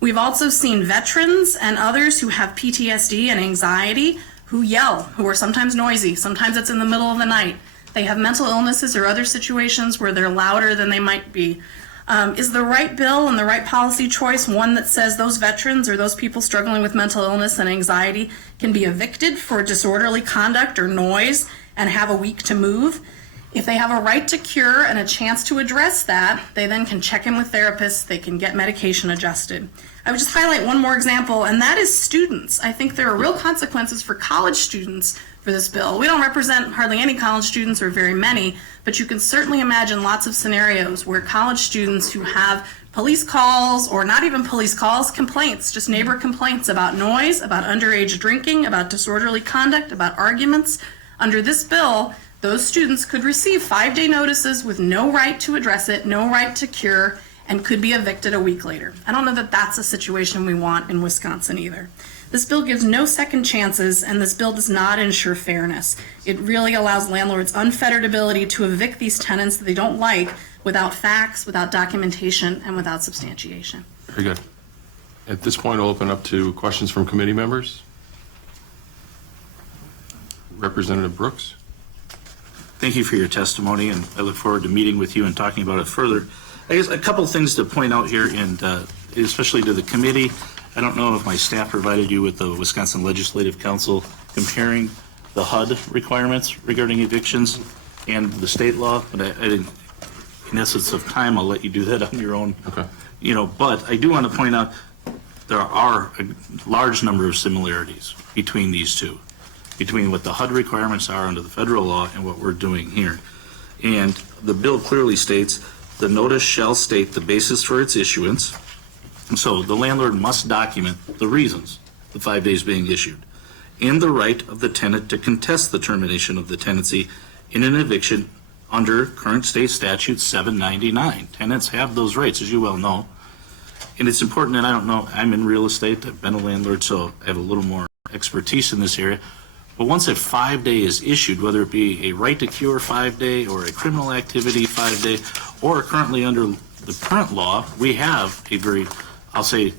We've also seen veterans and others who have PTSD and anxiety who yell, who are sometimes noisy. Sometimes it's in the middle of the night. They have mental illnesses or other situations where they're louder than they might be. Is the right bill and the right policy choice one that says those veterans or those people struggling with mental illness and anxiety can be evicted for disorderly conduct or noise and have a week to move? If they have a right to cure and a chance to address that, they then can check in with therapists, they can get medication adjusted. I would just highlight one more example, and that is students. I think there are real consequences for college students for this bill. We don't represent hardly any college students or very many, but you can certainly imagine lots of scenarios where college students who have police calls, or not even police calls, complaints, just neighbor complaints about noise, about underage drinking, about disorderly conduct, about arguments. Under this bill, those students could receive 5-day notices with no right to address it, no right to cure, and could be evicted a week later. I don't know that that's a situation we want in Wisconsin either. This bill gives no second chances, and this bill does not ensure fairness. It really allows landlords unfettered ability to evict these tenants that they don't like without facts, without documentation, and without substantiation. Very good. At this point, I'll open up to questions from committee members. Representative Brooks. Thank you for your testimony, and I look forward to meeting with you and talking about it further. I guess a couple of things to point out here, and especially to the committee. I don't know if my staff provided you with the Wisconsin Legislative Council comparing the HUD requirements regarding evictions and the state law, but I didn't, in essence of time, I'll let you do that on your own. Okay. But I do want to point out there are a large number of similarities between these two, between what the HUD requirements are under the federal law and what we're doing here. And the bill clearly states the notice shall state the basis for its issuance. So the landlord must document the reasons the 5 days being issued and the right of the tenant to contest the termination of the tenancy in an eviction under current state statute 799. Tenants have those rights, as you well know. And it's important, and I don't know, I'm in real estate, I've been a landlord, so I have a little more expertise in this area. But once a 5-day is issued, whether it be a right to cure 5-day or a criminal activity 5-day, or currently under the current law, we have a very, I'll say,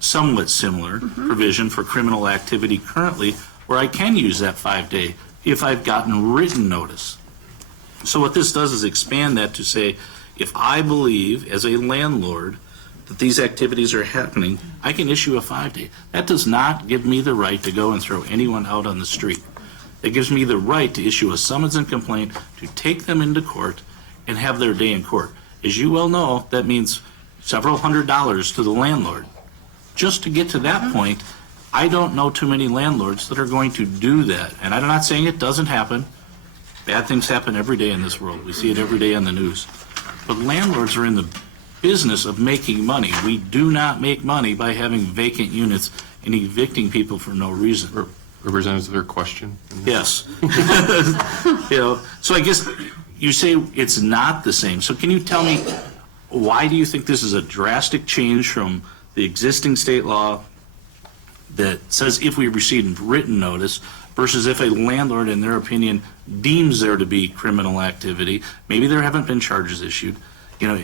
somewhat similar provision for criminal activity currently where I can use that 5-day if I've gotten written notice. So what this does is expand that to say, if I believe as a landlord that these activities are happening, I can issue a 5-day. That does not give me the right to go and throw anyone out on the street. It gives me the right to issue a summons and complaint, to take them into court and have their day in court. As you well know, that means several $100s to the landlord. Just to get to that point, I don't know too many landlords that are going to do that. And I'm not saying it doesn't happen. Bad things happen every day in this world. We see it every day on the news. But landlords are in the business of making money. We do not make money by having vacant units and evicting people for no reason. Representative, their question? Yes. You know, so I guess you say it's not the same. So can you tell me, why do you think this is a drastic change from the existing state law that says if we receive written notice versus if a landlord, in their opinion, deems there to be criminal activity? Maybe there haven't been charges issued. You know,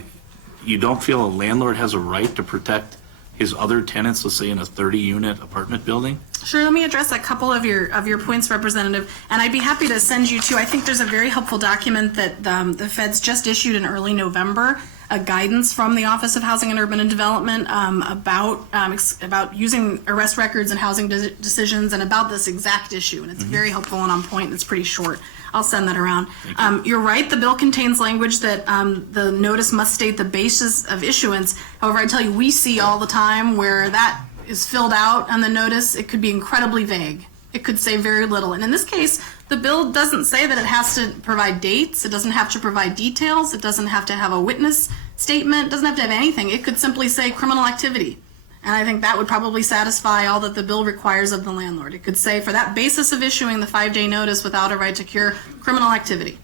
you don't feel a landlord has a right to protect his other tenants, let's say in a 30-unit apartment building? Sure, let me address a couple of your points, Representative, and I'd be happy to send you to, I think there's a very helpful document that the feds just issued in early November, a guidance from the Office of Housing and Urban Development about using arrest records and housing decisions and about this exact issue, and it's very helpful and on point, and it's pretty short. I'll send that around. You're right, the bill contains language that the notice must state the basis of issuance. However, I tell you, we see all the time where that is filled out on the notice. It could be incredibly vague. It could say very little. And in this case, the bill doesn't say that it has to provide dates. It doesn't have to provide details. It doesn't have to have a witness statement. It doesn't have to have anything. It could simply say criminal activity. And I think that would probably satisfy all that the bill requires of the landlord. It could say, for that basis of issuing the 5-day notice without a right to cure, criminal activity.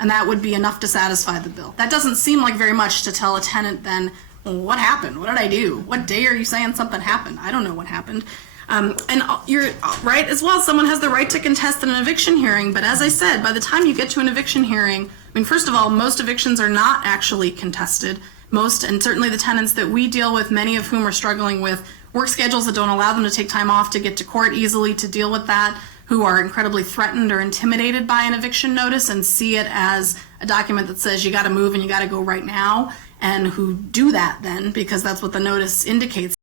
And that would be enough to satisfy the bill. That doesn't seem like very much to tell a tenant then, well, what happened? What did I do? What day are you saying something happened? I don't know what happened. And you're right as well, someone has the right to contest an eviction hearing, but as I said, by the time you get to an eviction hearing, I mean, first of all, most evictions are not actually contested. Most, and certainly the tenants that we deal with, many of whom are struggling with work schedules that don't allow them to take time off to get to court easily to deal with that, who are incredibly threatened or intimidated by an eviction notice and see it as a document that says you got to move and you got to go right now, and who do that then because that's what the notice indicates.